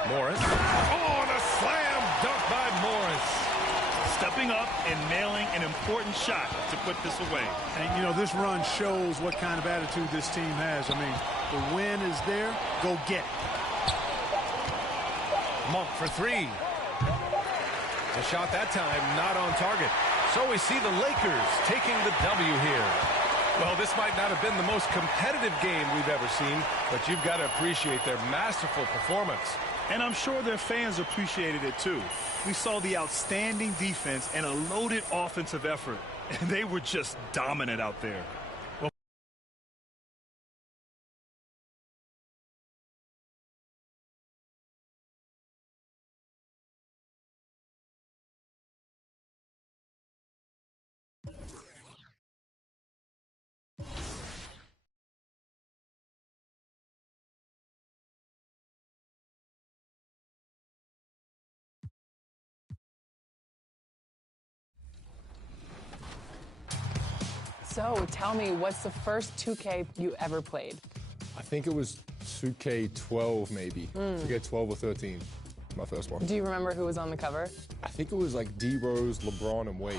Morris. Oh, and a slam dunk by Morris. Stepping up and nailing an important shot to put this away. And, you know, this run shows what kind of attitude this team has. I mean, the win is there. Go get it. Monk for 3. The shot that time not on target. So we see the Lakers taking the W here. Well, this might not have been the most competitive game we've ever seen, but you've got to appreciate their masterful performance. And I'm sure their fans appreciated it too. We saw the outstanding defense and a loaded offensive effort, and they were just dominant out there. So tell me, what's the first 2K you ever played? I think it was 2K12 maybe. 2K12 or 13, my first one. Do you remember who was on the cover? I think it was like D Rose, LeBron, and Wade.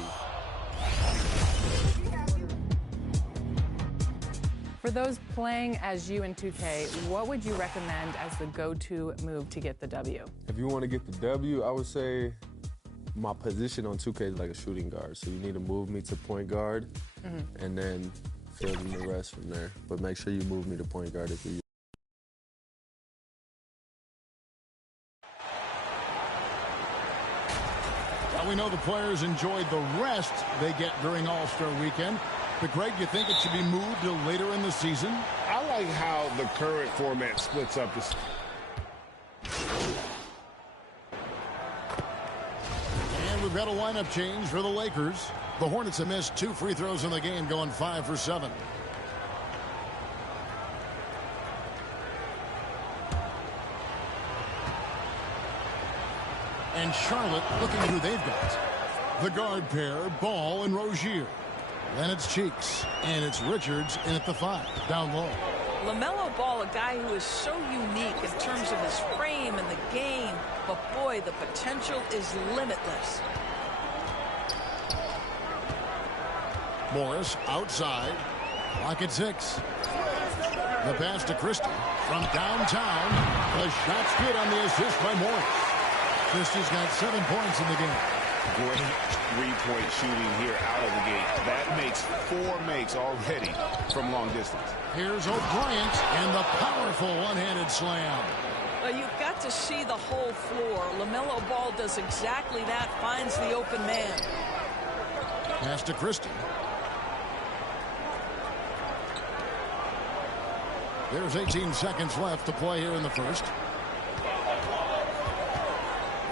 For those playing as you in 2K, what would you recommend as the go-to move to get the W? If you want to get the W, I would say my position on 2K is like a shooting guard. So you need to move me to point guard and then fill in the rest from there. But make sure you move me to point guard if you. Well, we know the players enjoyed the rest they get during All-Star Weekend. But, Greg, you think it should be moved to later in the season? I like how the current format splits up this. And we've got a lineup change for the Lakers. The Hornets have missed 2 free throws in the game, going 5 for 7. And Charlotte looking at who they've got. The guard pair, Ball and Rozier. Then it's Cheeks, and it's Richards in at the 5, down low. LaMelo Ball, a guy who is so unique in terms of his frame and the game, but boy, the potential is limitless. Morris outside, clock at 6. The pass to Christie from downtown. The shot's good on the assist by Morris. Christie's got 7 points in the game. Great three-point shooting here out of the gate. That makes 4 makes already from long distance. Here's O'Bryant and the powerful one-handed slam. Well, you've got to see the whole floor. LaMelo Ball does exactly that, finds the open man. Pass to Christie. There's 18 seconds left to play here in the first.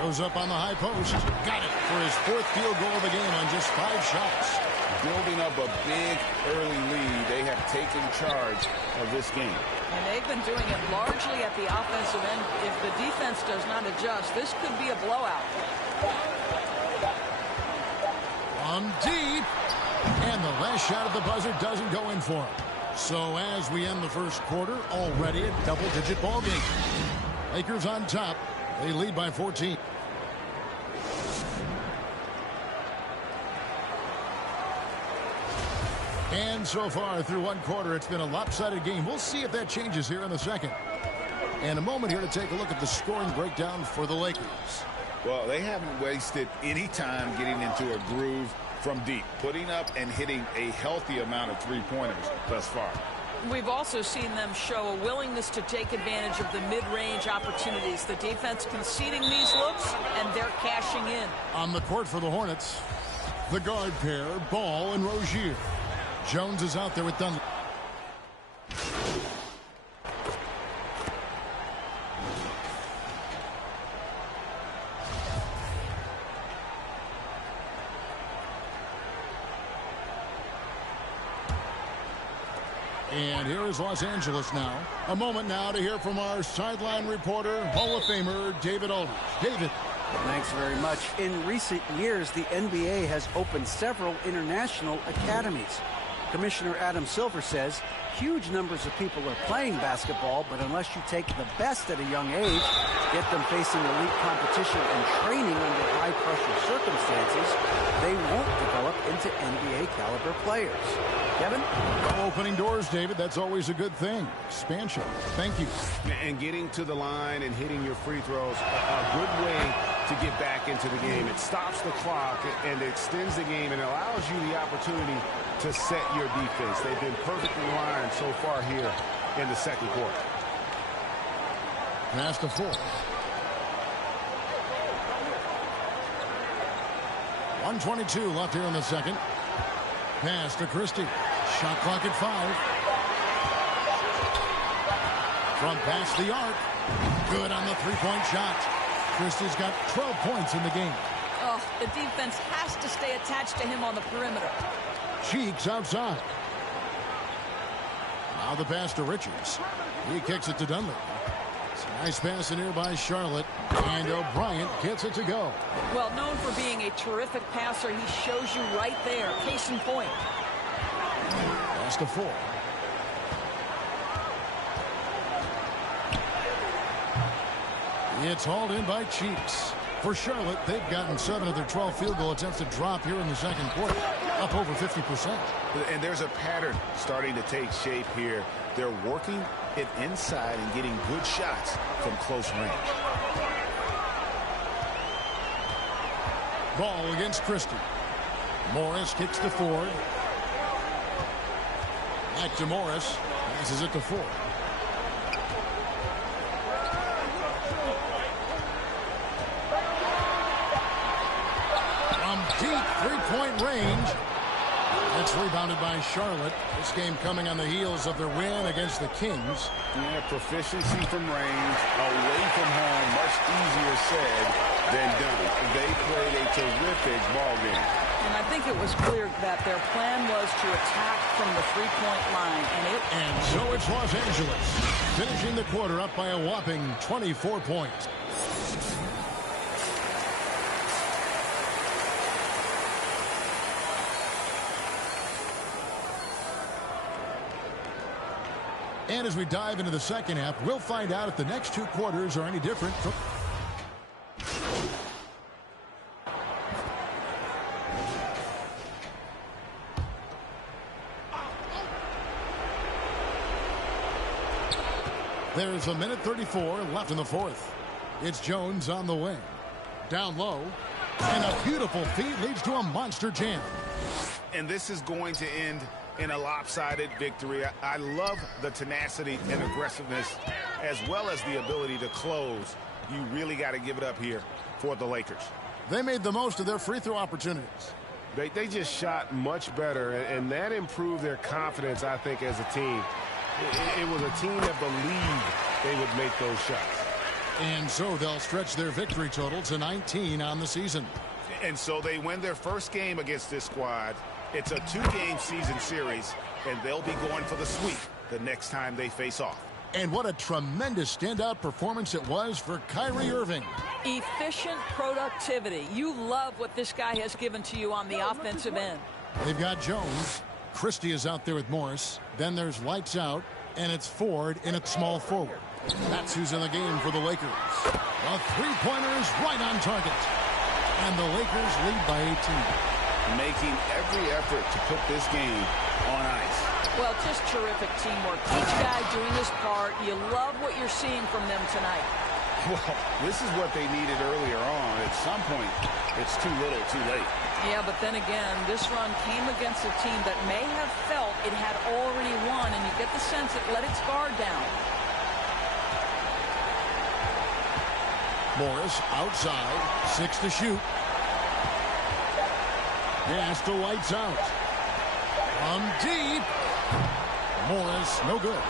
Goes up on the high post. Got it for his 4th field goal of the game on just 5 shots. Building up a big early lead. They have taken charge of this game. And they've been doing it largely at the offensive end. If the defense does not adjust, this could be a blowout. On deep. And the last shot at the buzzer doesn't go in for him. So as we end the first quarter, already a double-digit ball game. Lakers on top. They lead by 14. And so far through one quarter, it's been a lopsided game. We'll see if that changes here in the second. And a moment here to take a look at the scoring breakdown for the Lakers. Well, they haven't wasted any time getting into a groove from deep, putting up and hitting a healthy amount of three-pointers thus far. We've also seen them show a willingness to take advantage of the mid-range opportunities. The defense conceding these looks, and they're cashing in. On the court for the Hornets, the guard pair, Ball and Rozier. Jones is out there with Dunlap. And here is Los Angeles now. A moment now to hear from our sideline reporter, Hall of Famer David Aldridge. David. Thanks very much. In recent years, the NBA has opened several international academies. Commissioner Adam Silver says huge numbers of people are playing basketball, but unless you take the best at a young age, get them facing elite competition and training under high-pressure circumstances, they won't develop into NBA-caliber players. Kevin? Opening doors, David. That's always a good thing. Expansion. Thank you. And getting to the line and hitting your free throws, a good way to get back into the game. It stops the clock and extends the game and allows you the opportunity to set your defense. They've been perfectly lined so far here in the second quarter. Pass to 4. 1:22 left here in the second. Pass to Christie. Shot clock at 5. From past the arc. Good on the three-point shot. Christie's got 12 points in the game. Oh, the defense has to stay attached to him on the perimeter. Cheeks outside. Now the pass to Richards. He kicks it to Dunlap. It's a nice pass in here by Charlotte. And O'Brien gets it to go. Well, known for being a terrific passer, he shows you right there. Case in point. Pass to 4. It's hauled in by Cheeks. For Charlotte, they've gotten 7 of their 12 field goal attempts to drop here in the second quarter, up over 50%. And there's a pattern starting to take shape here. They're working it inside and getting good shots from close range. Ball against Christie. Morris kicks to Ford. Back to Morris. Passes it to Ford. Deep three-point range. That's rebounded by Charlotte. This game coming on the heels of their win against the Kings. Yeah, proficiency from range, away from home, much easier said than done. They played a terrific ball game. And I think it was clear that their plan was to attack from the three-point line. And so it's Los Angeles, finishing the quarter up by a whopping 24 points. And as we dive into the second half, we'll find out if the next 2 quarters are any different from... There's a minute 34 left in the fourth. It's Jones on the wing. down low. And a beautiful feed leads to a monster jam. And this is going to end in a lopsided victory. I love the tenacity and aggressiveness as well as the ability to close. You really got to give it up here for the Lakers. They made the most of their free throw opportunities. They just shot much better, and that improved their confidence, I think, as a team. It was a team that believed they would make those shots. And so they'll stretch their victory total to 19 on the season. And so they win their first game against this squad. It's a 2-game season series, and they'll be going for the sweep the next time they face off. And what a tremendous standout performance it was for Kyrie Irving. Efficient productivity. You love what this guy has given to you on the offensive end. They've got Jones. Christie is out there with Morris. Then there's lights out, and it's Ford in at small forward. That's who's in the game for the Lakers. The three-pointers right on target. And the Lakers lead by 18. Making every effort to put this game on ice. Well, just terrific teamwork. Each guy doing his part. You love what you're seeing from them tonight. Well, this is what they needed earlier on. At some point, it's too little, too late. Yeah, but then again, this run came against a team that may have felt it had already won, and you get the sense it let its guard down. Morris outside, 6 to shoot. Yes, to lights out. From deep. Morris, no good.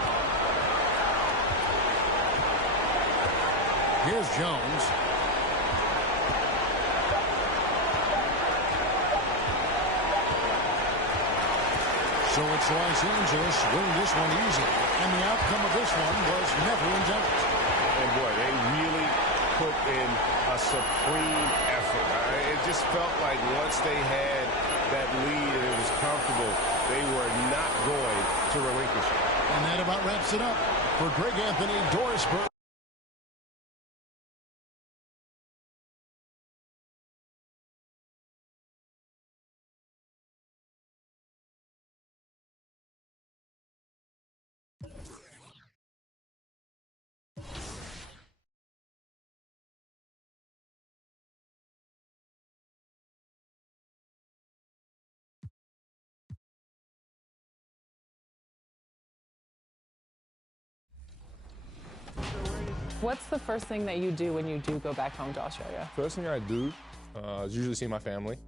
Here's Jones. So it's Los Angeles winning this one easy. And the outcome of this one was never in doubt. And boy, they really put in a supreme effort. It just felt like once they had that lead and it was comfortable, they were not going to relinquish it. And that about wraps it up for Greg Anthony, Dorisburg. What's the first thing that you do when you do go back home to Australia? First thing I do is usually see my family,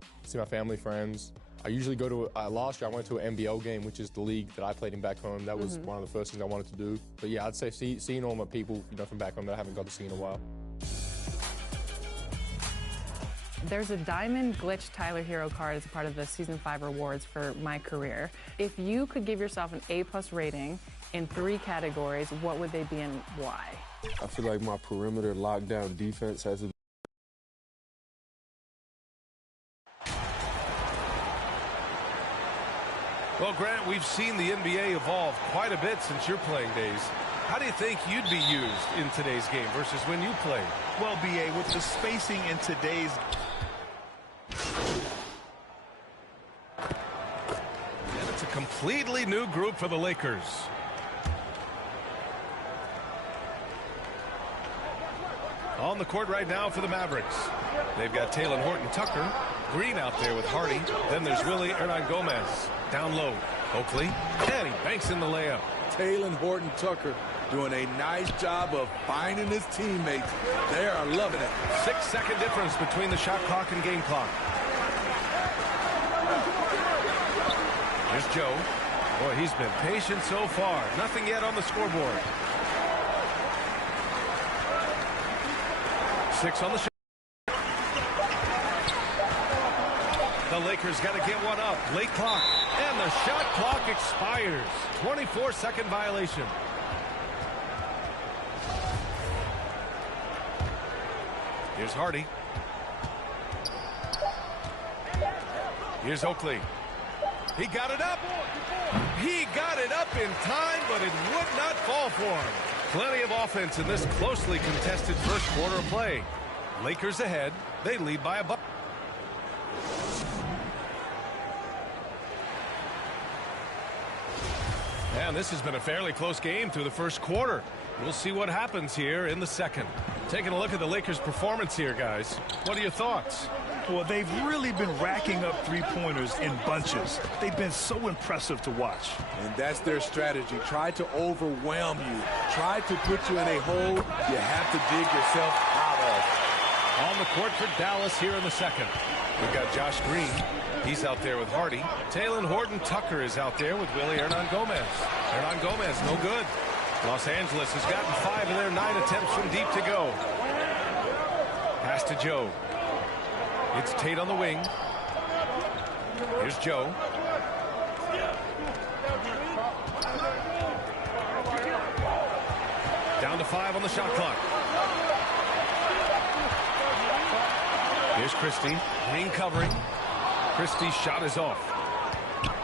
friends. I usually go to, last year I went to an NBL game, which is the league that I played in back home. That was one of the first things I wanted to do. But yeah, I'd say seeing all my people, from back home that I haven't got to see in a while. There's a Diamond Glitch Tyler Hero card as a part of the Season 5 rewards for my career. If you could give yourself an A+ rating in 3 categories, what would they be and why? I feel like my perimeter lockdown defense has a Well, Grant, we've seen the NBA evolve quite a bit since your playing days. How do you think you'd be used in today's game versus when you played? Well, BA, with the spacing in today's... And it's a completely new group for the Lakers. On the court right now for the Mavericks. They've got Talen Horton-Tucker, Green out there with Hardy. Then there's Willie Hernan-Gomez. Down low, Oakley, and he banks in the layup. Talen Horton-Tucker doing a nice job of finding his teammates. They are loving it. 6-second difference between the shot clock and game clock. Here's Joe. Boy, he's been patient so far. Nothing yet on the scoreboard. 6 on the shot. The Lakers got to get one up. Late clock. And the shot clock expires. 24-second violation. Here's Hardy. Here's Oakley. He got it up. He got it up in time, but it would not fall for him. Plenty of offense in this closely contested first quarter of play. Lakers ahead. They lead by a bucket. And this has been a fairly close game through the first quarter. We'll see what happens here in the second. Taking a look at the Lakers' performance here, guys. What are your thoughts? Well, they've really been racking up three-pointers in bunches. They've been so impressive to watch. And that's their strategy. Try to overwhelm you. Try to put you in a hole you have to dig yourself out of. On the court for Dallas here in the second. We've got Josh Green. He's out there with Hardy. Taylor Horton-Tucker is out there with Willie Hernan-Gomez. Hernan-Gomez, no good. Los Angeles has gotten 5 of their 9 attempts from deep to go. Pass to Joe. It's Tate on the wing. Here's Joe. Down to 5 on the shot clock. Here's Christie. Green covering. Christie's shot is off.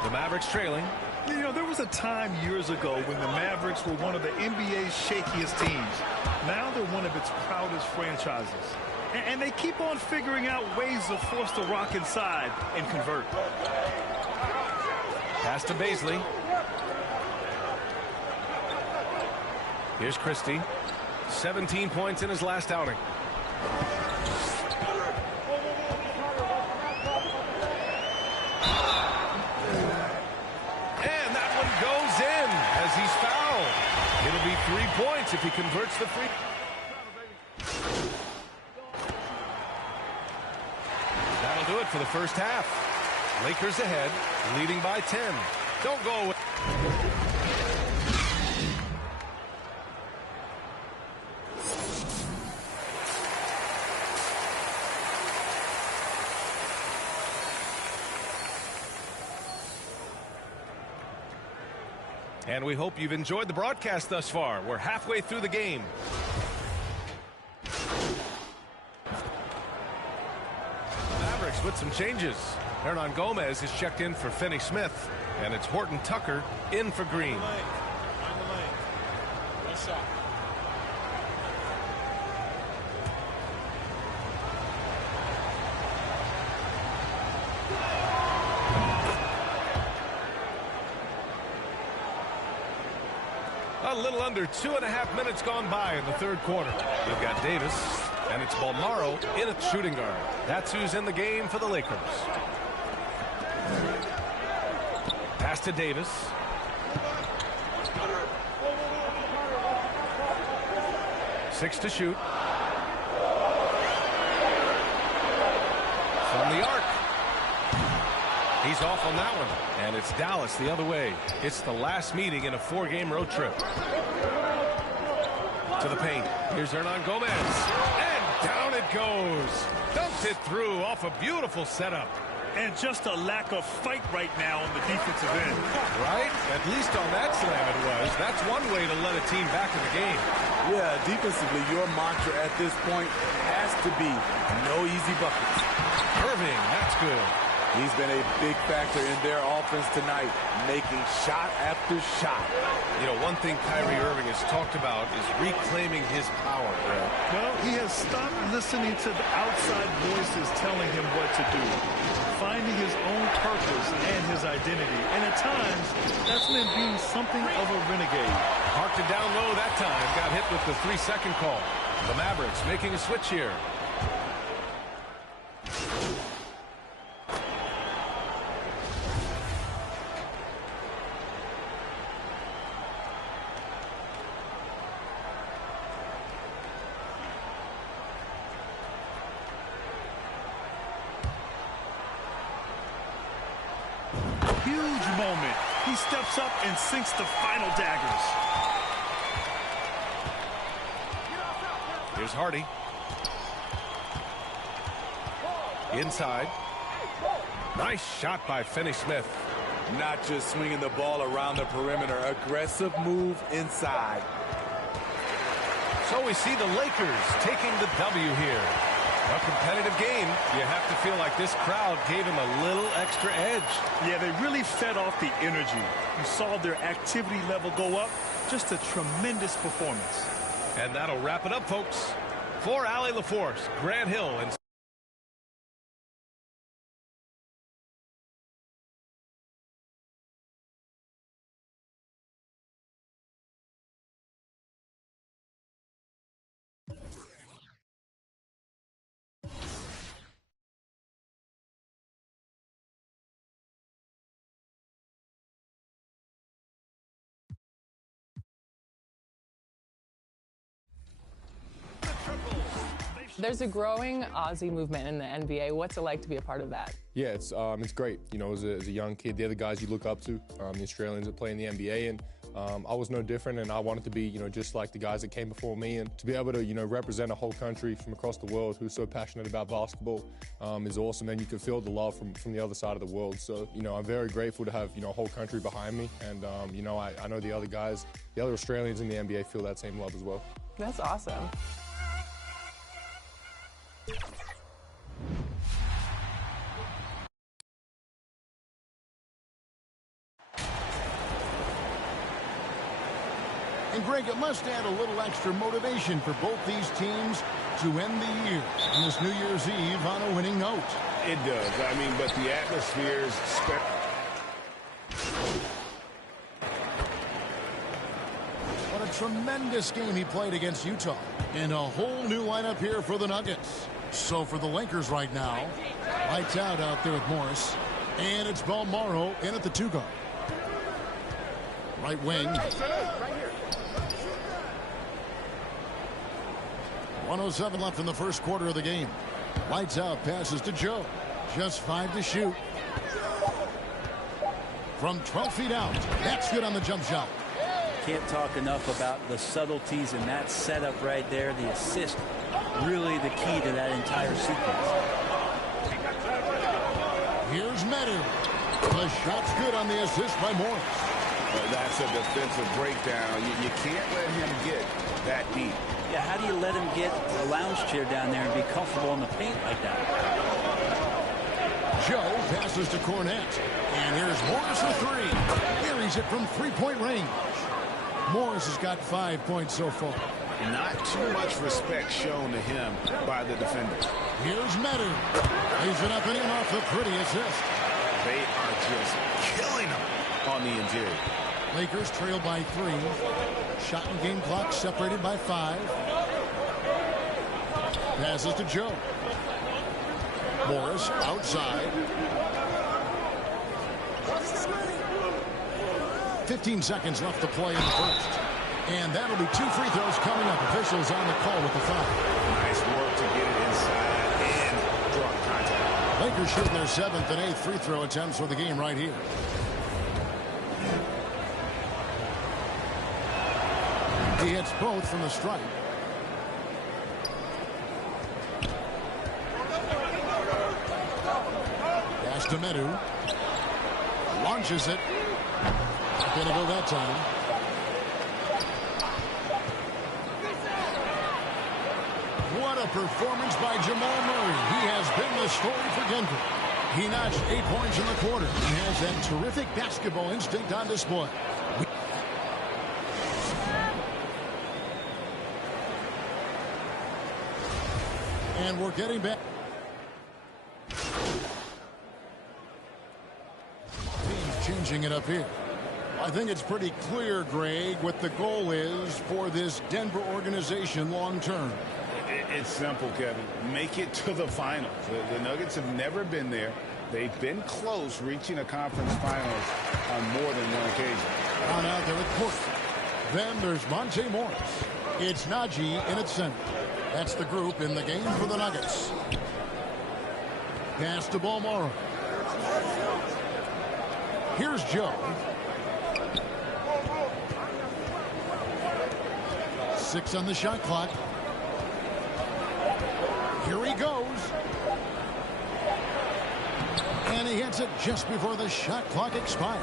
The Mavericks trailing. You know, there was a time years ago when the Mavericks were one of the NBA's shakiest teams. Now they're one of its proudest franchises. And they keep on figuring out ways to force the rock inside and convert. Pass to Baisley. Here's Christie. 17 points in his last outing. And that one goes in as he's fouled. It'll be 3 points if he converts the free. That'll do it for the first half. Lakers ahead, leading by 10. Don't go away. And we hope you've enjoyed the broadcast thus far. We're halfway through the game. Mavericks with some changes. Hernan-Gomez is checked in for Finney Smith, and it's Horton-Tucker in for Green. Nice shot. A little under 2.5 minutes gone by in the third quarter. We've got Davis, and it's Bolmaro in at shooting guard. That's who's in the game for the Lakers. Pass to Davis. Six to shoot. From the arc. He's off on that one. And it's Dallas the other way. It's the last meeting in a 4-game road trip. To the paint. Here's Hernan-Gomez. And down it goes. Dumped it through off a beautiful setup. And just a lack of fight right now on the defensive end. Right? At least on that slam it was. That's one way to let a team back in the game. Yeah, defensively, your mantra at this point has to be no easy buckets. Irving, that's good. He's been a big factor in their offense tonight, making shot after shot. You know, one thing Kyrie Irving has talked about is reclaiming his power, Brad. Well, he has stopped listening to the outside voices telling him what to do, finding his own purpose and his identity. And at times, that's meant being something of a renegade. Parked it down low that time. Got hit with the 3-second call. The Mavericks making a switch here. Huge moment. He steps up and sinks the final daggers. Here's Hardy. Inside. Nice shot by Finney Smith. Not just swinging the ball around the perimeter. Aggressive move inside. So we see the Lakers taking the W here. A competitive game. You have to feel like this crowd gave him a little extra edge. Yeah, they really fed off the energy. You saw their activity level go up. Just a tremendous performance. And that'll wrap it up, folks. For Allie LaForce, Grant Hill, and There's a growing Aussie movement in the NBA. What's it like to be a part of that? Yeah, it's great. You know, as a young kid, they're the guys you look up to, the Australians that play in the NBA, and I was no different, and I wanted to be, you know, just like the guys that came before me, and to be able to, you know, represent a whole country from across the world who's so passionate about basketball is awesome, and you can feel the love from the other side of the world. So, you know, I'm very grateful to have, you know, a whole country behind me, and, you know, I know the other guys, the other Australians in the NBA feel that same love as well. That's awesome. And Greg, it must add a little extra motivation for both these teams to end the year on this New Year's Eve on a winning note. It does. I mean, but the atmosphere is What a tremendous game he played against Utah. And a whole new lineup here for the Nuggets. So for the Lakers right now, lights out there with Morris. And it's Balmaro in at the 2 guard. Right wing. 1:07 left in the first quarter of the game. Lights out, passes to Joe. Just 5 to shoot. From 12 feet out. That's good on the jump shot. Can't talk enough about the subtleties in that setup right there. The assist, really the key to that entire sequence. Here's Medu. The shot's good on the assist by Morris. That's a defensive breakdown. You can't let him get that deep. Yeah, how do you let him get a lounge chair down there and be comfortable in the paint like that? Joe passes to Cornette. And here's Morris for 3. Buries it from 3-point range. Morris has got 5 points so far. Not too much respect shown to him by the defender. Here's Medu. Lays it up and in off the pretty assist. They are just killing him on the interior. Lakers trail by 3. Shot and game clock separated by 5. Passes to Joe. Morris outside. 15 seconds left to play in the first. And that'll be 2 free throws coming up. Officials on the call with the foul. Nice work to get it inside and draw contact. Lakers shooting their 7th and 8th free throw attempts for the game right here. He hits both from the stripe. Pass to Medu. Launches it. Not going to go that time. What a performance by Jamal Murray. He has been the story for Denver. He notched 8 points in the quarter. He has that terrific basketball instinct on display. And we're getting back. Teams changing it up here. I think it's pretty clear, Greg, what the goal is for this Denver organization long term. It's simple, Kevin. Make it to the finals. The Nuggets have never been there. They've been close reaching a conference finals on more than one occasion. On out there at court. Then there's Monte Morris. It's Najee in its center. That's the group in the game for the Nuggets. Pass to Balmaro. Here's Joe. 6 on the shot clock. Here he goes. And he hits it just before the shot clock expires.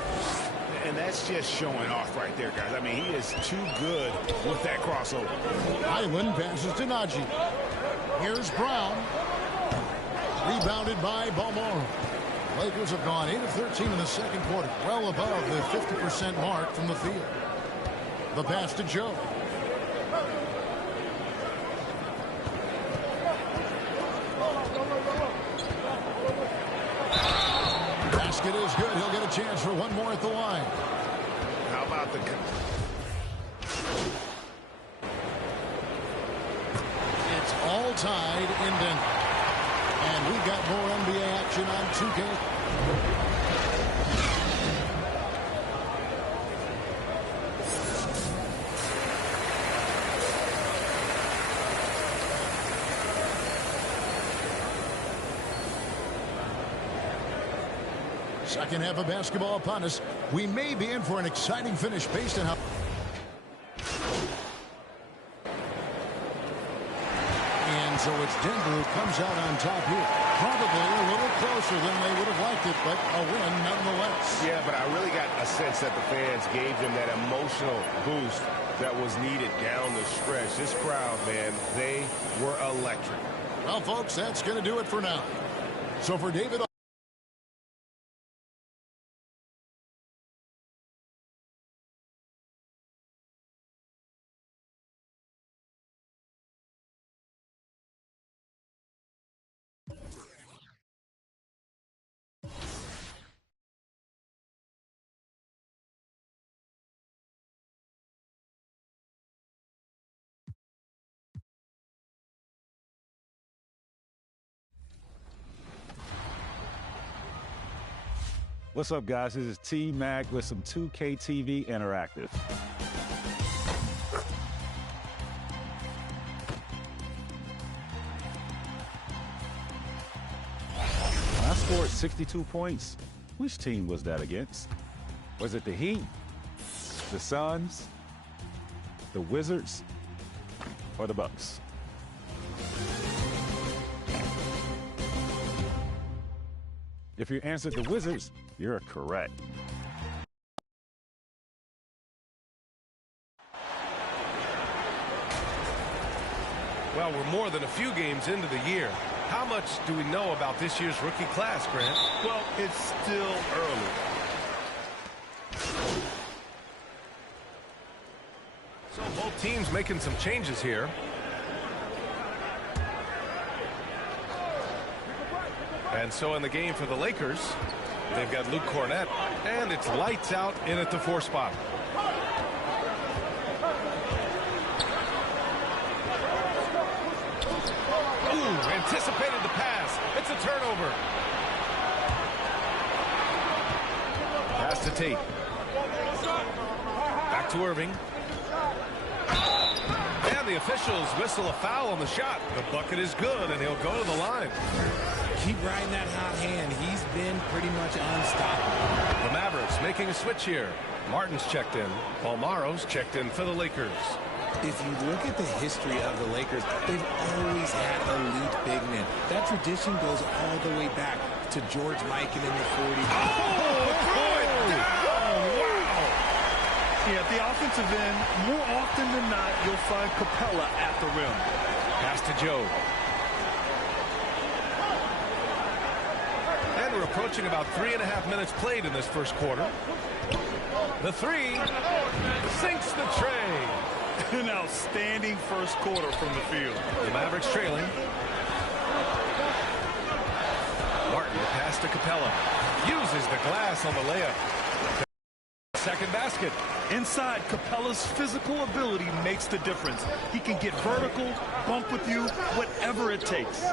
And that's just showing off right there, guys. I mean, he is too good with that crossover. Island passes to Najee. Here's Brown. Rebounded by Balmaro. Lakers have gone 8 of 13 in the second quarter, well above the 50% mark from the field. The pass to Joe. Basket is good. He'll get a chance for one more at the line. How about the... It's all tied in Denver. And we've got more NBA action on 2K. Second half of basketball upon us. We may be in for an exciting finish based on how... And so it's Denver who comes out on top here. Probably a little closer than they would have liked it, but a win nonetheless. Yeah, but I really got a sense that the fans gave them that emotional boost that was needed down the stretch. This crowd, man, they were electric. Well, folks, that's going to do it for now. So for David... What's up, guys? This is T-Mac with some 2K TV Interactive. I scored 62 points. Which team was that against? Was it the Heat, the Suns, the Wizards, or the Bucks? If you answered the Wizards, you're correct. Well, we're more than a few games into the year. How much do we know about this year's rookie class, Grant? Well, it's still early. So both teams making some changes here. And so in the game for the Lakers, they've got Luke Cornett, and it's lights out in at the 4 spot. Ooh, anticipated the pass. It's a turnover. Pass to Tate. Back to Irving. And the officials whistle a foul on the shot. The bucket is good, and he'll go to the line. Keep riding that hot hand. He's been pretty much unstoppable. The Mavericks making a switch here. Martin's checked in. Palmaro's checked in for the Lakers. If you look at the history of the Lakers, they've always had elite big men. That tradition goes all the way back to George Mikan in the 40s. Oh, throw it down! Wow! Yeah, at the offensive end, more often than not, you'll find Capella at the rim. Pass to Joe. And we're approaching about 3.5 minutes played in this first quarter. The three sinks the tray. An outstanding first quarter from the field. The Mavericks trailing. Martin, the pass to Capella. Uses the glass on the layup. Second basket. Inside, Capella's physical ability makes the difference. He can get vertical, bump with you, whatever it takes.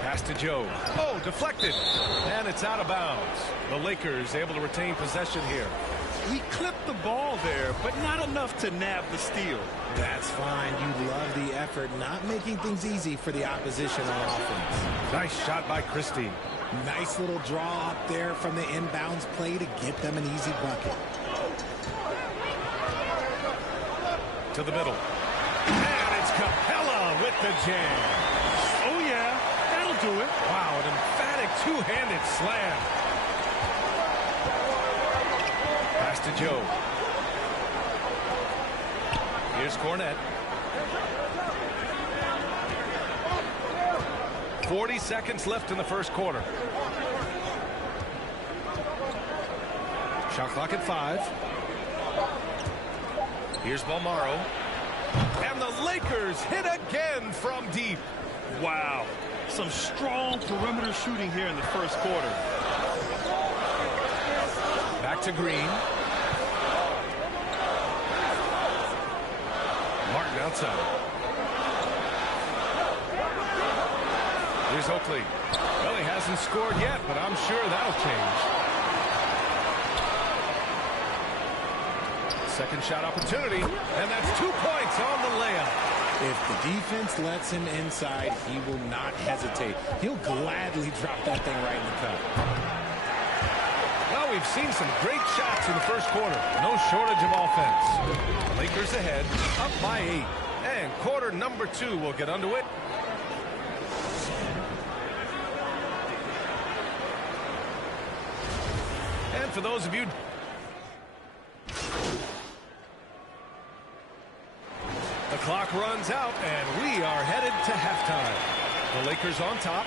Pass to Joe. Oh, deflected. And it's out of bounds. The Lakers able to retain possession here. He clipped the ball there, but not enough to nab the steal. That's fine. You love the effort, not making things easy for the opposition on offense. Nice shot by Christie. Nice little draw up there from the inbounds play to get them an easy bucket. To the middle. And it's Capella with the jam. Oh, yeah. That'll do it. Wow, an emphatic two-handed slam. Pass to Joe. Here's Cornett. 40 seconds left in the first quarter. Shot clock at 5. Here's Palmaro. And the Lakers hit again from deep. Wow. Some strong perimeter shooting here in the first quarter. Back to Green. Martin outside. Here's Oakley. Well, he hasn't scored yet, but I'm sure that'll change. Second shot opportunity, and that's 2 points on the layup. If the defense lets him inside, he will not hesitate. He'll gladly drop that thing right in the cup. Well, we've seen some great shots in the first quarter. No shortage of offense. Lakers ahead, up by 8. And quarter number 2 will get underway. And for those of you... The clock runs out, and we are headed to halftime. The Lakers on top.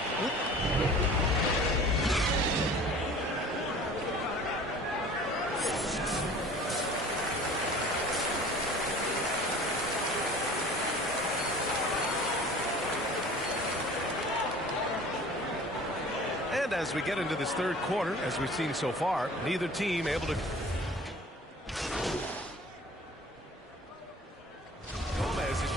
And as we get into this third quarter, as we've seen so far, neither team able to...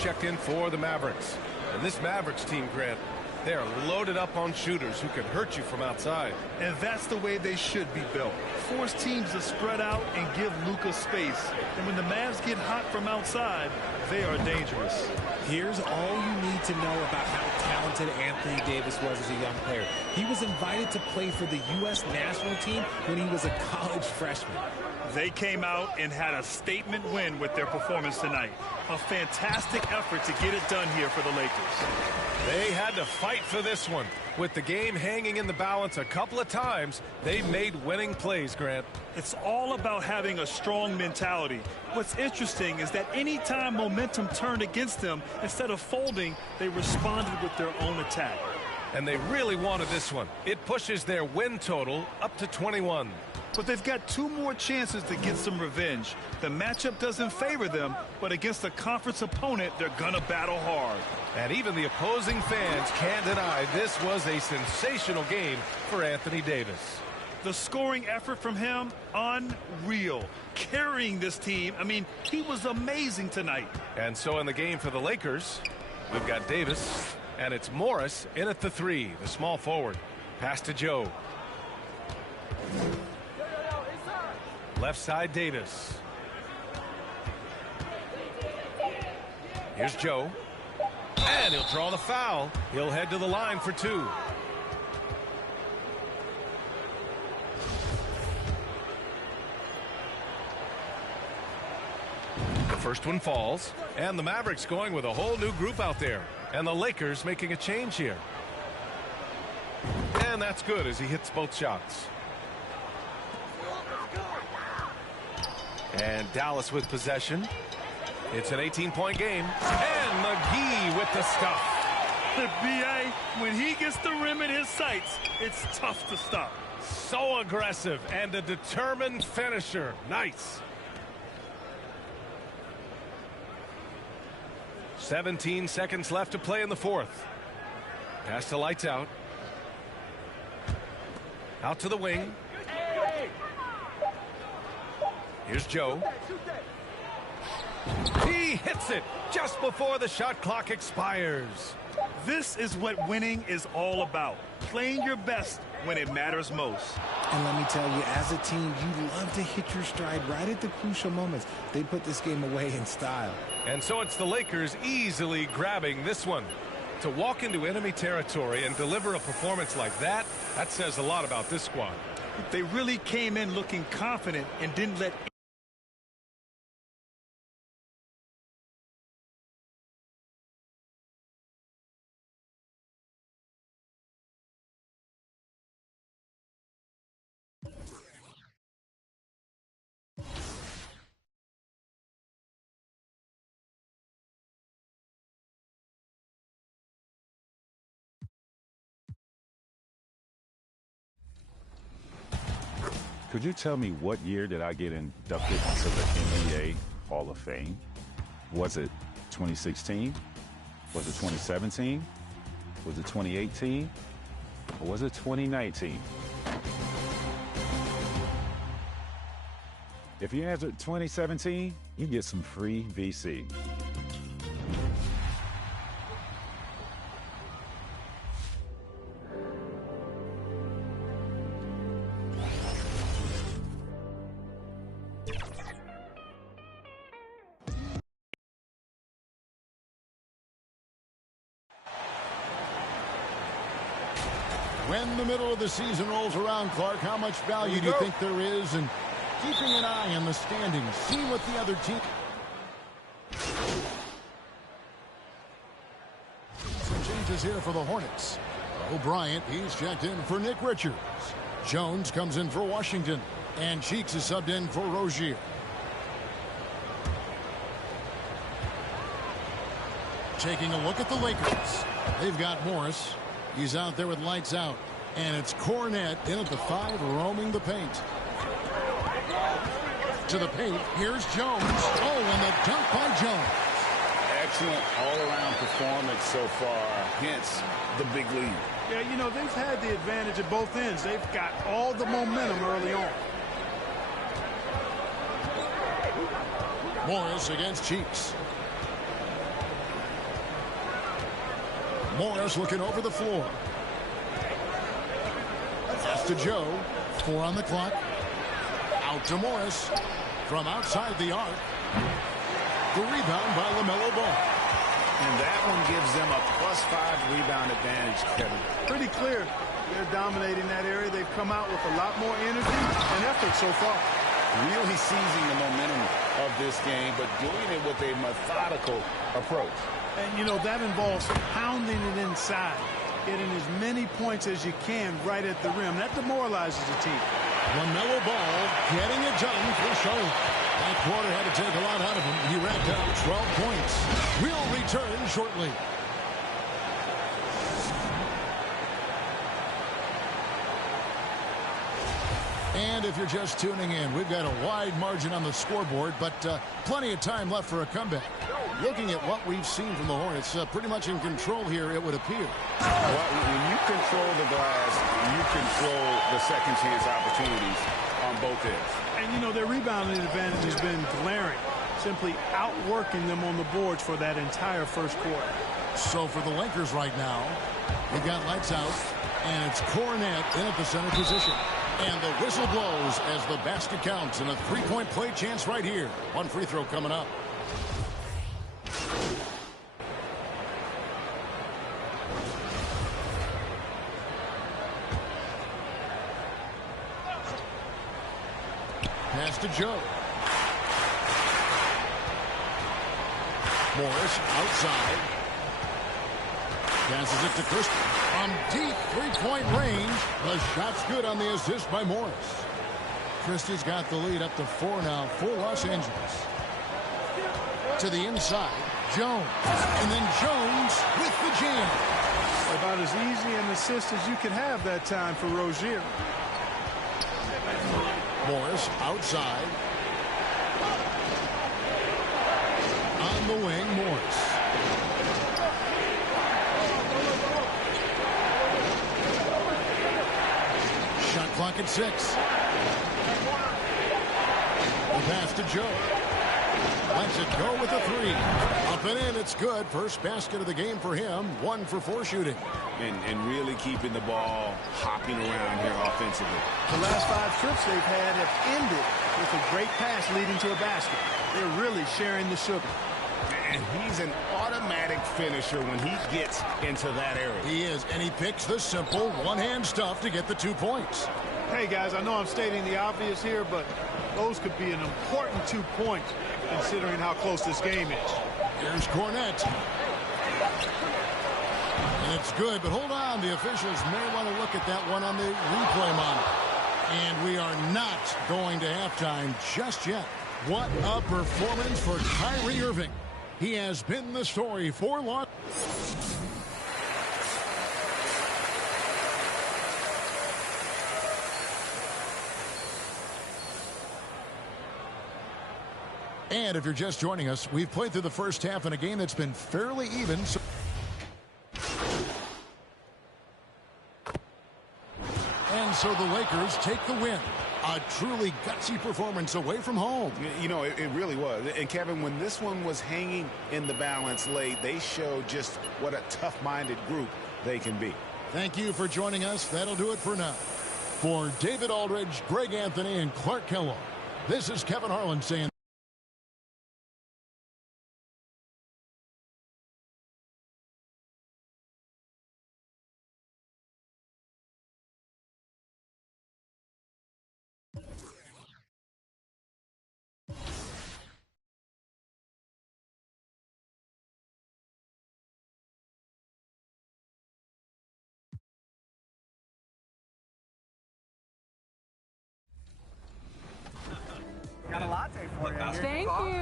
Checked in for the Mavericks. And this Mavericks team, Grant, they are loaded up on shooters who can hurt you from outside. And that's the way they should be built. Force teams to spread out and give Luka space. And when the Mavs get hot from outside, they are dangerous. Here's all you need to know about how talented Anthony Davis was as a young player. He was invited to play for the U.S. national team when he was a college freshman. They came out and had a statement win with their performance tonight. A fantastic effort to get it done here for the Lakers. They had to fight for this one. With the game hanging in the balance a couple of times, they made winning plays, Grant. It's all about having a strong mentality. What's interesting is that anytime momentum turned against them, instead of folding, they responded with their own attack. And they really wanted this one. It pushes their win total up to 21. But they've got 2 more chances to get some revenge. The matchup doesn't favor them, but against a conference opponent, they're gonna battle hard. And even the opposing fans can't deny this was a sensational game for Anthony Davis. The scoring effort from him, unreal. Carrying this team, I mean, he was amazing tonight. And so in the game for the Lakers, we've got Davis, and it's Morris in at the 3, the small forward. Pass to Joe. Left side, Davis. Here's Joe. And he'll draw the foul. He'll head to the line for 2. The first one falls. And the Mavericks going with a whole new group out there. And the Lakers making a change here. And that's good as he hits both shots. And Dallas with possession. It's an 18-point game. And McGee with the stuff. The BA, when he gets the rim in his sights, it's tough to stop. So aggressive and a determined finisher. Nice. 17 seconds left to play in the fourth. Pass to Lights Out. Out to the wing. Here's Joe. He hits it just before the shot clock expires. This is what winning is all about. Playing your best when it matters most. And let me tell you, as a team, you love to hit your stride right at the crucial moments. They put this game away in style. And so it's the Lakers easily grabbing this one. To walk into enemy territory and deliver a performance like that, that says a lot about this squad. They really came in looking confident and didn't let Could you tell me what year did I get inducted into the NBA Hall of Fame? Was it 2016? Was it 2017? Was it 2018? Or was it 2019? If you answered 2017, you get some free VC. When the middle of the season rolls around, Clark, how much value do you think there is in keeping an eye on the standings, seeing what the other team... Some changes here for the Hornets. O'Brien, he's checked in for Nick Richards. Jones comes in for Washington. And Cheeks is subbed in for Rozier. Taking a look at the Lakers. They've got Morris. He's out there with lights out. And it's Cornette in at the 5, roaming the paint. To the paint. Here's Jones. Oh, and the dunk by Jones. Excellent all-around performance so far, hence the big lead. Yeah, you know, they've had the advantage at both ends. They've got all the momentum early on. Morris against Cheeks. Morris looking over the floor. Pass to Joe. 4 on the clock. Out to Morris. From outside the arc. The rebound by LaMelo Ball. And that one gives them a +5 rebound advantage, Kevin. Pretty clear. They're dominating that area. They've come out with a lot more energy and effort so far. Really seizing the momentum of this game, but doing it with a methodical approach. And, you know, that involves pounding it inside, getting as many points as you can right at the rim. That demoralizes the team. LaMelo Ball getting it done for show. That quarter had to take a lot out of him. He racked up 12 points. We'll return shortly. And if you're just tuning in, we've got a wide margin on the scoreboard, but plenty of time left for a comeback. Looking at what we've seen from the Hornets, pretty much in control here, it would appear. Well, when you control the glass, you control the second chance opportunities on both ends. And, you know, their rebounding advantage has been glaring, simply outworking them on the boards for that entire first quarter. So for the Lakers right now, we've got lights out, and it's Cornette in at the center position. And the whistle blows as the basket counts, and a three-point play chance right here. One free throw coming up. Pass to Joe. Morris outside. Passes it to Christie. From deep three-point range, the shot's good on the assist by Morris. Christie's got the lead up to 4 now for Los Angeles. To the inside, Jones. And then Jones with the jam. About as easy an assist as you could have that time for Rozier. Morris outside. On the wing, Morris. Shot clock at 6. The pass to Joe. Lets it go with a 3. Up and in, it's good. First basket of the game for him. 1 for 4 shooting. And really keeping the ball hopping around here offensively. The last 5 trips they've had have ended with a great pass leading to a basket. They're really sharing the sugar. And he's an automatic finisher when he gets into that area. He is, and he picks the simple one-hand stuff to get the 2 points. Hey, guys, I know I'm stating the obvious here, but those could be an important 2 points considering how close this game is. Here's Cornette. And it's good, but hold on. The officials may want to look at that one on the replay monitor. And we are not going to halftime just yet. What a performance for Kyrie Irving. He has been the story for long. And if you're just joining us, we've played through the first half in a game that's been fairly even. And so the Lakers take the win. A truly gutsy performance away from home. You know, it really was. And, Kevin, when this one was hanging in the balance late, they showed just what a tough-minded group they can be. Thank you for joining us. That'll do it for now. For David Aldridge, Greg Anthony, and Clark Kellogg, this is Kevin Harlan saying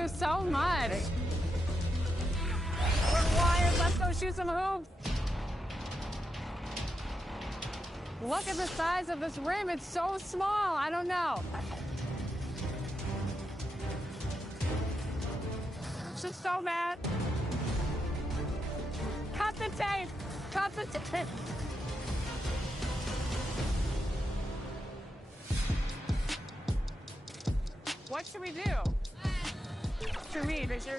you so much. We're wired. Let's go shoot some hoops. Look at the size of this rim. It's so small. I don't know. It's just so bad. Cut the tape. Cut the tape. What should we do? Should we? Sure.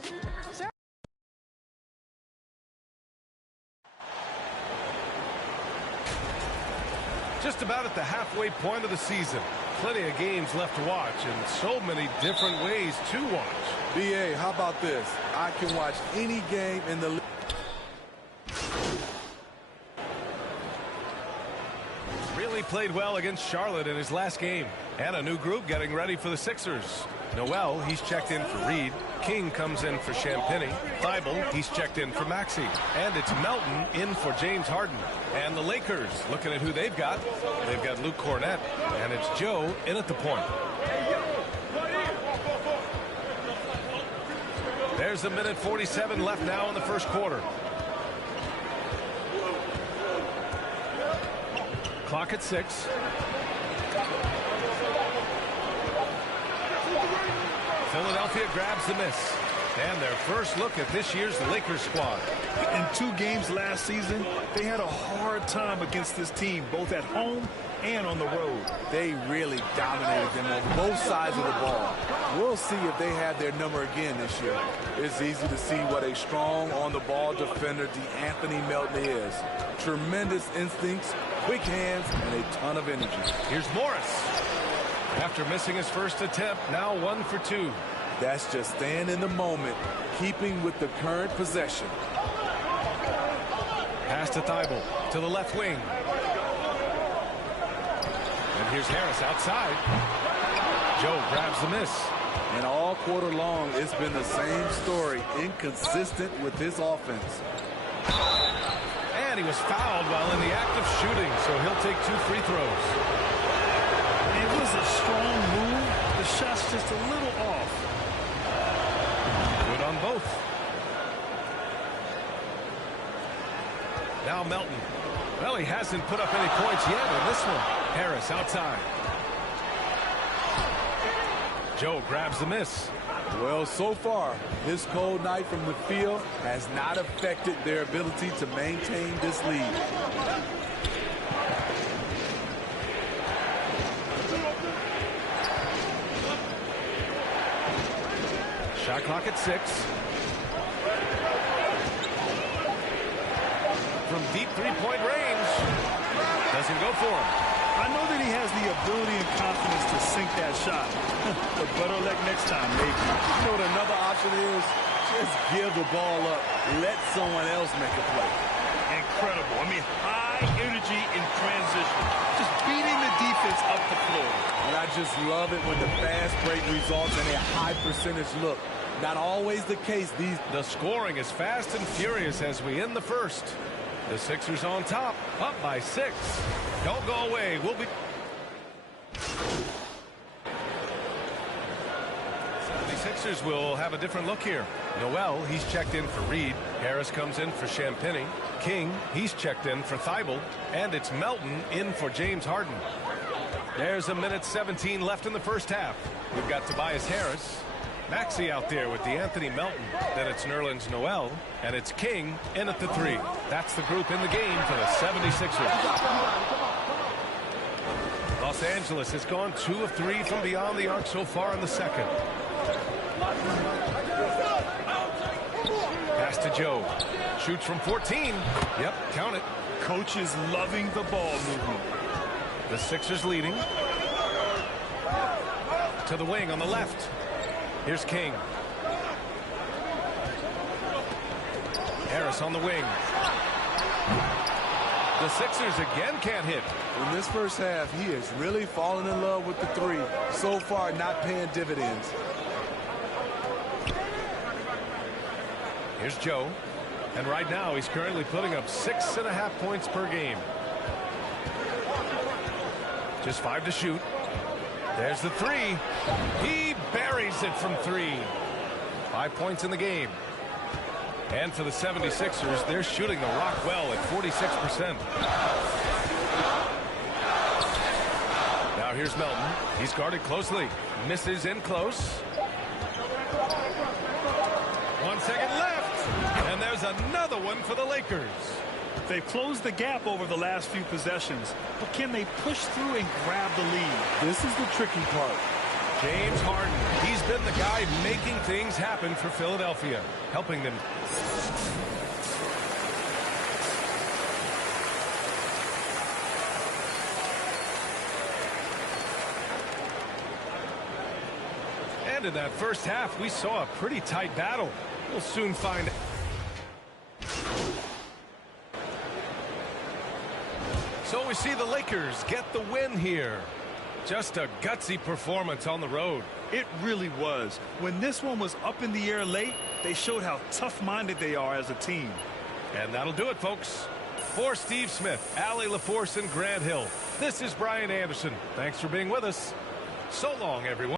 Just about at the halfway point of the season. Plenty of games left to watch and so many different ways to watch. BA, how about this? I can watch any game in the league. Really played well against Charlotte in his last game. And a new group getting ready for the Sixers. Noel, he's checked in for Reed. King comes in for Champagny. Thibault, he's checked in for Maxey. And it's Melton in for James Harden. And the Lakers, looking at who they've got. They've got Luke Cornett. And it's Joe in at the point. There's a minute 47 left now in the first quarter. Clock at 6. Philadelphia grabs the miss. And their first look at this year's Lakers squad. In 2 games last season, they had a hard time against this team, both at home and on the road. They really dominated them on both sides of the ball. We'll see if they have their number again this year. It's easy to see what a strong on-the-ball defender DeAnthony Melton is. Tremendous instincts, quick hands, and a ton of energy. Here's Morris. After missing his first attempt, now 1 for 2. That's just staying in the moment, keeping with the current possession. Pass to Thibault, to the left wing. And here's Harris outside. Joe grabs the miss. And all quarter long, it's been the same story, inconsistent with his offense. And he was fouled while in the act of shooting, so he'll take 2 free throws. It was a strong move. The shot's just a little off. Good on both. Now Melton. Well, he hasn't put up any points yet in this one. Harris outside. Joe grabs the miss. Well, so far, this cold night from the field has not affected their ability to maintain this lead. Shot clock at 6. From deep three-point range. Doesn't go for him. I know that he has the ability and confidence to sink that shot. But better luck next time, maybe. You know what another option is? Just give the ball up. Let someone else make a play. Incredible. I mean, high energy in transition. Just beating the defense up the floor. And I just love it when the fast break results in a high percentage look. Not always the case. The scoring is fast and furious as we end the first. The Sixers on top, up by 6. Don't go away. We'll be... 76ers will have a different look here. Noel, he's checked in for Reed. Harris comes in for Champagny. King, he's checked in for Thibault. And it's Melton in for James Harden. There's a minute 17 left in the first half. We've got Tobias Harris. Maxey out there with DeAnthony Melton. Then it's Nerlens Noel. And it's King in at the 3. That's the group in the game for the 76ers. Los Angeles has gone 2 of 3 from beyond the arc so far in the second. Pass to Joe. Shoots from 14. Yep, count it. Coach is loving the ball movement. The Sixers leading. To the wing on the left. Here's King. Harris on the wing. The Sixers again can't hit. In this first half, he has really fallen in love with the 3. So far, not paying dividends. Here's Joe. And right now, he's currently putting up 6.5 points per game. Just 5 to shoot. There's the 3. He buries it from 3. 5 points in the game. And for the 76ers, they're shooting the rock well at 46%. Now here's Melton. He's guarded closely. Misses in close. 1 second left. And there's another one for the Lakers. They've closed the gap over the last few possessions, but can they push through and grab the lead? This is the tricky part. James Harden, he's been the guy making things happen for Philadelphia, helping them. And in that first half, we saw a pretty tight battle. We'll soon find. So we see the Lakers get the win here. Just a gutsy performance on the road. It really was. When this one was up in the air late, they showed how tough-minded they are as a team. And that'll do it, folks. For Steve Smith, Allie LaForce, and Grant Hill, this is Brian Anderson. Thanks for being with us. So long, everyone.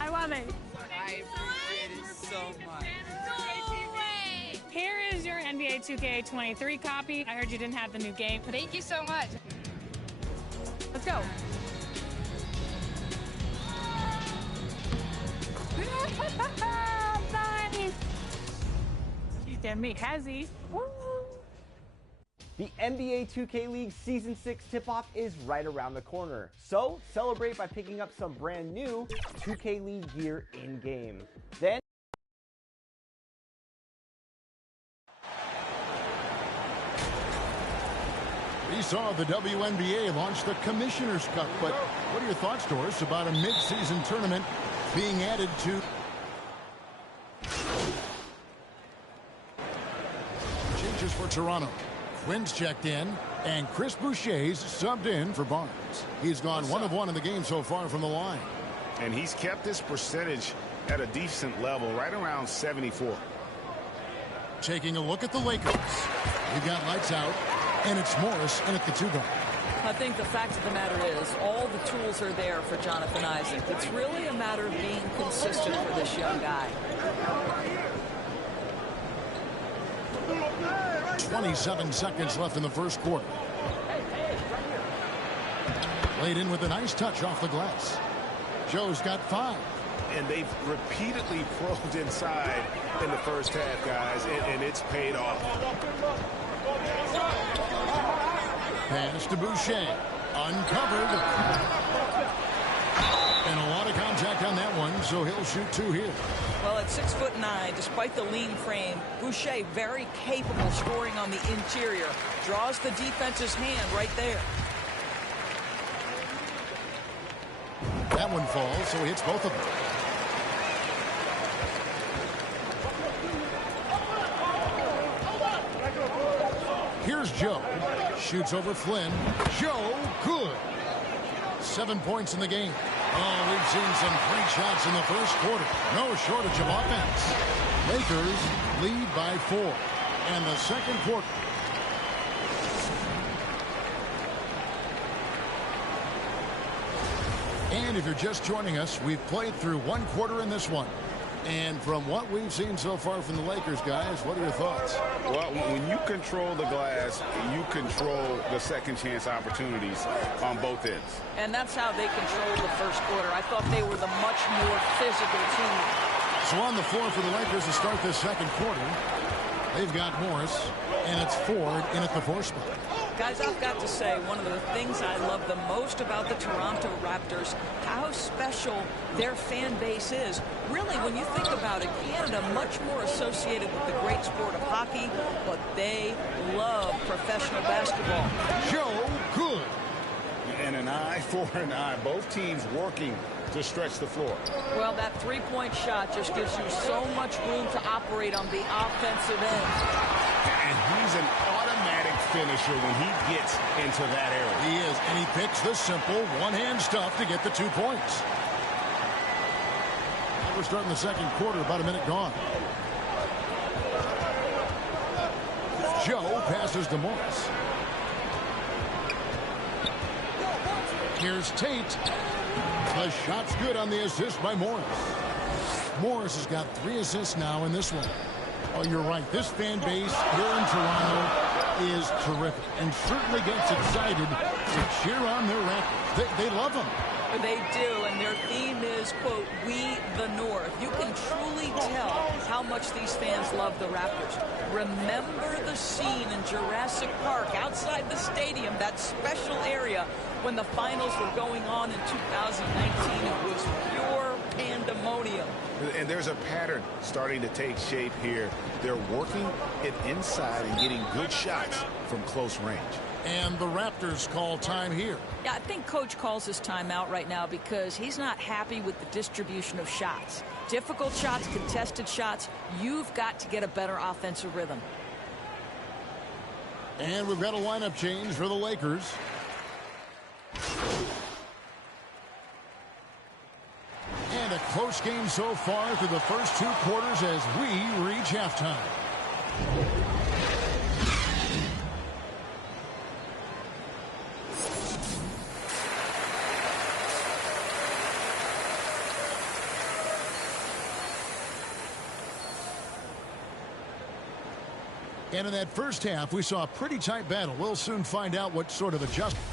I love it. I appreciate it so much. Here is your NBA 2K23 copy. I heard you didn't have the new game. Thank you so much. Let's go. Nice. Damn me, has he? Woo. The NBA 2K League Season 6 tip-off is right around the corner. So, celebrate by picking up some brand new 2K League gear in-game. Then, We saw the WNBA launch the Commissioner's Cup, but what are your thoughts, Doris, about a mid-season tournament being added to... Changes for Toronto. Quinn's checked in, and Chris Boucher's subbed in for Barnes. He's gone 1 of 1 in the game so far from the line. And he's kept his percentage at a decent level, right around 74. Taking a look at the Lakers. We've got lights out, and it's Morris in at the 2 guard. I think the fact of the matter is all the tools are there for Jonathan Isaac. It's really a matter of being consistent for this young guy. 27 seconds left in the first quarter. Laid in with a nice touch off the glass. Joe's got 5. And they've repeatedly probed inside in the first half, guys, and it's paid off. Pass to Boucher. Uncovered. And a lot of contact on that one, so he'll shoot 2 here. Well, at 6'9", despite the lean frame, Boucher very capable scoring on the interior. Draws the defense's hand right there. That one falls, so he hits both of them. Here's Joe. Shoots over Flynn. Joe, good. 7 points in the game. Oh, we've seen some great shots in the first quarter. No shortage of offense. Lakers lead by 4. And the second quarter. And if you're just joining us, we've played through 1 quarter in this one. And from what we've seen so far from the Lakers, guys, what are your thoughts? Well, when you control the glass, you control the second chance opportunities on both ends. And that's how they controlled the first quarter. I thought they were the much more physical team. So on the floor for the Lakers to start this second quarter, they've got Morris, and it's Ford in at the 4 spot. Guys, I've got to say, one of the things I love the most about the Toronto Raptors, how special their fan base is. Really, when you think about it, Canada much more associated with the great sport of hockey, but they love professional basketball. Joe, good. And an eye eye for an eye. Both teams working to stretch the floor. Well, that three-point shot just gives you so much room to operate on the offensive end. And he's an automatic finisher when he gets into that area. He is, and he picks the simple one-hand stuff to get the 2 points. We're starting the second quarter, about a minute gone. Joe passes to Morris. Here's Tate. The shot's good on the assist by Morris. Morris has got 3 assists now in this one. Oh, you're right. This fan base here in Toronto is terrific and certainly gets excited to cheer on their Raptors. They love them. They do, and their theme is, quote, "We the North." You can truly tell how much these fans love the Raptors. Remember the scene in Jurassic Park outside the stadium, that special area when the finals were going on in 2019. It was pure pandemonium. And there's a pattern starting to take shape here. They're working it inside and getting good shots from close range. And the Raptors call time here. Yeah, I think Coach calls his timeout right now because he's not happy with the distribution of shots. Difficult shots, contested shots. You've got to get a better offensive rhythm. And we've got a lineup change for the Lakers. And a close game so far through the first 2 quarters as we reach halftime. And in that first half, we saw a pretty tight battle. We'll soon find out what sort of adjustment.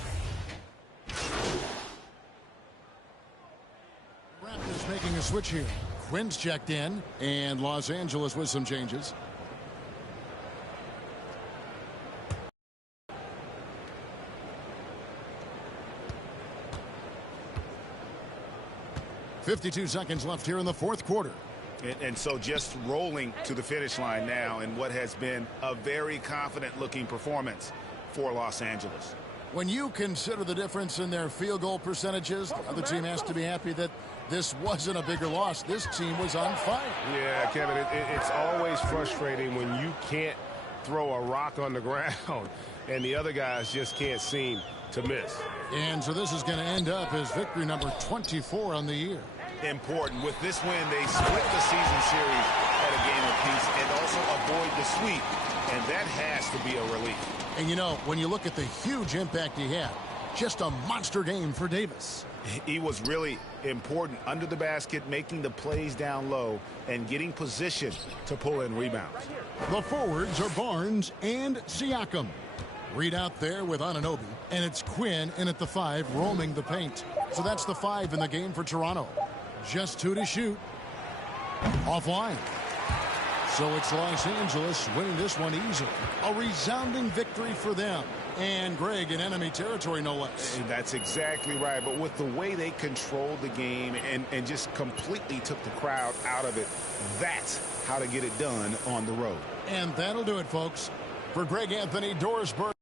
Raptors making a switch here. Quinn's checked in, and Los Angeles with some changes. .52 seconds left here in the fourth quarter. And so just rolling to the finish line now in what has been a very confident-looking performance for Los Angeles. When you consider the difference in their field goal percentages, the other team has to be happy that this wasn't a bigger loss. This team was on fire. Yeah, Kevin, it's always frustrating when you can't throw a rock on the ground and the other guys just can't seem to miss. And so this is going to end up as victory number 24 on the year. Important. With this win, they split the season series at a game apiece and also avoid the sweep, and that has to be a relief. And you know, when you look at the huge impact he had, just a monster game for Davis. He was really important under the basket, making the plays down low and getting position to pull in rebounds. The forwards are Barnes and Siakam. Reed out there with Anunoby, and it's Quinn in at the 5 roaming the paint. So that's the 5 in the game for Toronto. Just 2 to shoot. Offline. So it's Los Angeles winning this one easily. A resounding victory for them. And Greg in enemy territory, no less. And that's exactly right. But with the way they controlled the game and just completely took the crowd out of it, that's how to get it done on the road. And that'll do it, folks. For Greg Anthony, Doris Burke.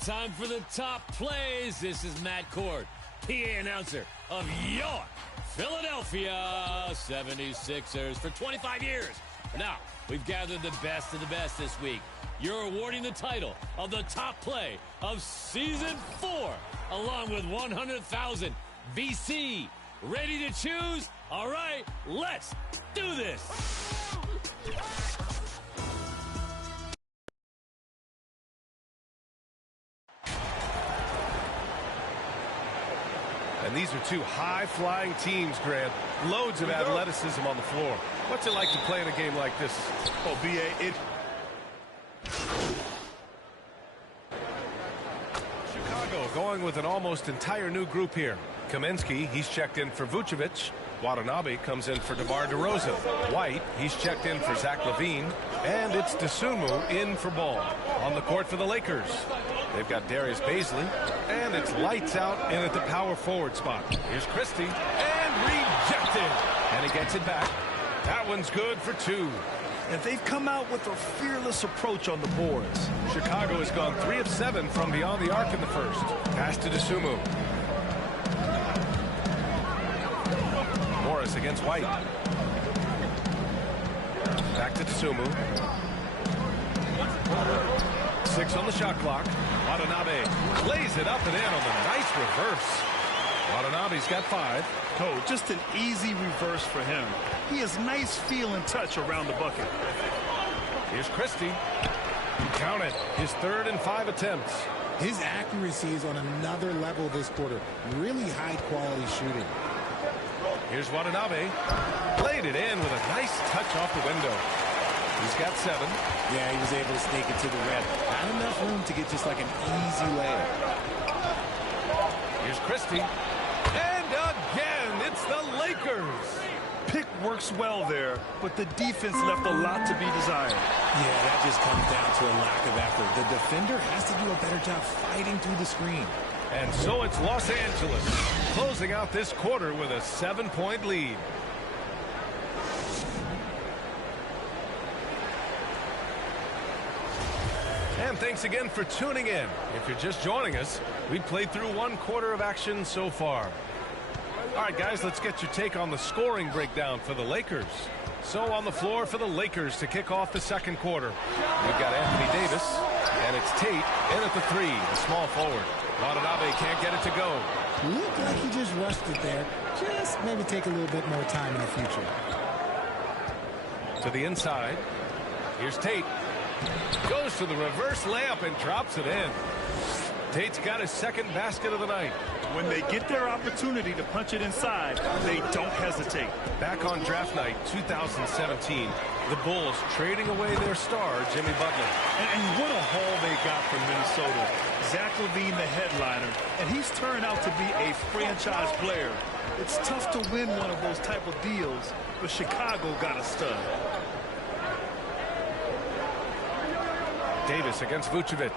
Time for the top plays. This is Matt Cord, PA announcer of your Philadelphia 76ers for 25 years. Now, we've gathered the best of the best this week. You're awarding the title of the top play of Season 4, along with 100,000 VC. Ready to choose? All right, let's do this. And these are two high-flying teams, Grant. Loads of athleticism on the floor. What's it like to play in a game like this? Oh, B.A., going with an almost entire new group here. Kaminsky, he's checked in for Vucevic. Watanabe comes in for DeMar DeRozan. White, he's checked in for Zach LaVine. And it's Dosunmu in for Ball. On the court for the Lakers, they've got Darius Bazley. And it's lights out in at the power forward spot. Here's Christie. And rejected. And he gets it back. That one's good for 2. And they've come out with a fearless approach on the boards. Chicago has gone 3 of 7 from beyond the arc in the first. Pass to Dosunmu. Morris against White. Back to Dosunmu. 6 on the shot clock. Watanabe lays it up and in on the nice reverse. Watanabe's got 5. Oh, just an easy reverse for him. He has nice feel and touch around the bucket. Here's Christie. Count it. His 3rd and 5 attempts. His accuracy is on another level this quarter. Really high quality shooting. Here's Watanabe. Laid it in with a nice touch off the window. He's got 7. Yeah, he was able to sneak it to the rim. Not enough room to get just like an easy layup. Here's Christie. And again, it's the Lakers. Pick works well there, but the defense left a lot to be desired. Yeah, that just comes down to a lack of effort. The defender has to do a better job fighting through the screen. And so it's Los Angeles closing out this quarter with a 7-point lead. And thanks again for tuning in. If you're just joining us, we played through 1 quarter of action so far. All right, guys, let's get your take on the scoring breakdown for the Lakers. So on the floor for the Lakers to kick off the second quarter, we've got Anthony Davis, and it's Tate in at the 3, the small forward. Watanabe can't get it to go. Looked like he just rushed it there. Just maybe take a little bit more time in the future. To the inside. Here's Tate. Goes to the reverse layup and drops it in. Tate's got his 2nd basket of the night. When they get their opportunity to punch it inside, they don't hesitate. Back on draft night 2017, the Bulls trading away their star, Jimmy Butler. And what a haul they got from Minnesota. Zach LaVine, the headliner, and he's turned out to be a franchise player. It's tough to win one of those type of deals, but Chicago got a stud. Davis against Vucevic.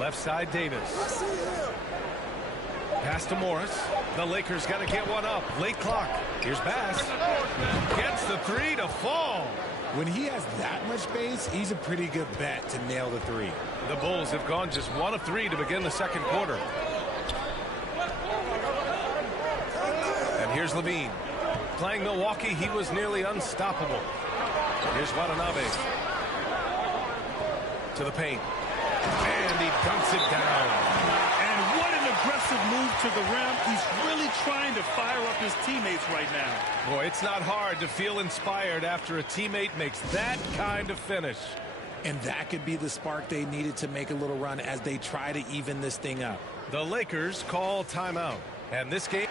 Left side, Davis. Pass to Morris. The Lakers got to get one up. Late clock. Here's Bass. Gets the 3 to fall. When he has that much space, he's a pretty good bet to nail the 3. The Bulls have gone just 1 of 3 to begin the second quarter. And here's LaVine. Playing Milwaukee, he was nearly unstoppable. Here's Watanabe. To the paint. And he dunks it down. And what an aggressive move to the rim. He's really trying to fire up his teammates right now. Boy, it's not hard to feel inspired after a teammate makes that kind of finish. And that could be the spark they needed to make a little run as they try to even this thing up. The Lakers call timeout. And this game...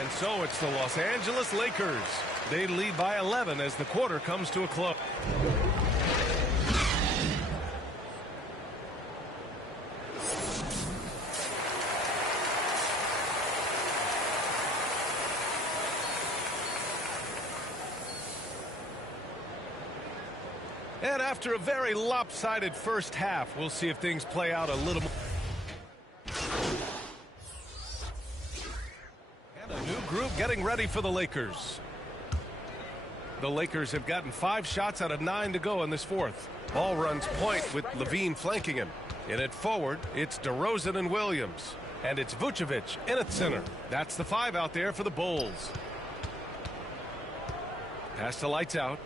And so it's the Los Angeles Lakers. They lead by 11 as the quarter comes to a close. And after a very lopsided first half, we'll see if things play out a little more. And a new group getting ready for the Lakers. The Lakers have gotten 5 shots out of 9 to go in this fourth. Ball runs point with LaVine flanking him. In at forward, it's DeRozan and Williams. And it's Vucevic in at center. That's the 5 out there for the Bulls. Pass to lights out.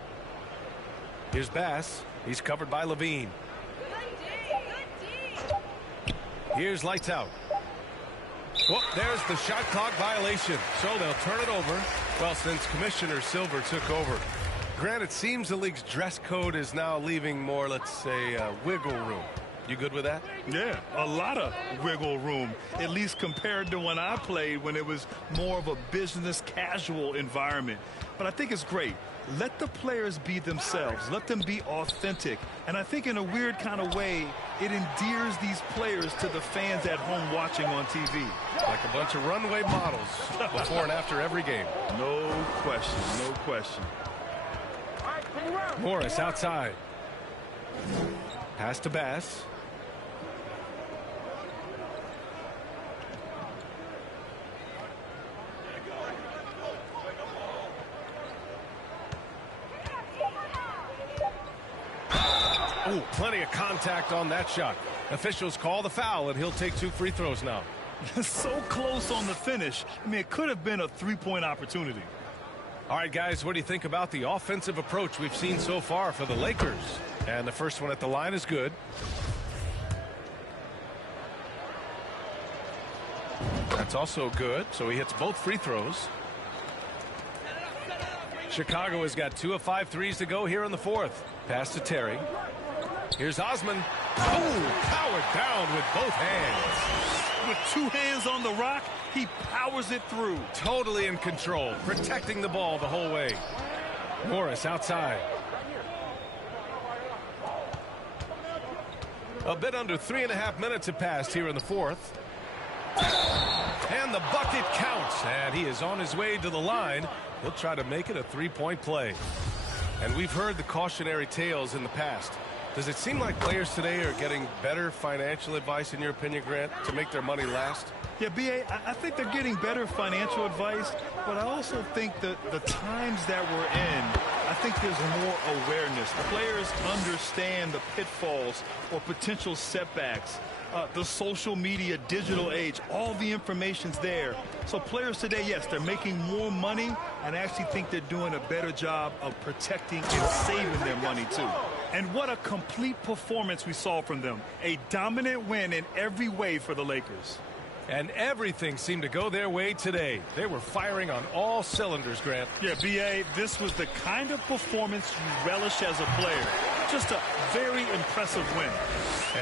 Here's Bass. He's covered by LaVine. Here's lights out. Well, there's the shot clock violation. So they'll turn it over. Well, since Commissioner Silver took over. Granted, it seems the league's dress code is now leaving more, let's say, wiggle room. You good with that? Yeah, a lot of wiggle room, at least compared to when I played, when it was more of a business casual environment. But I think it's great. Let the players be themselves. Let them be authentic. And I think in a weird kind of way, it endears these players to the fans at home watching on TV. Like a bunch of runway models before and after every game. No question, no question. Morris outside. Pass to Bass. Oh, plenty of contact on that shot. Officials call the foul, and he'll take 2 free throws now. So close on the finish. I mean, it could have been a three-point opportunity. All right, guys, what do you think about the offensive approach we've seen so far for the Lakers? And the first one at the line is good. That's also good, so he hits both free throws. Chicago has got 2 of 5 threes to go here in the fourth. Pass to Terry. Here's Osman. Oh, powered down with both hands. With 2 hands on the rock, he powers it through. Totally in control, protecting the ball the whole way. Morris outside. A bit under 3.5 minutes have passed here in the fourth. And the bucket counts, and he is on his way to the line. He'll try to make it a 3-point play. And we've heard the cautionary tales in the past. Does it seem like players today are getting better financial advice, in your opinion, Grant, to make their money last? Yeah, B.A., I think they're getting better financial advice, but I also think that the times that we're in, I think there's more awareness. Players understand the pitfalls or potential setbacks. The social media, digital age, all the information's there. So players today, yes, they're making more money, and I actually think they're doing a better job of protecting and saving their money, too. And what a complete performance we saw from them. A dominant win in every way for the Lakers. And everything seemed to go their way today. They were firing on all cylinders, Grant. Yeah, B.A., this was the kind of performance you relish as a player. Just a very impressive win.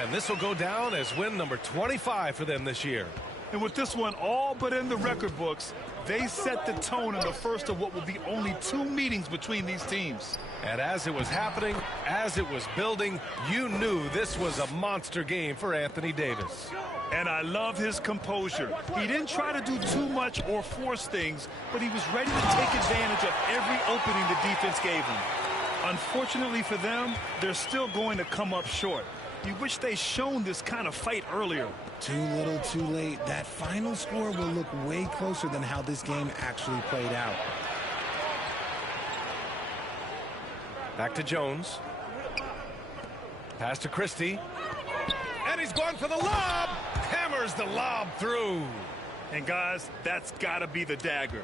And this will go down as win number 25 for them this year. And with this one all but in the record books, they set the tone in the first of what will be only 2 meetings between these teams. And as it was happening, as it was building, you knew this was a monster game for Anthony Davis. And I love his composure. He didn't try to do too much or force things, but he was ready to take advantage of every opening the defense gave him. Unfortunately for them, they're still going to come up short. You wish they shown this kind of fight earlier. Too little, too late. That final score will look way closer than how this game actually played out. Back to Jones. Pass to Christie. And he's going for the lob. Hammers the lob through. And guys, that's got to be the dagger.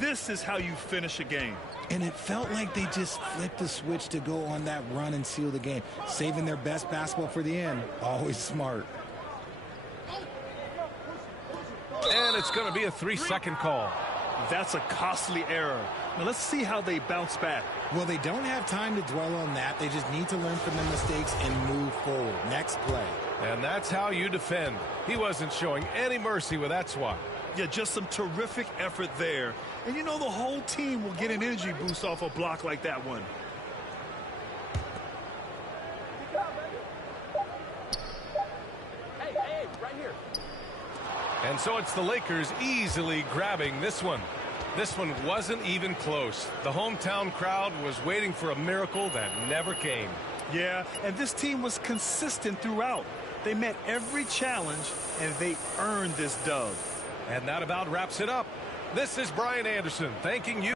This is how you finish a game. And it felt like they just flipped the switch to go on that run and seal the game. Saving their best basketball for the end. Always smart. And it's going to be a 3-second call. That's a costly error. Now let's see how they bounce back. Well, they don't have time to dwell on that. They just need to learn from their mistakes and move forward. Next play. And that's how you defend. He wasn't showing any mercy with that swat. Yeah, just some terrific effort there. And you know the whole team will get an energy boost off a block like that one. Hey, right here. And so it's the Lakers easily grabbing this one. This one wasn't even close. The hometown crowd was waiting for a miracle that never came. Yeah, and this team was consistent throughout. They met every challenge, and they earned this dub. And that about wraps it up. This is Brian Anderson thanking you.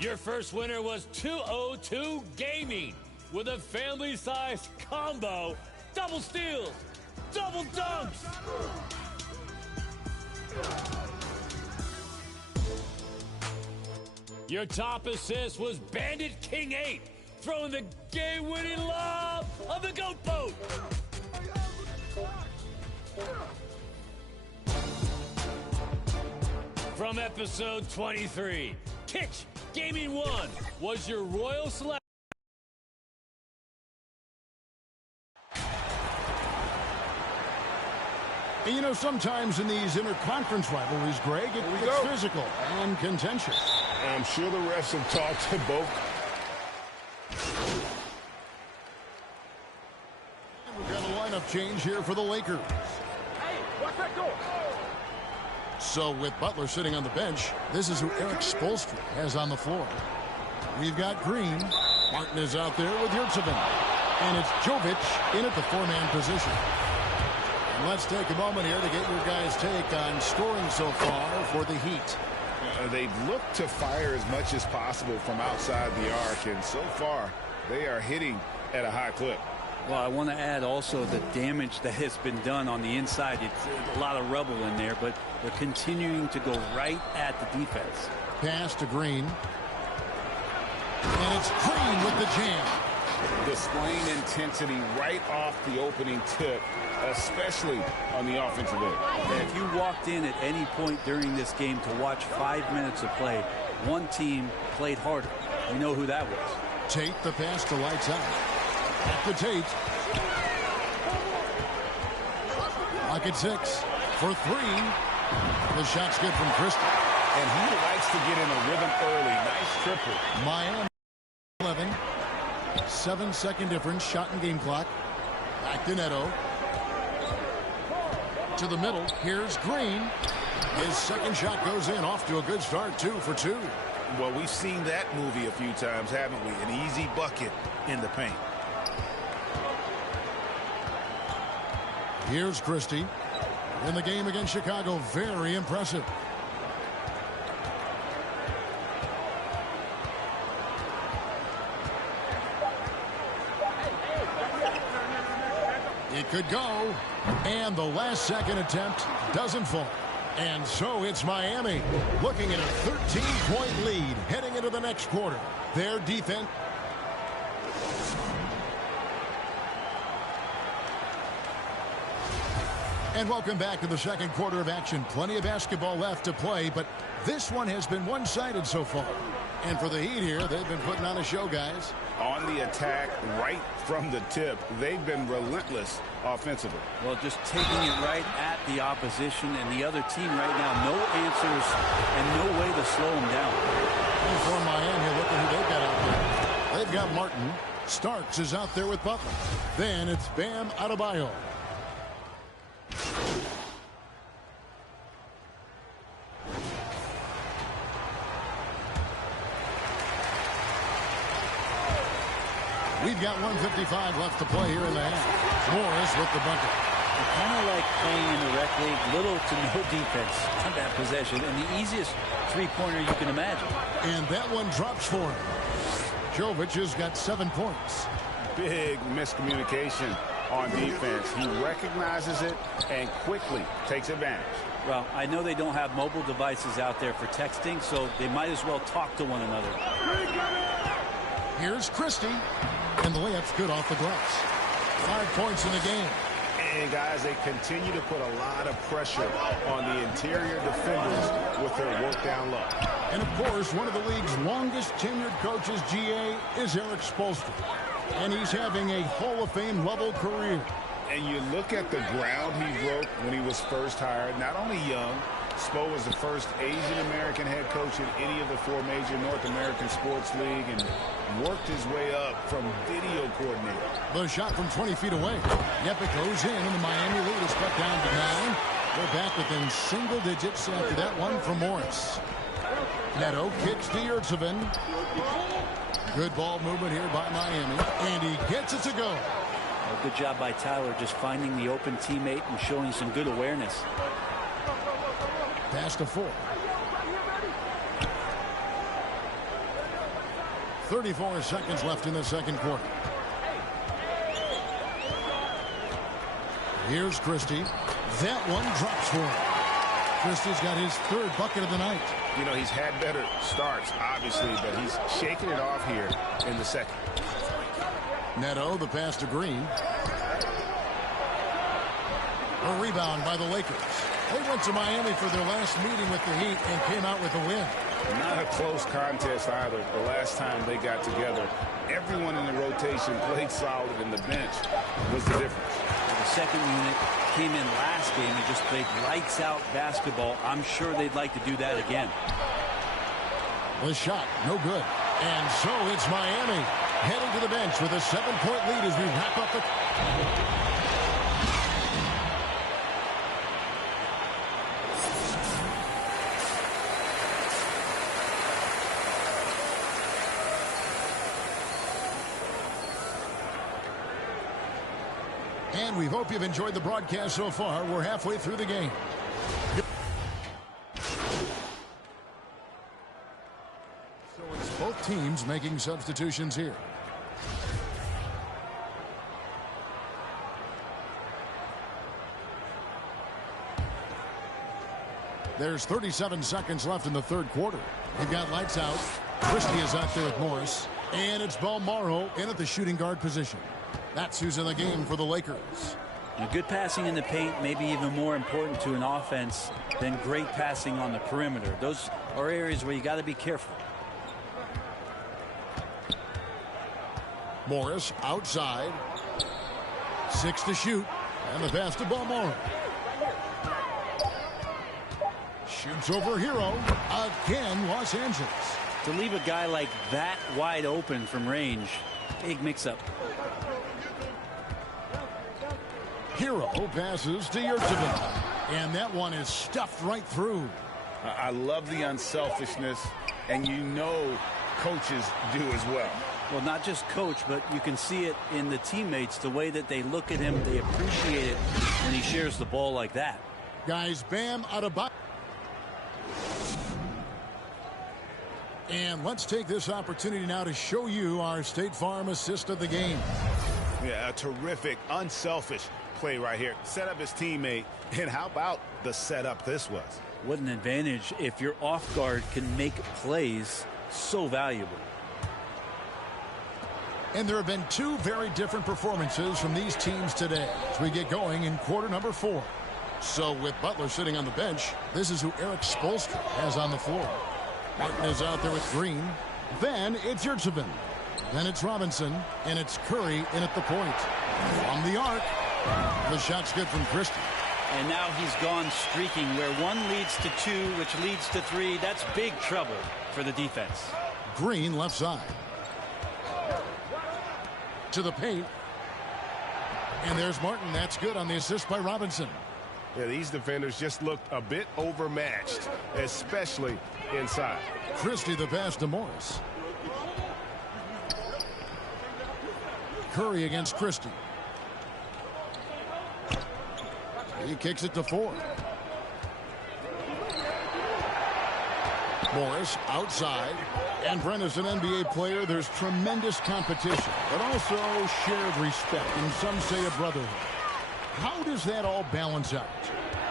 Your first winner was 202 Gaming with a family-sized combo double steals, double dunks. Your top assist was Bandit King 8, throwing the game-winning lob of the goat boat. From episode 23, Kitch Gaming 1 was your royal selection. And you know, sometimes in these interconference rivalries, Greg, it gets physical and contentious. I'm sure the refs have talked to both. We've got a lineup change here for the Lakers. Hey, watch that door. So with Butler sitting on the bench, this is who Eric Spoelstra has on the floor. We've got Green. Martin is out there with Yurtsevin. And it's Jovic in at the four-man position. And let's take a moment here to get your guys' take on scoring so far for the Heat. They've looked to fire as much as possible from outside the arc, and so far they are hitting at a high clip. Well, I want to add also the damage that has been done on the inside. It's a lot of rubble in there, but they're continuing to go right at the defense. Pass to Green. And it's Green with the jam. Displaying intensity right off the opening tip, especially on the offensive end. And if you walked in at any point during this game to watch 5 minutes of play, one team played harder. You know who that was. Tate, the pass to lights out. At the Tate. Lock at 6 for 3. The shot's good from Christie. And he likes to get in a rhythm early. Nice triple. Miami 11. 7-second difference. Shot and game clock. Back to Neto. To the middle. Here's Green. His second shot goes in. Off to a good start. 2 for 2. Well, we've seen that movie a few times, haven't we? An easy bucket in the paint. Here's Christie. In the game against Chicago, very impressive. It could go. And the last second attempt doesn't fall. And so it's Miami looking at a 13-point lead heading into the next quarter. Their defense. And welcome back to the second quarter of action. Plenty of basketball left to play, but this one has been one-sided so far. And for the Heat here, they've been putting on a show, guys. On the attack right from the tip, they've been relentless offensively. Well, just taking it right at the opposition and the other team right now. No answers and no way to slow them down. And for Miami, look at who they've got out there. They've got Martin. Starks is out there with Butler. Then it's Bam Adebayo. We've got 1:55 left to play here in the half. Morris with the bucket. Kind of like playing in the rec league, little to no defense on that possession, and the easiest three-pointer you can imagine. And that one drops for him. Jovic has got 7 points. Big miscommunication on defense. He recognizes it and quickly takes advantage. Well, I know they don't have mobile devices out there for texting, so they might as well talk to one another. Here's Christie, and the layup's good off the glass. 5 points in the game. And, guys, they continue to put a lot of pressure on the interior defenders with their work down low. And, of course, one of the league's longest tenured coaches, GA, is Eric Spoelstra. And he's having a Hall of Fame level career. And you look at the ground he broke when he was first hired. Not only young, Spo was the first Asian-American head coach in any of the 4 major North American sports league and worked his way up from video coordinator. The shot from 20 feet away. Yep, it goes in, and the Miami lead is cut down to 9. They're back within single digits after that one from Morris. Neto kicks to Yurtsevin. Good ball movement here by Miami, and he gets it to go. Well, good job by Tyler just finding the open teammate and showing some good awareness. Pass to 4. 34 seconds left in the second quarter. Here's Christie. That one drops for him. Christie's got his third bucket of the night. You know, he's had better starts, obviously, but he's shaking it off here in the second. Neto, the pass to Green. A rebound by the Lakers. They went to Miami for their last meeting with the Heat and came out with a win. Not a close contest either. The last time they got together, everyone in the rotation played solid, and the bench was the difference. The second unit came in last game and just played lights-out basketball. I'm sure they'd like to do that again. The shot, no good. And so it's Miami heading to the bench with a 7-point lead as we wrap up the... And we hope you've enjoyed the broadcast so far. We're halfway through the game. So it's both teams making substitutions here. There's 37 seconds left in the third quarter. They've got lights out. Christie is out there with Morris. And it's Balmaro in at the shooting guard position. That's who's in the game for the Lakers. Good passing in the paint may be even more important to an offense than great passing on the perimeter. Those are areas where you got to be careful. Morris outside. 6 to shoot. And the pass to Balmaro. Shoots over Hero. Again, Los Angeles. To leave a guy like that wide open from range, big mix-up. Hero passes to Yurtseven. And that one is stuffed right through. I love the unselfishness, and you know coaches do as well. Well, not just coach, but you can see it in the teammates, the way that they look at him. They appreciate it when he shares the ball like that. Guys, Bam out of bounds. And let's take this opportunity now to show you our State Farm assist of the game. Yeah, a terrific, unselfish play right here. Set up his teammate, and how about the setup this was? What an advantage if your off guard can make plays so valuable. And there have been two very different performances from these teams today as we get going in quarter number 4. So with Butler sitting on the bench, this is who Eric Spoelstra has on the floor. Martin is out there with Green. Then it's Yurtseven. Then it's Robinson. And it's Curry in at the point. From the arc. The shot's good from Christie. And now he's gone streaking where 1 leads to 2, which leads to 3. That's big trouble for the defense. Green left side. To the paint. And there's Martin. That's good on the assist by Robinson. Yeah, these defenders just looked a bit overmatched, especially inside. Christie the pass to Morris. Curry against Christie. He kicks it to 4. Morris outside. And Brent, as an NBA player, there's tremendous competition, but also shared respect, and some say a brotherhood. How does that all balance out?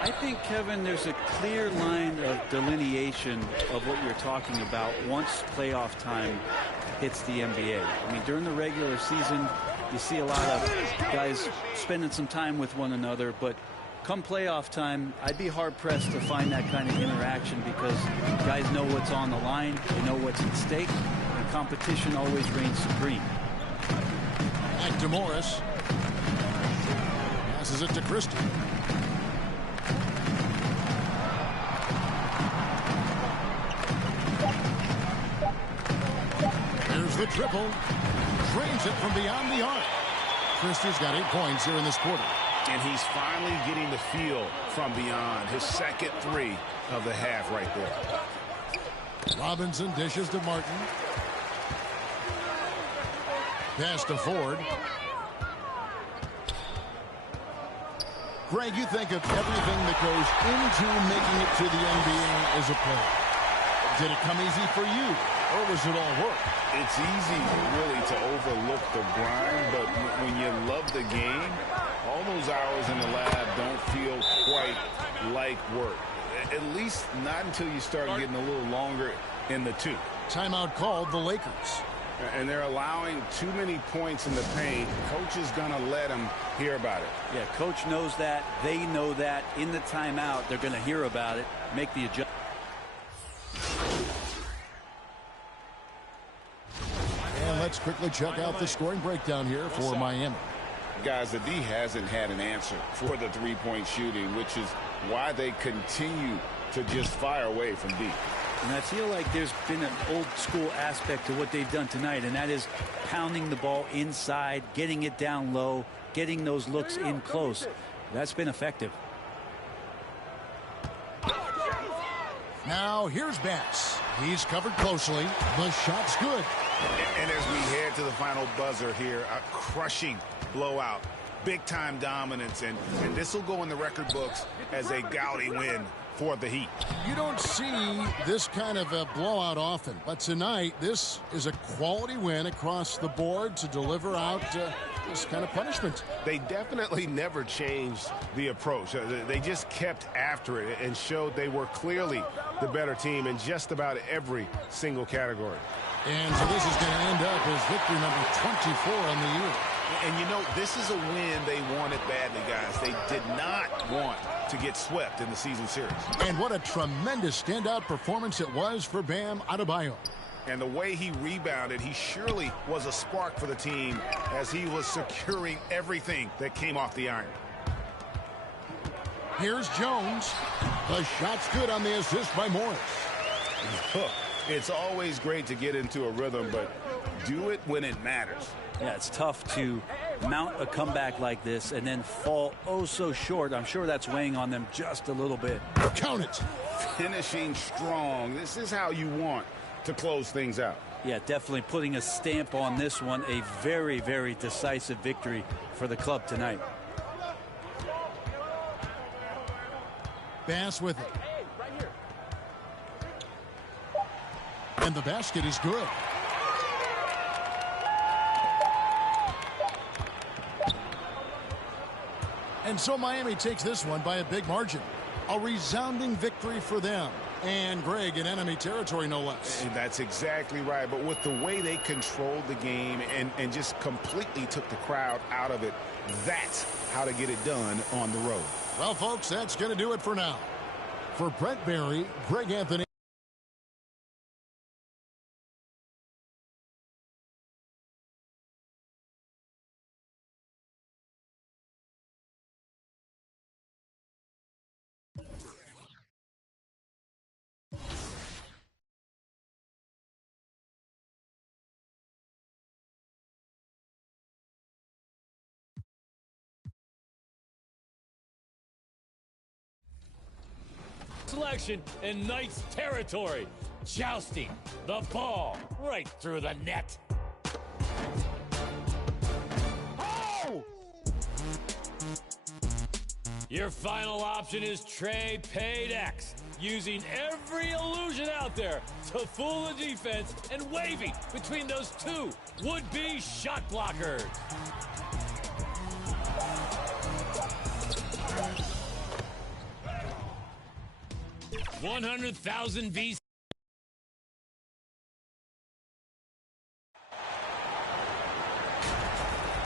I think, Kevin, there's a clear line of delineation of what you're talking about once playoff time hits the NBA. I mean, during the regular season, you see a lot of guys spending some time with one another, but come playoff time, I'd be hard-pressed to find that kind of interaction because guys know what's on the line, they know what's at stake, and competition always reigns supreme. Back to Morris. Passes it to Christie. Here's the triple. Drains it from beyond the arc. Christie's got 8 points here in this quarter. And he's finally getting the feel from beyond. His second 3 of the half right there. Robinson dishes to Martin. Pass to Ford. Greg, you think of everything that goes into making it to the NBA as a player. Did it come easy for you, or was it all work? It's easy, really, to overlook the grind, but when you love the game, All those hours in the lab don't feel quite like work. At least not until you start getting a little longer in the tooth. Timeout called the Lakers. And they're allowing too many points in the paint. Coach is going to let them hear about it. Yeah, coach knows that. They know that. In the timeout, they're going to hear about it, make the adjustment. And let's quickly check out the scoring breakdown here for Miami. Guys, the D hasn't had an answer for the three-point shooting, which is why they continue to just fire away from deep. And I feel like there's been an old-school aspect to what they've done tonight, and that is pounding the ball inside, getting it down low, getting those looks in close. That's been effective. Now here's Bass. He's covered closely. The shot's good. And as we head to the final buzzer here, a crushing blowout, big-time dominance, and this will go in the record books as a gaudy win for the Heat. You don't see this kind of a blowout often, but tonight this is a quality win across the board to deliver out this kind of punishment. They definitely never changed the approach. They just kept after it and showed they were clearly the better team in just about every single category. And so this is going to end up as victory number 24 on the year. And you know, this is a win they wanted badly, guys. They did not want to get swept in the season series. And what a tremendous standout performance it was for Bam Adebayo. And the way he rebounded, he surely was a spark for the team as he was securing everything that came off the iron. Here's Jones. The shot's good on the assist by Morris. It's always great to get into a rhythm, but do it when it matters. Yeah, it's tough to mount a comeback like this and then fall oh so short. I'm sure that's weighing on them just a little bit. Count it. Finishing strong. This is how you want to close things out. Yeah, definitely putting a stamp on this one. A very, very decisive victory for the club tonight. Bass with it. And the basket is good. And so Miami takes this one by a big margin. A resounding victory for them. And Greg, in enemy territory, no less. And that's exactly right. But with the way they controlled the game and just completely took the crowd out of it, that's how to get it done on the road. Well, folks, that's going to do it for now. For Brent Barry, Greg Anthony. Selection in Knights territory, jousting the ball right through the net. Oh! Your final option is Trey Paid X, using every illusion out there to fool the defense and waving between those two would-be shot blockers. 100,000 VC.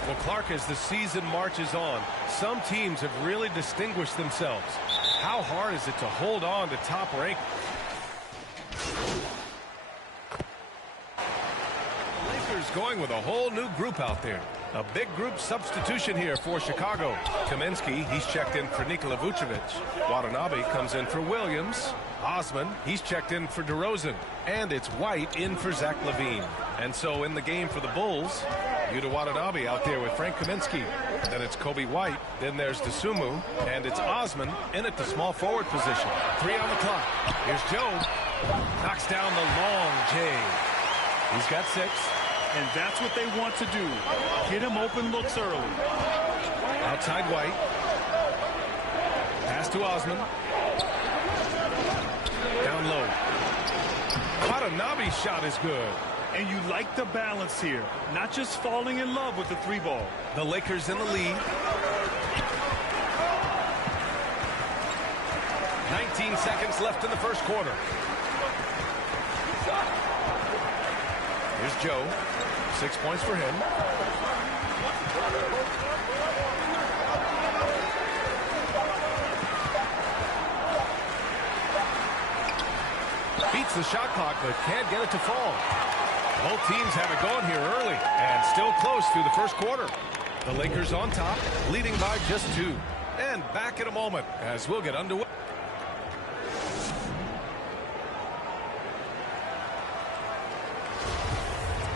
Well, Clark, as the season marches on, some teams have really distinguished themselves. How hard is it to hold on to top rank? Lakers going with a whole new group out there. A big group substitution here for Chicago. Kaminsky, he's checked in for Nikola Vucevic. Watanabe comes in for Williams. Osman, he's checked in for DeRozan. And it's White in for Zach LaVine. And so in the game for the Bulls, Yuta Watanabe out there with Frank Kaminsky. Then it's Kobe White. Then there's DeSumo. And it's Osman in at the small forward position. 3 on the clock. Here's Joe. Knocks down the long J. He's got 6. And that's what they want to do. Get him open looks early. Outside White. Pass to Osman. Down low. Watanabe's shot is good. And you like the balance here. Not just falling in love with the 3 ball. The Lakers in the lead. 15 seconds left in the first quarter. Here's Joe. 6 points for him. Beats the shot clock, but can't get it to fall. Both teams have it going here early and still close through the first quarter. The Lakers on top, leading by just 2. And back in a moment as we'll get underway.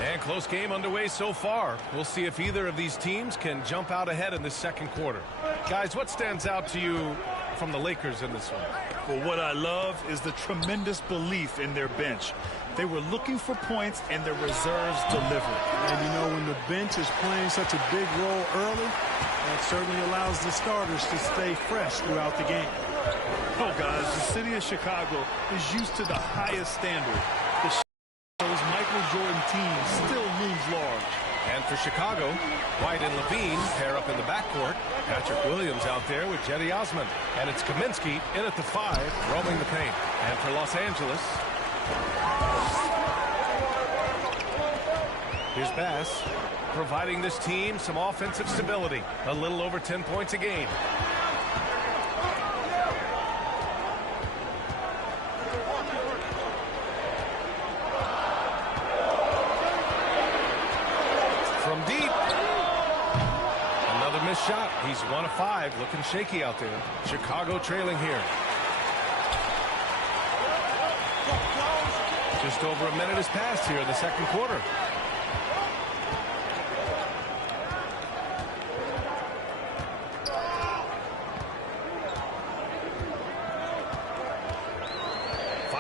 And close game underway so far. We'll see if either of these teams can jump out ahead in the second quarter. Guys, what stands out to you from the Lakers in this one? Well, what I love is the tremendous belief in their bench. They were looking for points, and their reserves delivered. And, you know, when the bench is playing such a big role early, that certainly allows the starters to stay fresh throughout the game. Oh, guys, the city of Chicago is used to the highest standard. Those Michael Jordan teams still lose large. And for Chicago, White and Levine pair up in the backcourt. Patrick Williams out there with Jetty Osman. And it's Kaminsky in at the 5, roaming the paint. And for Los Angeles, here's Bass, providing this team some offensive stability. A little over 10 points a game. From deep. Another missed shot. He's 1 of 5, looking shaky out there. Chicago trailing here. Just over a minute has passed here in the second quarter.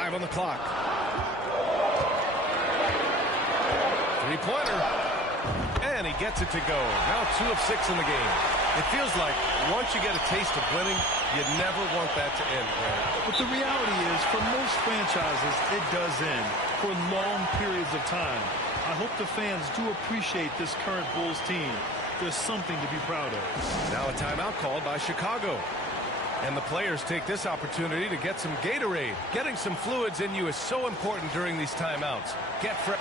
On the clock. Three-pointer. And he gets it to go. Now 2 of 6 in the game. It feels like once you get a taste of winning, you never want that to end, Grant. But the reality is, for most franchises, it does end for long periods of time. I hope the fans do appreciate this current Bulls team. There's something to be proud of. Now a timeout called by Chicago. And the players take this opportunity to get some Gatorade. Getting some fluids in you is so important during these timeouts. Get fresh.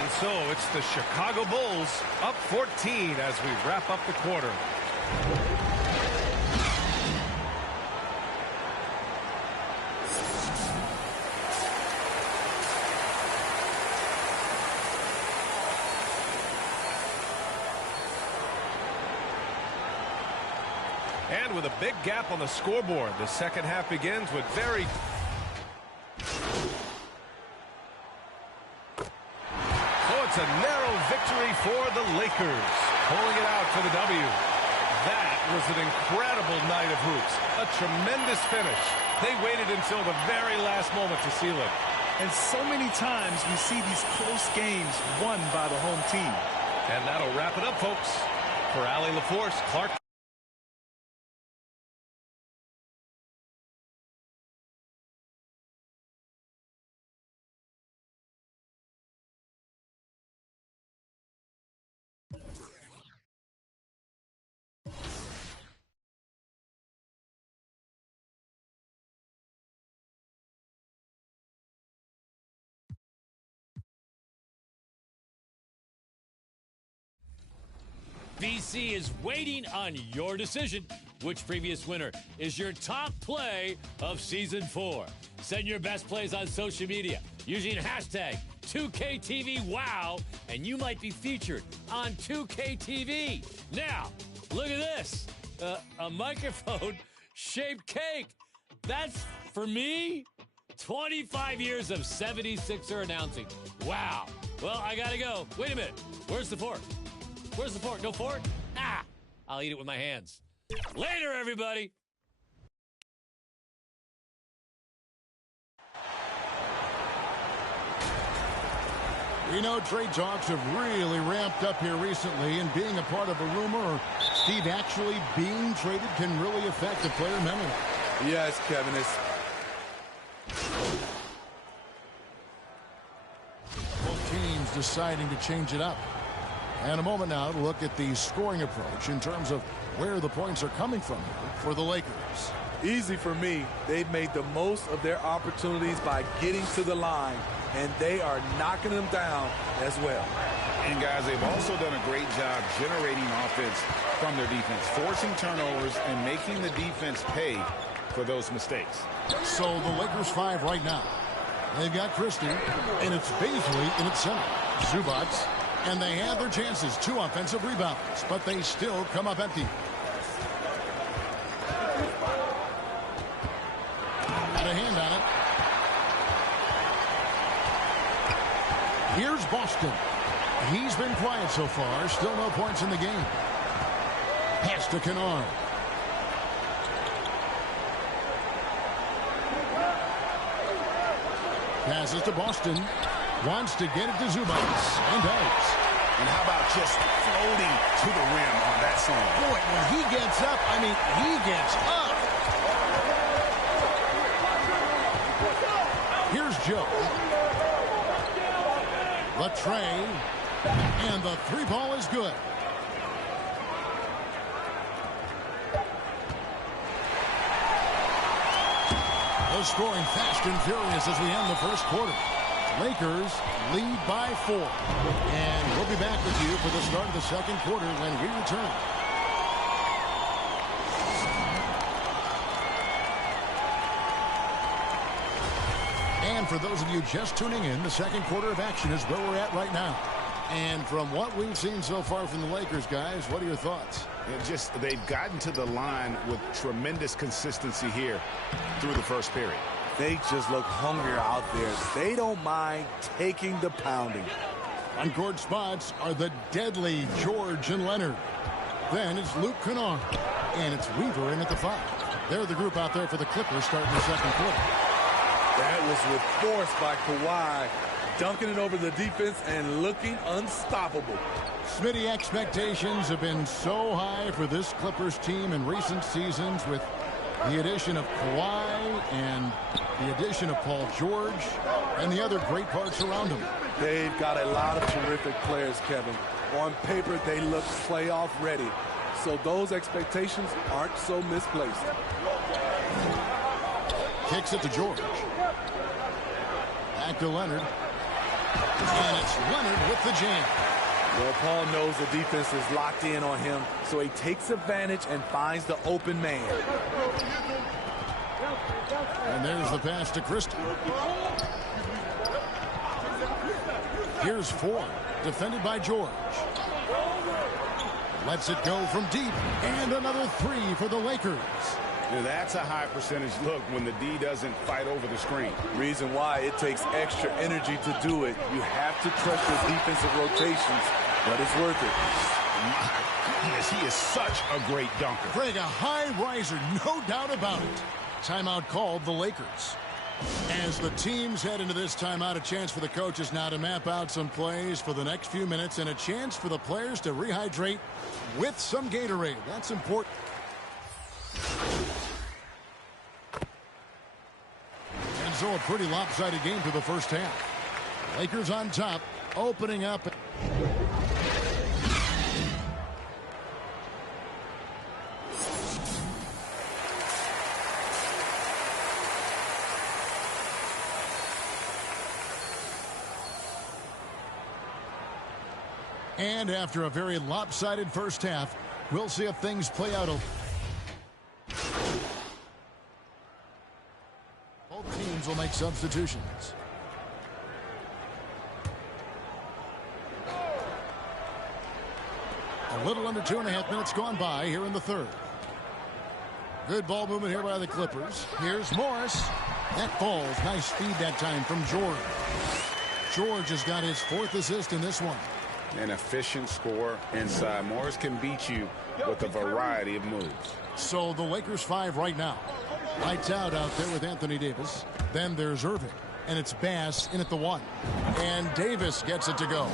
And so it's the Chicago Bulls up 14 as we wrap up the quarter. And with a big gap on the scoreboard, the second half begins with very... So it's a narrow victory for the Lakers, pulling it out for the W. That was an incredible night of hoops. A tremendous finish. They waited until the very last moment to seal it. And so many times we see these close games won by the home team. And that'll wrap it up, folks. For Allie LaForce, Clark. VC is waiting on your decision. Which previous winner is your top play of Season 4? Send your best plays on social media using hashtag 2KTVWOW, and you might be featured on 2KTV. Now, look at this. A microphone-shaped cake. That's, for me, 25 years of 76er announcing. Wow. Well, I gotta go. Wait a minute. Where's the fork? Where's the fork? No fork? Ah! I'll eat it with my hands. Later, everybody! We know trade talks have really ramped up here recently, and being a part of a rumor or Steve actually being traded can really affect a player memory. Yes, Kevin. Both teams deciding to change it up. And a moment now to look at the scoring approach in terms of where the points are coming from for the Lakers. Easy for me. They've made the most of their opportunities by getting to the line, and they are knocking them down as well. And, guys, they've also done a great job generating offense from their defense, forcing turnovers and making the defense pay for those mistakes. So the Lakers 5 right now. They've got Christie, and it's Baisley in its center. Zubac, and they have their chances. 2 offensive rebounds, but they still come up empty. Got a hand on it. Here's Boston. He's been quiet so far. Still no points in the game. Pass to Kennard. Passes to Boston. Wants to get it to Zubac. And does. And how about just floating to the rim on that song? Boy, when he gets up, I mean, he gets up. Here's Joe. The tray. And the 3-ball is good. The scoring fast and furious as we end the first quarter. Lakers lead by 4. And we'll be back with you for the start of the second quarter when we return. And for those of you just tuning in, the second quarter of action is where we're at right now. And from what we've seen so far from the Lakers, guys, what are your thoughts? They've gotten to the line with tremendous consistency here through the first period. They just look hungrier out there. They don't mind taking the pounding. On court spots are the deadly George and Leonard. Then it's Luke Kennard. And it's Weaver in at the 5. They're the group out there for the Clippers starting the second quarter. That was with force by Kawhi. Dunking it over the defense and looking unstoppable. Smitty, expectations have been so high for this Clippers team in recent seasons with the addition of Kawhi and the addition of Paul George and the other great parts around him. They've got a lot of terrific players, Kevin. On paper, they look playoff ready. So those expectations aren't so misplaced. Kicks it to George. Back to Leonard. And it's Leonard with the jam. Well, Paul knows the defense is locked in on him, so he takes advantage and finds the open man. And there's the pass to Christie. Here's Ford, defended by George. Lets it go from deep, and another 3 for the Lakers. Now that's a high percentage look when the D doesn't fight over the screen. Reason why it takes extra energy to do it. You have to trust your defensive rotations, but it's worth it. My goodness, he is such a great dunker. Craig, a high riser, no doubt about it. Timeout called the Lakers. As the teams head into this timeout, a chance for the coaches now to map out some plays for the next few minutes and a chance for the players to rehydrate with some Gatorade. That's important. And so a pretty lopsided game for the first half. Lakers on top, opening up. And after a very lopsided first half, we'll see if things play out. Both teams will make substitutions. A little under 2.5 minutes gone by here in the third. Good ball movement here by the Clippers. Here's Morris. That falls. Nice speed that time from George. George has got his 4th assist in this one. An efficient scorer inside. Morris can beat you with a variety of moves. So the Lakers 5 right now. Lights out there with Anthony Davis. Then there's Irving. And it's Bass in at the 1. And Davis gets it to go.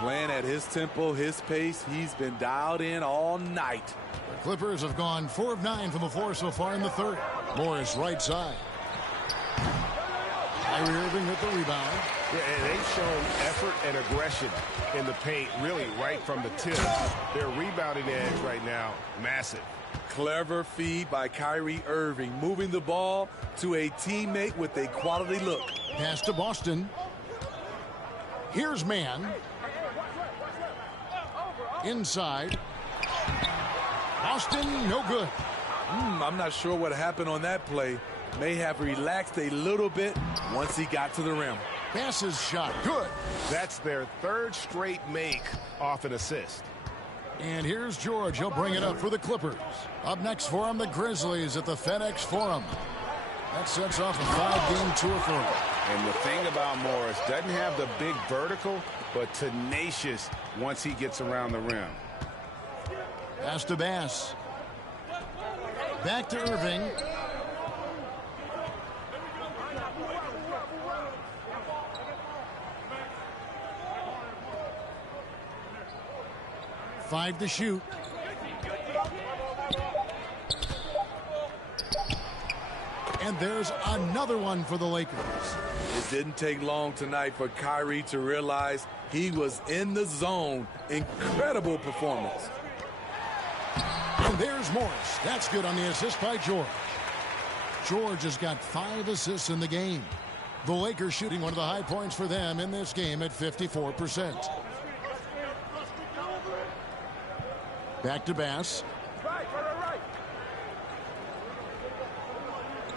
Playing at his tempo, his pace. He's been dialed in all night. The Clippers have gone 4 of 9 from the floor so far in the third. Morris right side. Kyrie Irving with the rebound. Yeah, and they've shown effort and aggression in the paint, really right from the tip. Their rebounding edge right now, massive. Clever feed by Kyrie Irving, moving the ball to a teammate with a quality look. Pass to Boston. Here's man. Inside. Boston, no good. I'm not sure what happened on that play. May have relaxed a little bit once he got to the rim. Passes shot, good. That's their third straight make off an assist. And here's George. He'll bring it up for the Clippers. Up next for them, the Grizzlies at the FedEx Forum. That sets off a 5-game tour for him. And the thing about Morris, doesn't have the big vertical, but tenacious once he gets around the rim. Pass to Bass. Back to Irving. Five to shoot. And there's another one for the Lakers. It didn't take long tonight for Kyrie to realize he was in the zone. Incredible performance. And there's Morris. That's good on the assist by George. George has got 5 assists in the game. The Lakers shooting one of the high points for them in this game at 54%. Back to Bass. Right.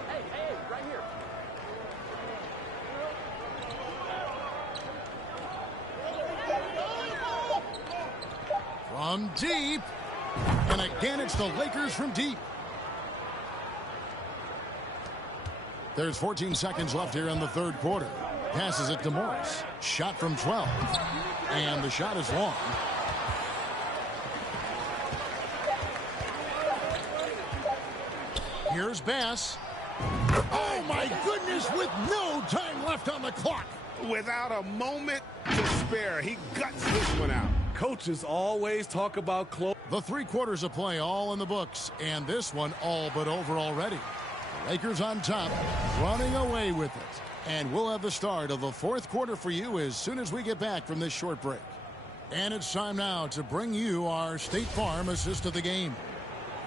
Hey, right here. From deep. And again, it's the Lakers from deep. There's 14 seconds left here in the third quarter. Passes it to Morris. Shot from 12. And the shot is long. Here's Bass. Oh, my goodness, with no time left on the clock. Without a moment to spare, he guts this one out. Coaches always talk about close. The 3 quarters of play all in the books, and this one all but over already. The Lakers on top, running away with it. And we'll have the start of the fourth quarter for you as soon as we get back from this short break. And it's time now to bring you our State Farm assist of the game.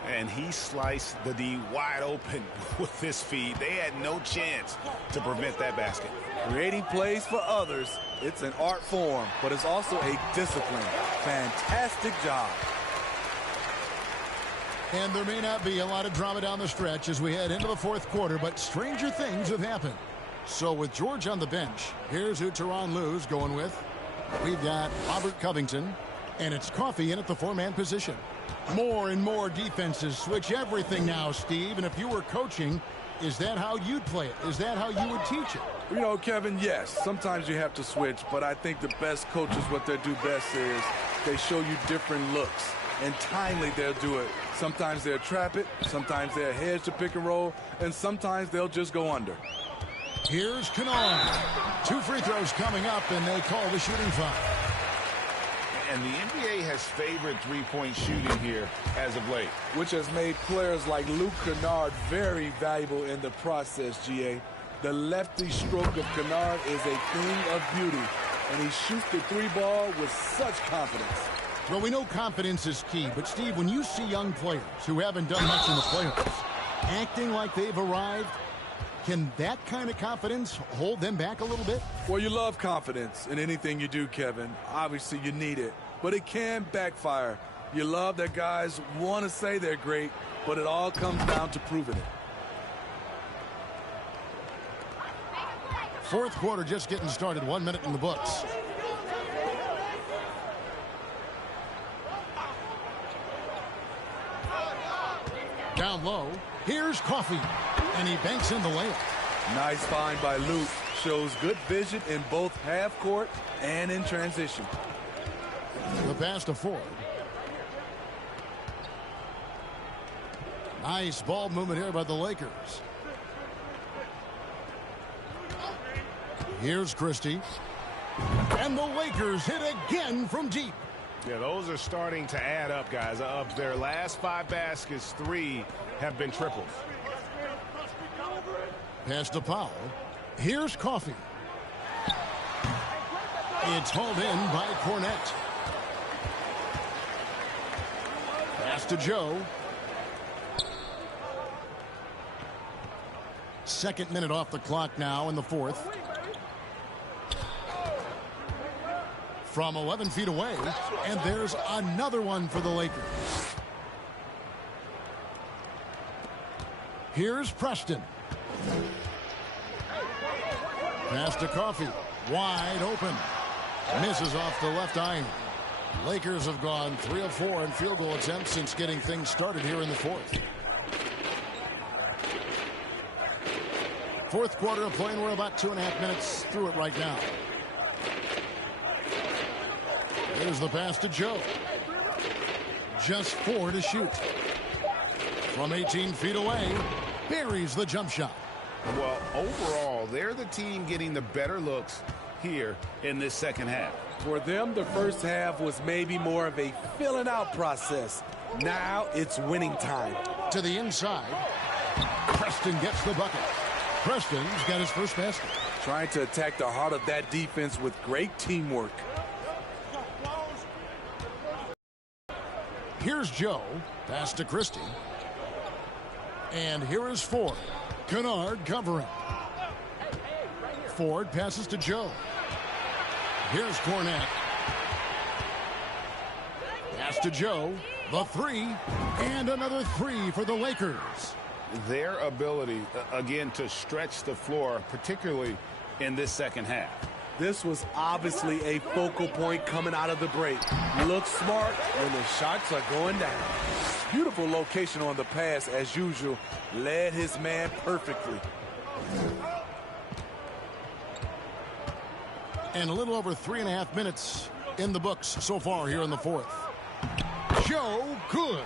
And he sliced the D wide open with this feed. They had no chance to prevent that basket. Creating plays for others, it's an art form, but it's also a discipline. Fantastic job. And there may not be a lot of drama down the stretch as we head into the fourth quarter, but stranger things have happened. So with George on the bench, here's who Tyronn Lue's going with. We've got Robert Covington, and it's Coffey in at the 4-man position. More and more defenses switch everything now, Steve. And if you were coaching, is that how you'd play it? Is that how you would teach it? You know, Kevin, yes. Sometimes you have to switch, but I think the best coaches, what they do best is they show you different looks. And timely, they'll do it. Sometimes they'll trap it. Sometimes they'll hedge the pick and roll. And sometimes they'll just go under. Here's Kennard. 2 free throws coming up, and they call the shooting foul. And the NBA has favored three-point shooting here as of late. Which has made players like Luke Kennard very valuable in the process, GA. The lefty stroke of Kennard is a thing of beauty. And he shoots the 3-ball with such confidence. Well, we know confidence is key, but Steve, when you see young players who haven't done much in the playoffs acting like they've arrived, can that kind of confidence hold them back a little bit? Well, you love confidence in anything you do, Kevin. Obviously, you need it, but it can backfire. You love that guys want to say they're great, but it all comes down to proving it. Fourth quarter just getting started. 1 minute in the books. Down low, here's Coffey, and he banks in the layup. Nice find by Luke. Shows good vision in both half court and in transition. The pass to Ford. Nice ball movement here by the Lakers. Here's Christie. And the Lakers hit again from deep. Yeah, those are starting to add up, guys. Of their last 5 baskets, 3 have been triples. Pass to Powell. Here's Coffee. It's hauled in by Cornette. Pass to Joe. Second minute off the clock now in the fourth. From 11 feet away, and there's another one for the Lakers. Here's Preston. Pass to Coffee. Wide open. Misses off the left iron. Lakers have gone 3 of 4 in field goal attempts since getting things started here in the fourth. Fourth quarter of play, and we're about 2.5 minutes through it right now. Here's the pass to Joe. Just 4 to shoot. From 18 feet away, buries the jump shot. Well, overall, they're the team getting the better looks here in this second half. For them, the first half was maybe more of a filling out process. Now it's winning time. To the inside, Preston gets the bucket. Preston's got his first basket. Trying to attack the heart of that defense with great teamwork. Here's Joe. Pass to Christie. And here is Ford. Kennard covering. Ford passes to Joe. Here's Cornette. Pass to Joe. The three. And another three for the Lakers. Their ability, again, to stretch the floor, particularly in this second half. This was obviously a focal point coming out of the break. Look smart when the shots are going down. Beautiful location on the pass, as usual. Led his man perfectly. And a little over 3.5 minutes in the books so far here in the fourth. Joe, good.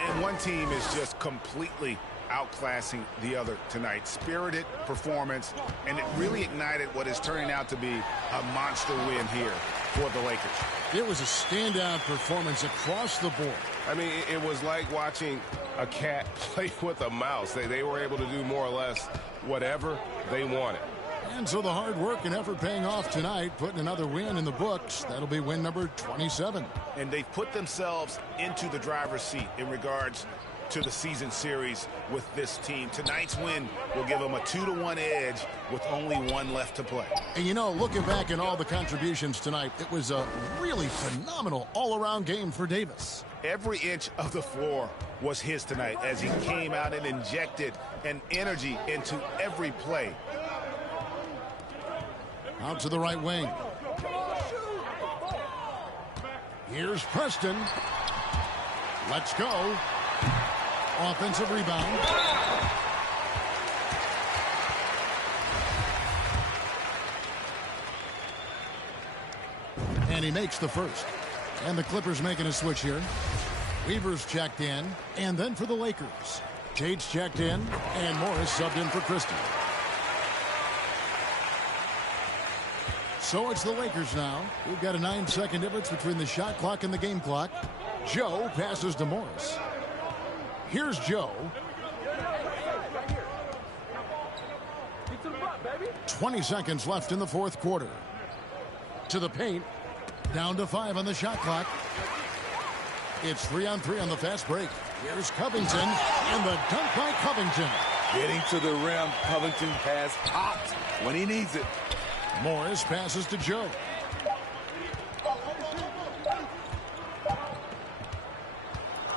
And one team is just completely outclassing the other tonight. Spirited performance, and it really ignited what is turning out to be a monster win here for the Lakers. It was a standout performance across the board. I mean, it was like watching a cat play with a mouse. They were able to do more or less whatever they wanted. And so the hard work and effort paying off tonight, putting another win in the books. That'll be win number 27. And they've put themselves into the driver's seat in regards to the season series with this team. Tonight's win will give them a 2-1 edge with only one left to play. And you know, looking back at all the contributions tonight, it was a really phenomenal all-around game for Davis. Every inch of the floor was his tonight as he came out and injected an energy into every play. Out to the right wing. Here's Preston. Let's go. Offensive rebound. And he makes the first. And the Clippers making a switch here. Weaver's checked in. And then for the Lakers. Tate's checked in. And Morris subbed in for Christie. So it's the Lakers now. We've got a 9-second difference between the shot clock and the game clock. Joe passes to Morris. Here's Joe. 20 seconds left in the fourth quarter. To the paint. Down to 5 on the shot clock. It's 3-on-3 on the fast break. Here's Covington. And the dunk by Covington. Getting to the rim, Covington has popped when he needs it. Morris passes to Joe.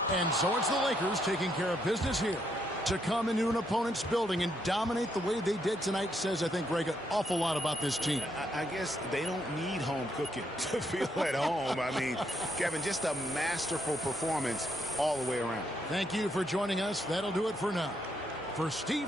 And so it's the Lakers taking care of business here. To come into an opponent's building and dominate the way they did tonight says, I think, Greg, an awful lot about this team. I guess they don't need home cooking to feel at home. I mean, Kevin, just a masterful performance all the way around. Thank you for joining us. That'll do it for now. For Steve.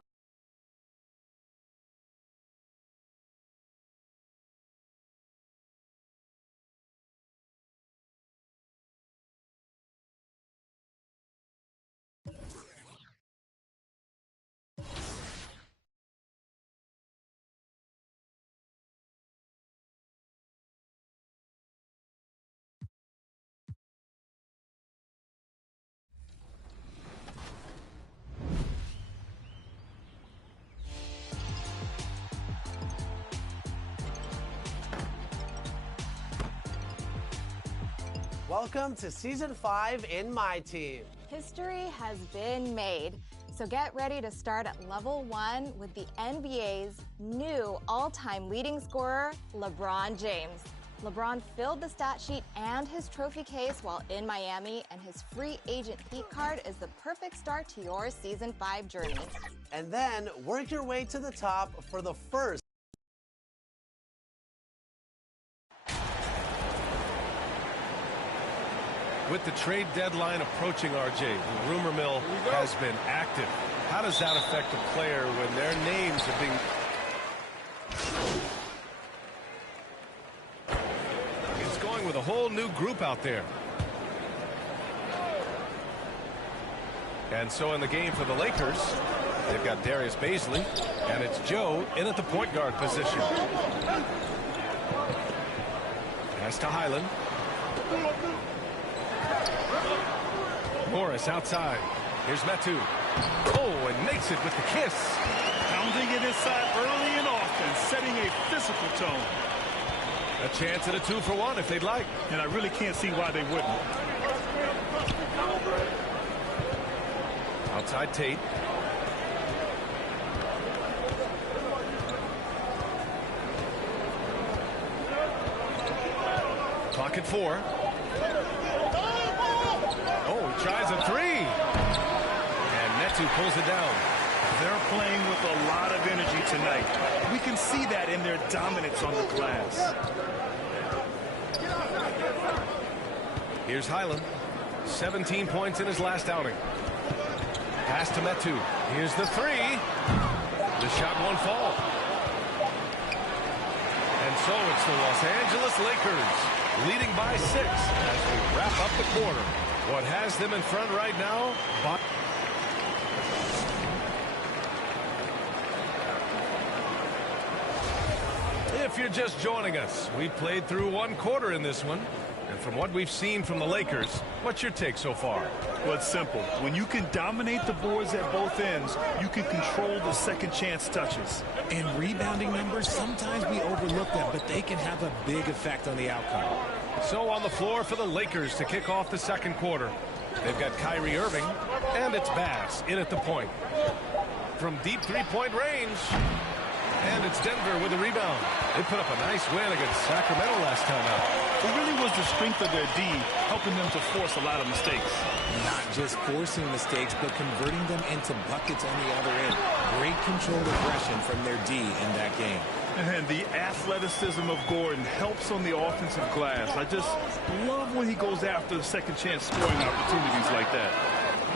Welcome to Season 5 in my team. History has been made. So get ready to start at level 1 with the NBA's new all-time leading scorer, LeBron James. LeBron filled the stat sheet and his trophy case while in Miami, and his free agent heat card is the perfect start to your Season 5 journey. And then work your way to the top for the first. With the trade deadline approaching, RJ, the rumor mill has been active. How does that affect a player when their names are being... It's going with a whole new group out there. And so in the game for the Lakers, they've got Darius Baisley, and it's Joe in at the point guard position. Pass to Highland. Morris outside. Here's Metu. Oh, and makes it with the kiss. Pounding it inside early and often, setting a physical tone. A chance at a 2-for-1 if they'd like. And I really can't see why they wouldn't. Outside Tate. Clock at 4. Oh, he tries a 3. And Metu pulls it down. They're playing with a lot of energy tonight. We can see that in their dominance on the glass. Here's Highland. 17 points in his last outing. Pass to Metu. Here's the 3. The shot won't fall. And so it's the Los Angeles Lakers leading by 6 as we wrap up the quarter. What has them in front right now? If you're just joining us, we played through one quarter in this one. And from what we've seen from the Lakers, what's your take so far? Well, it's simple. When you can dominate the boards at both ends, you can control the second chance touches. And rebounding numbers, sometimes we overlook them, but they can have a big effect on the outcome. So on the floor for the Lakers to kick off the second quarter. They've got Kyrie Irving, and it's Bass in at the point. From deep three-point range. And it's Denver with the rebound. They put up a nice win against Sacramento last time out. It really was the strength of their D helping them to force a lot of mistakes. Not just forcing mistakes, but converting them into buckets on the other end. Great controlled aggression from their D in that game. And the athleticism of Gordon helps on the offensive glass. I just love when he goes after the second chance scoring opportunities like that.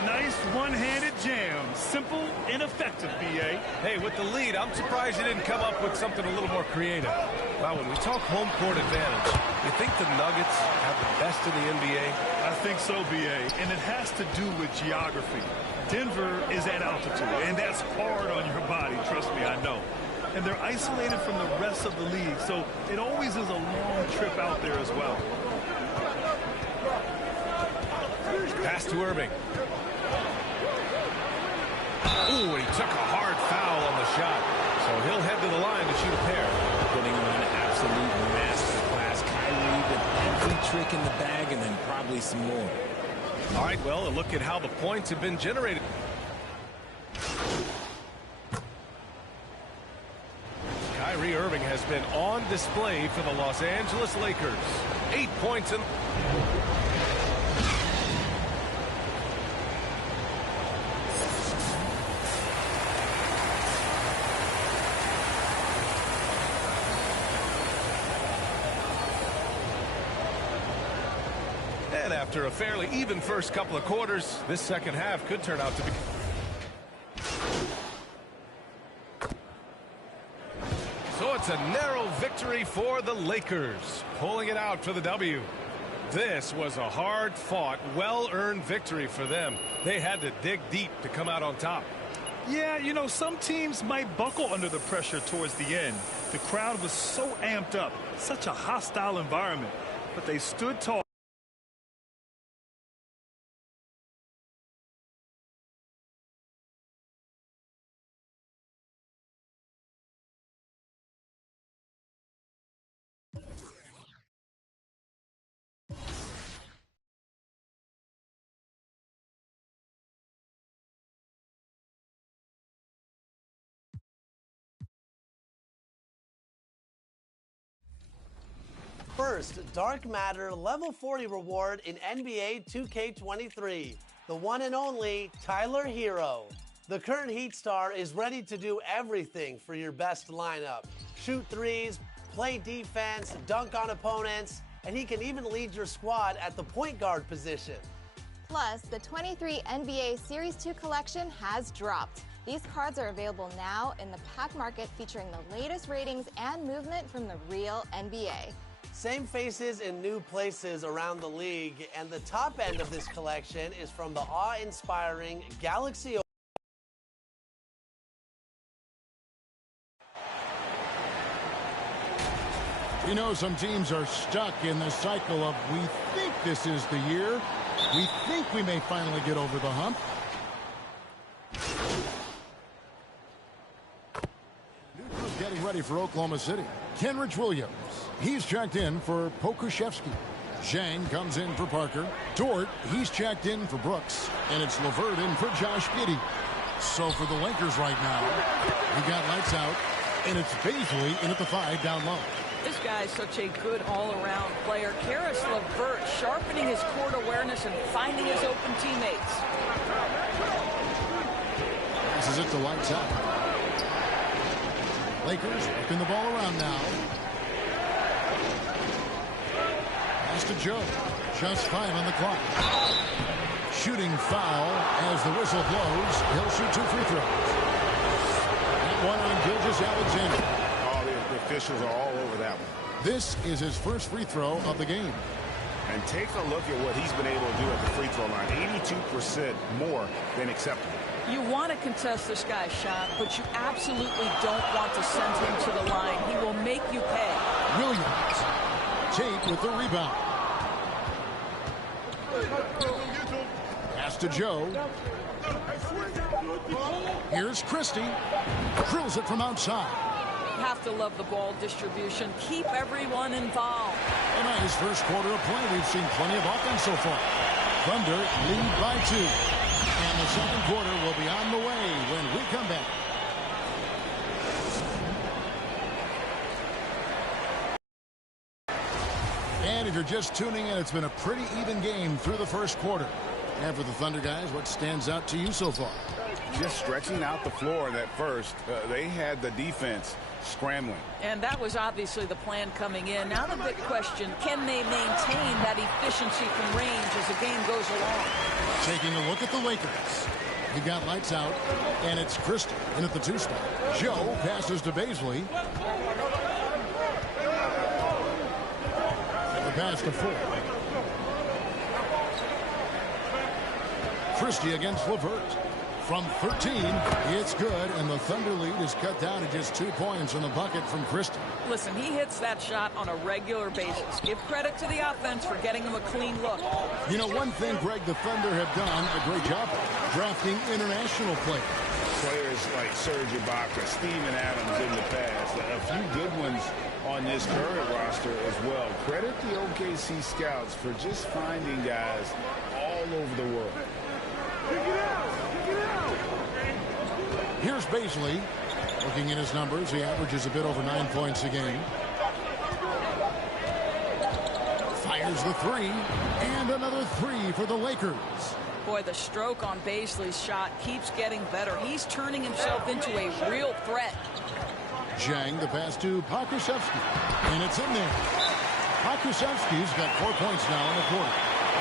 Nice one-handed jam. Simple and effective, B.A. Hey, with the lead, I'm surprised you didn't come up with something a little more creative. Wow, when we talk home court advantage, you think the Nuggets have the best in the NBA? I think so, B.A., and it has to do with geography. Denver is at altitude, and that's hard on your body, trust me, I know. And they're isolated from the rest of the league, so it always is a long trip out there as well. Pass to Irving. Ooh, and he took a hard foul on the shot. So he'll head to the line to shoot a pair. Putting on an absolute masterclass. Kyrie with every trick in the bag and then probably some more. All right, well, a look at how the points have been generated. Kyrie Irving has been on display for the Los Angeles Lakers. 8 points in... And after a fairly even first couple of quarters, this second half could turn out to be... So it's a narrow victory for the Lakers, pulling it out for the W. This was a hard-fought, well-earned victory for them. They had to dig deep to come out on top. Yeah, you know, some teams might buckle under the pressure towards the end. The crowd was so amped up, such a hostile environment, but they stood tall. first Dark Matter Level 40 reward in NBA 2K23. The one and only Tyler Hero. The current Heat star is ready to do everything for your best lineup. Shoot threes, play defense, dunk on opponents, and he can even lead your squad at the point guard position. Plus, the 23 NBA Series 2 collection has dropped. These cards are available now in the pack market, featuring the latest ratings and movement from the real NBA. Same faces in new places around the league, and the top end of this collection is from the awe-inspiring Galaxy. You know, some teams are stuck in the cycle of we think this is the year. We think we may finally get over the hump. Getting ready for Oklahoma City. Kenrich Williams. He's checked in for Pokuševski. Zhang comes in for Parker. Dort, he's checked in for Brooks. And it's LeVert in for Josh Giddey. So for the Lakers right now, we got lights out. And it's Baisley in at the 5 down low. This guy is such a good all-around player. Karis LeVert sharpening his court awareness and finding his open teammates. This is it to lights out. Lakers working the ball around now. Pass to Joe. Just 5 on the clock. Shooting foul as the whistle blows. He'll shoot 2 free throws. That one on Gilgeous-Alexander. The officials are all over that one. This is his first free throw of the game. And take a look at what he's been able to do at the free throw line. 82% more than acceptable. You want to contest this guy's shot, but you absolutely don't want to send him to the line. He will make you pay. Williams. Tate with the rebound. Pass to Joe. Here's Christie. Drills it from outside. You have to love the ball distribution. Keep everyone involved. In his first quarter of play, we've seen plenty of offense so far. Thunder lead by 2. And the second quarter will be on the way when we come back. And if you're just tuning in, it's been a pretty even game through the first quarter. And for the Thunder guys, what stands out to you so far? Just stretching out the floor in that first. They had the defense scrambling. And that was obviously the plan coming in. Now the big question, can they maintain that efficiency from range as the game goes along? Taking a look at the Lakers. He got lights out, and it's Christie in at the 2 spot. Joe passes to Baisley. The pass to 4. Christie against LeVert. From 13, it's good, and the Thunder lead is cut down to just 2 points in the bucket from Christie. Listen, he hits that shot on a regular basis. Give credit to the offense for getting him a clean look. You know, one thing, Greg, the Thunder have done a great job drafting international players. Players like Serge Ibaka, Steven Adams in the past, a few good ones on this current roster as well. Credit the OKC scouts for just finding guys all over the world. Here's Baisley. Looking at his numbers, he averages a bit over 9 points a game. Fires the 3, and another 3 for the Lakers. Boy, the stroke on Baisley's shot keeps getting better. He's turning himself into a real threat. Zhang, the pass to Pokuševski, and it's in there. Pokuševski's got 4 points now in the quarter.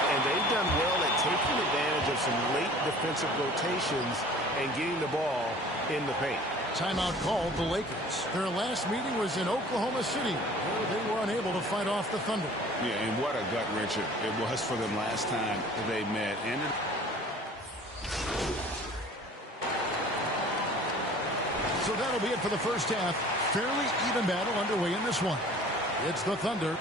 And they've done well at taking advantage of some late defensive rotations and getting the ball in the paint. Timeout called the Lakers. Their last meeting was in Oklahoma City, where they were unable to fight off the Thunder. Yeah, and what a gut wrencher it was for them last time they met. And so that'll be it for the first half. Fairly even battle underway in this one. It's the Thunder.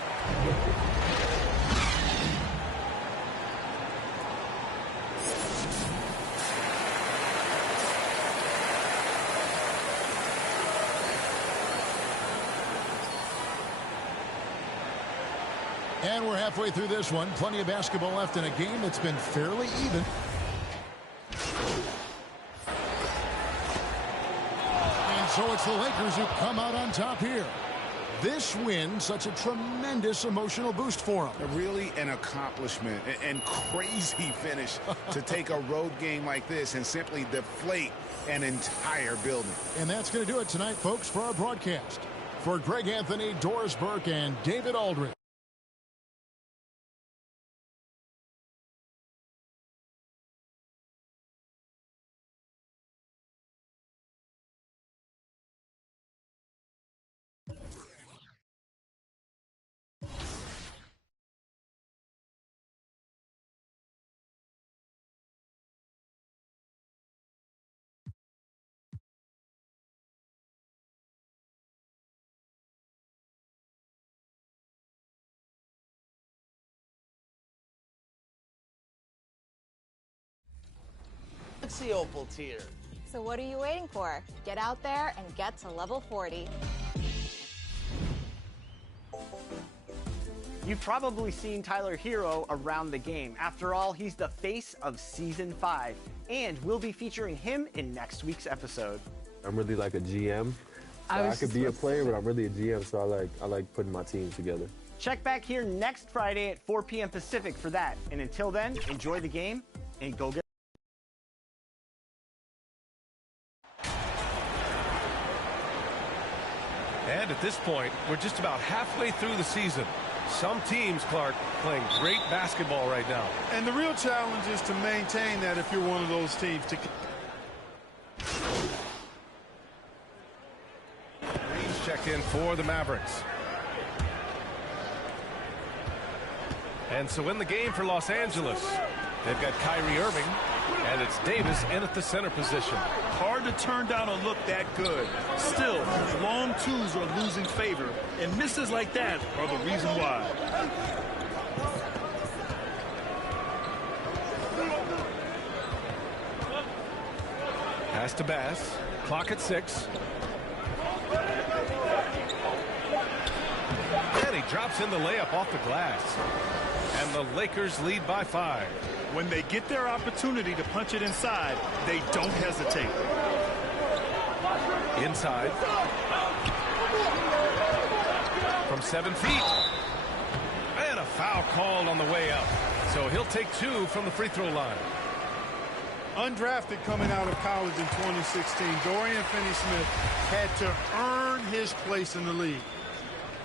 And we're halfway through this one. Plenty of basketball left in a game that's been fairly even. And so it's the Lakers who come out on top here. this win such a tremendous emotional boost for him? Really an accomplishment and crazy finish to take a road game like this and simply deflate an entire building. And that's going to do it tonight, folks, for our broadcast. For Greg Anthony, Doris Burke, and David Aldridge. It's the Opal tier. So what are you waiting for? Get out there and get to level 40. You've probably seen Tyler Hero around the game. After all, he's the face of Season 5, and we'll be featuring him in next week's episode. I'm really like a GM. I could be a player, but I'm really a GM, so I like putting my team together. Check back here next Friday at 4 p.m. Pacific for that. And until then, enjoy the game and go get And at this point, we're just about halfway through the season. Some teams, Clark, playing great basketball right now. And the real challenge is to maintain that if you're one of those teams. Greens check in for the Mavericks. And so in the game for Los Angeles, they've got Kyrie Irving, and it's Davis in at the center position. Hard to turn down a look that good. Still, long twos are losing favor, and misses like that are the reason why. Pass to Bass. Clock at 6. And he drops in the layup off the glass. And the Lakers lead by 5. When they get their opportunity to punch it inside, they don't hesitate. Inside. From 7 feet. And a foul called on the way up. So he'll take 2 from the free throw line. Undrafted coming out of college in 2016, Dorian Finney-Smith had to earn his place in the league.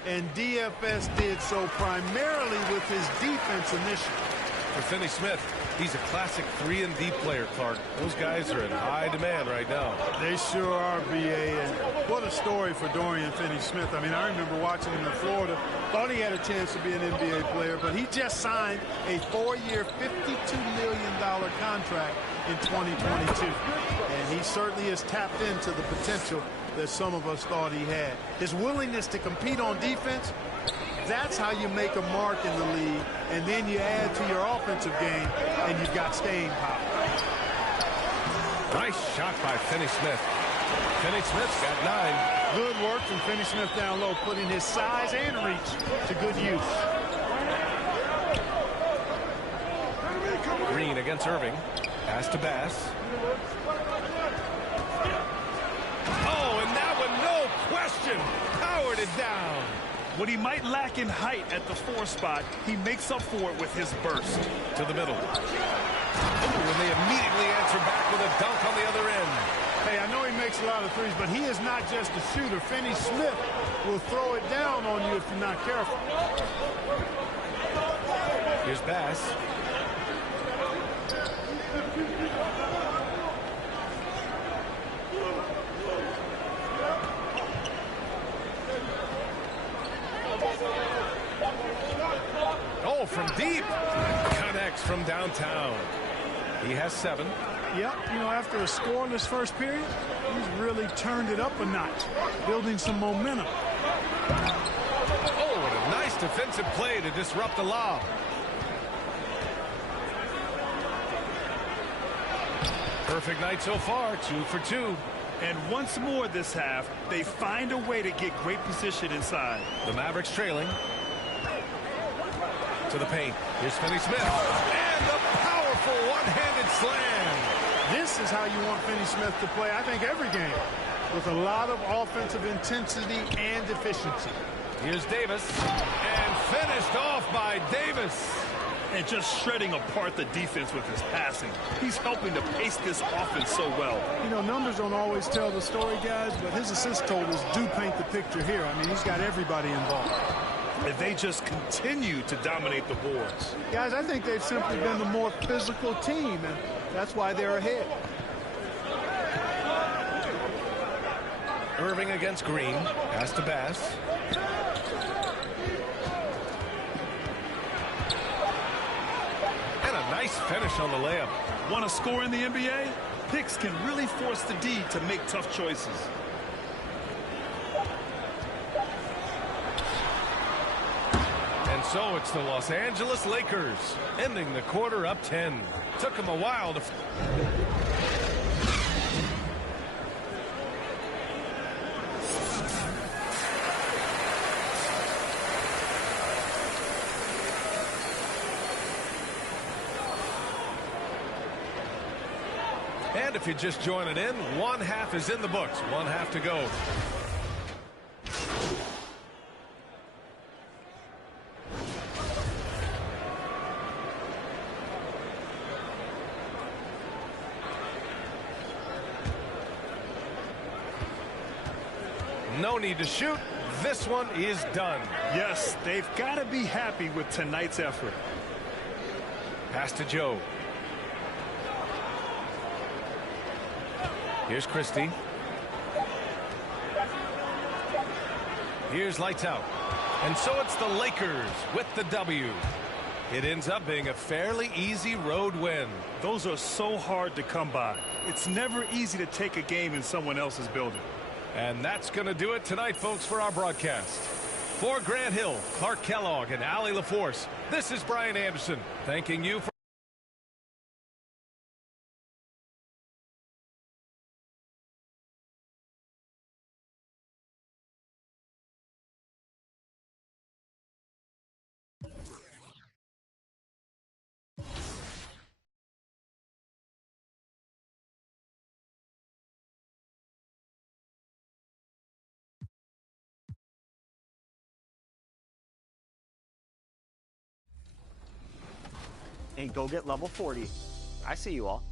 And DFS did so primarily with his defense initiative. For Finney-Smith, he's a classic 3-and-D player, Clark. Those guys are in high demand right now. They sure are, B.A. And what a story for Dorian Finney-Smith. I mean, I remember watching him in Florida. Thought he had a chance to be an NBA player, but he just signed a 4-year, $52 million contract in 2022. And he certainly has tapped into the potential that some of us thought he had. His willingness to compete on defense, that's how you make a mark in the league, and then you add to your offensive game, and you've got staying power. Nice shot by Finney-Smith. Finney-Smith's got 9. Good work from Finney-Smith down low, putting his size and reach to good use. Green against Irving. Pass to Bass. Oh, and that one, no question, powered it down. What he might lack in height at the 4 spot, he makes up for it with his burst. To the middle. And they immediately answer back with a dunk on the other end. Hey, I know he makes a lot of threes, but he is not just a shooter. Finney-Smith will throw it down on you if you're not careful. Here's Bass. Oh, from deep. Connects from downtown. He has 7. Yep, you know, after a scoreless first period, he's really turned it up a notch, building some momentum. Oh, what a nice defensive play to disrupt the lob. Perfect night so far, 2 for 2. And once more this half, they find a way to get great position inside. The Mavericks trailing. To the paint. Here's Finney-Smith. And the powerful one-handed slam. This is how you want Finney-Smith to play, I think, every game, with a lot of offensive intensity and efficiency. Here's Davis, and finished off by Davis. And just shredding apart the defense with his passing. He's helping to pace this offense so well. You know, numbers don't always tell the story, guys, but his assist totals do paint the picture here. I mean, he's got everybody involved. And they just continue to dominate the boards. Guys, I think they've simply been the more physical team, and that's why they're ahead. Irving against Green. Pass to Bass. And a nice finish on the layup. Want to score in the NBA? Picks can really force the D to make tough choices. And so it's the Los Angeles Lakers ending the quarter up 10. Took them a while to... And if you're just joining in, one half is in the books. One half to go. No need to shoot. This one is done. Yes, they've got to be happy with tonight's effort. Pass to Joe. Here's Christie. Here's lights out. And so it's the Lakers with the W. It ends up being a fairly easy road win. Those are so hard to come by. It's never easy to take a game in someone else's building. And that's going to do it tonight, folks, for our broadcast. For Grant Hill, Clark Kellogg, and Allie LaForce, this is Brian Anderson thanking you for and go get level 40. I see you all.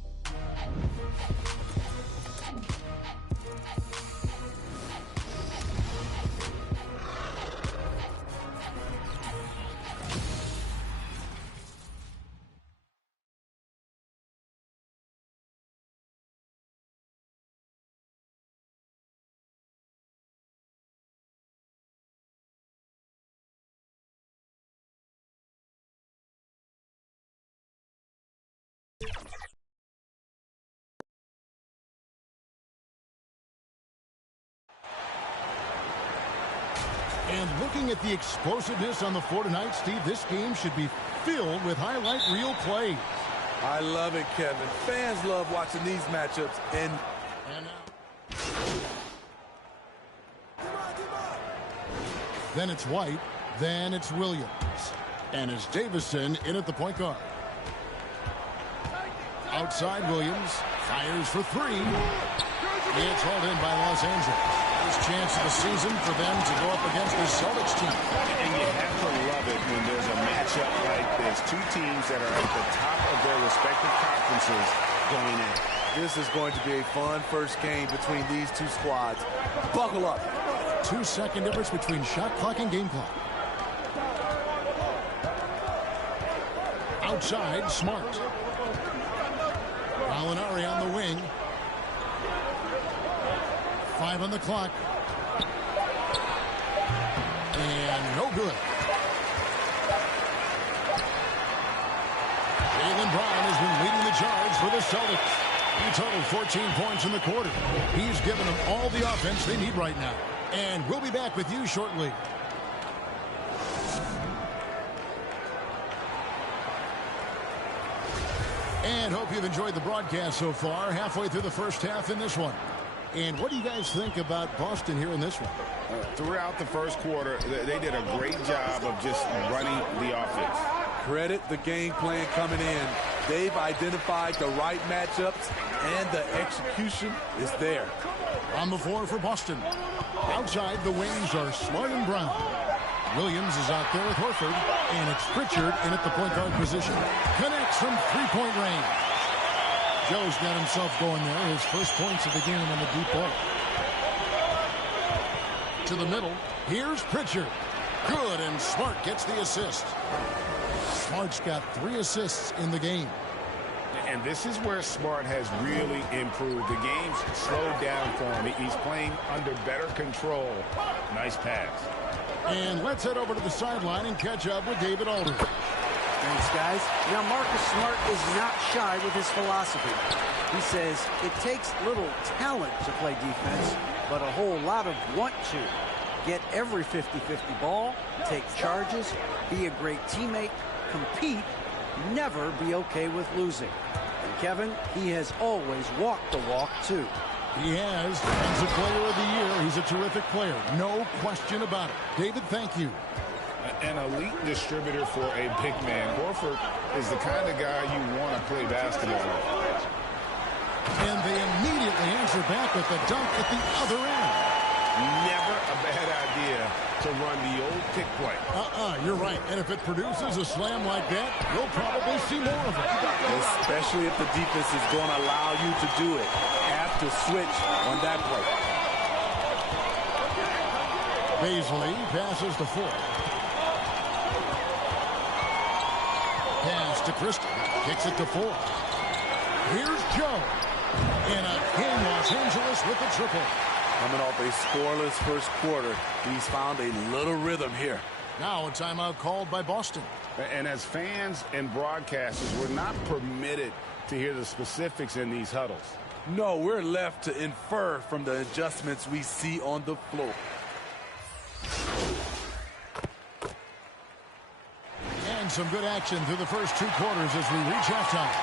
And looking at the explosiveness on the floor tonight, Steve, this game should be filled with highlight reel plays. I love it, Kevin. Fans love watching these matchups. And then it's White, then it's Williams. And it's Davison in at the point guard. Outside Williams, fires for three. It's hauled in by Los Angeles. First chance of the season for them to go up against the Celtics team. And you have to love it when there's a matchup like this. Two teams that are at the top of their respective conferences going in. This is going to be a fun first game between these two squads. Buckle up. 2-second difference between shot clock and game clock. Outside, Smart. Gallinari on the wing. 5 on the clock. And no good. Jaylen Brown has been leading the charge for the Celtics. He totaled 14 points in the quarter. He's given them all the offense they need right now. And we'll be back with you shortly. And hope you've enjoyed the broadcast so far. Halfway through the first half in this one. And what do you guys think about Boston here in this one? Throughout the first quarter, they did a great job of just running the offense. Credit the game plan coming in. They've identified the right matchups, and the execution is there. On the floor for Boston. Outside, the wings are Smart and Brown. Williams is out there with Horford, and it's Pritchard in at the point guard position. Connects from three-point range. Joe's got himself going there. His first points of the game on the deep ball. To the middle. Here's Pritchard. Good, and Smart gets the assist. Smart's got 3 assists in the game. And this is where Smart has really improved. The game's slowed down for him. He's playing under better control. Nice pass. And let's head over to the sideline and catch up with David Aldridge. Thanks, guys. Now, Marcus Smart is not shy with his philosophy. He says it takes little talent to play defense, but a whole lot of want to. Get every 50-50 ball, take charges, be a great teammate, compete, never be okay with losing. And Kevin, he has always walked the walk, too. He has. As a player of the year, he's a terrific player. No question about it. David, thank you. An elite distributor for a big man. Horford is the kind of guy you want to play basketball with. And they immediately answer back with the dunk at the other end. Never a bad idea to run the old pick play. You're right. And if it produces a slam like that, you'll probably see more of it. Especially if the defense is going to allow you to do it. Have to switch on that play. Baisley passes to Ford. Pass to Kristen. Kicks it to Ford. Here's Joe. And again, Los Angeles with the triple. Coming off a scoreless first quarter, he's found a little rhythm here. Now a timeout called by Boston. And as fans and broadcasters, we're not permitted to hear the specifics in these huddles. No, we're left to infer from the adjustments we see on the floor. And some good action through the first 2 quarters as we reach halftime.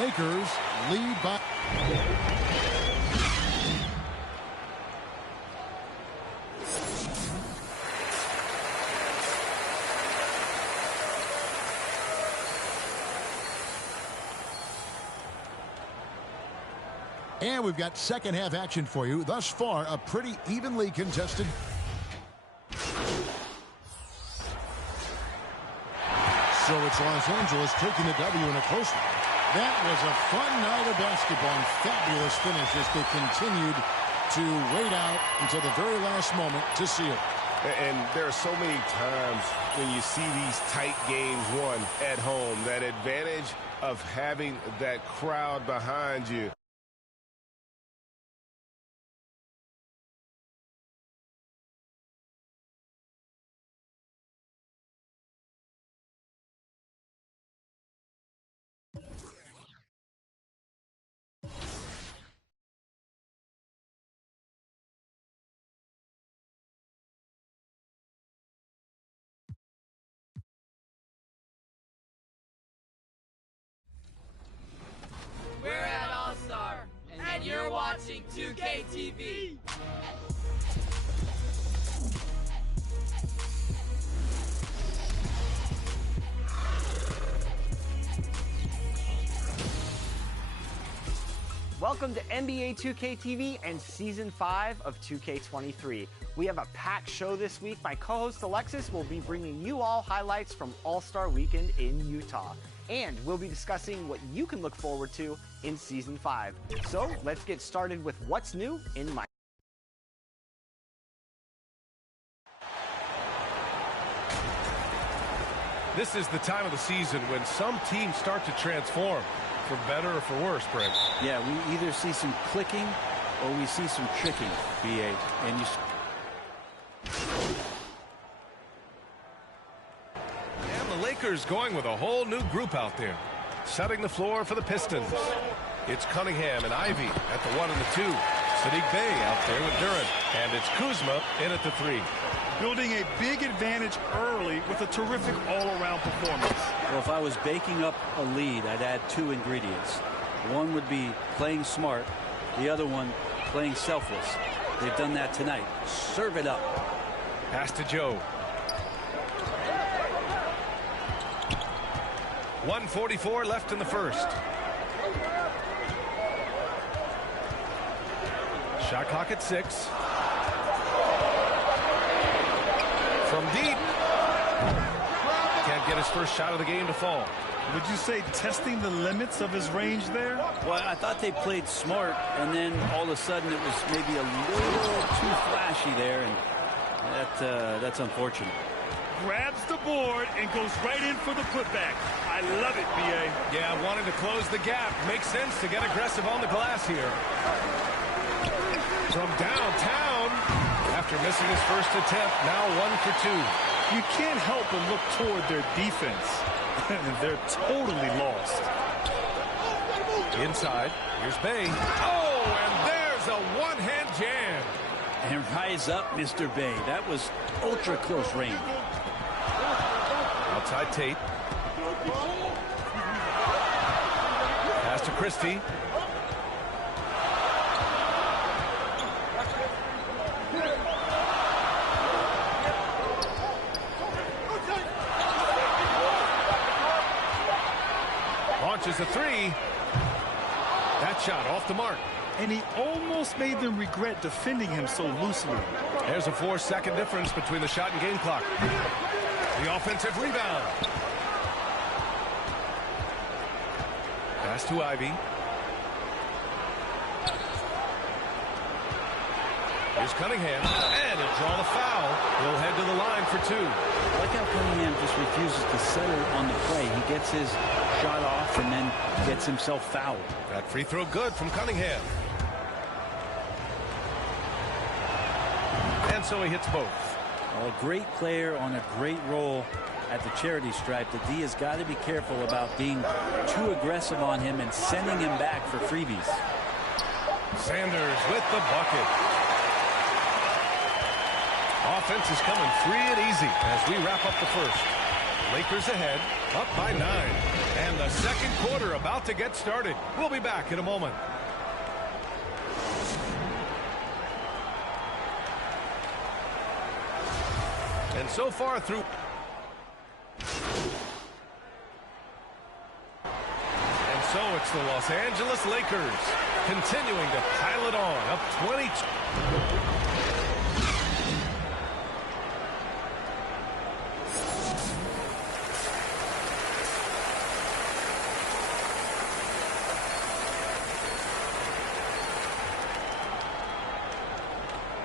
Lakers lead by... And we've got second half action for you. Thus far, a pretty evenly contested. So it's Los Angeles taking the W in a close one. That was a fun night of basketball and fabulous finish as they continued to wait out until the very last moment to seal it. And there are so many times when you see these tight games won at home, that advantage of having that crowd behind you. We're at All-Star, and you're watching 2K TV. Welcome to NBA 2K TV and Season 5 of 2K23. We have a packed show this week. My co-host Alexis will be bringing you all highlights from All-Star Weekend in Utah. And we'll be discussing what you can look forward to in Season 5. So let's get started with what's new in my... This is the time of the season when some teams start to transform, for better or for worse, Brent. Yeah, we either see some clicking or we see some tricking, BA. And you... And the Lakers going with a whole new group out there, setting the floor for the Pistons. It's Cunningham and Ivy at the 1 and the 2. Sadiq Bey out there with Duran. And it's Kuzma in at the 3. Building a big advantage early with a terrific all-around performance. Well, if I was baking up a lead, I'd add 2 ingredients. One would be playing smart. The other one, playing selfless. They've done that tonight. Serve it up. Pass to Joe. 1:44 left in the first. Shot clock at 6. From deep, can't get his first shot of the game to fall. Would you say testing the limits of his range there? Well, I thought they played smart, and then all of a sudden it was maybe a little too flashy there, and that's unfortunate. Grabs the board and goes right in for the putback. I love it, B.A. Yeah, wanting to close the gap. Makes sense to get aggressive on the glass here. From downtown, after missing his first attempt, now 1 for 2. You can't help but look toward their defense. They're totally lost. Inside, here's Bay. Oh, and there's a one-hand jam. And rise up, Mr. Bay. That was ultra close range. Outside Tate. Pass to Christie. Launches a three. That shot off the mark. And he almost made them regret defending him so loosely. There's a 4-second difference between the shot and game clock. The offensive rebound. Pass to Ivy. Here's Cunningham, and he'll draw the foul. He'll head to the line for 2. I like how Cunningham just refuses to settle on the play. He gets his shot off and then gets himself fouled. That free throw good from Cunningham. And so he hits both. Well, a great player on a great role at the charity stripe. The D has got to be careful about being too aggressive on him and sending him back for freebies. Sanders with the bucket. Offense is coming free and easy as we wrap up the first. Lakers ahead, up by 9. And the second quarter about to get started. We'll be back in a moment. And so far through. And so it's the Los Angeles Lakers continuing to pile it on, up 22.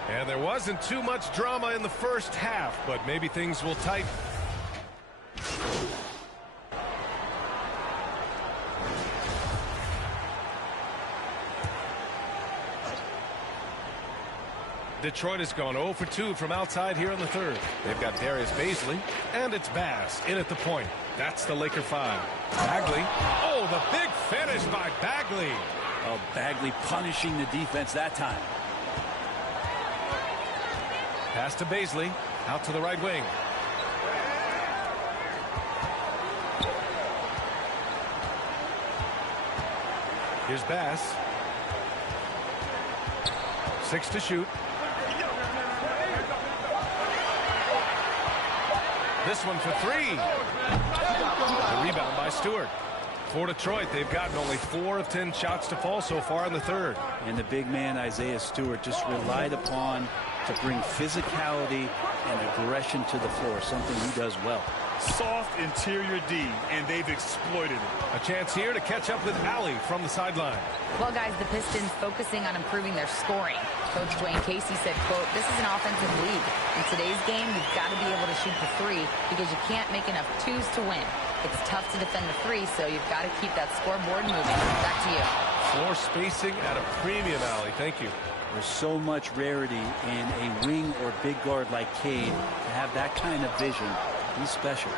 And there wasn't too much drama in the first half, but maybe things will tighten. Detroit has gone 0 for 2 from outside here in the third. They've got Darius Baisley, and it's Bass in at the point. That's the Laker 5. Bagley. Oh, the big finish by Bagley. Oh, Bagley punishing the defense that time. Pass to Baisley, out to the right wing. Here's Bass. 6 to shoot. This one for 3. The rebound by Stewart. For Detroit, they've gotten only 4 of 10 shots to fall so far in the third. And the big man, Isaiah Stewart, just relied upon to bring physicality and aggression to the floor, something he does well. Soft interior D, and they've exploited it. A chance here to catch up with Allie from the sideline. Well, guys, the Pistons focusing on improving their scoring. Coach Dwayne Casey said, quote, "This is an offensive league. In today's game, you've got to be able to shoot the 3 because you can't make enough 2s to win. It's tough to defend the 3, so you've got to keep that scoreboard moving." Back to you. Floor spacing at a premium, Allie. Thank you. There's so much rarity in a wing or big guard like Cade to have that kind of vision. He's special.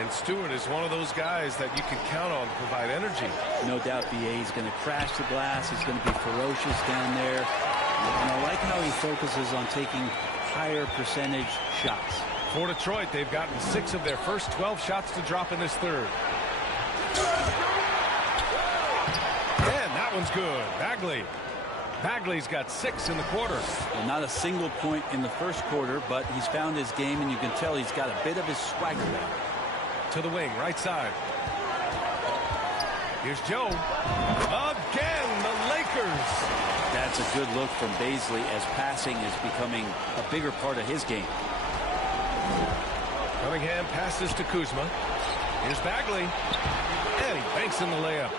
And Stewart is one of those guys that you can count on to provide energy. No doubt BA is going to crash the glass. He's going to be ferocious down there. And I like how he focuses on taking higher percentage shots. For Detroit, they've gotten 6 of their first 12 shots to drop in this third. And that one's good. Bagley's got 6 in the quarter. Well, not a single point in the first quarter, but he's found his game, and you can tell he's got a bit of his swagger back. To the wing, right side. Here's Joe. Again, the Lakers. That's a good look from Baisley as passing is becoming a bigger part of his game. Cunningham passes to Kuzma. Here's Bagley. And he banks in the layup.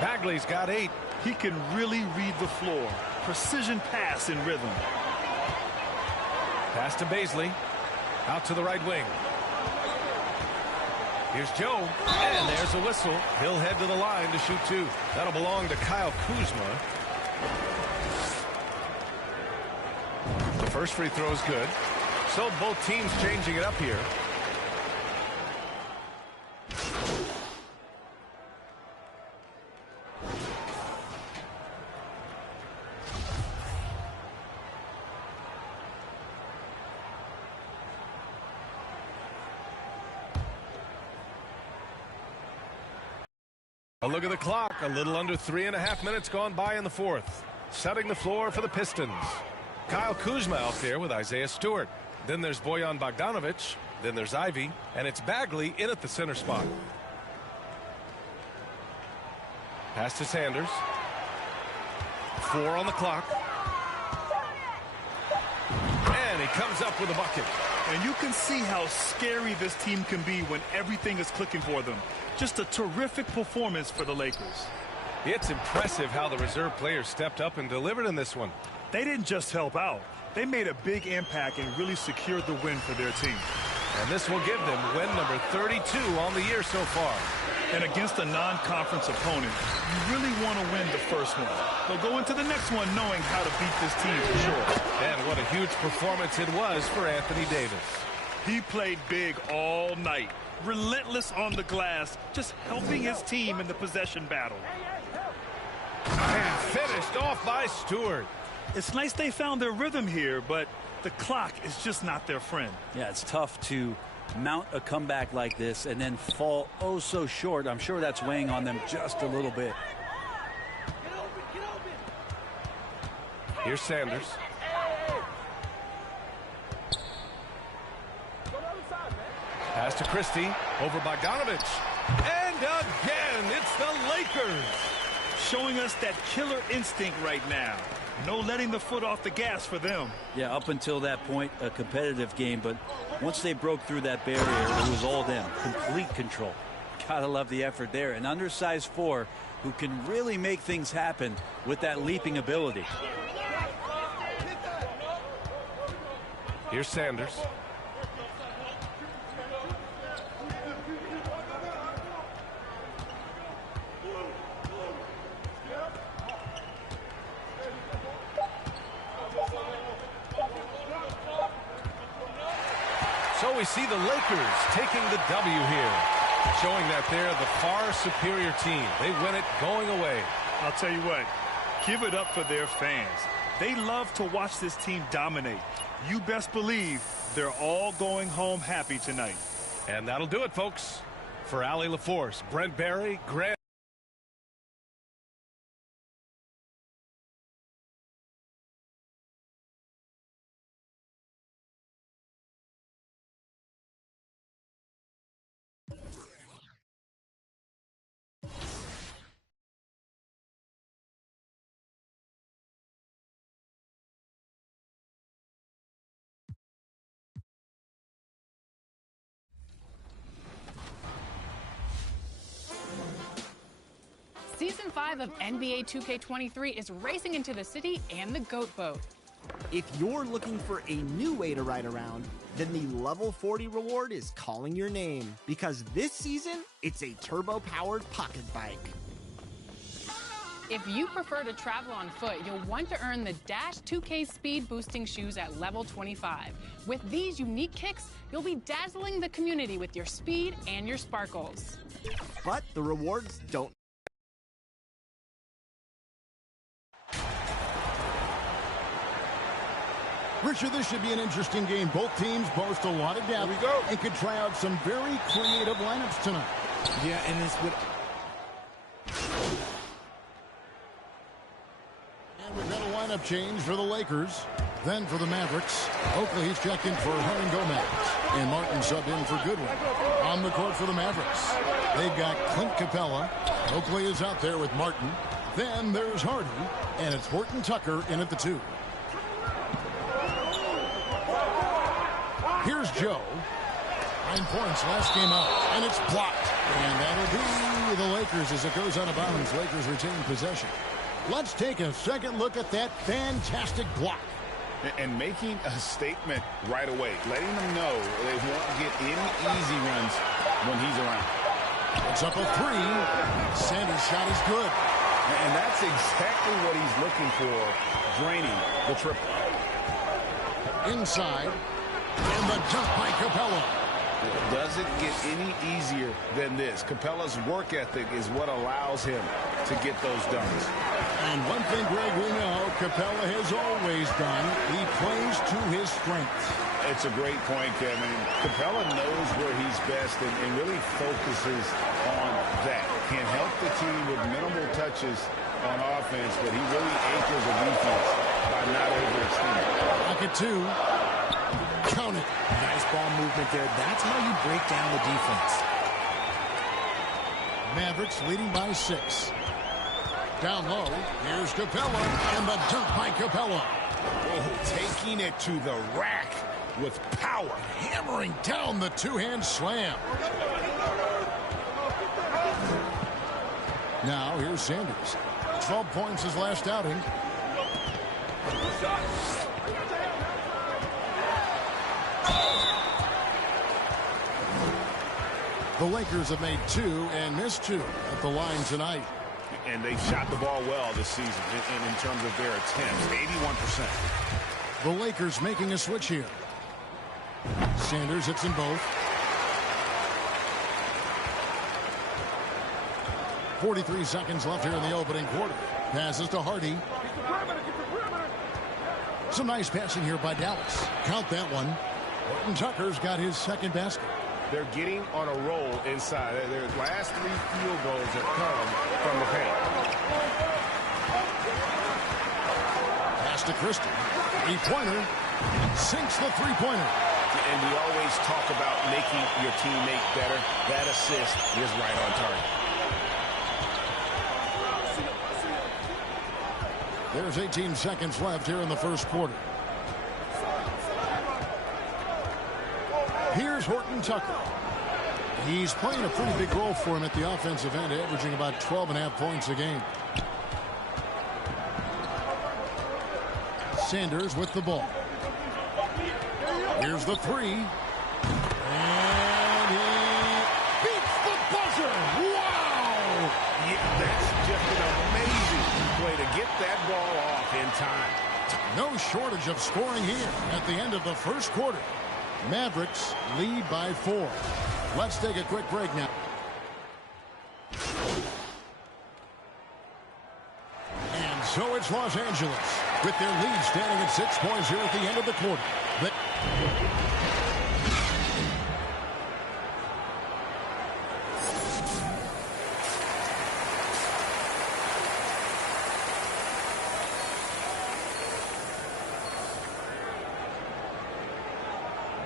Bagley's got 8. He can really read the floor. Precision pass in rhythm. Pass to Baisley. Out to the right wing. Here's Joe. And there's a whistle. He'll head to the line to shoot 2. That'll belong to Kyle Kuzma. The first free throw is good. So both teams changing it up here. A look at the clock. A little under 3.5 minutes gone by in the fourth. Setting the floor for the Pistons. Kyle Kuzma out there with Isaiah Stewart. Then there's Bojan Bogdanovic. Then there's Ivy. And it's Bagley in at the center spot. Pass to Sanders. 4 on the clock. And he comes up with a bucket. And you can see how scary this team can be when everything is clicking for them. Just a terrific performance for the Lakers. It's impressive how the reserve players stepped up and delivered in this one. They didn't just help out. They made a big impact and really secured the win for their team. And this will give them win number 32 on the year so far. And against a non-conference opponent, you really want to win the first one. They'll go into the next one knowing how to beat this team for sure. And what a huge performance it was for Anthony Davis. He played big all night. Relentless on the glass, just helping his team in the possession battle. And finished off by Stewart. It's nice they found their rhythm here, but the clock is just not their friend. Yeah, it's tough to mount a comeback like this and then fall oh so short. I'm sure that's weighing on them just a little bit. Here's Sanders. Pass to Christie. Over Bogdanovic. And again, it's the Lakers. Showing us that killer instinct right now. No letting the foot off the gas for them. Yeah, up until that point, a competitive game. But once they broke through that barrier, it was all them. Complete control. Gotta love the effort there. An undersized 4 who can really make things happen with that leaping ability. Here's Sanders. So we see the Lakers taking the W here, showing that they're the far superior team. They win it going away. I'll tell you what, give it up for their fans. They love to watch this team dominate. You best believe they're all going home happy tonight. And that'll do it, folks. For Allie LaForce, Brent Barry, Grant. Season 5 of NBA 2K23 is racing into the city and the Goat Boat. If you're looking for a new way to ride around, then the Level 40 reward is calling your name. Because this season, it's a turbo-powered pocket bike. If you prefer to travel on foot, you'll want to earn the Dash 2K speed boosting shoes at level 25. With these unique kicks, you'll be dazzling the community with your speed and your sparkles. But the rewards don't. Richard, this should be an interesting game. Both teams boast a lot of depth and could try out some very creative lineups tonight. Yeah, and this would... And we've got a lineup change for the Lakers. Then for the Mavericks, Oakley's checked in for Hernan Gomez. And Martin subbed in for Goodwin. On the court for the Mavericks, they've got Clint Capella. Oakley is out there with Martin. Then there's Hardy. And it's Horton Tucker in at the 2. Here's Joe. 9 points last game out, and it's blocked. And that'll be the Lakers as it goes out of bounds. Lakers retain possession. Let's take a second look at that fantastic block. And making a statement right away, letting them know they won't get any easy runs when he's around. It's up a 3. Sanders' shot is good. And that's exactly what he's looking for, draining the triple. Inside, and the jump by Capella. It doesn't get any easier than this. Capella's work ethic is what allows him to get those dunks. And one thing, Greg, we know Capella has always done, he plays to his strengths. It's a great point, Kevin. Capella knows where he's best and really focuses on that. Can help the team with minimal touches on offense, but he really anchors the defense by not overextending. Pocket 2. Count it. Nice ball movement there. That's how you break down the defense. Mavericks leading by 6. Down low, here's Capella, and the dunk by Capella. Oh, taking it to the rack with power. Hammering down the two-hand slam. Now, here's Sanders. 12 points his last outing. The Lakers have made 2 and missed 2 at the line tonight. And they've shot the ball well this season in terms of their attempts, 81%. The Lakers making a switch here. Sanders hits them both. 43 seconds left here in the opening quarter. Passes to Hardy. Some nice passing here by Dallas. Count that one. Horton Tucker's got his second basket. They're getting on a roll inside. Their last 3 field goals have come from the paint. Pass to Christie. 3-pointer. Sinks the 3-pointer. And we always talk about making your teammate better. That assist is right on target. There's 18 seconds left here in the first quarter. Here's Horton Tucker. He's playing a pretty big role for him at the offensive end, averaging about 12.5 points a game. Sanders with the ball. Here's the 3. And he beats the buzzer. Wow! Yeah, that's just an amazing play to get that ball off in time. No shortage of scoring here at the end of the first quarter. Mavericks lead by 4. Let's take a quick break now. And so it's Los Angeles with their lead standing at 6 points here at the end of the quarter.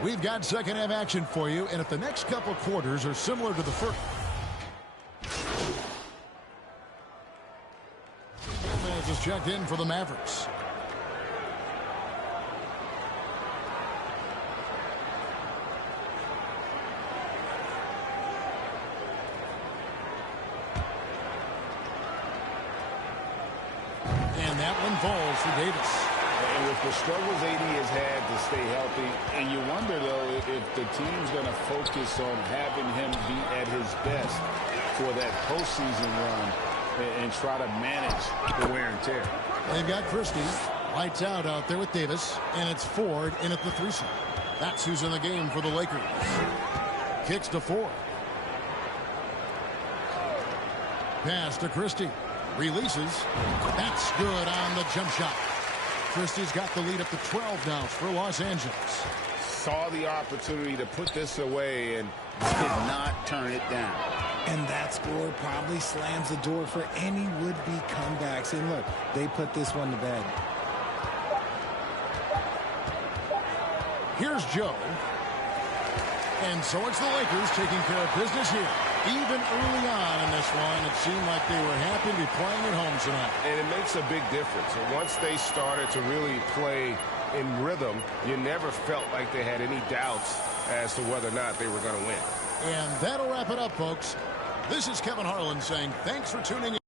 We've got second half action for you, and if the next couple quarters are similar to the first. Gomez is checked in for the Mavericks. And that one falls for Davis. And with the struggles AD has had to stay healthy, and you wonder, though, if the team's going to focus on having him be at his best for that postseason run and try to manage the wear and tear. They've got Christie. Lights out there with Davis, and it's Ford in at the 3 slot. That's who's in the game for the Lakers. Kicks to Ford. Pass to Christie. Releases. That's good on the jump shot. Christie's got the lead up to 12 now for Los Angeles. Saw the opportunity to put this away and did not turn it down. And that score probably slams the door for any would-be comebacks. And look, they put this one to bed. Here's Joe. And so it's the Lakers taking care of business here. Even early on in this one, it seemed like they were happy to be playing at home tonight. And it makes a big difference. Once they started to really play in rhythm, you never felt like they had any doubts as to whether or not they were going to win. And that'll wrap it up, folks. This is Kevin Harlan saying thanks for tuning in.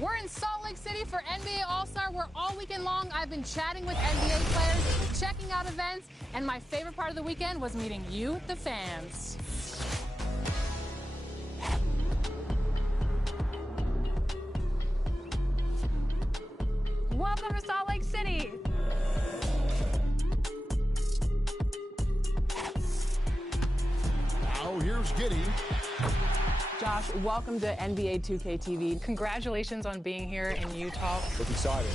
We're in Salt Lake City for NBA All-Star, where all weekend long I've been chatting with NBA players, checking out events, and my favorite part of the weekend was meeting you, the fans. Welcome to Salt Lake City. Now here's Giddy. Josh, welcome to NBA 2K TV. Congratulations on being here in Utah. It's exciting.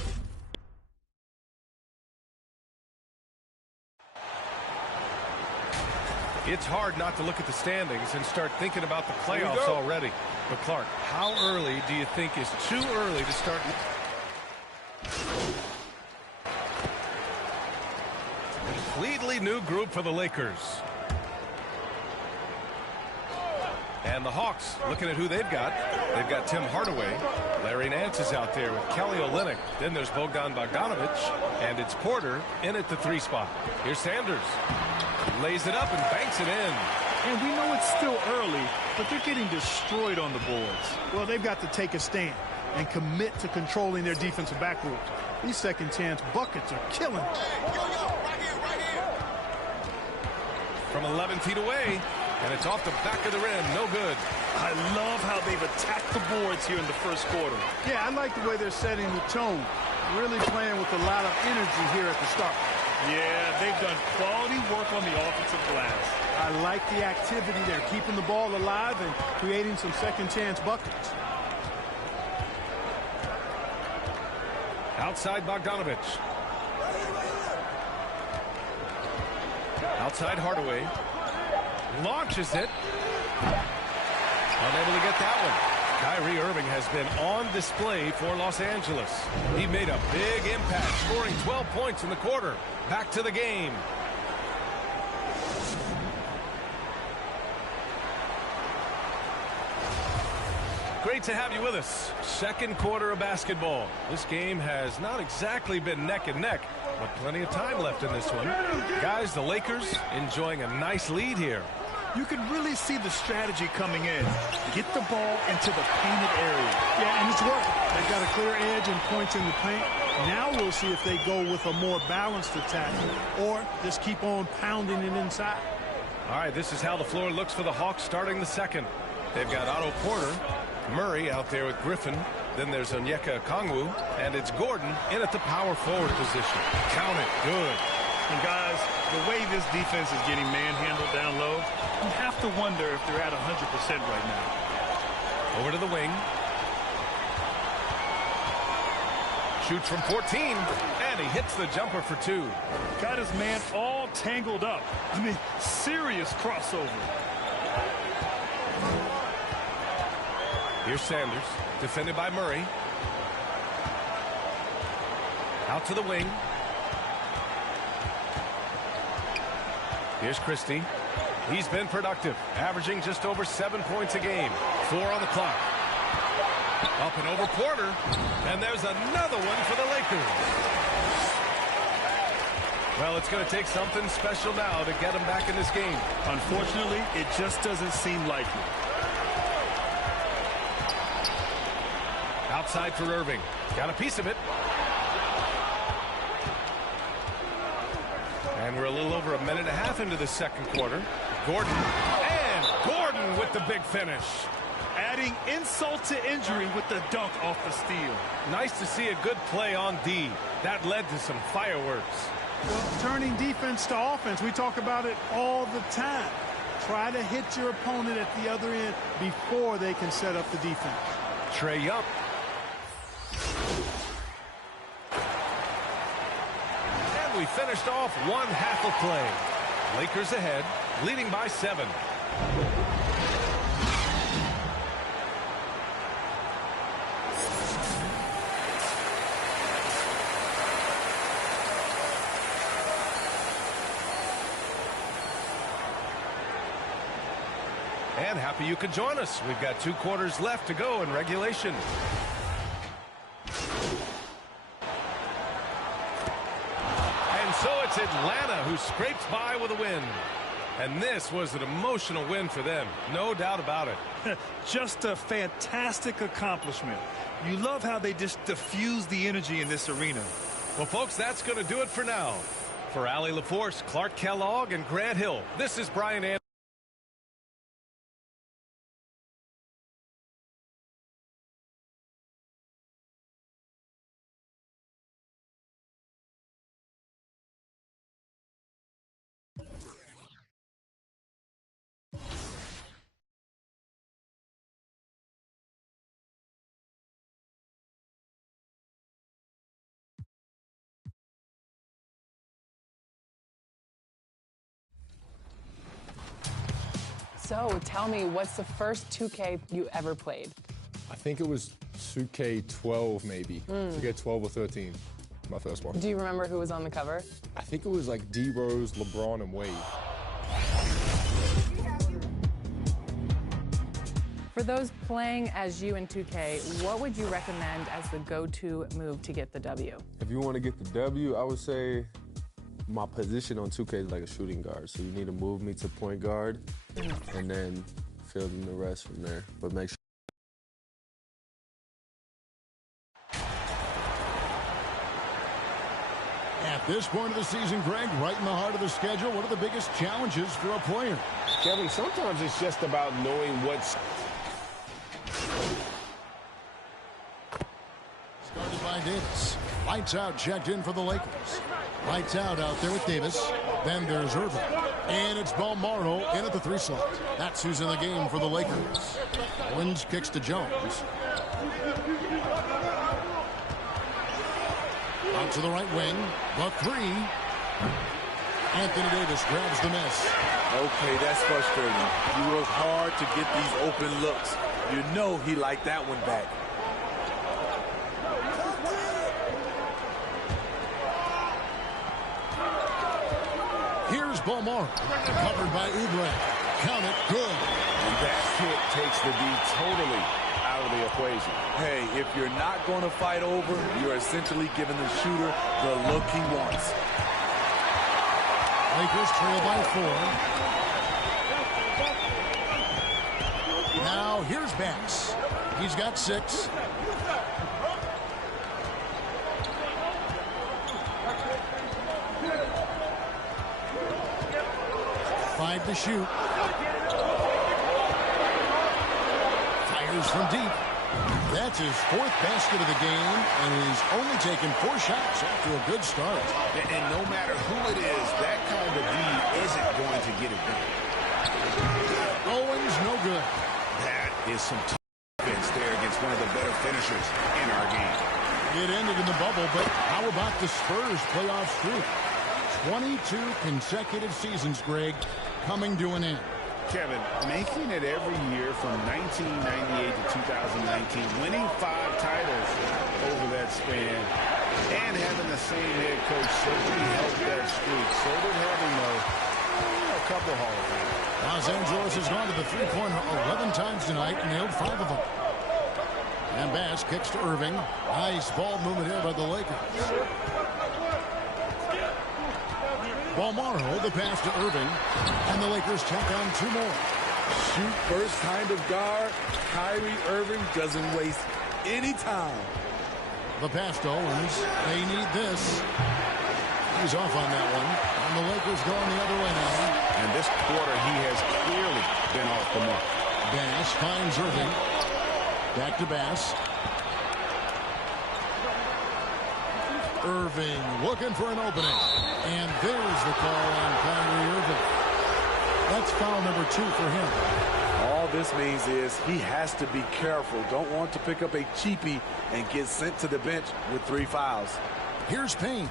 It's hard not to look at the standings and start thinking about the playoffs already. But Clark, how early do you think is too early to start? Completely new group for the Lakers. And the Hawks, looking at who they've got. They've got Tim Hardaway. Larry Nance is out there with Kelly Olynyk. Then there's Bogdan Bogdanovic. And it's Porter in at the 3 spot. Here's Sanders. Lays it up and banks it in. And we know it's still early, but they're getting destroyed on the boards. Well, they've got to take a stand and commit to controlling their defensive backboard. These second chance buckets are killing. From 11 feet away. And it's off the back of the rim. No good. I love how they've attacked the boards here in the first quarter. Yeah, I like the way they're setting the tone. Really playing with a lot of energy here at the start. Yeah, they've done quality work on the offensive glass. I like the activity there, keeping the ball alive and creating some second chance buckets. Outside Bogdanovic. Outside Hardaway. Launches it. Unable to get that one. Kyrie Irving has been on display for Los Angeles. He made a big impact, scoring 12 points in the quarter. Back to the game. Great to have you with us. Second quarter of basketball. This game has not exactly been neck and neck, but plenty of time left in this one. Guys, the Lakers enjoying a nice lead here. You can really see the strategy coming in. Get the ball into the painted area. Yeah, and it's working. They've got a clear edge and points in the paint. Now we'll see if they go with a more balanced attack or just keep on pounding it inside. All right, this is how the floor looks for the Hawks starting the second. They've got Otto Porter, Murray out there with Griffin. Then there's Onyeka Okongwu, and it's Gordon in at the power forward position. Count it. Good. And guys, the way this defense is getting manhandled down low, you have to wonder if they're at 100% right now. Over to the wing. Shoots from 14, and he hits the jumper for 2. Got his man all tangled up. I mean, serious crossover. Here's Sanders, defended by Murray. Out to the wing. Here's Christie. He's been productive, averaging just over 7 points a game. 4 on the clock. Up and over Porter. And there's another one for the Lakers. Well, it's going to take something special now to get them back in this game. Unfortunately, it just doesn't seem likely. Outside for Irving. Got a piece of it. And we're a little over a minute and a half into the second quarter. Gordon. And Gordon with the big finish. Adding insult to injury with the dunk off the steal. Nice to see a good play on D. That led to some fireworks. Well, turning defense to offense, we talk about it all the time. Try to hit your opponent at the other end before they can set up the defense. Trae Young. And we finished off one half of play. Lakers ahead. leading by 7. And happy you could join us. We've got 2 quarters left to go in regulation. And so it's Atlanta who scrapes by with a win. And this was an emotional win for them. No doubt about it. Just a fantastic accomplishment. You love how they just diffuse the energy in this arena. Well, folks, that's going to do it for now. For Allie LaForce, Clark Kellogg, and Grant Hill, this is Brian Anderson. So tell me, what's the first 2K you ever played? I think it was 2K12 maybe. 2K12 or 13, my first one. Do you remember who was on the cover? I think it was like D Rose, LeBron, and Wade. For those playing as you in 2K, what would you recommend as the go-to move to get the W? If you want to get the W, I would say my position on 2K is like a shooting guard. So you need to move me to point guard and then fill in the rest from there. But make sure. At this point of the season, Greg, right in the heart of the schedule, what are the biggest challenges for a player? Kevin, sometimes it's just about knowing what's... Started by Davis. Lights out, checked in for the Lakers. Lights out there with Davis. Then there's Irving. And it's Balmaro in at the 3 slot. That's who's in the game for the Lakers. Owens kicks to Jones. Out to the right wing. The 3. Anthony Davis grabs the miss. Okay, that's frustrating. You work hard to get these open looks. You know he liked that one back. Here's Balmaro. Covered by Oubre. Count it, good. And that hit takes the D totally out of the equation. Hey, if you're not going to fight over, you're essentially giving the shooter the look he wants. Lakers trail by 4. Now here's Bass. He's got 6. Five to shoot. Fires from deep. That's his 4th basket of the game, and he's only taken 4 shots after a good start. And no matter who it is, that kind of D isn't going to get it done. Owens, no good. That is some defense there against one of the better finishers in our game. It ended in the bubble, but how about the Spurs playoff streak? 22 consecutive seasons, Greg, coming to an end. Kevin, making it every year from 1998 to 2019, winning 5 titles over that span, and having the same head coach certainly helped that streak. So did having a couple Hall of Famers. Los Angeles has gone to the three-pointer 11 times tonight and nailed 5 of them. And Bass kicks to Irving. Nice ball movement here by the Lakers. Balmaro, the pass to Irving, and the Lakers tack on 2 more. Shoot first kind of guard. Kyrie Irving doesn't waste any time. The pass to Owens. They need this. He's off on that one. And the Lakers going the other way now. And this quarter, he has clearly been off the mark. Bass finds Irving. Back to Bass. Irving looking for an opening. And there's the call on Kyrie Irving. That's foul number 2 for him. All this means is he has to be careful. Don't want to pick up a cheapie and get sent to the bench with 3 fouls. Here's Payne.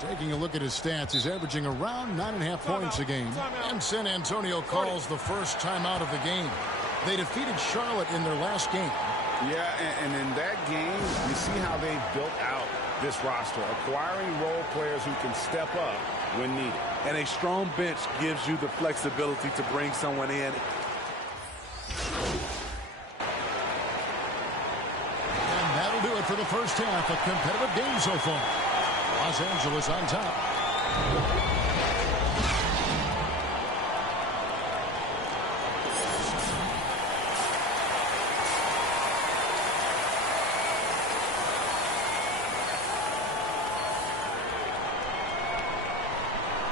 Taking a look at his stats, he's averaging around 9.5 points a game. And San Antonio calls the first timeout of the game. They defeated Charlotte in their last game. Yeah, and in that game, you see how they built out this roster, acquiring role players who can step up when needed. And a strong bench gives you the flexibility to bring someone in. And that'll do it for the first half. A competitive game so far. Los Angeles on top.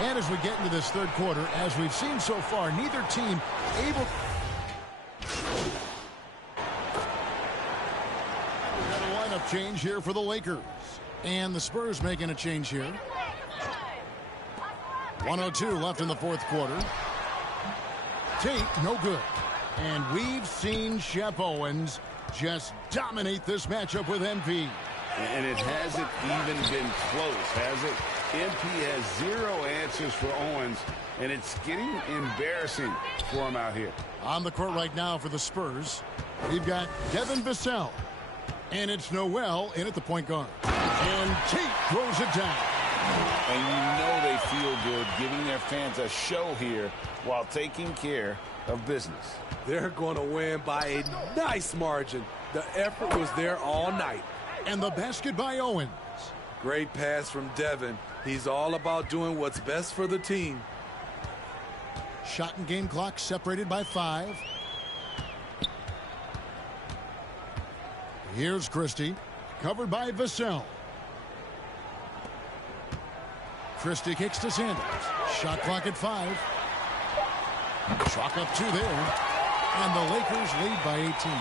And as we get into this third quarter, as we've seen so far, neither team able... We've got a lineup change here for the Lakers. And the Spurs making a change here. 1:02 left in the fourth quarter. Tate, no good. And we've seen Shep Owens just dominate this matchup with MP. And it hasn't even been close, has it? MP has 0 answers for Owens, and it's getting embarrassing for him out here. On the court right now for the Spurs, we've got Devin Vassell. And it's Noel in at the point guard. And Tate throws it down. And you know they feel good giving their fans a show here while taking care of business. They're going to win by a nice margin. The effort was there all night. And the basket by Owens. Great pass from Devin. He's all about doing what's best for the team. Shot and game clock separated by 5. Here's Christie, covered by Vassell. Christie kicks to Sanders. Shot clock at 5. Chalk up 2 there. And the Lakers lead by 18.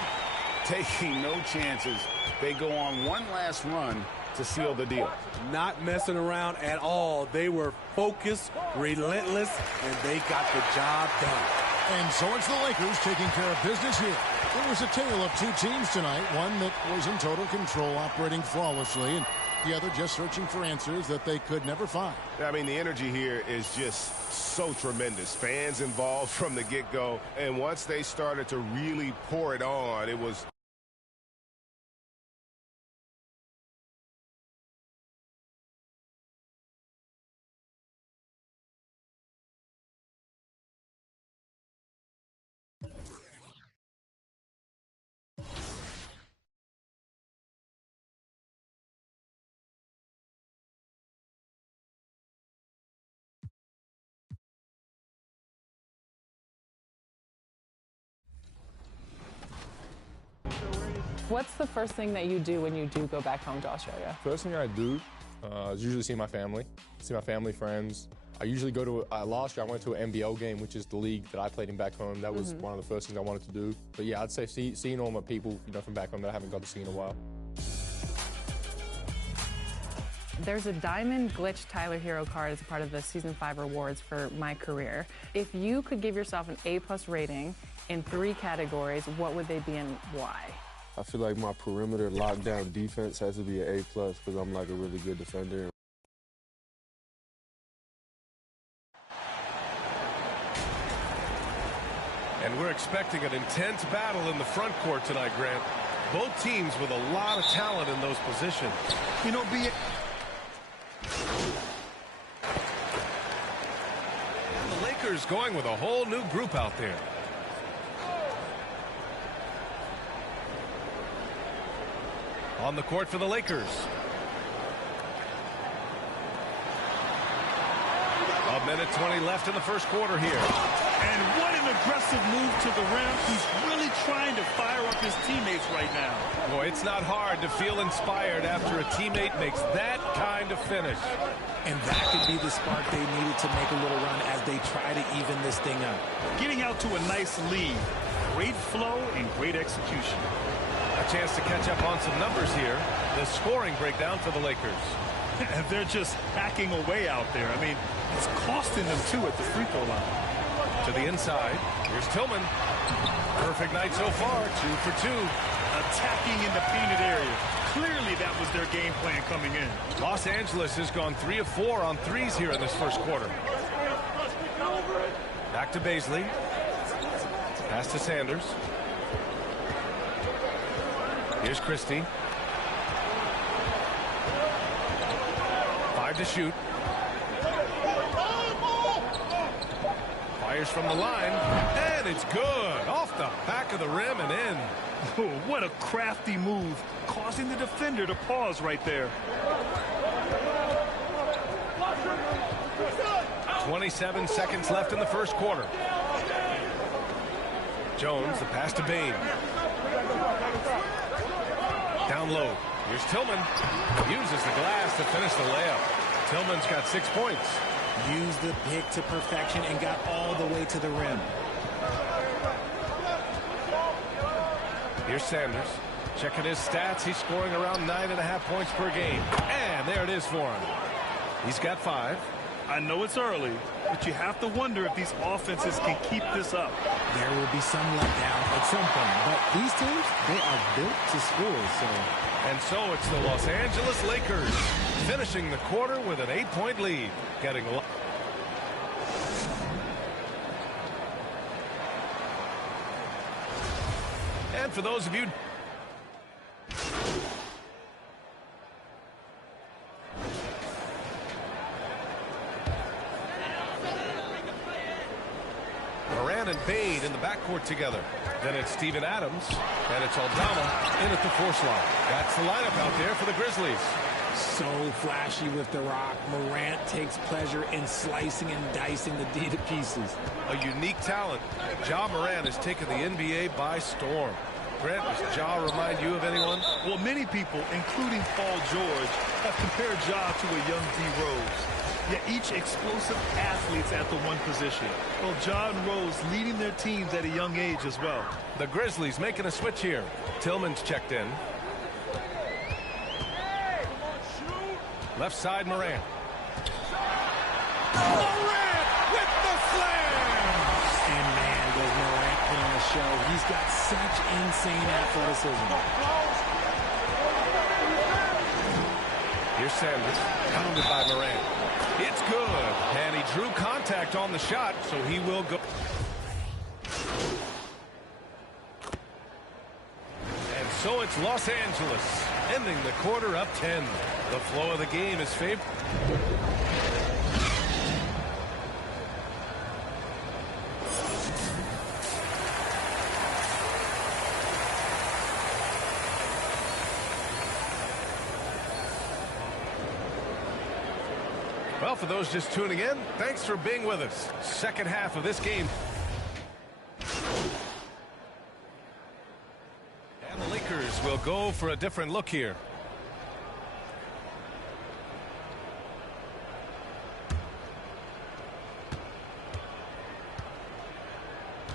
Taking no chances. They go on one last run to seal the deal. Not messing around at all. They were focused, relentless, and they got the job done. And so it's the Lakers taking care of business here. It was a tale of 2 teams tonight. One that was in total control, operating flawlessly, and the other just searching for answers that they could never find. I mean, the energy here is just so tremendous. Fans involved from the get-go, and once they started to really pour it on, it was... What's the first thing that you do when you do go back home to Australia? First thing I do is usually see my family, friends. I usually go to, last year I went to an NBL game, which is the league that I played in back home. That was one of the first things I wanted to do. But yeah, I'd say seeing all my people, from back home that I haven't got to see in a while. There's a Diamond Glitch Tyler Hero card as a part of the Season 5 rewards for my career. If you could give yourself an A+ rating in 3 categories, what would they be and why? I feel like my perimeter lockdown defense has to be an A+ because I'm like a really good defender. And we're expecting an intense battle in the front court tonight, Grant. Both teams with a lot of talent in those positions. The Lakers going with a whole new group out there. On the court for the Lakers. A minute 20 left in the first quarter here. And what an aggressive move to the rim. He's really trying to fire up his teammates right now. Boy, it's not hard to feel inspired after a teammate makes that kind of finish. And that could be the spark they needed to make a little run as they try to even this thing up. Getting out to a nice lead. Great flow and great execution. A chance to catch up on some numbers here. The scoring breakdown for the Lakers. And they're just hacking away out there. I mean, it's costing them too at the free throw line. To the inside. Here's Tillman. Perfect night so far. 2 for 2. attacking in the painted area. Clearly that was their game plan coming in. Los Angeles has gone 3 of 4 on threes here in this first quarter. Back to Baisley. Pass to Sanders. Here's Christie. 5 to shoot. Fires from the line, and it's good. Off the back of the rim and in. Oh, what a crafty move, causing the defender to pause right there. 27 seconds left in the first quarter. Jones, the pass to Bain. Down low. Here's Tillman. Uses the glass to finish the layup. Tillman's got 6 points. Used the pick to perfection and got all the way to the rim. Here's Sanders. Checking his stats. He's scoring around 9.5 points per game. And there it is for him. He's got 5. I know it's early, but you have to wonder if these offenses can keep this up. There will be some letdown at some point, but these teams, they are built to score. And so it's the Los Angeles Lakers finishing the quarter with an 8-point lead. Getting a lot. And for those of you Moran and Bain in the backcourt together. Then it's Steven Adams, and it's Aldama in at the 4 slot. That's the lineup out there for the Grizzlies. So flashy with the rock. Morant takes pleasure in slicing and dicing the D to pieces. A unique talent. Ja Morant has taken the NBA by storm. Grant, does Ja remind you of anyone? Well, many people, including Paul George, have compared Ja to a young D. Rose. Yet each explosive athletes at the one position. Well, Ja and Rose leading their teams at a young age as well. The Grizzlies making a switch here. Tillman's checked in. Left side, Morant. Morant with the slam! And man, does Morant put on a show. He's got such insane athleticism. Here's Sanders, pounded by Morant. It's good, and he drew contact on the shot, so he will go. And so it's Los Angeles, ending the quarter up 10. The flow of the game is favored. Well, for those just tuning in, thanks for being with us. Second half of this game. And the Lakers will go for a different look here.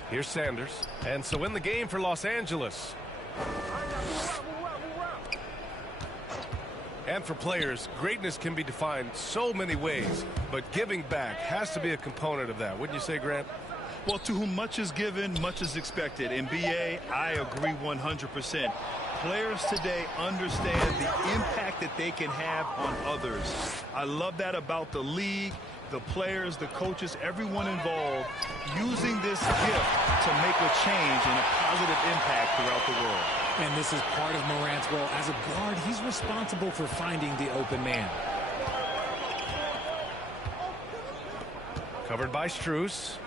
Here's Sanders. And so in the game for Los Angeles. And for players, greatness can be defined so many ways, but giving back has to be a component of that. Wouldn't you say, Grant? Well, to whom much is given, much is expected. In BA, I agree 100%. Players today understand the impact that they can have on others. I love that about the league, the players, the coaches, everyone involved, using this gift to make a change and a positive impact throughout the world. And this is part of Morant's role. As a guard, he's responsible for finding the open man. Covered by Strus.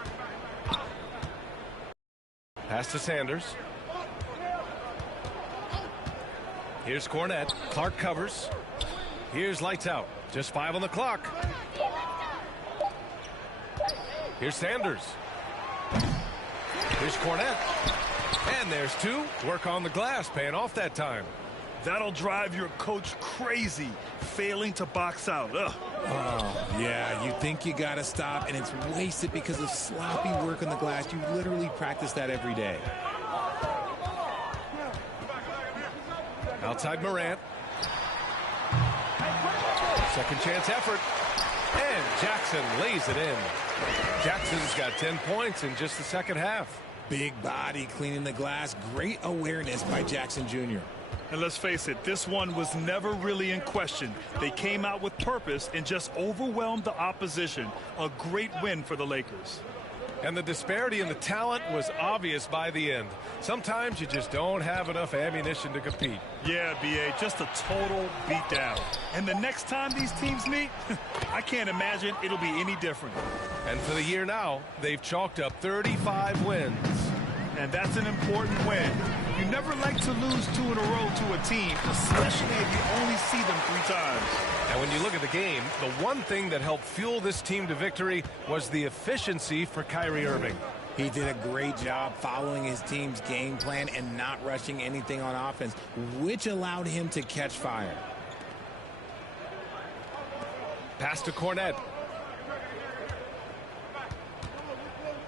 Pass to Sanders. Here's Cornette. Clark covers. Here's lights out. Just 5 on the clock. Here's Sanders. Here's Cornette. And there's 2. Work on the glass, paying off that time. That'll drive your coach crazy, failing to box out. Ugh. Oh, yeah, you think you got to stop, and it's wasted because of sloppy work on the glass. You literally practice that every day. Outside Morant. Second chance effort. And Jackson lays it in. Jackson's got 10 points in just the second half. Big body cleaning the glass. Great awareness by Jackson Jr. And let's face it, this one was never really in question. They came out with purpose and just overwhelmed the opposition. A great win for the Lakers. And the disparity in the talent was obvious by the end. Sometimes you just don't have enough ammunition to compete. Yeah, B.A., just a total beatdown. And the next time these teams meet, I can't imagine it'll be any different. And for the year now, they've chalked up 35 wins. And that's an important win. You never like to lose 2 in a row to a team, especially if you only see them 3 times. And when you look at the game, the one thing that helped fuel this team to victory was the efficiency for Kyrie Irving. He did a great job following his team's game plan and not rushing anything on offense, which allowed him to catch fire. Pass to Cornette.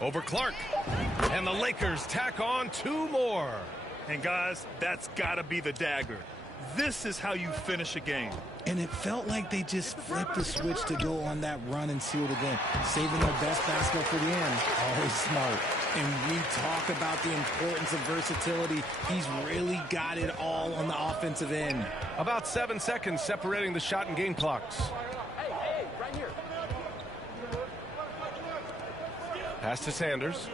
Over Clark. And the Lakers tack on 2 more. And guys, that's got to be the dagger. This is how you finish a game. And it felt like they just flipped the switch to go on that run and seal the game, saving their best basketball for the end. Always smart. And we talk about the importance of versatility. He's really got it all on the offensive end. About 7 seconds separating the shot and game clocks. Hey, right here. Pass to Sanders.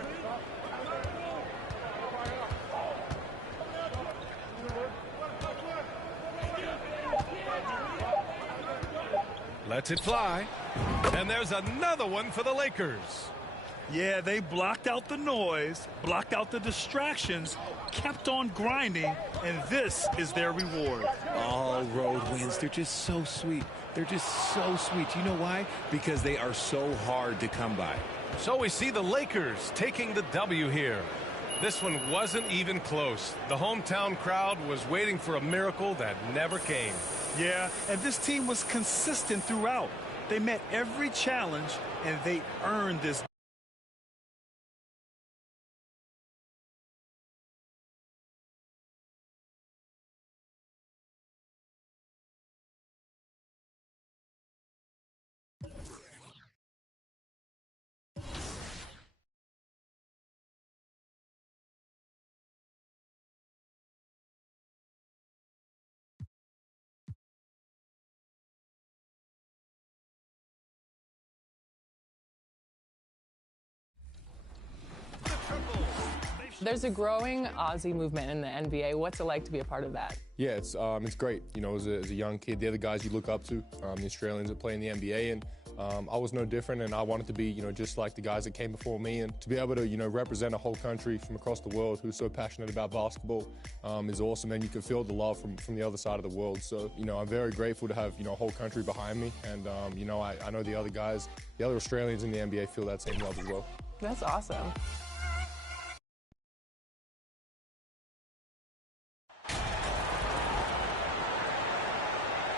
Lets it fly. And there's another one for the Lakers. Yeah, they blocked out the noise, blocked out the distractions, kept on grinding, and this is their reward. All road wins. They're just so sweet. They're just so sweet. You know why? Because they are so hard to come by. So we see the Lakers taking the W here. This one wasn't even close. The hometown crowd was waiting for a miracle that never came. Yeah, and this team was consistent throughout. They met every challenge, and they earned this. There's a growing Aussie movement in the NBA. What's it like to be a part of that? Yeah, it's great. You know, as a young kid, they're the guys you look up to, the Australians that play in the NBA, and I was no different, and I wanted to be, you know, just like the guys that came before me, and to be able to, you know, represent a whole country from across the world who's so passionate about basketball is awesome, and you can feel the love from the other side of the world. So, you know, I'm very grateful to have, you know, a whole country behind me, and, you know, I know the other guys, the other Australians in the NBA feel that same love as well. That's awesome.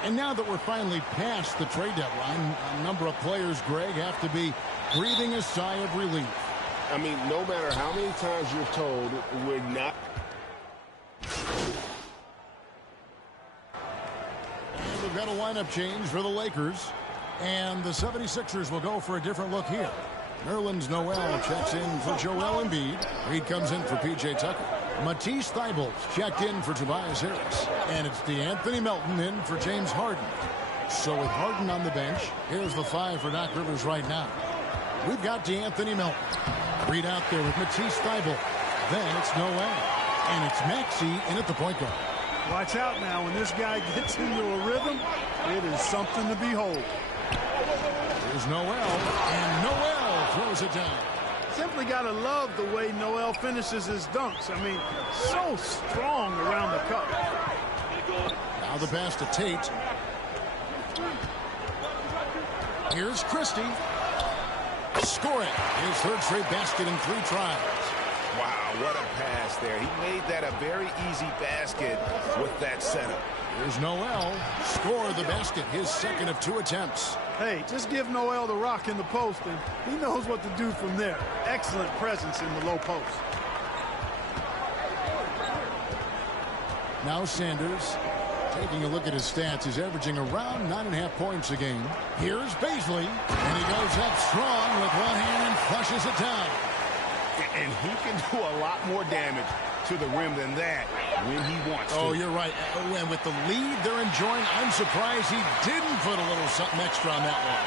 And now that we're finally past the trade deadline, a number of players, Greg, have to be breathing a sigh of relief. I mean, no matter how many times you're told we're not. And we've got a lineup change for the Lakers. And the 76ers will go for a different look here. Nerlens Noel checks in for Joel Embiid. Reed comes in for P.J. Tucker. Matisse Thybulle checked in for Tobias Harris. And it's DeAnthony Melton in for James Harden. So with Harden on the bench, here's the 5 for Doc Rivers right now. We've got DeAnthony Melton. Reed out there with Matisse Thybulle. Then it's Noel. And it's Maxey in at the point guard. Watch out now. When this guy gets into a rhythm, it is something to behold. Here's Noel. And Noel throws it down. Simply got to love the way Noel finishes his dunks. I mean, so strong around the cup. Now the pass to Tate. Here's Christie. Scoring his third straight basket in 3 tries. Wow, what a pass there. He made that a very easy basket with that setup. Here's Noel. Score the basket, his second of 2 attempts. Hey, just give Noel the rock in the post, and he knows what to do from there. Excellent presence in the low post. Now Sanders. Taking a look at his stats, he's averaging around 9.5 points a game. Here's Baisley, and he goes up strong with one hand and flushes it down. And he can do a lot more damage to the rim than that when he wants to. Oh, you're right. And with the lead they're enjoying, I'm surprised he didn't put a little something extra on that one.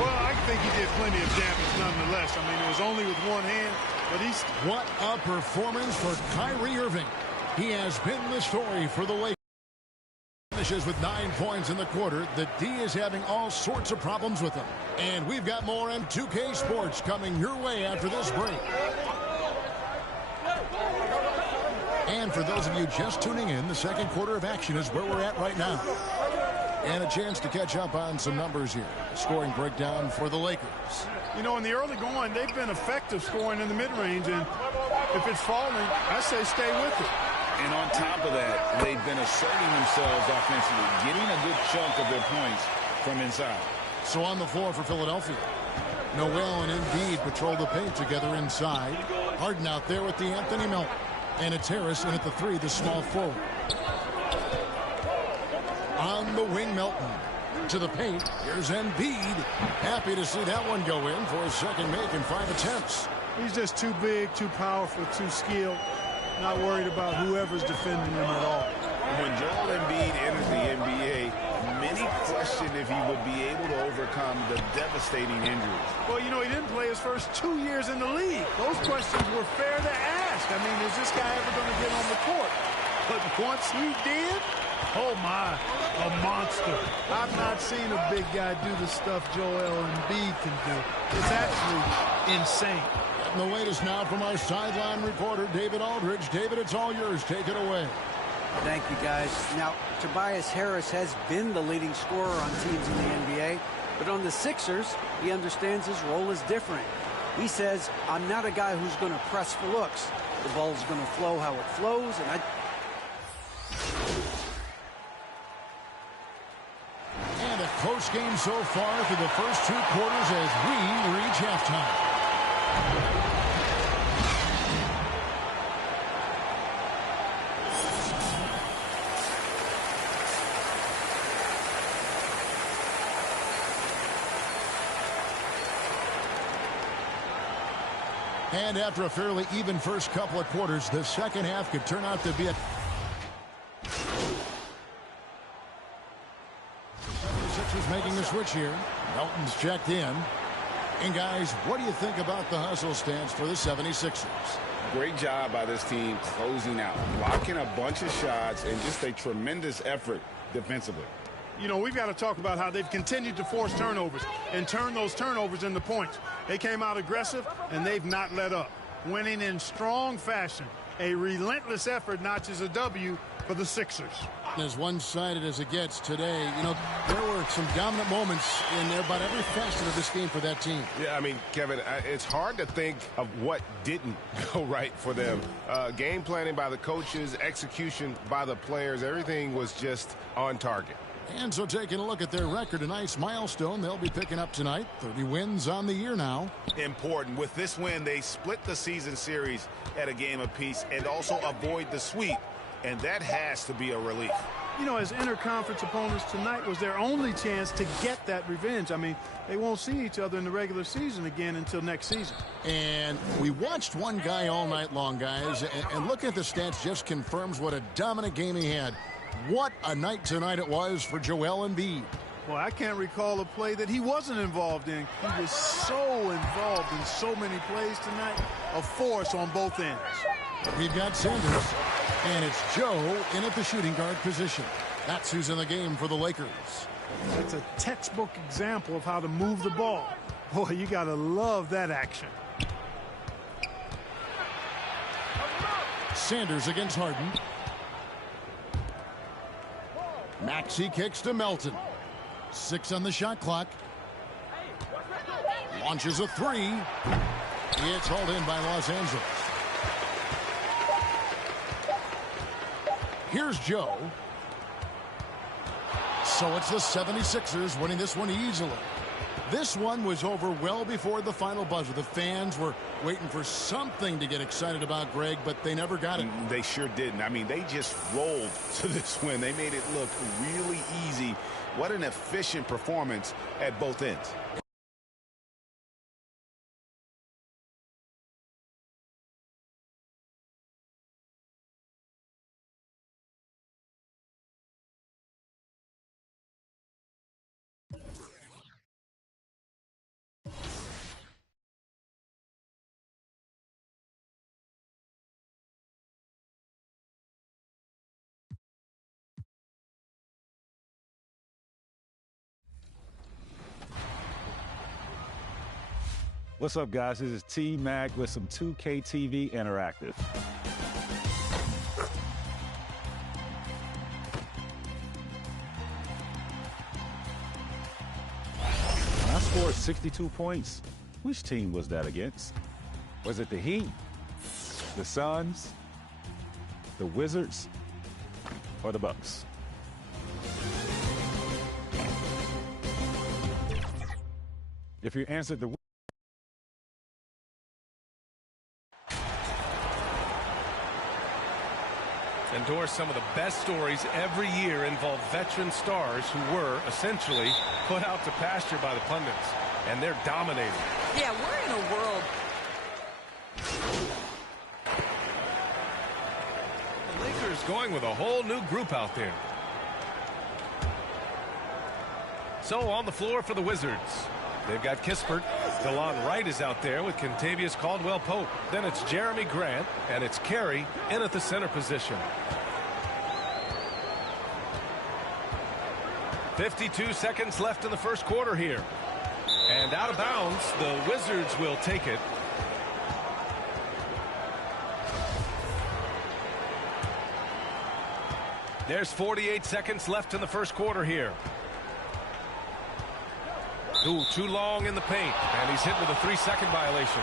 Well, I think he did plenty of damage nonetheless. I mean, it was only with one hand, but he's... What a performance for Kyrie Irving. He has been the story for the Lakers. Finishes with 9 points in the quarter. The D is having all sorts of problems with him. And we've got more on 2K Sports coming your way after this break. And for those of you just tuning in, the second quarter of action is where we're at right now. And a chance to catch up on some numbers here. A scoring breakdown for the Lakers. You know, in the early going, they've been effective scoring in the mid-range. And if it's falling, I say stay with it. And on top of that, they've been asserting themselves offensively, getting a good chunk of their points from inside. So on the floor for Philadelphia, Noel and Embiid patrol the paint together inside. Harden out there with the Anthony Melton. And it's Harris in at the 3, the small forward. On the wing, Melton. To the paint, here's Embiid. Happy to see that one go in for his second make in 5 attempts. He's just too big, too powerful, too skilled. Not worried about whoever's defending him at all. When Joel Embiid entered the NBA, many questioned if he would be able to overcome the devastating injuries. Well, you know, he didn't play his first 2 years in the league. Those questions were fair to ask. I mean, is this guy ever going to get on the court? But once he did, oh my, a monster. I've not seen a big guy do the stuff Joel Embiid can do. It's actually insane. And the latest now from our sideline reporter, David Aldridge. David, it's all yours. Take it away. Thank you, guys. Now, Tobias Harris has been the leading scorer on teams in the NBA, but on the Sixers, he understands his role is different. He says, I'm not a guy who's going to press for looks. The ball's going to flow how it flows, and And a close game so far through the first 2 quarters as we reach halftime. And after a fairly even first couple of quarters, the second half could turn out to be a... Sixers making the switch here. Melton's checked in. And guys, what do you think about the hustle stance for the 76ers? Great job by this team closing out, blocking a bunch of shots, and just a tremendous effort defensively. You know, we've got to talk about how they've continued to force turnovers and turn those turnovers into points. They came out aggressive, and they've not let up. Winning in strong fashion. A relentless effort notches a W for the Sixers. As one-sided as it gets today, you know, there were some dominant moments in there about every facet of this game for that team. Yeah, I mean, Kevin, it's hard to think of what didn't go right for them. Game planning by the coaches, execution by the players, everything was just on target. And so taking a look at their record, a nice milestone they'll be picking up tonight. 30 wins on the year now. Important. With this win, they split the season series at a game apiece and also avoid the sweep. And that has to be a relief. You know, as interconference opponents, tonight was their only chance to get that revenge. I mean, they won't see each other in the regular season again until next season. And we watched one guy all night long, guys, and looking at the stats just confirms what a dominant game he had. What a night tonight it was for Joel Embiid. Well, I can't recall a play that he wasn't involved in. He was so involved in so many plays tonight, a force on both ends. We've got Sanders, and it's Joe in at the shooting guard position. That's who's in the game for the Lakers. That's a textbook example of how to move the ball. Boy, you got to love that action. Sanders against Harden. Maxey kicks to Melton. 6 on the shot clock. Launches a 3. It's hauled in by Los Angeles. Here's Joe. So it's the 76ers winning this one easily. This one was over well before the final buzzer. The fans were waiting for something to get excited about, Greg, but they never got it. They sure didn't. I mean, they just rolled to this win. They made it look really easy. What an efficient performance at both ends. What's up, guys? This is T-Mac with some 2K TV Interactive. When I scored 62 points, which team was that against? Was it the Heat, the Suns, the Wizards, or the Bucks? If you answered the Endorse some of the best stories every year involve veteran stars who were essentially put out to pasture by the pundits, and they're dominating. Yeah, we're in a world. The Lakers going with a whole new group out there. So on the floor for the Wizards, they've got Kispert. DeLon Wright is out there with Kentavious Caldwell-Pope. Then it's Jeremy Grant, and it's Carey in at the center position. 52 seconds left in the first quarter here. And out of bounds, the Wizards will take it. There's 48 seconds left in the first quarter here. Ooh, too long in the paint, and he's hit with a 3-second violation.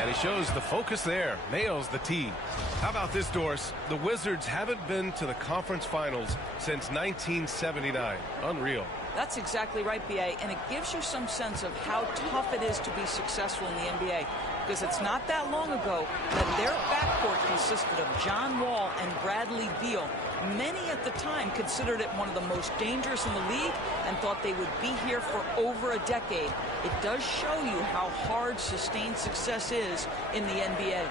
And he shows the focus there, nails the tee. How about this, Doris? The Wizards haven't been to the conference finals since 1979. Unreal. That's exactly right, B.A., and it gives you some sense of how tough it is to be successful in the NBA. Because it's not that long ago that their backcourt consisted of John Wall and Bradley Beal. Many at the time considered it one of the most dangerous in the league and thought they would be here for over a decade. It does show you how hard sustained success is in the NBA.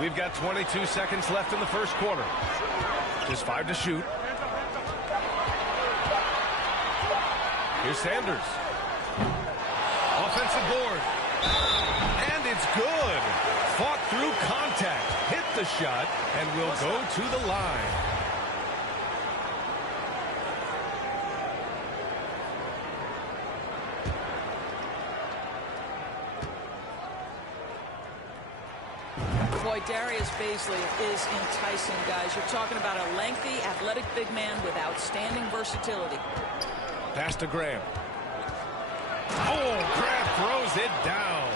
We've got 22 seconds left in the first quarter. Just 5 to shoot. Here's Sanders. Offensive board. And it's good. Fought through contact. Hit the shot and will go to the line. Boy, Darius Bazley is enticing, guys. You're talking about a lengthy, athletic big man with outstanding versatility. Pass to Graham. Oh, Graham throws it down.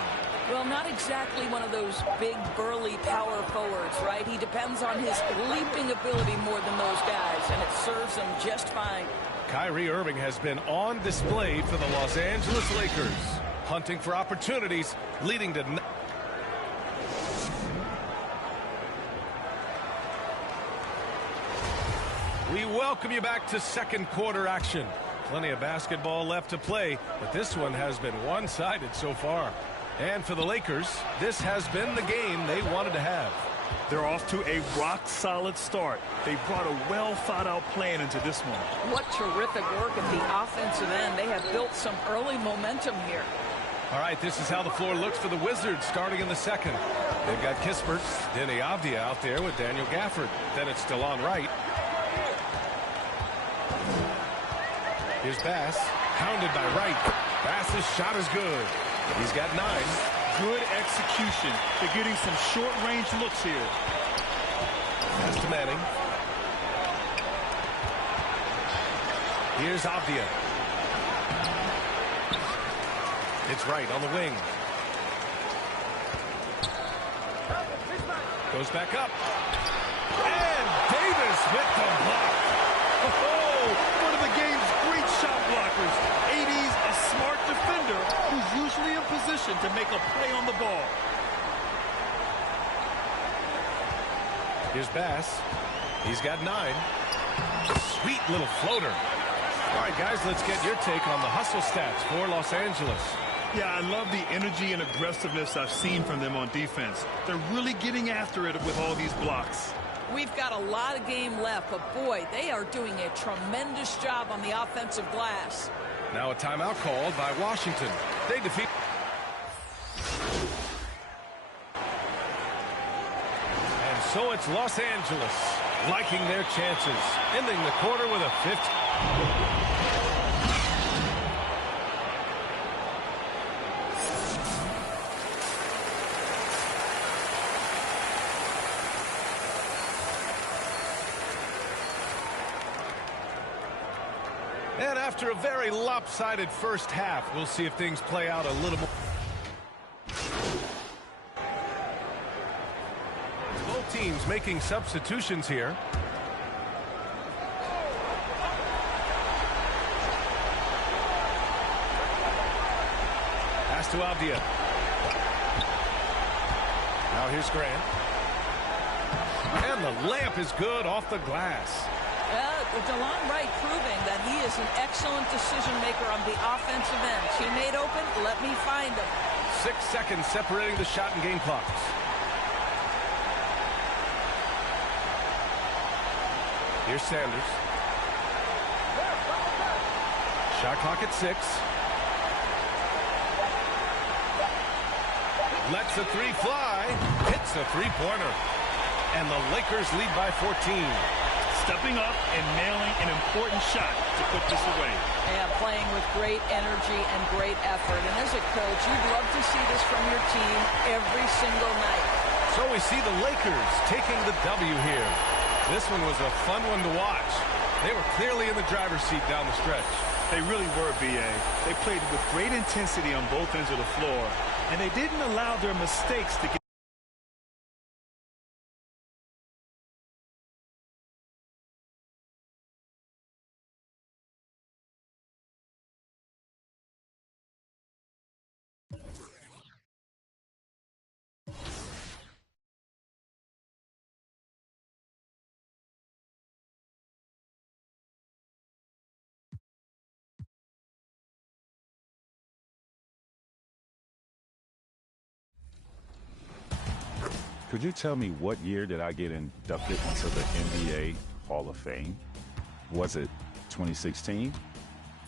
Well, not exactly one of those big, burly power forwards, right? He depends on his leaping ability more than those guys, and it serves him just fine. Kyrie Irving has been on display for the Los Angeles Lakers, hunting for opportunities, leading to... We welcome you back to second quarter action. Plenty of basketball left to play, but this one has been one-sided so far. And for the Lakers, this has been the game they wanted to have. They're off to a rock-solid start. They brought a well-thought-out plan into this one. What terrific work at the offensive end. They have built some early momentum here. All right, this is how the floor looks for the Wizards starting in the second. They've got Kispert, Denny Avdia out there with Daniel Gafford. Then it's DeLon Wright. Here's Bass, pounded by Wright. Bass's shot is good. He's got 9. Good execution. They're getting some short-range looks here. Pass to Manning. Here's Avdia. It's Wright on the wing. Goes back up. And Davis with the block. Oh, one of the game's great shot blockers. AD's a smart defender who's usually in position to make a play on the ball. Here's Bass. He's got 9. Sweet little floater. All right, guys, let's get your take on the hustle stats for Los Angeles. Yeah, I love the energy and aggressiveness I've seen from them on defense. They're really getting after it with all these blocks. We've got a lot of game left, but boy, they are doing a tremendous job on the offensive glass. Now a timeout called by Washington. They defeat... And so it's Los Angeles liking their chances, ending the quarter with a 50. And after a very lopsided first half, we'll see if things play out a little more. Both teams making substitutions here. Pass to Avdia. Now here's Grant. And the layup is good off the glass. DeLon Wright proving that he is an excellent decision maker on the offensive end. Teammate open, let me find him. 6 seconds separating the shot and game clocks. Here's Sanders. Shot clock at 6. Lets a three fly. Hits a three-pointer. And the Lakers lead by 14. Stepping up and nailing an important shot to put this away. Yeah, playing with great energy and great effort. And as a coach, you'd love to see this from your team every single night. So we see the Lakers taking the W here. This one was a fun one to watch. They were clearly in the driver's seat down the stretch. They really were, B.A. They played with great intensity on both ends of the floor, and they didn't allow their mistakes to get. Could you tell me what year did I get inducted into the NBA Hall of Fame? Was it 2016?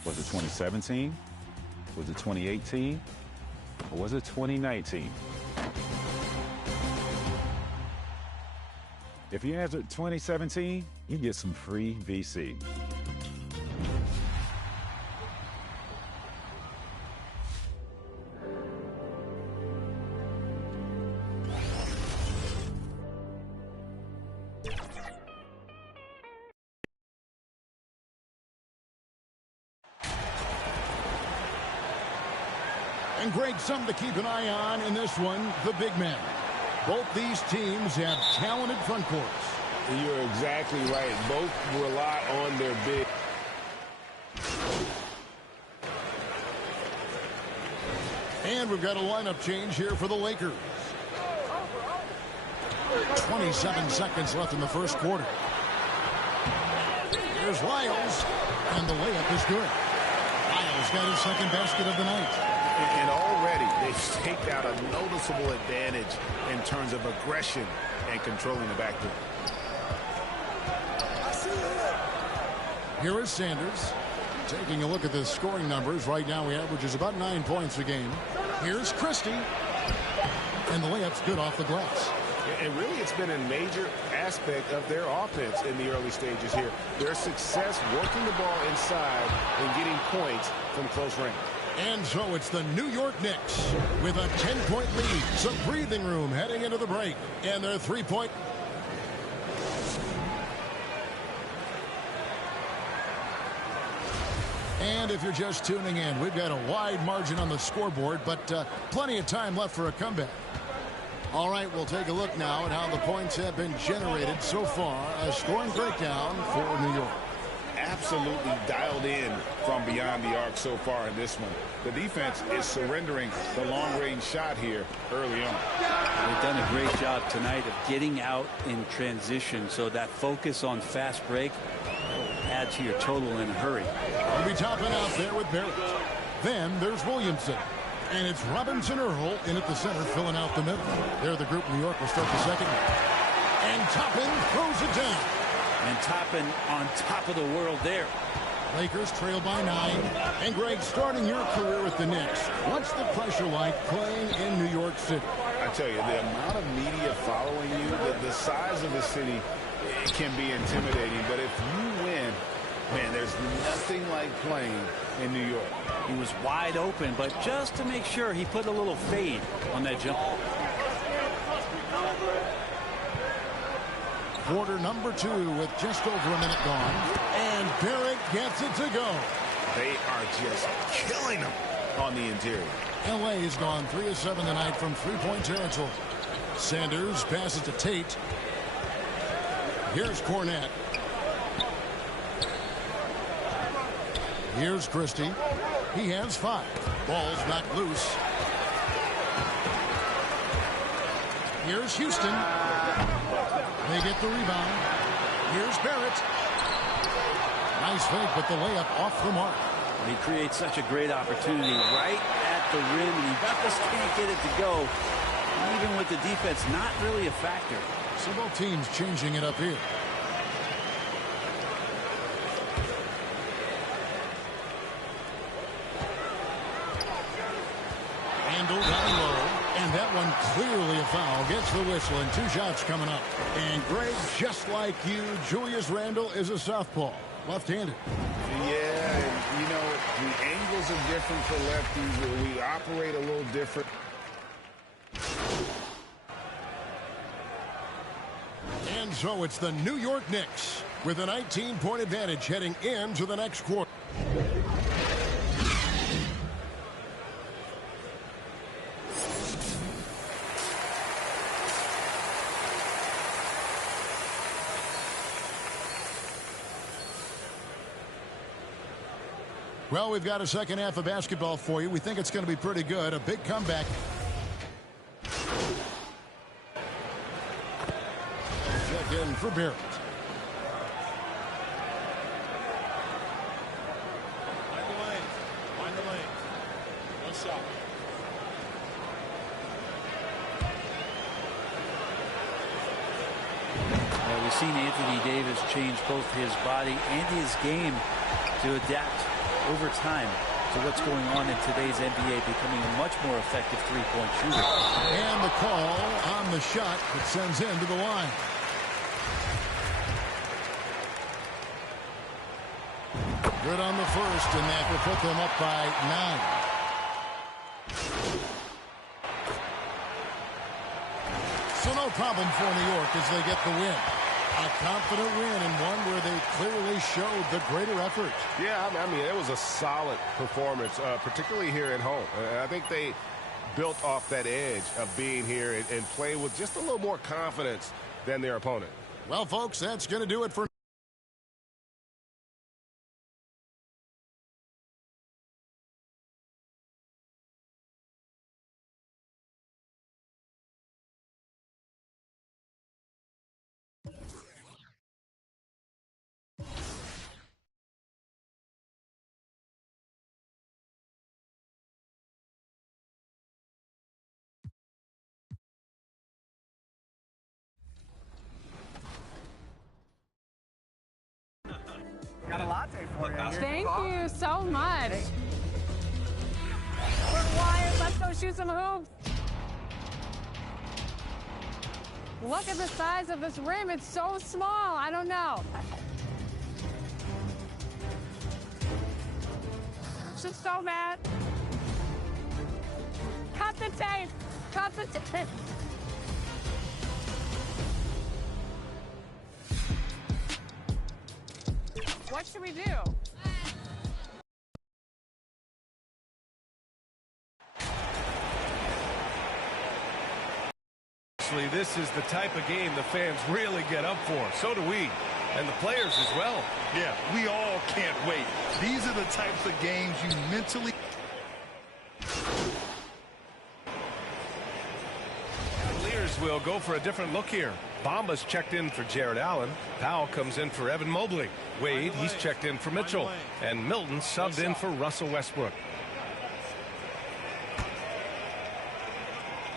Was it 2017? Was it 2018? Or was it 2019? If you answered 2017, you get some free VC. And Greg, something to keep an eye on in this one, the big men. Both these teams have talented front courts. You're exactly right. Both rely on their big. And we've got a lineup change here for the Lakers. 27 seconds left in the first quarter. Here's Lyles, and the layup is good. Lyles got his second basket of the night. And already they've staked out a noticeable advantage in terms of aggression and controlling the backcourt. Here is Sanders. Taking a look at the scoring numbers, right now he averages about 9 points a game. Here's Christie. And the layup's good off the glass. And really, it's been a major aspect of their offense in the early stages here. Their success working the ball inside and getting points from close range. And so it's the New York Knicks with a 10-point lead. Some breathing room heading into the break. And their three-point. And if you're just tuning in, we've got a wide margin on the scoreboard, but plenty of time left for a comeback. All right, we'll take a look now at how the points have been generated so far. A scoring breakdown for New York. Absolutely dialed in from beyond the arc so far in this one. The defense is surrendering the long-range shot here early on. They've done a great job tonight of getting out in transition, so that focus on fast break add to your total in a hurry. We'll be topping out there with Barrett. Then there's Williamson. And it's Robinson Earl in at the center, filling out the middle. There the group New York will start the second. And Toppin throws it down. And Toppin on top of the world there. Lakers trail by 9. And Greg, starting your career with the Knicks, what's the pressure like playing in New York City? I tell you, the amount of media following you, the size of the city it can be intimidating. But if you win, man, there's nothing like playing in New York. He was wide open, but just to make sure, he put a little fade on that jump. Quarter number 2 with just over a minute gone. And Barrett gets it to go. They are just killing them on the interior. L.A. has gone 3 of 7 tonight from three-point territory. Sanders passes to Tate. Here's Cornette. Here's Christie. He has 5. Ball's knocked loose. Here's Houston. They get the rebound. Here's Barrett. Nice fake, but the layup off the mark. He creates such a great opportunity right at the rim, and he just can't get it to go. Even with the defense, not really a factor. So both teams changing it up here. Randall down low, and that one clearly a foul. Gets the whistle, and 2 shots coming up. And Greg, just like you, Julius Randle is a southpaw, left-handed. Yeah, and you know, the angles are different for lefties. We operate a little different. And so it's the New York Knicks with a 19-point advantage heading into the next quarter. Well, we've got a second half of basketball for you. We think it's going to be pretty good. A big comeback. Check in for Barrett. Find the lane. One shot. We've seen Anthony Davis change both his body and his game to adapt over time to what's going on in today's NBA, becoming a much more effective three-point shooter. And the call on the shot that sends him to the line. Good on the first, and that will put them up by 9. So no problem for New York as they get the win. A confident win and one where they clearly showed the greater effort. Yeah, I mean, it was a solid performance, particularly here at home. I think they built off that edge of being here and playing with just a little more confidence than their opponent. Well, folks, that's going to do it for Got a latte for you. Thank you so much. We're wired. Let's go shoot some hoops. Look at the size of this rim. It's so small. I don't know. Just so mad. Cut the tape. Cut the tape. What should we do? This is the type of game the fans really get up for. So do we. And the players as well. Yeah, we all can't wait. These are the types of games you mentally... Cavaliers will go for a different look here. Bamba's checked in for Jared Allen. Powell comes in for Evan Mobley. Wade, he's checked in for Mitchell. And Milton subbed in for Russell Westbrook.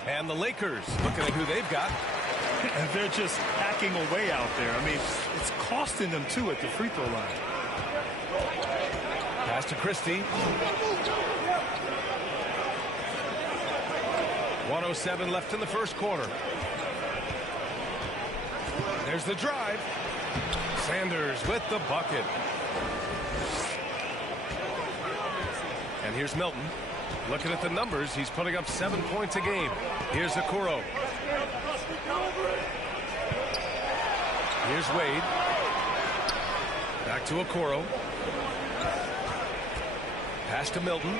And the Lakers looking at who they've got. And they're just hacking away out there. I mean, it's costing them, too, at the free throw line. Pass to Christie. 1:07 left in the first quarter. There's the drive. Sanders with the bucket. And here's Milton. Looking at the numbers, he's putting up 7 points a game. Here's Okoro. Here's Wade. Back to Okoro. Pass to Milton.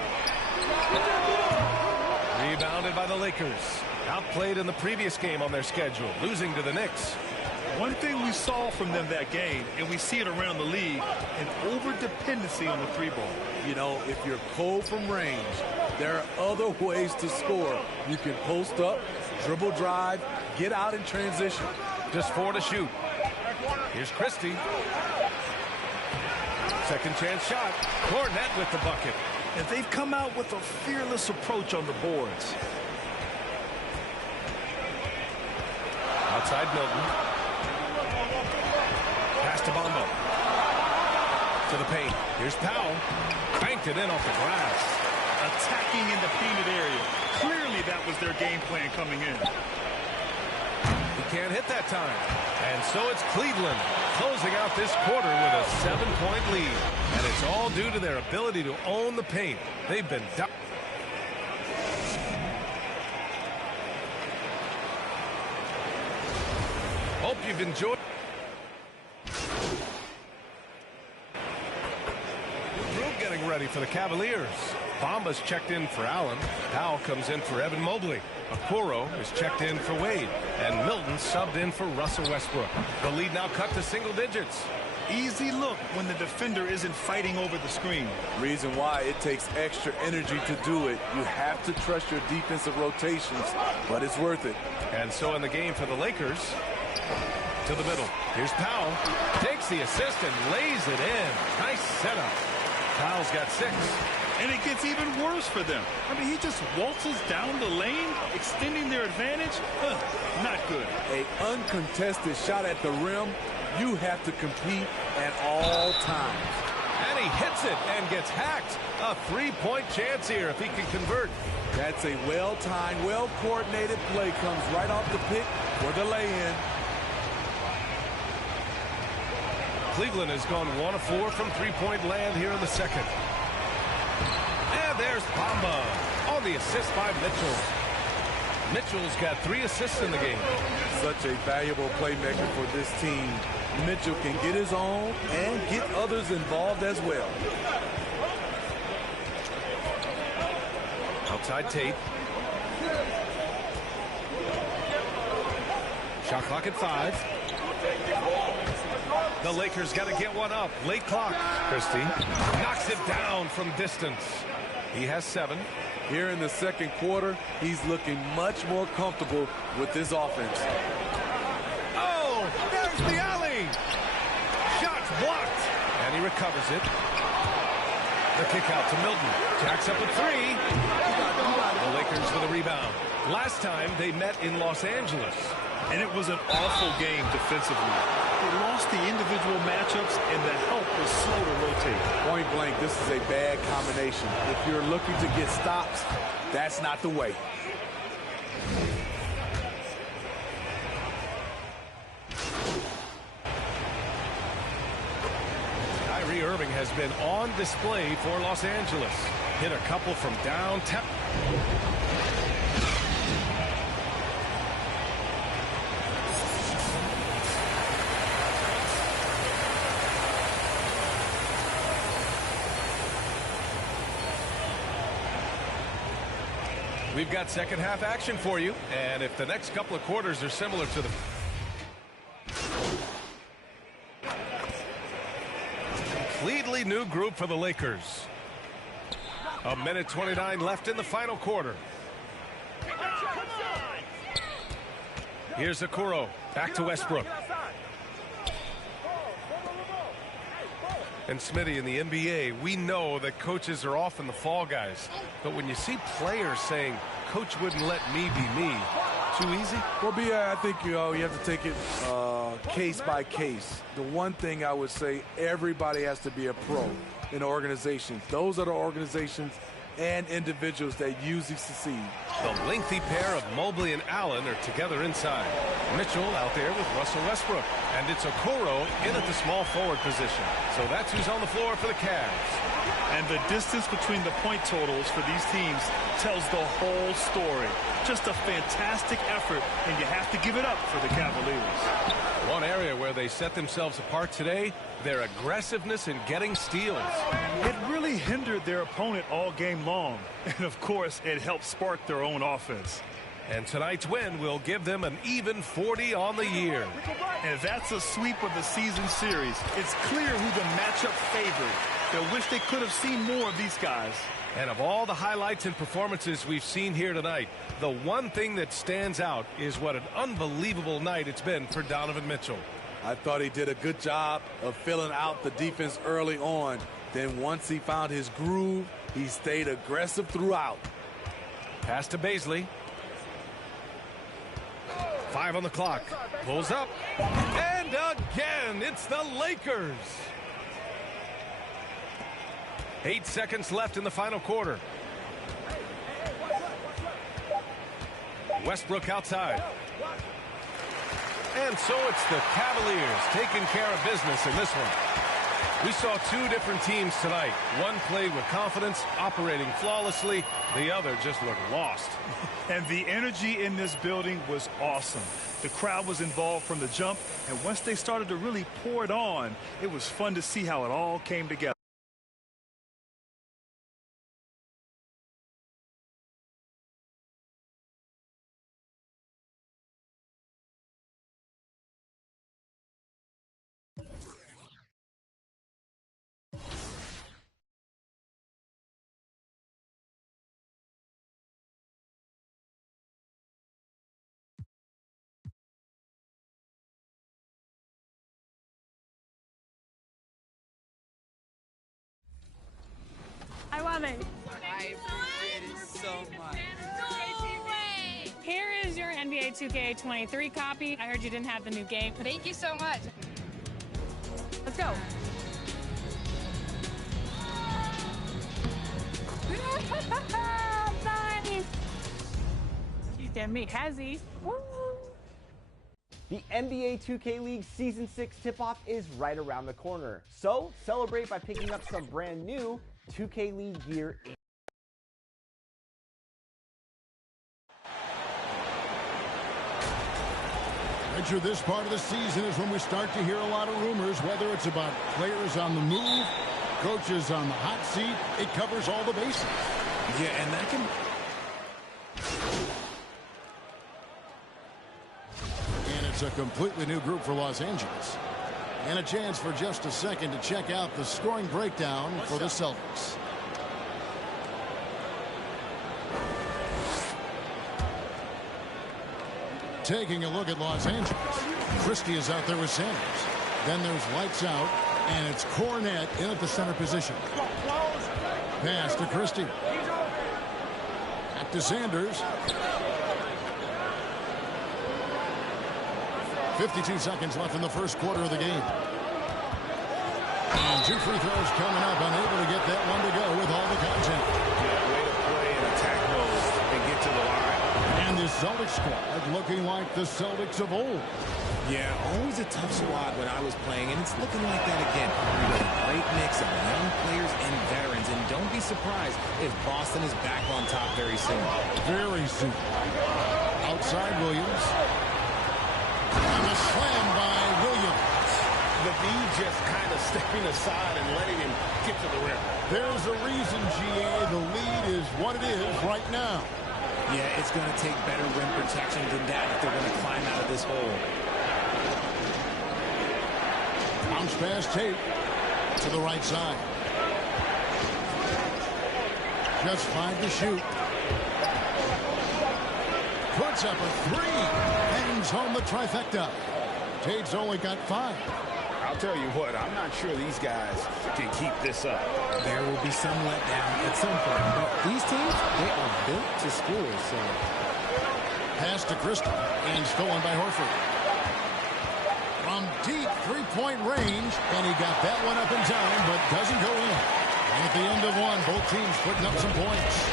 Rebounded by the Lakers. Outplayed in the previous game on their schedule, losing to the Knicks. One thing we saw from them that game, and we see it around the league, an over-dependency on the three ball. You know, if you're cold from range, there are other ways to score. You can post up, dribble drive, get out in transition. Just 4 to shoot. Here's Christie. Second chance shot. Cornette with the bucket. And they've come out with a fearless approach on the boards. Outside Milton. Pass to Bamba. To the paint. Here's Powell. Banked it in off the glass. Attacking in the painted area. Clearly that was their game plan coming in. He can't hit that time. And so it's Cleveland closing out this quarter with a 7-point lead. And it's all due to their ability to own the paint. They've been down. Hope you've enjoyed. Group getting ready for the Cavaliers. Bamba's checked in for Allen. Powell comes in for Evan Mobley. Okoro is checked in for Wade. And Milton subbed in for Russell Westbrook. The lead now cut to single digits. Easy look when the defender isn't fighting over the screen. Reason why it takes extra energy to do it. You have to trust your defensive rotations, but it's worth it. And so in the game for the Lakers, to the middle. Here's Powell. Takes the assist and lays it in. Nice setup. Powell's got 6. And it gets even worse for them. I mean, he just waltzes down the lane, extending their advantage. Not good. An uncontested shot at the rim. You have to compete at all times. And he hits it and gets hacked. A 3-point chance here if he can convert. That's a well-timed, well-coordinated play. Comes right off the pick for the lay-in. Cleveland has gone 1 of 4 from three-point land here in the second. And there's Bamba on the assist by Mitchell. Mitchell's got 3 assists in the game. Such a valuable playmaker for this team. Mitchell can get his own and get others involved as well. Outside Tate. Shot clock at 5. The Lakers got to get one up. Late clock. Christie knocks it down from distance. He has 7. Here in the second quarter, he's looking much more comfortable with this offense. Oh, there's the alley. Shot's blocked. And he recovers it. The kick out to Milton. Jacks up a 3. The Lakers for the rebound. Last time they met in Los Angeles. And it was an awful game defensively. They lost the individual matchups, and the help was slow to rotate. Point blank, this is a bad combination. If you're looking to get stops, that's not the way. Kyrie Irving has been on display for Los Angeles. Hit a couple from downtown. We've got second half action for you, and if the next couple of quarters are similar to the completely new group for the Lakers. 1:29 left in the final quarter. Here's Okoro, back to Westbrook. And Smitty, in the NBA, we know that coaches are often the fall guys. But when you see players saying, "Coach wouldn't let me be me," too easy? Well, I think you have to take it case by case. The one thing I would say, everybody has to be a pro in organizations. Those are the organizations and individuals that usually succeed. The lengthy pair of Mobley and Allen are together inside. Mitchell out there with Russell Westbrook. And it's Okoro in at the small forward position. So that's who's on the floor for the Cavs. And the distance between the point totals for these teams tells the whole story. Just a fantastic effort, and you have to give it up for the Cavaliers. One area where they set themselves apart today, their aggressiveness in getting steals. It really hindered their opponent all game long. And, of course, it helped spark their own offense. And tonight's win will give them an even 40 on the year. And that's a sweep of the season series. It's clear who the matchup favored. They wish they could have seen more of these guys. And of all the highlights and performances we've seen here tonight, the one thing that stands out is what an unbelievable night it's been for Donovan Mitchell. I thought he did a good job of filling out the defense early on. Then once he found his groove, he stayed aggressive throughout. Pass to Baisley. 5 on the clock. Pulls up. And again, it's the Lakers. 8 seconds left in the final quarter. Westbrook outside. And so it's the Cavaliers taking care of business in this one. We saw two different teams tonight. One played with confidence, operating flawlessly. The other just looked lost. And the energy in this building was awesome. The crowd was involved from the jump, and once they started to really pour it on, it was fun to see how it all came together. I love it. I appreciate it so much. Here is your NBA 2K23 copy. I heard you didn't have the new game. Thank you so much. Let's go. Nice. Damn me, has he? Woo. The NBA 2K League Season 6 tip-off is right around the corner. So, celebrate by picking up some brand new 2K League gear. Enter this part of the season is when we start to hear a lot of rumors, whether it's about players on the move, coaches on the hot seat. It covers all the bases. Yeah, and that can... And it's a completely new group for Los Angeles. And a chance for just a second to check out the scoring breakdown for the Celtics. Taking a look at Los Angeles. Christie is out there with Sanders. Then there's lights out, and it's Cornette in at the center position. Pass to Christie. Back to Sanders. 52 seconds left in the first quarter of the game. And 2 free throws coming up, unable to get that one to go with all the contact. Yeah, way to play in attack mode and get to the line. And the Celtics squad looking like the Celtics of old. Yeah, always a tough squad when I was playing, and it's looking like that again. We've got a great mix of young players and veterans, and don't be surprised if Boston is back on top very soon. Very soon. Outside Williams. And a slam by Williams. The D just kind of stepping aside and letting him get to the rim. There's a reason, GA, the lead is what it is right now. Yeah, it's going to take better rim protection than that if they're going to climb out of this hole. Bounce pass Tate to the right side. Just 5 to shoot. Puts up a 3. Hangs home the trifecta. Tate's only got 5. I'll tell you what, I'm not sure these guys can keep this up. There will be some letdown at some point, but these teams, they are built to score, so. Pass to Christie, and stolen by Horford. From deep 3-point range, and he got that one up in time, but doesn't go in. And at the end of 1. Both teams putting up some points.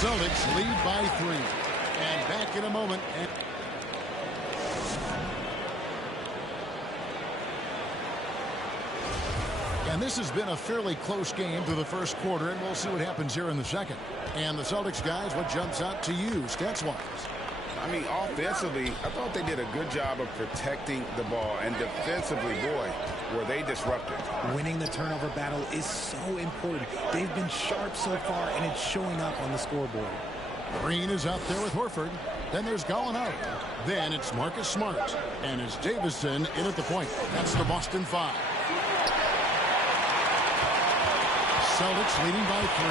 Celtics lead by 3. And back in a moment. And this has been a fairly close game through the first quarter, and we'll see what happens here in the second. And the Celtics guys, what jumps out to you, stats-wise? I mean, offensively, I thought they did a good job of protecting the ball. And defensively, boy, were they disruptive. Winning the turnover battle is so important. They've been sharp so far, and it's showing up on the scoreboard. Green is out there with Horford. Then there's Gallinari. Then it's Marcus Smart. And it's Davison in at the point. That's the Boston 5. Celtics leading by 3.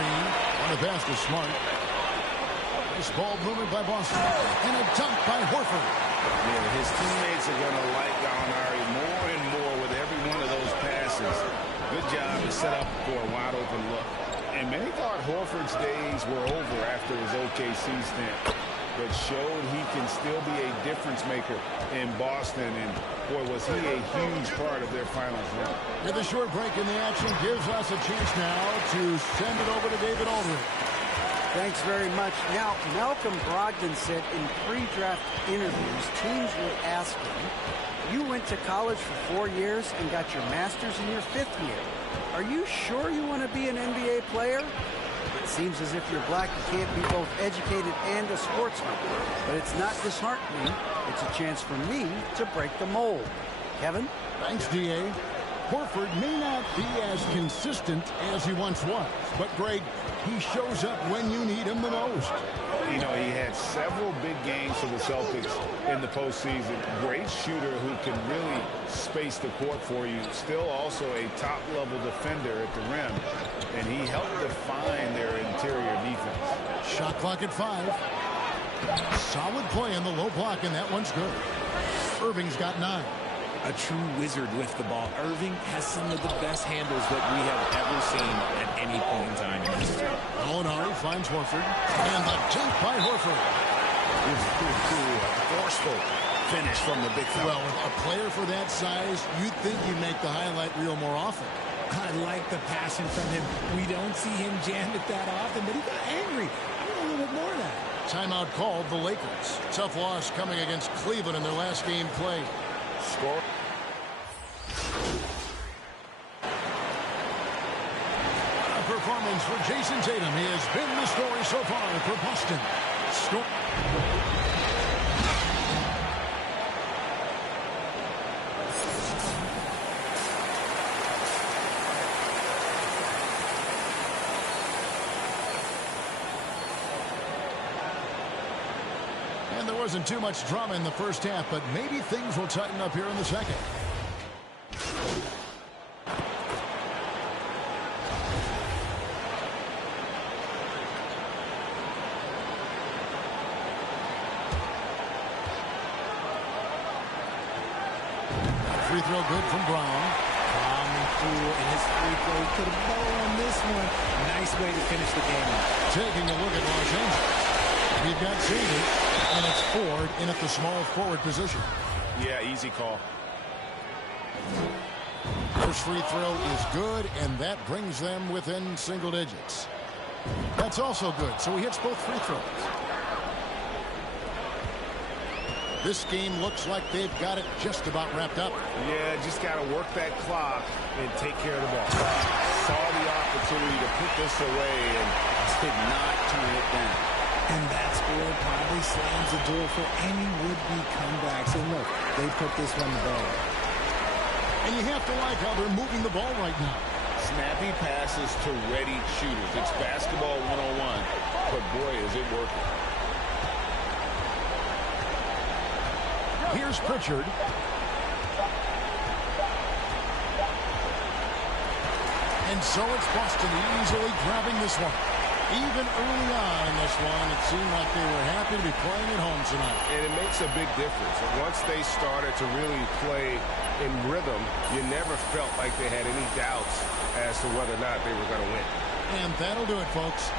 On the pass to Smart. This ball moving by Boston. And a dunk by Horford. Yeah, his teammates are going to like Gallinari more and more with every one of those passes. Good job to set up for a wide open look. And many thought Horford's days were over after his OKC stint, but showed he can still be a difference maker in Boston. And boy, was he a huge part of their finals run. With a short break in the action gives us a chance now to send it over to David Aldridge. Thanks very much. Now, Malcolm Brogdon said in pre-draft interviews, teams would ask him, you went to college for 4 years and got your master's in your 5th year. Are you sure you want to be an NBA player? It seems as if you're black, you can't be both educated and a sportsman. But it's not disheartening. It's a chance for me to break the mold. Kevin? Thanks, D.A. Horford may not be as consistent as he once was, but Greg, he shows up when you need him the most. You know, he had several big games for the Celtics in the postseason. Great shooter who can really space the court for you. Still also a top-level defender at the rim, and he helped define their interior defense. Shot clock at 5. Solid play in the low block, and that one's good. Irving's got 9. A true wizard with the ball. Irving has some of the best handles that we have ever seen at any point in time in history. Gallinari finds Horford, and the dunk by Horford. Forceful finish from the big fella. Well, a player for that size, you'd think you'd make the highlight reel more often. I like the passion from him. We don't see him jam it that often, but he got angry. I want a little bit more of that. Timeout called the Lakers. Tough loss coming against Cleveland in their last game played. Score. A performance for Jason Tatum. He has been the story so far for Boston. And there wasn't too much drama in the first half, but maybe things will tighten up here in the second. Free throw good from Brown. Coming through, and his free throw could have ball on this one. Nice way to finish the game. Taking a look at Los Angeles. We've got Sadie, and it's Ford in at the small forward position. Yeah, easy call. First free throw is good, and that brings them within single digits. That's also good, so he hits both free throws. This game looks like they've got it just about wrapped up. Yeah, just got to work that clock and take care of the ball. Saw the opportunity to put this away and did not turn it down. And that score probably slams the door for any would-be comebacks. And look, they put this one to bed. And you have to like how they're moving the ball right now. Snappy passes to ready shooters. It's basketball 101, but boy, is it working. Here's Pritchard. And so it's Boston easily grabbing this one. Even early on in this one, it seemed like they were happy to be playing at home tonight. And it makes a big difference. Once they started to really play in rhythm, you never felt like they had any doubts as to whether or not they were going to win. And that'll do it, folks.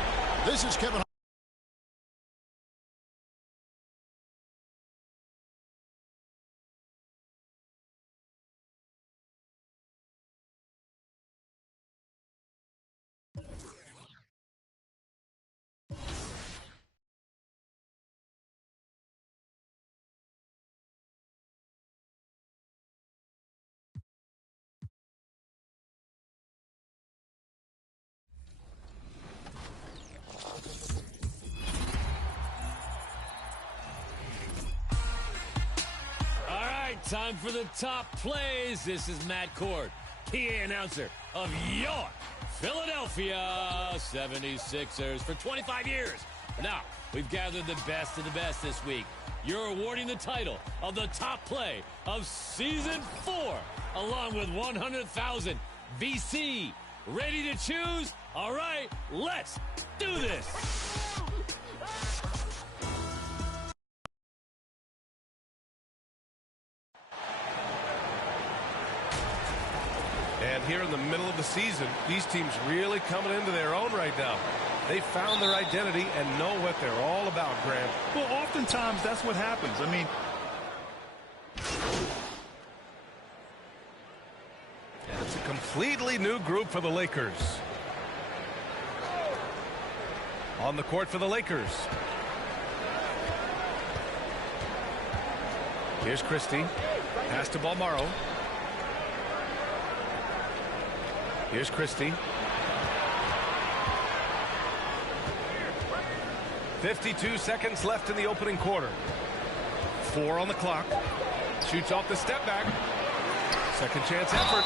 This is Kevin. time for the top plays. This is Matt Cord, PA announcer of your Philadelphia 76ers for 25 years. Now, we've gathered the best of the best this week. You're awarding the title of the top play of Season 4, along with 100,000 VC. Ready to choose? All right, let's do this. And here in the middle of the season, these teams really coming into their own right now. They found their identity and know what they're all about, Graham. Well, oftentimes that's what happens. I mean, and it's a completely new group for the Lakers. On the court for the Lakers. Here's Christie. Pass to Balmaro. Here's Christie. 52 seconds left in the opening quarter. 4 on the clock. Shoots off the step back. Second chance effort.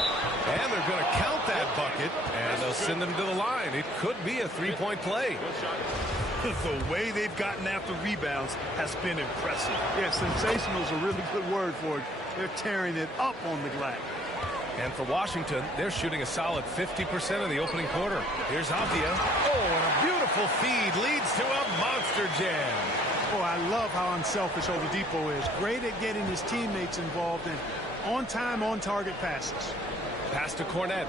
And they're going to count that bucket. And they'll send them to the line. It could be a three-point play. The way they've gotten after rebounds has been impressive. Yeah, sensational is a really good word for it. They're tearing it up on the glass. And for Washington, they're shooting a solid 50% in the opening quarter. Here's Avdia. Oh, and a beautiful feed leads to a monster jam. Oh, I love how unselfish Oladipo is. Great at getting his teammates involved in on-time, on-target passes. Pass to Cornette.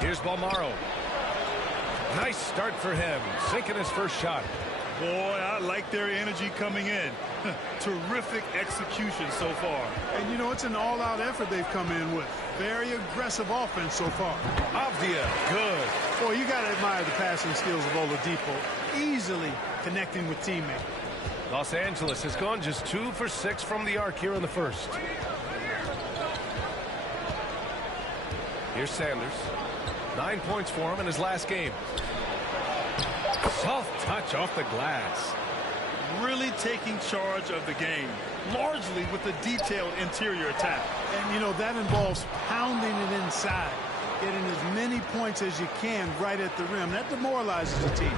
Here's Balmaro. Nice start for him, sinking his first shot. Boy, I like their energy coming in. Terrific execution so far. And, you know, it's an all-out effort they've come in with. Very aggressive offense so far. Avdia, good. Boy, you got to admire the passing skills of Oladipo. Easily connecting with teammates. Los Angeles has gone just 2 for 6 from the arc here in the first. Here's Sanders. 9 points for him in his last game. Soft touch off the glass. Really taking charge of the game, largely with a detailed interior attack. And, you know, that involves pounding it inside, getting as many points as you can right at the rim. That demoralizes the team.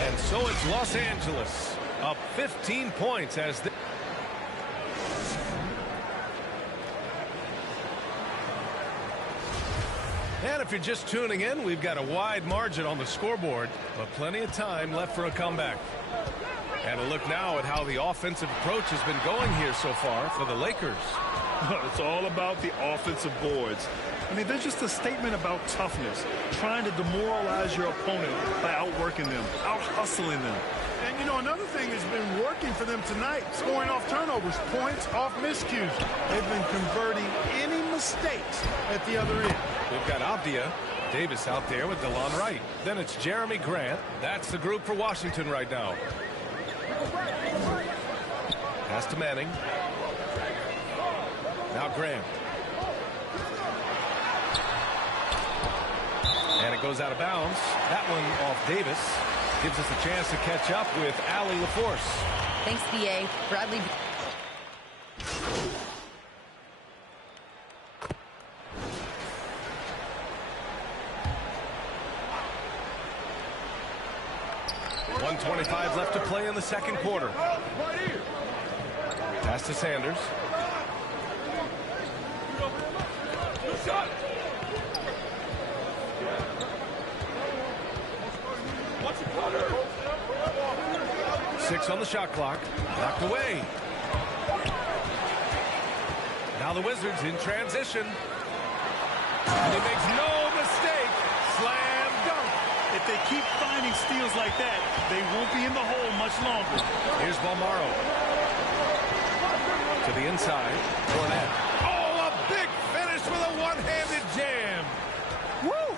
And so it's Los Angeles up 15 points as they... And if you're just tuning in, we've got a wide margin on the scoreboard, but plenty of time left for a comeback. And a look now at how the offensive approach has been going here so far for the Lakers. It's all about the offensive boards. I mean, they're just a statement about toughness, trying to demoralize your opponent by outworking them, out-hustling them. And, you know, another thing that's been working for them tonight, scoring off turnovers, points off miscues. They've been converting any mistakes at the other end. We've got Avdia, Davis out there with DeLon Wright. Then it's Jeremy Grant. That's the group for Washington right now. Pass to Manning. Now Grant. And it goes out of bounds. That one off Davis. Gives us a chance to catch up with Allie LaForce. Thanks, BA. Bradley. .125 left to play in the second quarter. Pass to Sanders. Six on the shot clock. Knocked away. Now the Wizards in transition. And he makes no mistake. Slam dunk. If they keep finding steals like that, they won't be in the hole much longer. Here's Balmaro. To the inside. Cornette. Oh, a big finish with a one-handed jam. Woo!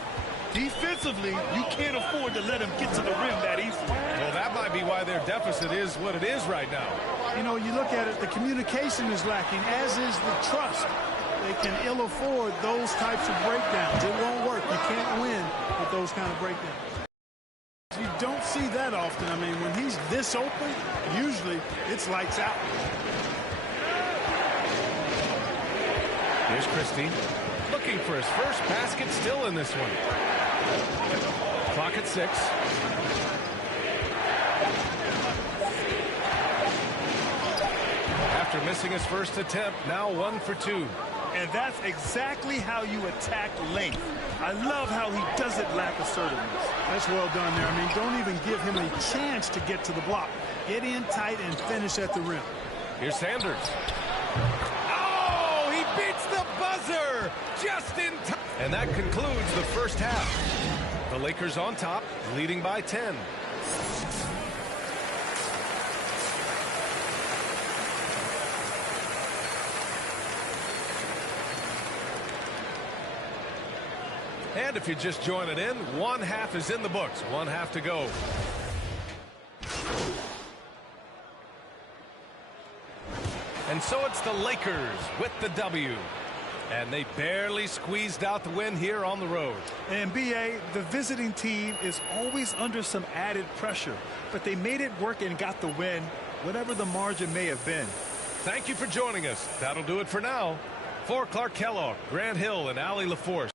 Defensively, you can't afford to let him get to the rim that easily. Well, that might be why their deficit is what it is right now. You know, you look at it, the communication is lacking, as is the trust. They can ill afford those types of breakdowns. It won't work. You can't win with those kind of breakdowns. You don't see that often. I mean, when he's this open, usually it's lights out. Here's Christie looking for his first basket, still in this one. Clock at 6. After missing his first attempt, now 1 for 2. And that's exactly how you attack length. I love how he doesn't lack assertiveness. That's well done there. I mean, don't even give him a chance to get to the block. Get in tight and finish at the rim. Here's Sanders. Oh, he beats the buzzer just in time. And that concludes the first half. The Lakers on top, leading by 10. And if you're just joining in, one half is in the books. One half to go. And so it's the Lakers with the W. And they barely squeezed out the win here on the road. And B.A., the visiting team is always under some added pressure. But they made it work and got the win, whatever the margin may have been. Thank you for joining us. That'll do it for now. For Clark Kellogg, Grant Hill, and Allie LaForce.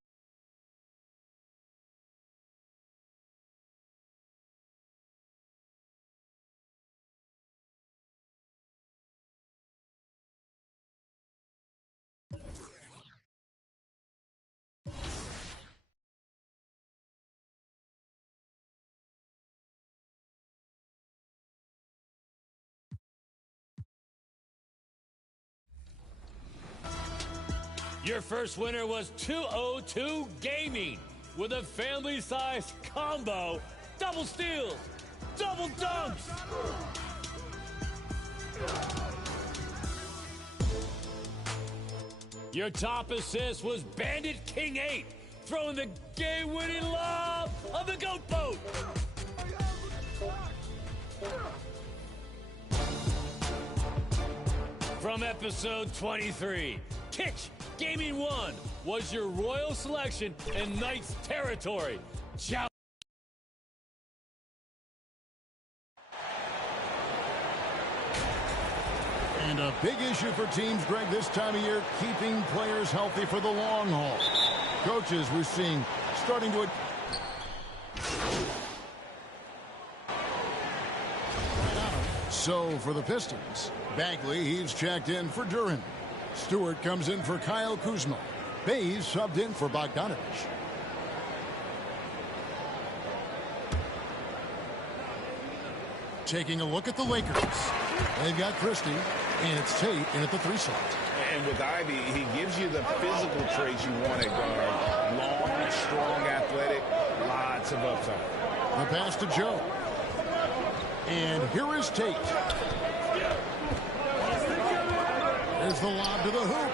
Your first winner was 202 Gaming with a family-sized combo, double steals, double dunks. Your top assist was Bandit King 8, throwing the game-winning lob on the goat boat. From episode 23, Kitch Gaming 1 was your royal selection in Knights territory. Ciao. And a big issue for teams, Greg, this time of year, keeping players healthy for the long haul. Coaches, we're seeing, starting to... So for the Pistons, Bagley, he's checked in for Duren. Stewart comes in for Kyle Kuzma. Bays subbed in for Bogdanovich. Taking a look at the Lakers. They've got Christie, and it's Tate in at the 3 slot. And with Ivy, he gives you the physical traits you want at guard. Long, strong, athletic, lots of upside. The pass to Joe. And here is Tate. There's the lob to the hoop.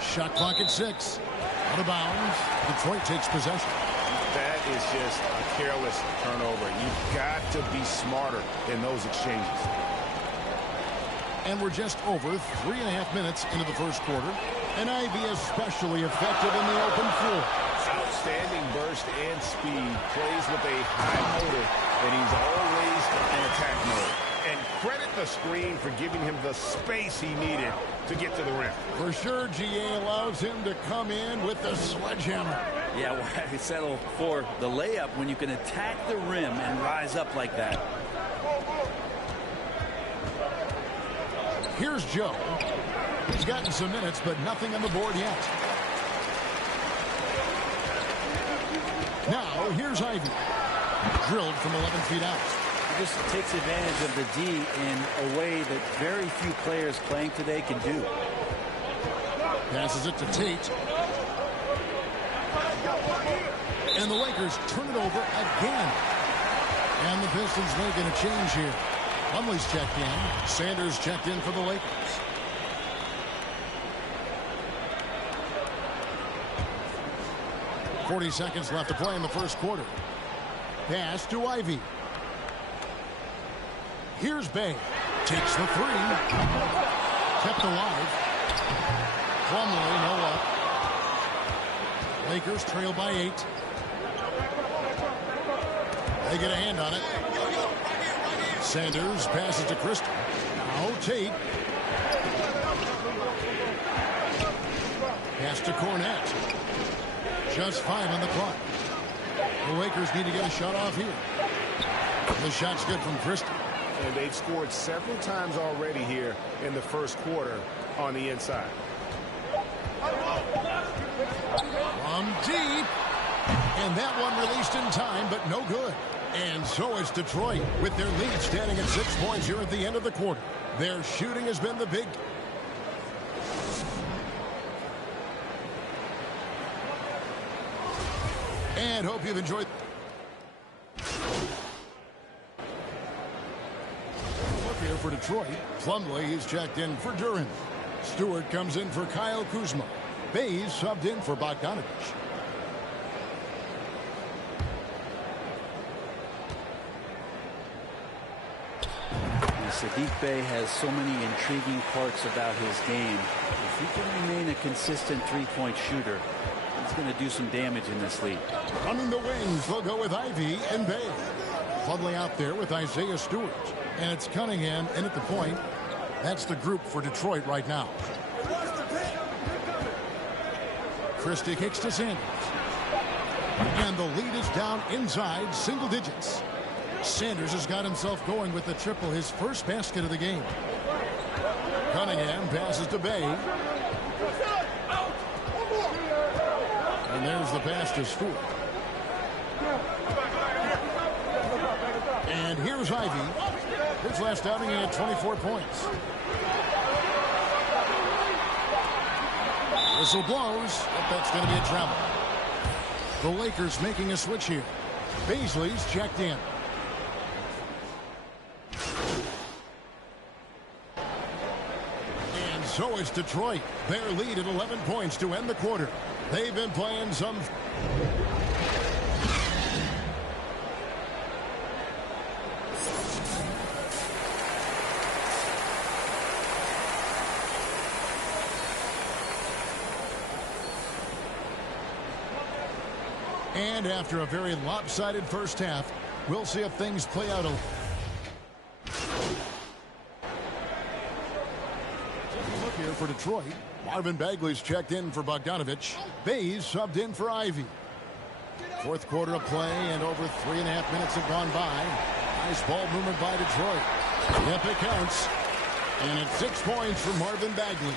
Shot clock at 6. Out of bounds. Detroit takes possession. That is just a careless turnover. You've got to be smarter in those exchanges. And we're just over 3.5 minutes into the first quarter. And Ivy especially effective in the open floor. Outstanding burst and speed. Plays with a high motor. And he's always in attack mode. And credit the screen for giving him the space he needed to get to the rim. For sure, GA allows him to come in with the sledgehammer. Yeah, why settle for the layup when you can attack the rim and rise up like that? Here's Joe. He's gotten some minutes, but nothing on the board yet. Now, here's Ivy. Drilled from 11 feet out. He just takes advantage of the D in a way that very few players playing today can do. Passes it to Tate. And the Lakers turn it over again. And the Pistons making a change here. Plumlee's checked in. Sanders checked in for the Lakers. .40 seconds left to play in the first quarter. Pass to Ivy. Here's Bay. Takes the 3. Kept alive. Plumlee, no up. Lakers trail by 8. They get a hand on it. Sanders passes to Crystal. Now Tate. Pass to Cornette. Just 5 on the clock. The Lakers need to get a shot off here. The shot's good from Crystal. And they've scored several times already here in the first quarter on the inside. From deep. And that one released in time, but no good. And so is Detroit with their lead standing at 6 points here at the end of the quarter. Their shooting has been the big. And hope you've enjoyed. Look here for Detroit. Plumlee is checked in for Duran. Stewart comes in for Kyle Kuzma. Bays subbed in for Bogdanovich. Saddiq Bey has so many intriguing parts about his game. If he can remain a consistent three-point shooter, he's going to do some damage in this league. Running the wings, they'll go with Ivy and Bey. Plumlee out there with Isaiah Stewart. And it's Cunningham in at the point. That's the group for Detroit right now. Christie kicks to Sanders. And the lead is down inside single digits. Sanders has got himself going with the triple, his first basket of the game. Cunningham passes to Bey. And there's the pass to Stewart. And here's Ivy. His last outing, he had 24 points. Whistle blows, but that's going to be a travel. The Lakers making a switch here. Baisley's checked in. And so is Detroit. Their lead at 11 points to end the quarter. They've been playing some. And after a very lopsided first half, we'll see if things play out a. Look here for Detroit. Marvin Bagley's checked in for Bogdanovich. Bays subbed in for Ivy. Fourth quarter of play, and over 3.5 minutes have gone by. Nice ball movement by Detroit. Yep, it counts. And it's 6 points for Marvin Bagley.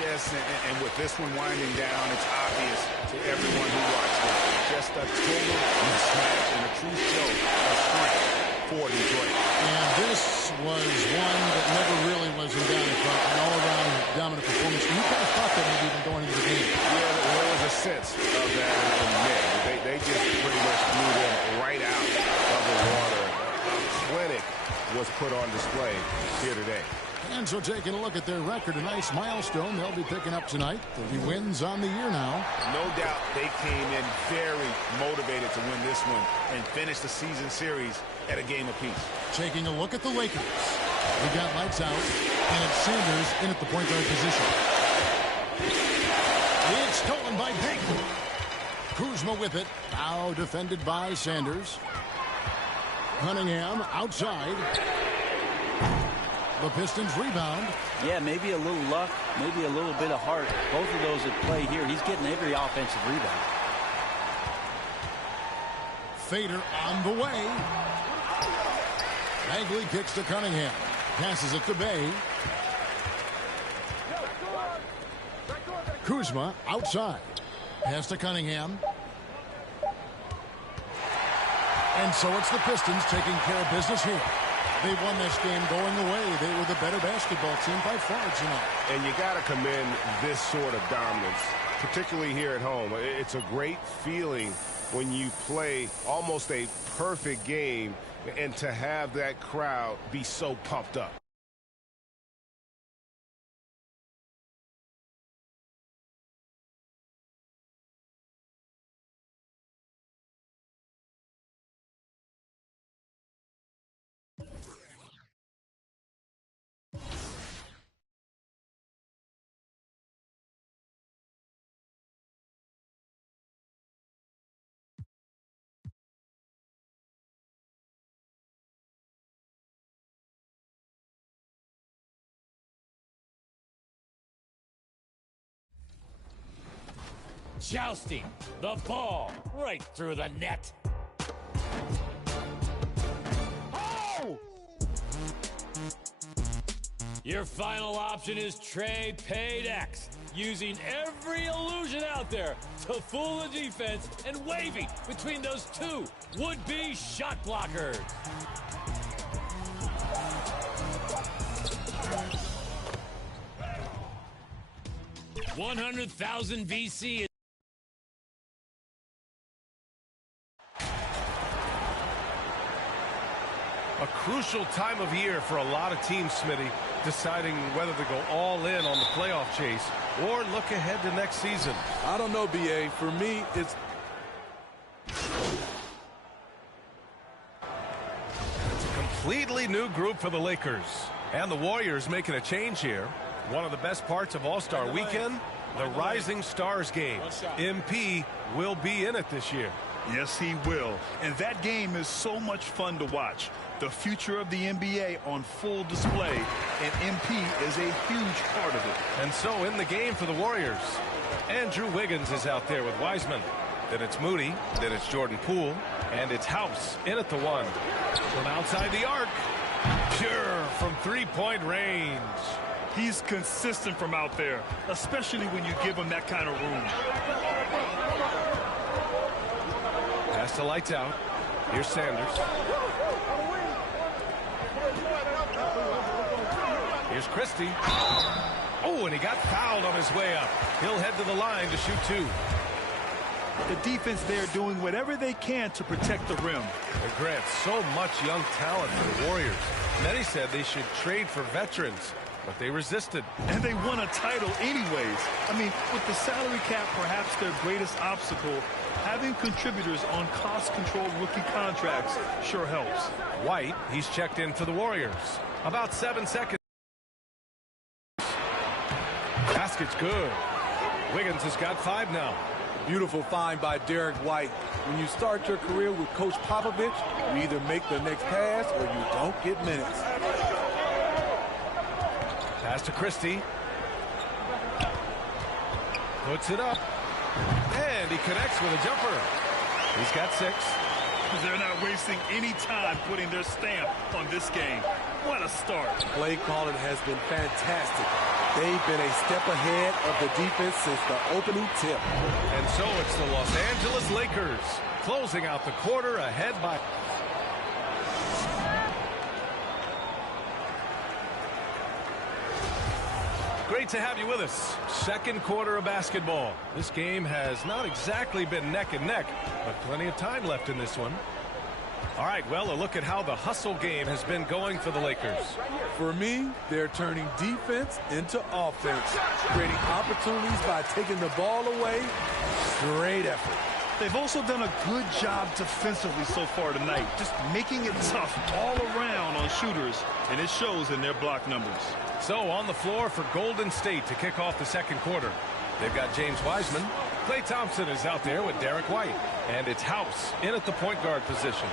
Yes, and with this one winding down, it's obvious to everyone who watched it. Just a total mismatch and a true show of strength for Detroit. And this was one that never really was in doubt. An all-around dominant performance. You kind of thought that maybe even going into the game. Yeah, there was a sense of that in mid. They just pretty much blew them right out of the water. A clinic was put on display here today. And so taking a look at their record, a nice milestone they'll be picking up tonight. 30 wins on the year now. No doubt they came in very motivated to win this one and finish the season series at a game apiece. Taking a look at the Lakers. We got lights out, and it's Sanders in at the point guard position. It's stolen by Bagley. Kuzma with it. Now defended by Sanders. Cunningham outside. The Pistons rebound. Yeah, maybe a little luck, maybe a little bit of heart. Both of those at play here. He's getting every offensive rebound. Fader on the way. Bagley kicks to Cunningham. Passes it to Bey. Kuzma outside. Pass to Cunningham. And so it's the Pistons taking care of business here. They won this game going away. They were the better basketball team by far tonight. And you got to commend this sort of dominance, particularly here at home. It's a great feeling when you play almost a perfect game and to have that crowd be so pumped up. jousting the ball right through the net. Oh! Your final option is Trey Paid X, using every illusion out there to fool the defense and waving between those two would-be shot blockers. $100,000 VC. A crucial time of year for a lot of teams, Smitty, deciding whether to go all in on the playoff chase or look ahead to next season. I don't know, B.A. For me, it's a completely new group for the Lakers. And the Warriors making a change here. One of the best parts of All-Star Weekend, the Rising Stars game. MP will be in it this year. Yes, he will. And that game is so much fun to watch. The future of the NBA on full display, and MP is a huge part of it. And so in the game for the Warriors, Andrew Wiggins is out there with Wiseman. Then it's Moody, then it's Jordan Poole, and it's House in at the one. From outside the arc, pure from three-point range. He's consistent from out there, especially when you give him that kind of room. Pass to lights out. Here's Sanders. Here's Christie. Oh, and he got fouled on his way up. He'll head to the line to shoot two. The defense there doing whatever they can to protect the rim. And Grant, so much young talent for the Warriors. Many said they should trade for veterans, but they resisted. And they won a title anyways. I mean, with the salary cap perhaps their greatest obstacle, having contributors on cost-controlled rookie contracts sure helps. White, he's checked in for the Warriors. About 7 seconds. Basket's good. Wiggins has got 5 now. Beautiful find by Derek White. When you start your career with Coach Popovich, you either make the next pass or you don't get minutes. Pass to Christie. Puts it up. And he connects with a jumper. He's got 6. They're not wasting any time putting their stamp on this game. What a start. Play calling has been fantastic. They've been a step ahead of the defense since the opening tip. And so it's the Los Angeles Lakers closing out the quarter ahead by... Great to have you with us. Second quarter of basketball. This game has not exactly been neck and neck, but plenty of time left in this one. All right, well, a look at how the hustle game has been going for the Lakers. For me, they're turning defense into offense, creating opportunities by taking the ball away. Great effort. They've also done a good job defensively so far tonight, just making it tough all around on shooters, and it shows in their block numbers. So on the floor for Golden State to kick off the second quarter. They've got James Wiseman. Klay Thompson is out there with Derek White. And it's House in at the point guard position.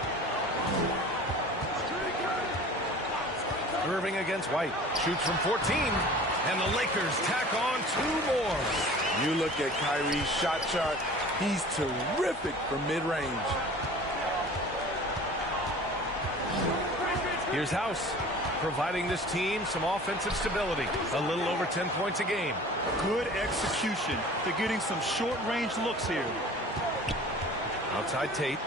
Irving against White. Shoots from 14. And the Lakers tack on 2 more. You look at Kyrie's shot chart. He's terrific from mid-range. Here's House, providing this team some offensive stability. A little over 10 points a game. Good execution. They're getting some short-range looks here. Outside Tate.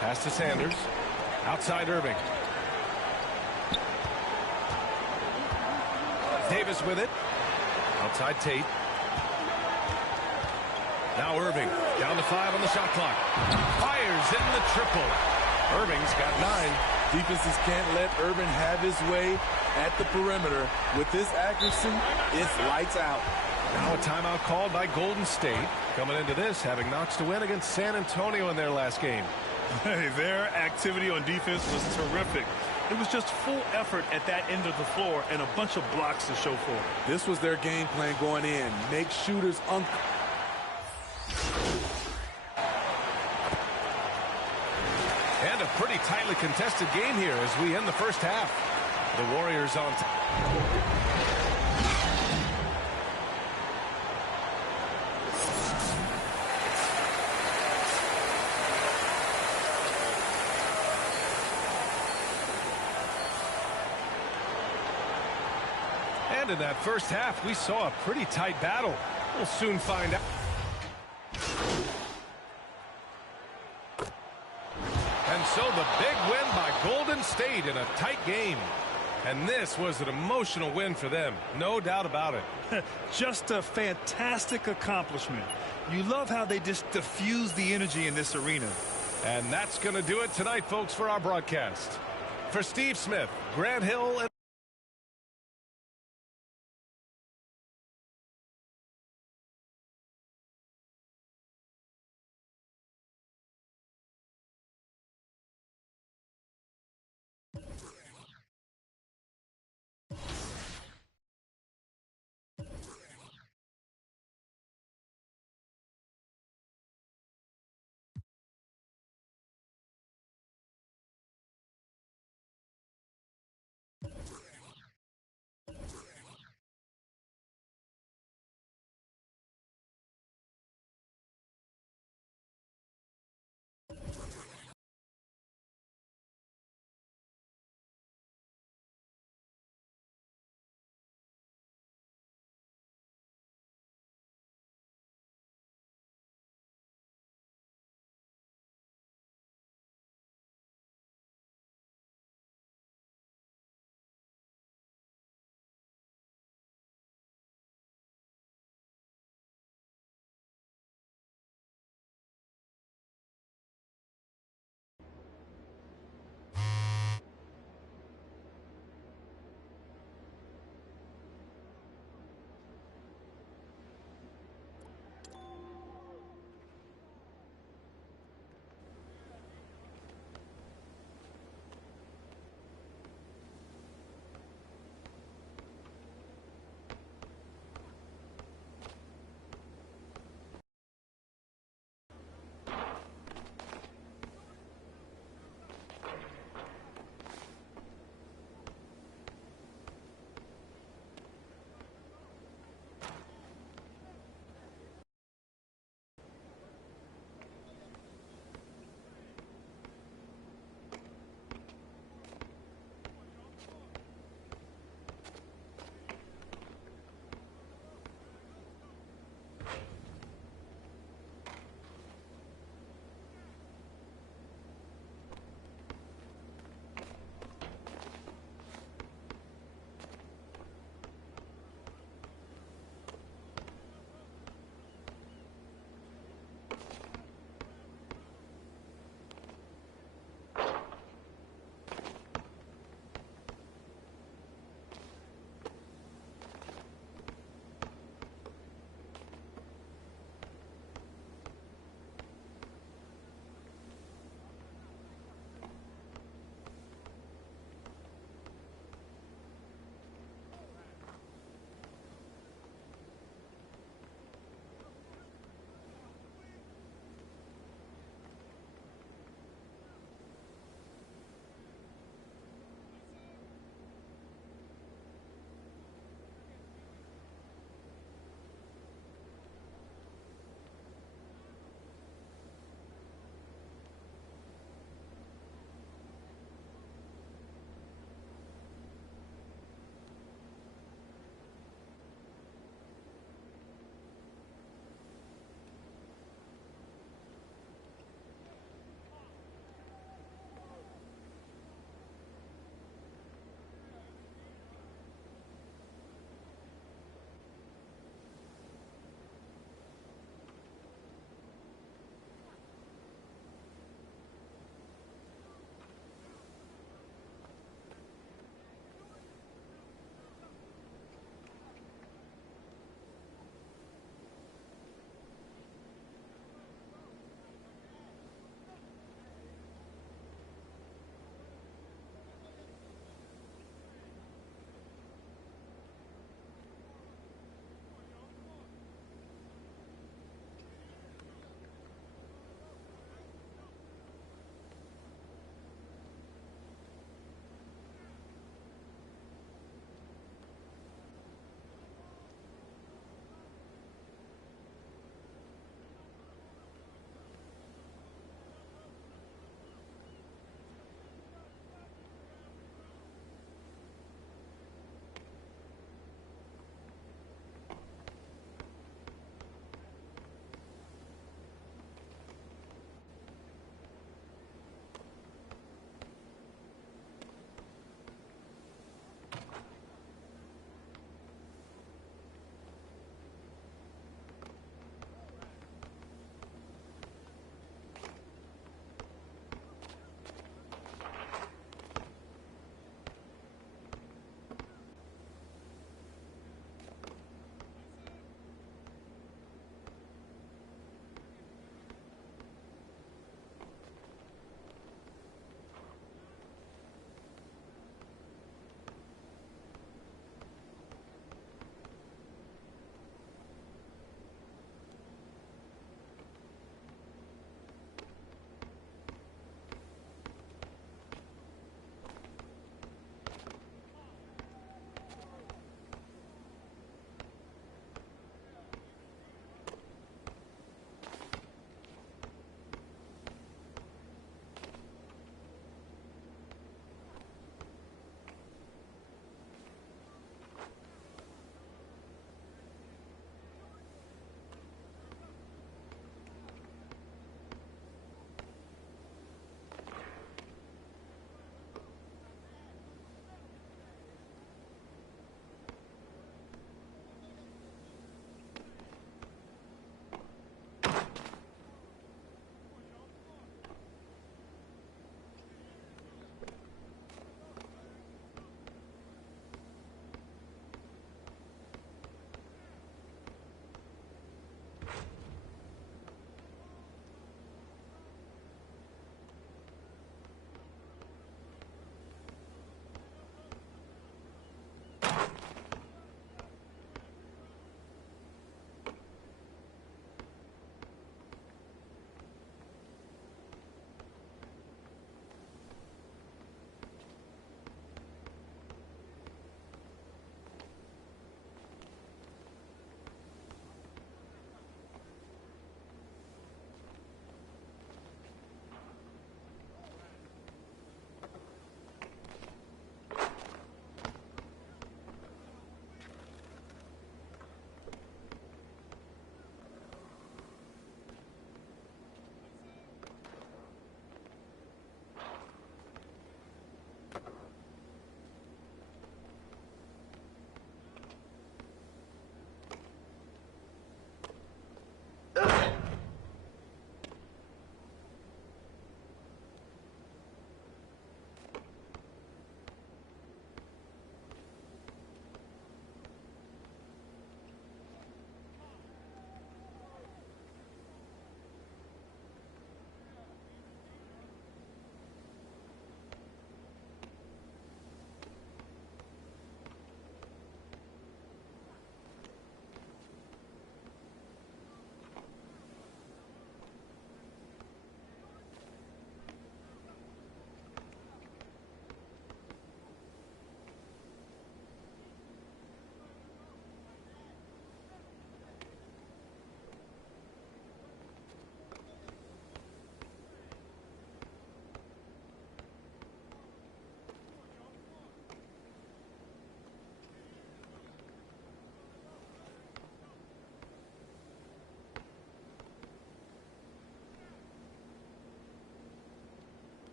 Pass to Sanders. Outside Irving. Davis with it. Outside Tate. Now Irving. Down to 5 on the shot clock. Fires in the triple. Irving's got 9. Defenses can't let Irving have his way at the perimeter. With this accuracy, it's lights out. Now a timeout called by Golden State. Coming into this, having notched a win against San Antonio in their last game. Hey, their activity on defense was terrific. It was just full effort at that end of the floor and a bunch of blocks to show for it. This was their game plan going in. Make shooters And a pretty tightly contested game here as we end the first half. The Warriors on top. in that first half, we saw a pretty tight battle. We'll soon find out. And so the big win by Golden State in a tight game. And this was an emotional win for them, no doubt about it. Just a fantastic accomplishment. You love how they just diffuse the energy in this arena. And that's going to do it tonight, folks, for our broadcast. For Steve Smith, Grant Hill, and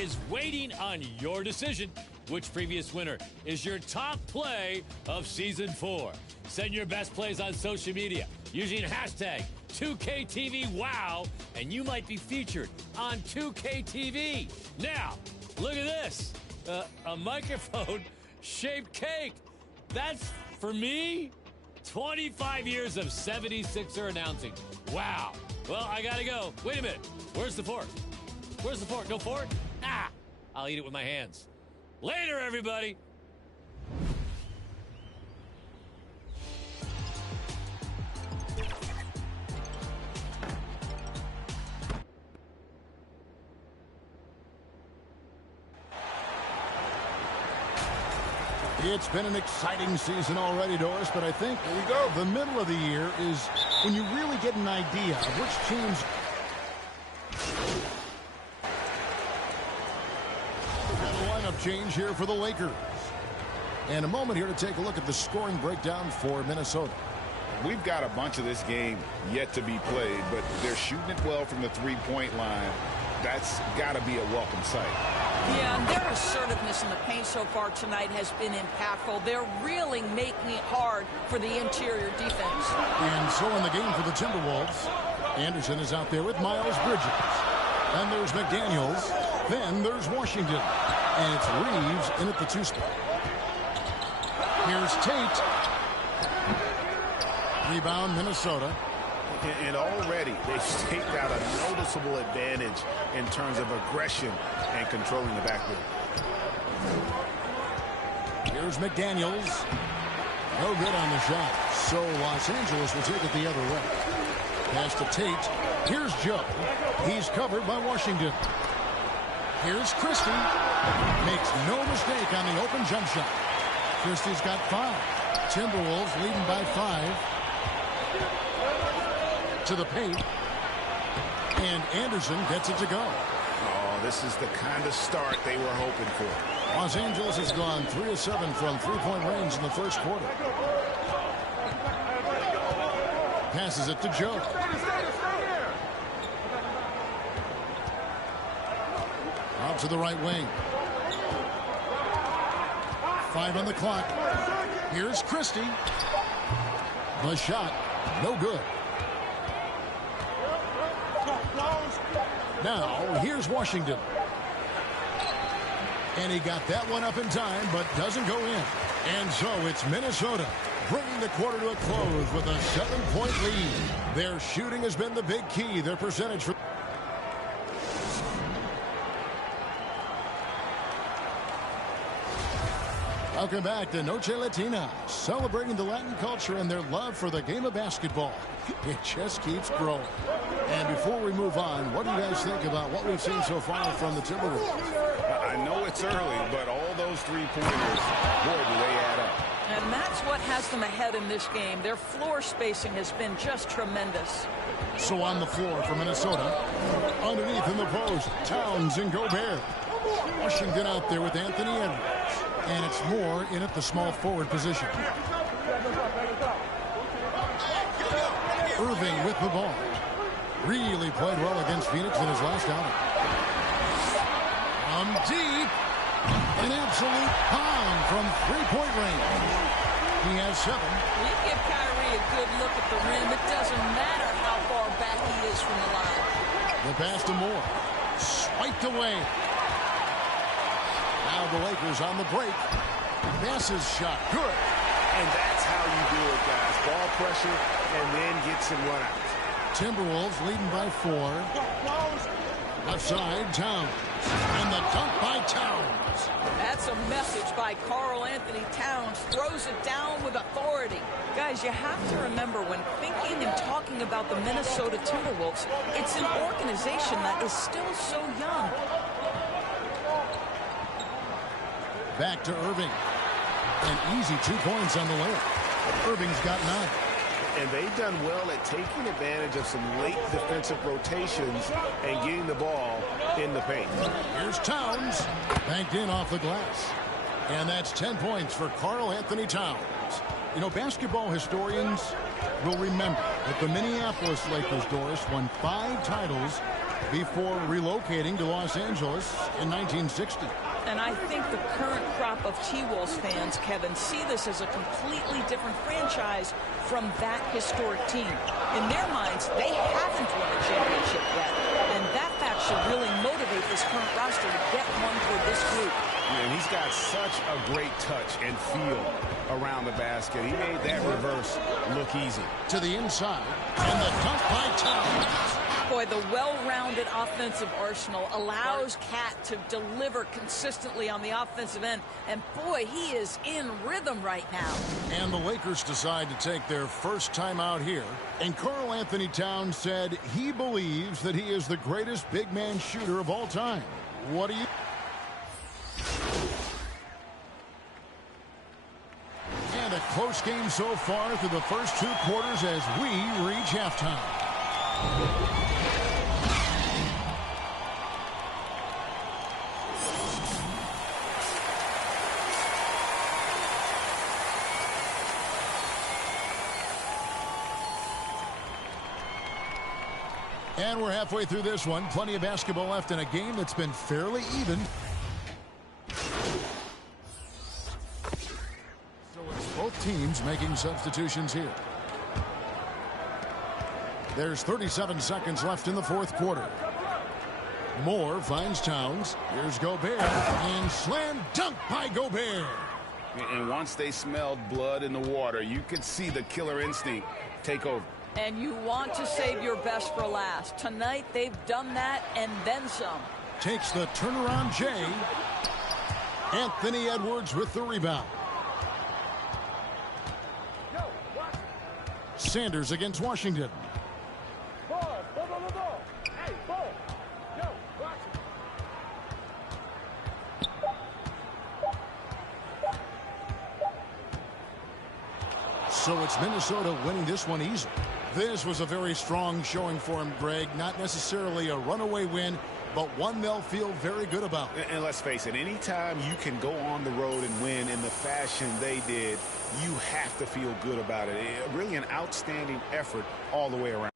is waiting on your decision. Which previous winner is your top play of Season 4? Send your best plays on social media using hashtag 2KTVWOW, and you might be featured on 2KTV. Now, look at this. A microphone-shaped cake. That's, for me, 25 years of 76er announcing. Wow. Well, I gotta go. Wait a minute. Where's the fork? Where's the fork? No fork? Ah! I'll eat it with my hands. Later, everybody. It's been an exciting season already, Doris, but I think the middle of the year is when you really get an idea of which teams. We've got a lineup change here for the Lakers. And a moment here to take a look at the scoring breakdown for Minnesota. We've got a bunch of this game yet to be played, but they're shooting it well from the three-point line. That's got to be a welcome sight. Yeah, and their assertiveness in the paint so far tonight has been impactful. They're really making it hard for the interior defense. And so in the game for the Timberwolves, Anderson is out there with Miles Bridges. Then there's McDaniels. Then there's Washington. And it's Reeves in at the 2 spot. Here's Tate. Rebound, Minnesota. And already they've taken out a noticeable advantage in terms of aggression and controlling the backcourt. Here's McDaniels. No good on the shot. So Los Angeles will take it the other way. Pass to Tate. Here's Joe. He's covered by Washington. Here's Christie. Makes no mistake on the open jump shot. Christie's got 5. Timberwolves leading by 5. To the paint. And Anderson gets it to go. Oh, this is the kind of start they were hoping for. Los Angeles has gone 3 of 7 from three-point range in the first quarter. Passes it to Joe. Out to the right wing. 5 on the clock. Here's Christie. The shot, no good. Now, here's Washington. And he got that one up in time, but doesn't go in. And so it's Minnesota bringing the quarter to a close with a 7-point lead. Their shooting has been the big key. Their percentage for... Welcome back to Noche Latina, celebrating the Latin culture and their love for the game of basketball. It just keeps growing. And before we move on, what do you guys think about what we've seen so far from the Timberwolves? I know it's early, but all those three-pointers, boy, do they add up. And that's what has them ahead in this game. Their floor spacing has been just tremendous. So on the floor for Minnesota, underneath in the post, Towns and Gobert. Washington out there with Anthony Edwards. And it's Moore in at the small forward position. Irving with the ball. Really played well against Phoenix in his last outing. From deep. An absolute pound from three-point range. He has 7. You give Kyrie a good look at the rim. It doesn't matter how far back he is from the line. The pass to Moore. Swiped away. Now the Lakers on the break. Passes shot. Good. And that's how you do it, guys. Ball pressure and then get some runouts. Timberwolves leading by 4. Left side, Towns. And the dunk by Towns. That's a message by Karl Anthony Towns. Throws it down with authority. Guys, you have to remember when thinking and talking about the Minnesota Timberwolves, it's an organization that is still so young. Back to Irving. An easy 2 points on the layup. Irving's got 9. And they've done well at taking advantage of some late defensive rotations and getting the ball in the paint. Here's Towns. Banked in off the glass. And that's 10 points for Karl Anthony Towns. You know, basketball historians will remember that the Minneapolis Lakers, Doris, won 5 titles before relocating to Los Angeles in 1960. And I think the current crop of T-Wolves fans, Kevin, see this as a completely different franchise from that historic team. In their minds, they haven't won a championship yet. And that fact should really motivate this current roster to get one for this group. And he's got such a great touch and feel around the basket. He made that reverse look easy. To the inside, and the dunk by Towns. Boy, the well-rounded offensive arsenal allows Cat to deliver consistently on the offensive end. And boy, he is in rhythm right now. And the Lakers decide to take their first timeout here. And Karl Anthony Towns said he believes that he is the greatest big man shooter of all time. What do you... And a close game so far through the first 2 quarters as we reach halftime. And we're halfway through this one. Plenty of basketball left in a game that's been fairly even. So it's both teams making substitutions here. There's 37 seconds left in the fourth quarter. Moore finds Towns. Here's Gobert. And slam dunk by Gobert. And once they smelled blood in the water, you could see the killer instinct take over. And you want to save your best for last. Tonight, they've done that and then some. Takes the turnaround J. Anthony Edwards with the rebound. Sanders against Washington. So it's Minnesota winning this one easily. This was a very strong showing for him, Greg. Not necessarily a runaway win, but one they'll feel very good about. And let's face it, anytime you can go on the road and win in the fashion they did, you have to feel good about it. Really an outstanding effort all the way around.